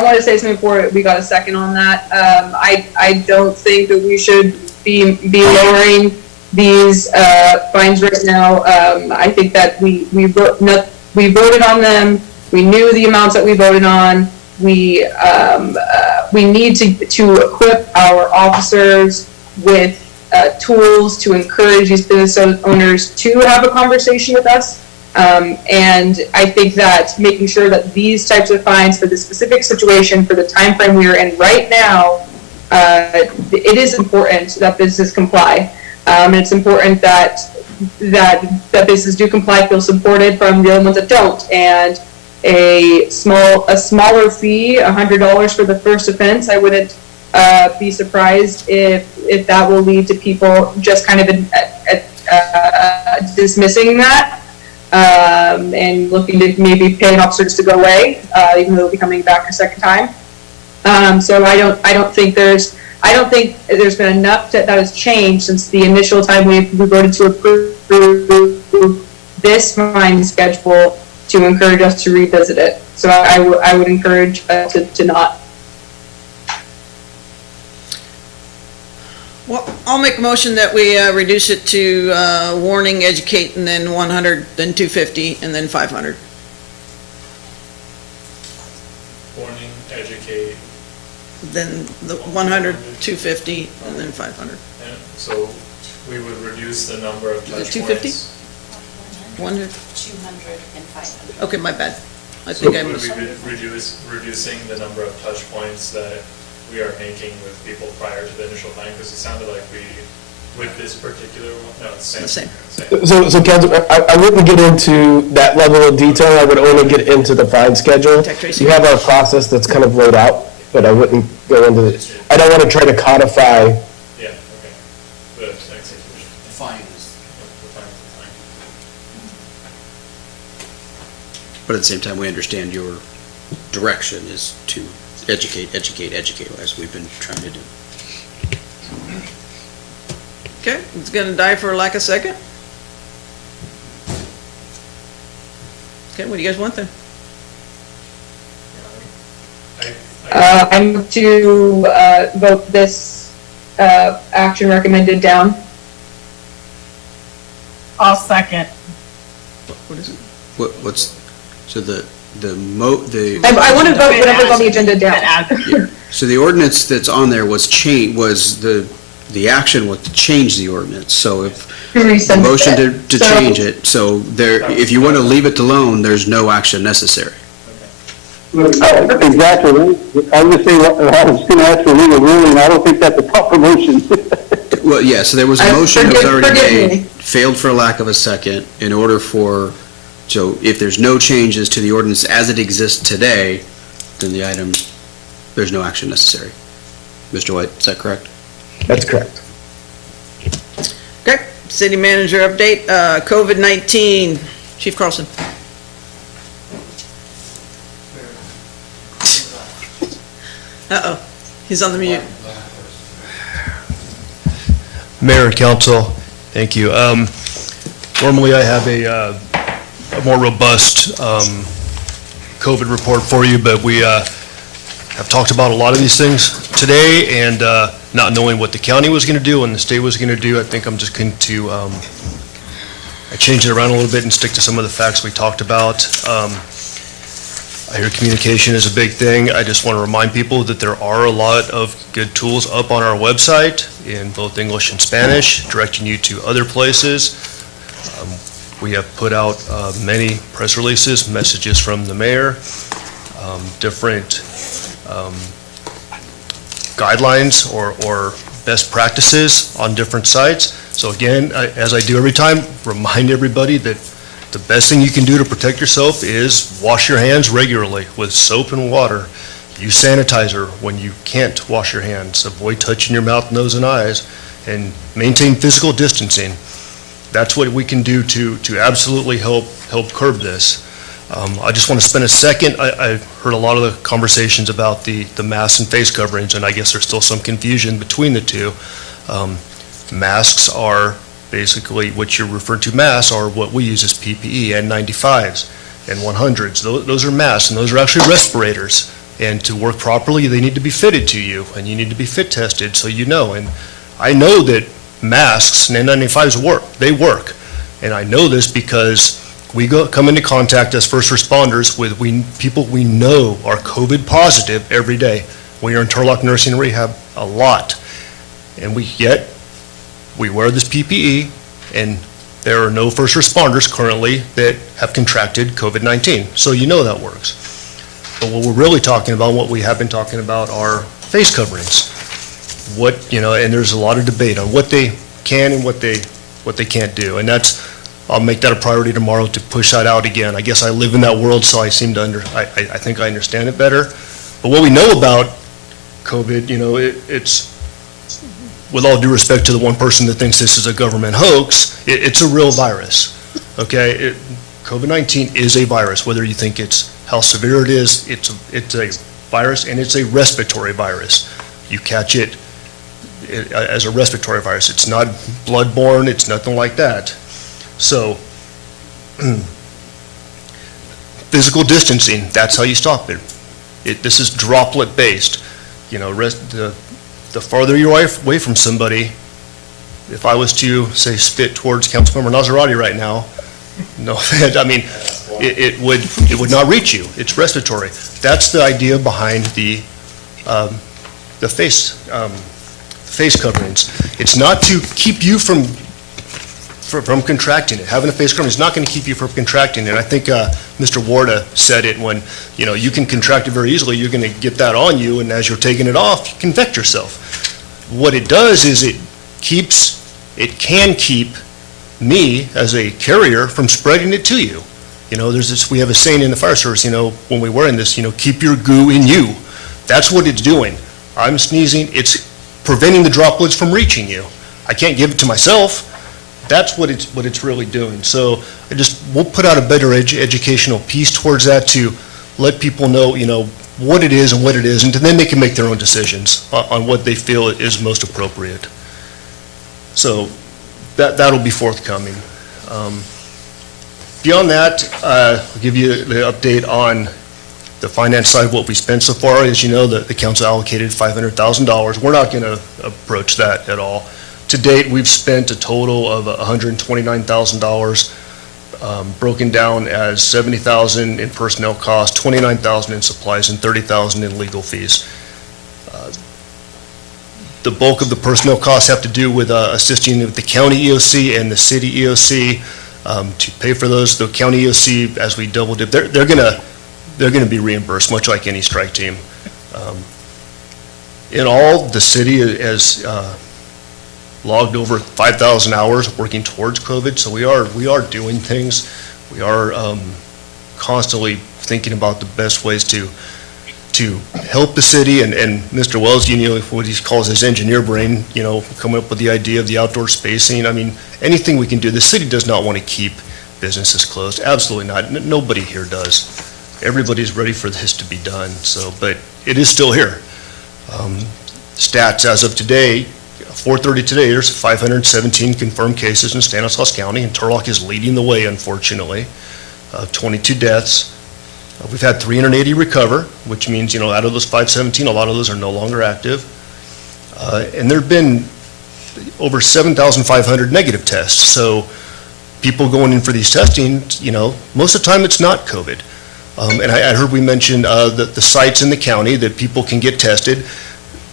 want to say something before we got a second on that. I don't think that we should be lowering these fines right now. I think that we voted on them. We knew the amounts that we voted on. We need to equip our officers with tools to encourage these business owners to have a conversation with us. And I think that making sure that these types of fines for the specific situation, for the time frame we are in right now, it is important that businesses comply. And it's important that businesses do comply, feel supported from the other ones that don't. And a smaller fee, $100 for the first offense, I wouldn't be surprised if that will lead to people just kind of dismissing that and looking to maybe pay officers to go away, even though they'll be coming back a second time. So I don't think there's been enough that has changed since the initial time we voted to approve this fine schedule to encourage us to revisit it. So I would encourage to not. Well, I'll make a motion that we reduce it to warning, educate, and then 100, then 250, and then 500. Warning, educate. Then the 100, 250, and then 500. And so we would reduce the number of touch 250? points. 100? 200 and 500. Okay, my bad. I So think I would missed. we be reducing the number of touch points that we are making with people prior to the initial fine? Because it sounded like with this particular one, no, it's the same. So Council, I wouldn't get into that level of detail. I would only get into the fine schedule. You have our process that's kind of laid out, but I wouldn't go into it. I don't want to try to codify. Yeah, okay. The execution. The fine is. The fine is the fine. But at the same time, we understand your direction is to educate, as we've been trying to do. Okay, it's gonna die for lack of second. Okay, what do you guys want then? I move to vote this action recommended down. I'll second. What is it? What's, so the I want to vote whatever's on the agenda down. yeah. So the ordinance that's on there was the action was to change the ordinance. So if the motion to change it, so there, if you want to leave it alone, there's no action necessary. Exactly. I was going to ask for legal ruling. I don't think that's a proper motion. Well, yeah, so there was a motion that was already forgive me. made, failed for lack of a second, in order for, so if there's no changes to the ordinance as it exists today, then the item, there's no action necessary. Mr. White, is that correct? That's correct. Okay, city manager update, COVID-19, Chief Carlson. Uh-oh, he's on the mute. Mayor and council, thank you. Normally I have a more robust COVID report for you, but we have talked about a lot of these things today, and not knowing what the county was going to do and the state was going to do, I think I'm just going to change it around a little bit and stick to some of the facts we talked about. I hear communication is a big thing. I just want to remind people that there are a lot of good tools up on our website in both English and Spanish, directing you to other places. We have put out many press releases, messages from the mayor, different guidelines or best practices on different sites. So again, as I do every time, remind everybody that the best thing you can do to protect yourself is wash your hands regularly with soap and water. Use sanitizer when you can't wash your hands. Avoid touching your mouth, nose, and eyes, and maintain physical distancing. That's what we can do to absolutely help curb this. I just want to spend a second. I heard a lot of the conversations about the masks and face coverings, and I guess there's still some confusion between the two. Masks are basically what you're referring to. Masks are what we use as PPE, N95s and 100s. Those are masks, and those are actually respirators. And to work properly, they need to be fitted to you, and you need to be fit tested so you know. And I know that masks and N95s work. They work. And I know this because we come into contact as first responders with people we know are COVID positive every day. We are in Turlock Nursing Rehab a lot. And yet we wear this PPE, and there are no first responders currently that have contracted COVID-19. So you know that works. But what we're really talking about, what we have been talking about, are face coverings. And there's a lot of debate on what they can and what they can't do. And I'll make that a priority tomorrow to push that out again. I guess I live in that world, so I seem to I think I understand it better. But what we know about COVID, it's, with all due respect to the one person that thinks this is a government hoax, it's a real virus, okay? COVID-19 is a virus, whether you think it's how severe it is, it's a virus, and it's a respiratory virus. You catch it as a respiratory virus. It's not bloodborne, it's nothing like that. So, physical distancing, that's how you stop it. This is droplet based. The farther you're away from somebody, if I was to say spit towards Councilmember Nazarati right now, no, I mean, it would not reach you. It's respiratory. That's the idea behind the face coverings. It's not to keep you from contracting it. Having a face covering is not going to keep you from contracting it. And I think Mr. Warda said it when, you can contract it very easily. You're going to get that on you, and as you're taking it off, you can infect yourself. What it does is it can keep me as a carrier from spreading it to you. We have a saying in the fire service, when we're wearing this, keep your goo in you. That's what it's doing. I'm sneezing, it's preventing the droplets from reaching you. I can't give it to myself. That's what it's really doing. So we'll put out a better educational piece towards that to let people know, what it is and what it isn't, and then they can make their own decisions on what they feel is most appropriate. So that'll be forthcoming. Beyond that, I'll give you the update on the finance side, what we spent so far. As you know, the council allocated $500,000. We're not going to approach that at all. To date, we've spent a total of $129,000, broken down as $70,000 in personnel costs, $29,000 in supplies, and $30,000 in legal fees. The bulk of the personnel costs have to do with assisting with the county EOC and the city EOC to pay for those. The county EOC, as we double dip, they're gonna be reimbursed, much like any strike team. In all, the city has logged over 5,000 hours working towards COVID, so we are doing things. We are constantly thinking about the best ways to help the city, and Mr. Wells, what he calls his engineer brain, coming up with the idea of the outdoor spacing. I mean, anything we can do. The city does not want to keep businesses closed. Absolutely not. Nobody here does. Everybody's ready for this to be done. So, but it is still here. Stats as of today, 4:30 today, there's 517 confirmed cases in Stanislaus County, and Turlock is leading the way, unfortunately. 22 deaths. We've had 380 recover, which means, out of those 517, a lot of those are no longer active. And there've been over 7,500 negative tests. So people going in for these testing, most of the time it's not COVID. And I heard we mentioned the sites in the county that people can get tested.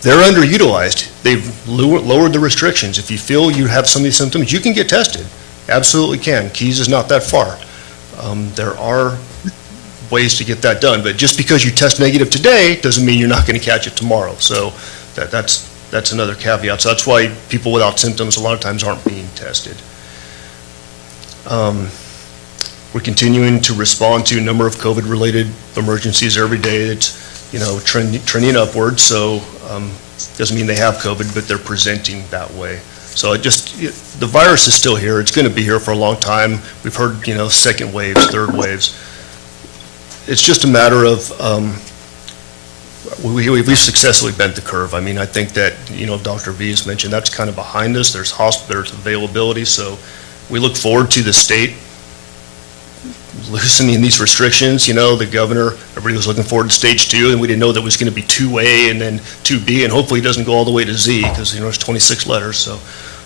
They're underutilized. They've lowered the restrictions. If you feel you have some of these symptoms, you can get tested. Absolutely can. Keys is not that far. There are ways to get that done, but just because you test negative today doesn't mean you're not going to catch it tomorrow. So that's another caveat. So that's why people without symptoms a lot of times aren't being tested. We're continuing to respond to a number of COVID-related emergencies every day. It's, trending upwards. So doesn't mean they have COVID, but they're presenting that way. So the virus is still here. It's going to be here for a long time. We've heard, second waves, third waves. It's just a matter of, we've successfully bent the curve. I mean, I think that, Dr. V has mentioned that's kind of behind us. There's availability. So we look forward to the state loosening these restrictions. The governor, everybody was looking forward to stage 2, and we didn't know that was going to be 2A and then 2B, and hopefully it doesn't go all the way to Z because, there's 26 letters. So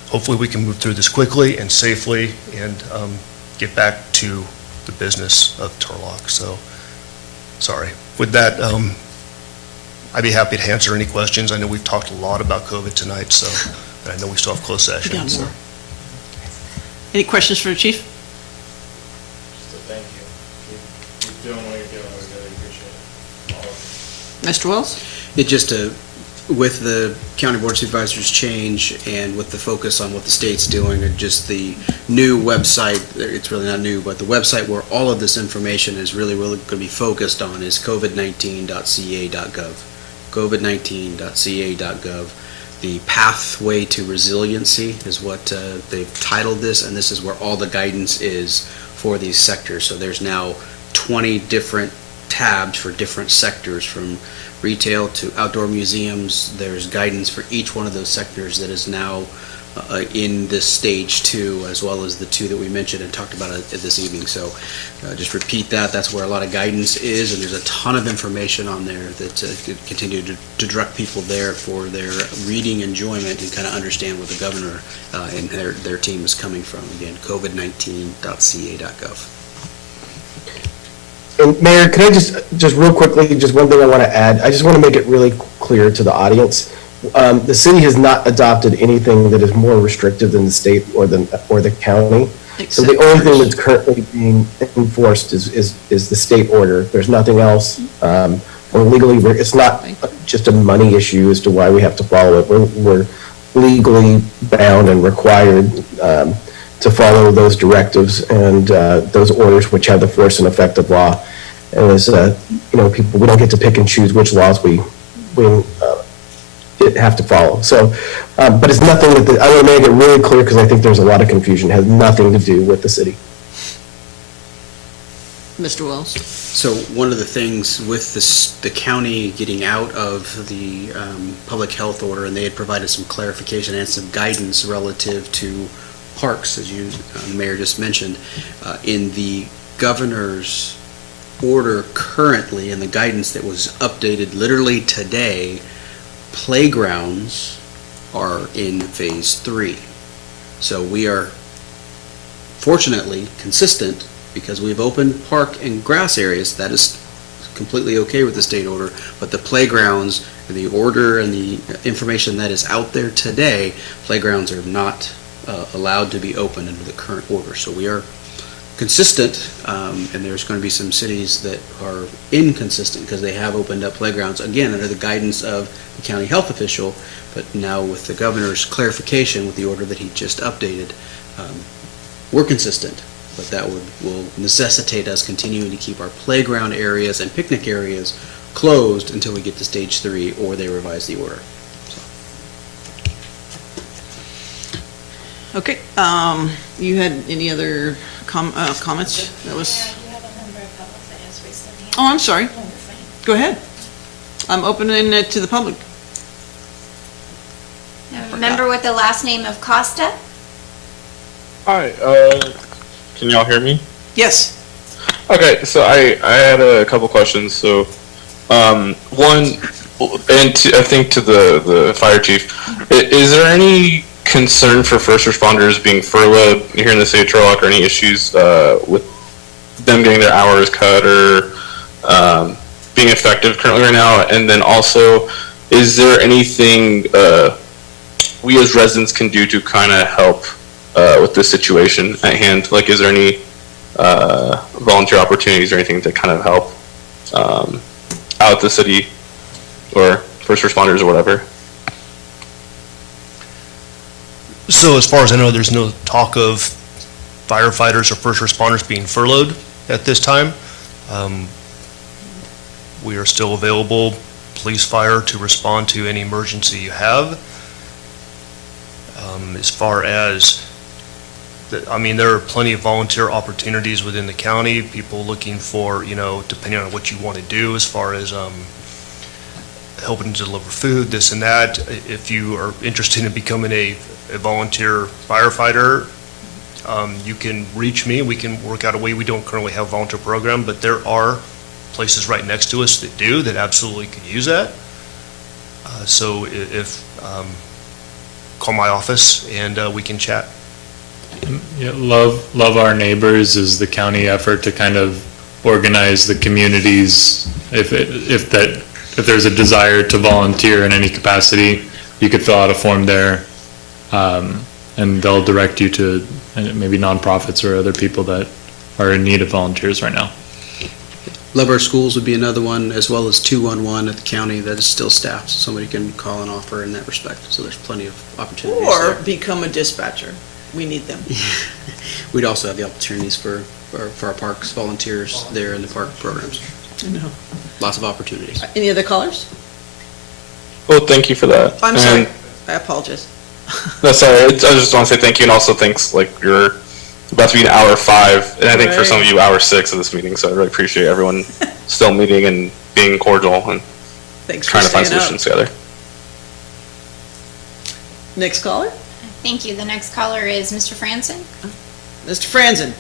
hopefully we can move through this quickly and safely and get back to the business of Turlock. So, sorry. With that, I'd be happy to answer any questions. I know we've talked a lot about COVID tonight, so and I know we still have closed session. So. Any questions for the chief? Thank you. Keep doing what you're doing. We really appreciate it. Mr. Wells? With the County Board of Supervisors change and with the focus on what the state's doing and just the new website, it's really not new, but the website where all of this information is really going to be focused on is covid19.ca.gov. covid19.ca.gov. The pathway to resiliency is what they've titled this, and this is where all the guidance is for these sectors. So there's now 20 different tabs for different sectors, from retail to outdoor museums. There's guidance for each one of those sectors that is now in this stage 2, as well as the 2 that we mentioned and talked about this evening. So just repeat that. That's where a lot of guidance is, and there's a ton of information on there that continue to direct people there for their reading enjoyment and kind of understand where the governor and their team is coming from. Again, covid19.ca.gov. And Mayor, can I just real quickly, just one thing I want to add. I just want to make it really clear to the audience. The city has not adopted anything that is more restrictive than the state or the county. So the only thing that's currently being enforced is the state order. There's nothing else. It's not just a money issue as to why we have to follow it. We're legally bound and required to follow those directives and those orders, which have the force and effect of law. And as people, we don't get to pick and choose which laws we have to follow. So, but it's nothing that I want to make it really clear because I think there's a lot of confusion. It has nothing to do with the city. Mr. Wells? So one of the things with the county getting out of the public health order, and they had provided some clarification and some guidance relative to parks, as you, Mayor, just mentioned, in the governor's order currently, and the guidance that was updated literally today, playgrounds are in phase 3. So we are fortunately consistent because we've opened park and grass areas. That is completely okay with the state order, but the playgrounds, the order and the information that is out there today, playgrounds are not allowed to be open under the current order. So we are consistent, and there's going to be some cities that are inconsistent because they have opened up playgrounds, again, under the guidance of the county health official, but now with the governor's clarification with the order that he just updated, we're consistent, but that will necessitate us continuing to keep our playground areas and picnic areas closed until we get to stage 3 or they revise the order. Okay, you had any other comments? That was. Oh, I'm sorry. Go ahead. I'm opening it to the public. A member with the last name of Costa? Hi, can y'all hear me? Yes. Okay, so I had a couple questions. So, one, I think to the fire chief, is there any concern for first responders being furloughed here in the city of Turlock, or any issues with them getting their hours cut or being effective currently right now? And then also, is there anything we as residents can do to kind of help with this situation at hand? Like, is there any volunteer opportunities or anything to kind of help out the city or first responders or whatever? So as far as I know, there's no talk of firefighters or first responders being furloughed at this time. We are still available, police, fire, to respond to any emergency you have. As far as, there are plenty of volunteer opportunities within the county, people looking for, depending on what you want to do as far as helping to deliver food, this and that. If you are interested in becoming a volunteer firefighter, you can reach me. We can work out a way. We don't currently have a volunteer program, but there are places right next to us that do, that absolutely could use that. So if call my office and we can chat. Yeah, love our neighbors is the county effort to kind of organize the communities. If there's a desire to volunteer in any capacity, you could fill out a form there, and they'll direct you to maybe nonprofits or other people that are in need of volunteers right now. Love Our Schools would be another one, as well as 211 at the county that is still staffed, so somebody can call and offer in that respect. So there's plenty of opportunities Or there. become a dispatcher. We need them. We'd also have the opportunities for our parks volunteers there in the park programs. I know. Lots of opportunities. Any other callers? Well, thank you for that. I'm sorry. I apologize. No, sorry. I just want to say thank you, and also thanks. Like, you're about to be in hour 5, and I think for some of you, hour 6 of this meeting. So I really appreciate everyone still meeting and being cordial and Thanks for trying to find staying up. solutions together. Next caller? Thank you. The next caller is Mr. Franzen. Mr. Franzen.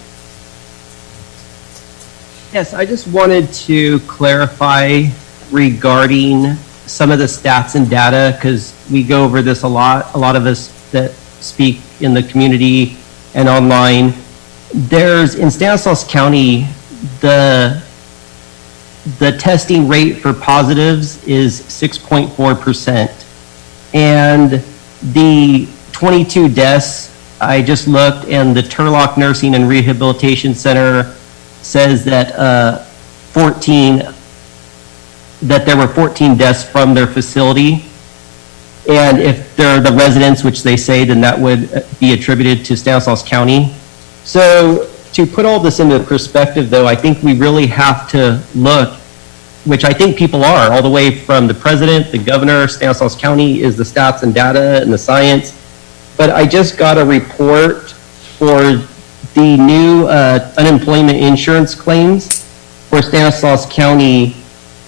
Yes, I just wanted to clarify regarding some of the stats and data, because we go over this a lot of us that speak in the community and online. There's, in Stanislaus County, the testing rate for positives is 6.4%. And the 22 deaths, I just looked, and the Turlock Nursing and Rehabilitation Center says that there were 14 deaths from their facility. And if they're the residents, which they say, then that would be attributed to Stanislaus County. So to put all this into perspective, though, I think we really have to look, which I think people are, all the way from the president, the governor. Stanislaus County is the stats and data and the science. But I just got a report for the new unemployment insurance claims for Stanislaus County,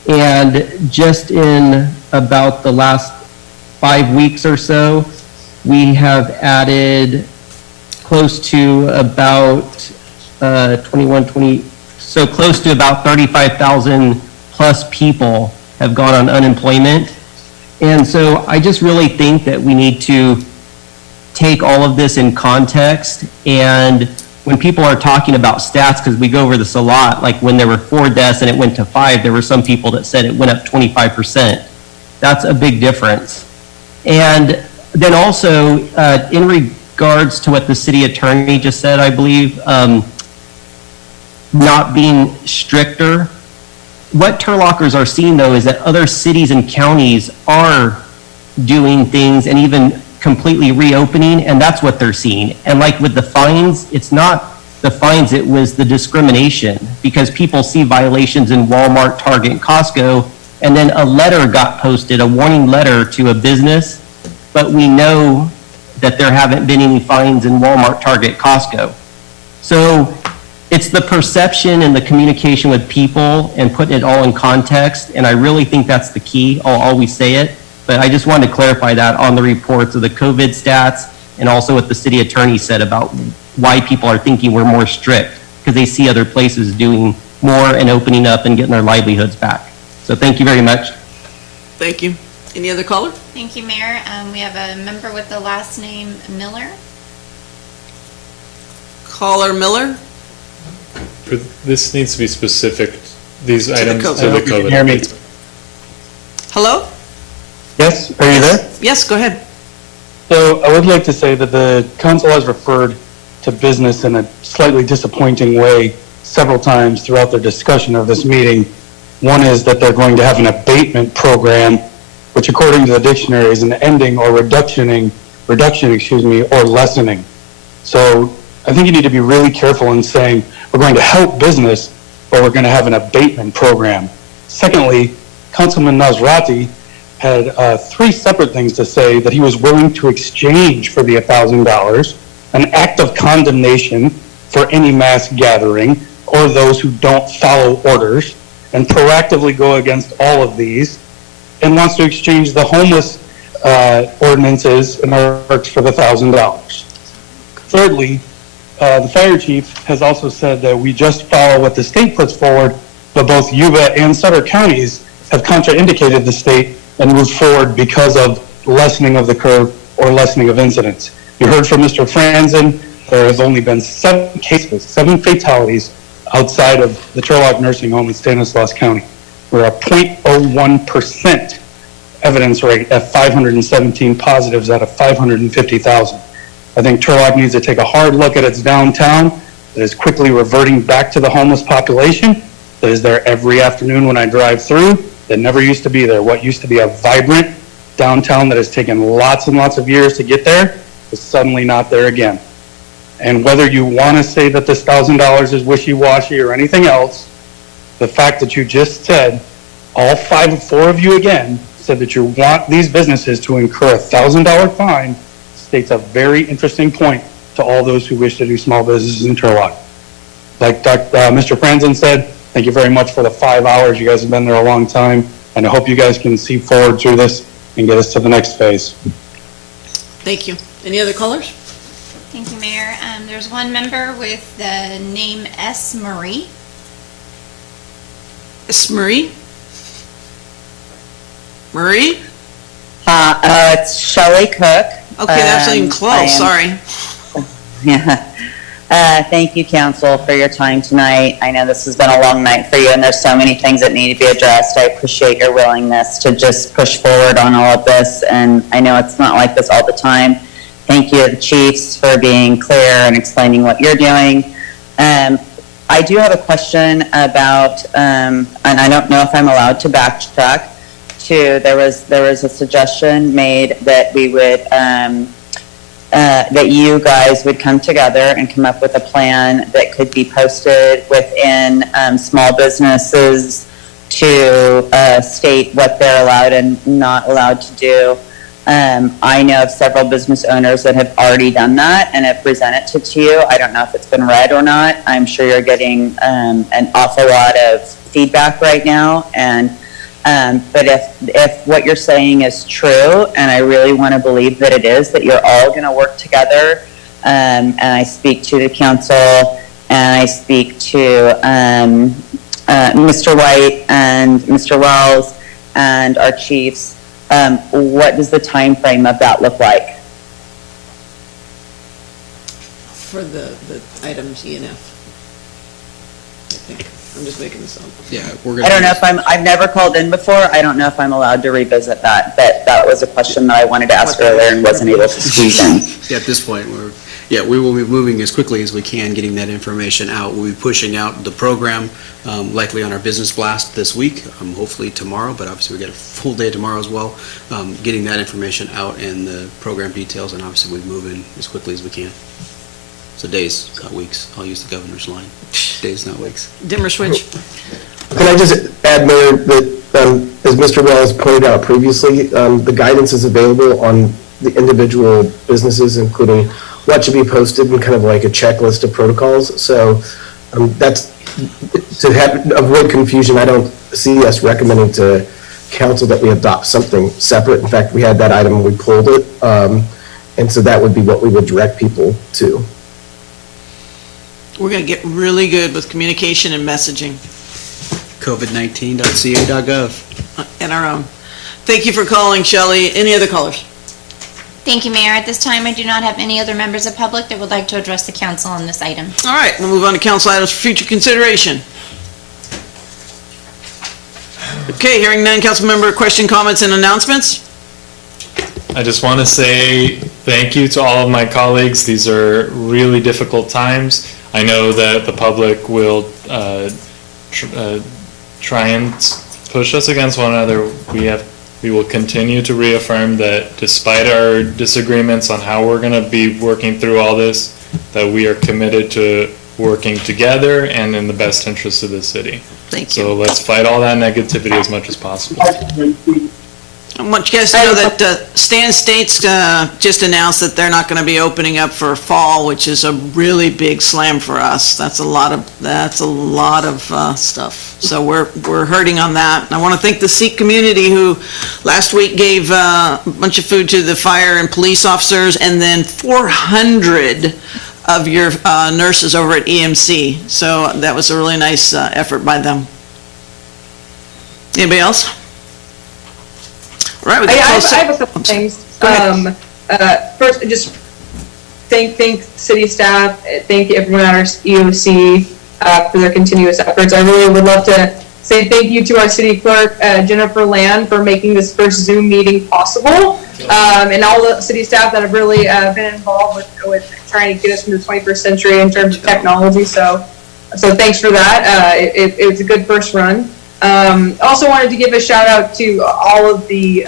and just in about the last 5 weeks or so, we have added close to about close to about 35,000 plus people have gone on unemployment. And so I just really think that we need to take all of this in context. And when people are talking about stats, because we go over this a lot, like when there were 4 deaths and it went to 5, there were some people that said it went up 25%. That's a big difference. And then also, in regards to what the city attorney just said, I believe, not being stricter, what Turlockers are seeing, though, is that other cities and counties are doing things and even completely reopening, and that's what they're seeing. And like with the fines, it's not the fines, it was the discrimination, because people see violations in Walmart, Target, and Costco, and then a letter got posted, a warning letter to a business, but we know that there haven't been any fines in Walmart, Target, Costco. So it's the perception and the communication with people and putting it all in context, and I really think that's the key. I'll always say it, but I just wanted to clarify that on the reports of the COVID stats, and also what the city attorney said about why people are thinking we're more strict, because they see other places doing more and opening up and getting their livelihoods back. So thank you very much. Thank you. Any other caller? Thank you, Mayor. We have a member with the last name Miller. Caller Miller? This needs to be specific, these the items COVID. to the I hope you can COVID. hear me. Hello? Yes, are you there? Yes, go ahead. So I would like to say that the council has referred to business in a slightly disappointing way several times throughout their discussion of this meeting. One is that they're going to have an abatement program, which according to the dictionary is an ending or reduction, or lessening. So I think you need to be really careful in saying we're going to help business, but we're going to have an abatement program. Secondly, Councilman Nasrati had 3 separate things to say that he was willing to exchange for the $1,000, an act of condemnation for any mass gathering or those who don't follow orders, and proactively go against all of these, and wants to exchange the homeless ordinances and works for the $1,000. Thirdly, the fire chief has also said that we just follow what the state puts forward, but both Yuba and Sutter counties have contraindicated the state and moved forward because of lessening of the curve or lessening of incidents. You heard from Mr. Franzen, there has only been 7 cases, 7 fatalities outside of the Turlock Nursing Home in Stanislaus County. We're a 0.01% evidence rate at 517 positives out of 550,000. I think Turlock needs to take a hard look at its downtown that is quickly reverting back to the homeless population that is there every afternoon when I drive through, that never used to be there. What used to be a vibrant downtown that has taken lots and lots of years to get there is suddenly not there again. And whether you want to say that this $1,000 is wishy-washy or anything else, the fact that you just said, all 4 of you again, said that you want these businesses to incur a $1,000 fine states a very interesting point to all those who wish to do small businesses in Turlock. Like Mr. Franzen said, thank you very much for the 5 hours. You guys have been there a long time, and I hope you guys can see forward through this and get us to the next phase. Thank you. Any other callers? Thank you, Mayor. There's one member with the name S. Marie. S. Marie? Marie? It's Shelley Cook. Okay, that's even close, sorry. Yeah. Thank you, council, for your time tonight. I know this has been a long night for you, and there's so many things that need to be addressed. I appreciate your willingness to just push forward on all of this, and I know it's not like this all the time. Thank you to the chiefs for being clear and explaining what you're doing. I do have a question about, and I don't know if I'm allowed to backtrack to, there was a suggestion made that we would, that you guys would come together and come up with a plan that could be posted within small businesses to state what they're allowed and not allowed to do. I know of several business owners that have already done that and have presented it to you. I don't know if it's been read or not. I'm sure you're getting an awful lot of feedback right now. And but if what you're saying is true, and I really want to believe that it is, that you're all going to work together, and I speak to the council, and I speak to Mr. White and Mr. Wells and our chiefs, what does the time frame of that look like? For the items E&F. I think. I'm just making this up. Yeah, I don't know if I've never called in before. I don't know if I'm allowed to revisit that. That was a question that I wanted to ask earlier and wasn't able to squeeze in. Yeah, at this point, we will be moving as quickly as we can, getting that information out. We'll be pushing out the program, likely on our business blast this week, hopefully tomorrow, but obviously we got a full day tomorrow as well, getting that information out and the program details, and obviously we move in as quickly as we can. So days, not weeks. I'll use the governor's line. Days, not weeks. Dimmer switch. Can I just add, Mayor, that as Mr. Wells pointed out previously, the guidance is available on the individual businesses, including what should be posted and kind of like a checklist of protocols. So that's to avoid confusion. I don't see us recommending to council that we adopt something separate. In fact, we had that item and we pulled it, and so that would be what we would direct people to. We're going to get really good with communication and messaging COVID19.ca.gov. and our own. Thank you for calling, Shelley. Any other callers? Thank you, Mayor. At this time, I do not have any other members of public that would like to address the council on this item. All right, we'll move on to council items for future consideration. Okay, hearing none, council member question, comments, and announcements? I just want to say thank you to all of my colleagues. These are really difficult times. I know that the public will try and push us against one another. We will continue to reaffirm that despite our disagreements on how we're going to be working through all this, that we are committed to working together and in the best interest of the city. Thank you. So let's fight all that negativity as much as possible. I want you guys to know that Stan State's just announced that they're not going to be opening up for fall, which is a really big slam for us. That's a lot of stuff. So we're hurting on that. And I want to thank the Sikh community who last week gave a bunch of food to the fire and police officers, and then 400 of your nurses over at EMC. So that was a really nice effort by them. Anybody else? All right, I have a couple things. First, just thank City staff, thank everyone at our EOC for their continuous efforts. I really would love to say thank you to our city clerk, Jennifer Land, for making this first Zoom meeting possible, and all the city staff that have really been involved with trying to get us from the 21st century in terms of technology. So thanks for that. It was a good first run. Also wanted to give a shout out to all of the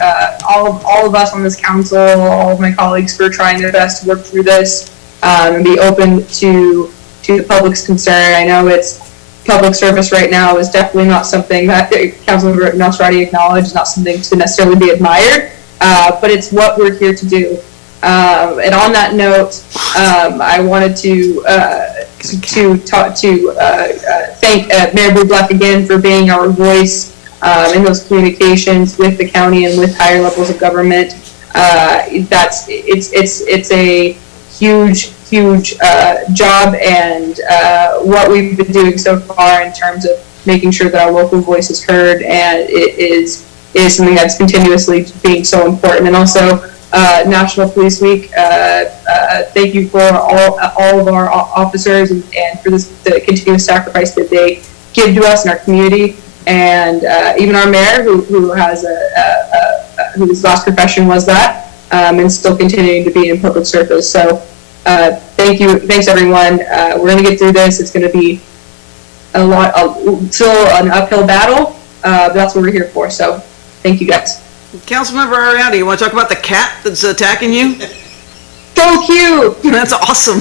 all of us on this council, all of my colleagues for trying their best to work through this and be open to the public's concern. I know it's public service right now is definitely not something that Councilmember Nasrati acknowledged, not something to necessarily be admired, but it's what we're here to do. And on that note, I wanted to thank Mayor Bublak again for being our voice in those communications with the county and with higher levels of government. It's a huge job, and what we've been doing so far in terms of making sure that our local voice is heard, and it is something that's continuously being so important. And also National Police Week, thank you for all of our officers and for the continuous sacrifice that they give to us in our community, and even our mayor who has whose last profession was that, and still continuing to be in public service. So thanks everyone. We're going to get through this. It's going to be still an uphill battle, but that's what we're here for. So thank you guys. Councilmember Ariana, you want to talk about the cat that's attacking you? So cute! That's awesome.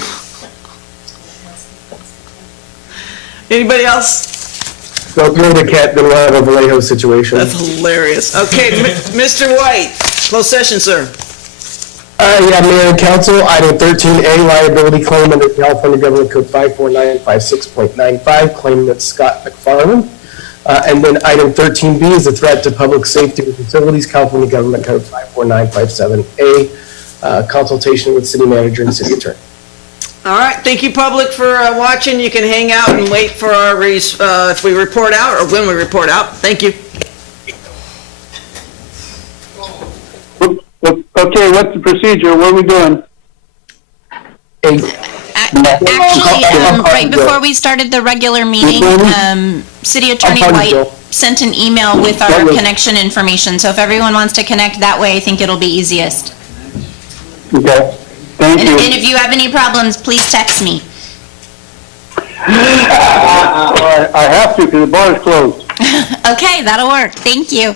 Anybody else? Don't throw the cat, then we'll have a Vallejo situation. That's hilarious. Okay, Mr. White, closed session, sir. Yeah, Mayor and Council, item 13A, liability claim under California Government Code 54956.95, claimant Scott McFarland. And then item 13B is a threat to public safety and facilities, California Government Code 54957A, consultation with city manager and city attorney. All right, thank you, public, for watching. You can hang out and wait for our, if we report out or when we report out. Thank you. Okay, what's the procedure? What are we doing? Actually, right before we started the regular meeting, City Attorney White sent an email with our connection information. So if everyone wants to connect that way, I think it'll be easiest. Okay, thank you. And if you have any problems, please text me. I have to because the bar is closed. Okay, that'll work. Thank you.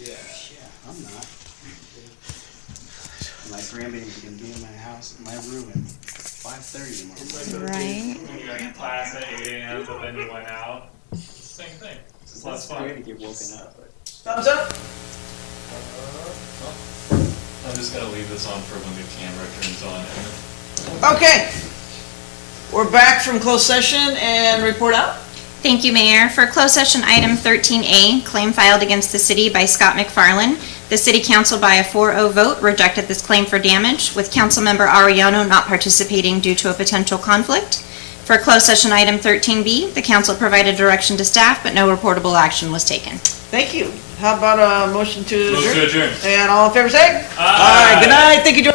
Yeah, I'm not. My grandbaby's gonna be in my house, my room at 5:30 tomorrow. Right. You got class at 8 a.m., but then you went out. Same thing. It's less fun. Great to get woken up, but. Thumbs up? I'm just gonna leave this on for when the camera turns on. Okay. We're back from closed session and report out. Thank you, Mayor. For closed session item 13A, claim filed against the city by Scott McFarland. The city council by a 4-0 vote rejected this claim for damage, with Councilmember Arellano not participating due to a potential conflict. For closed session item 13B, the council provided direction to staff, but no reportable action was taken. Thank you. How about a motion to adjourn? Motion to adjourn. And all in favor say? Aye. Good night. Thank you, George.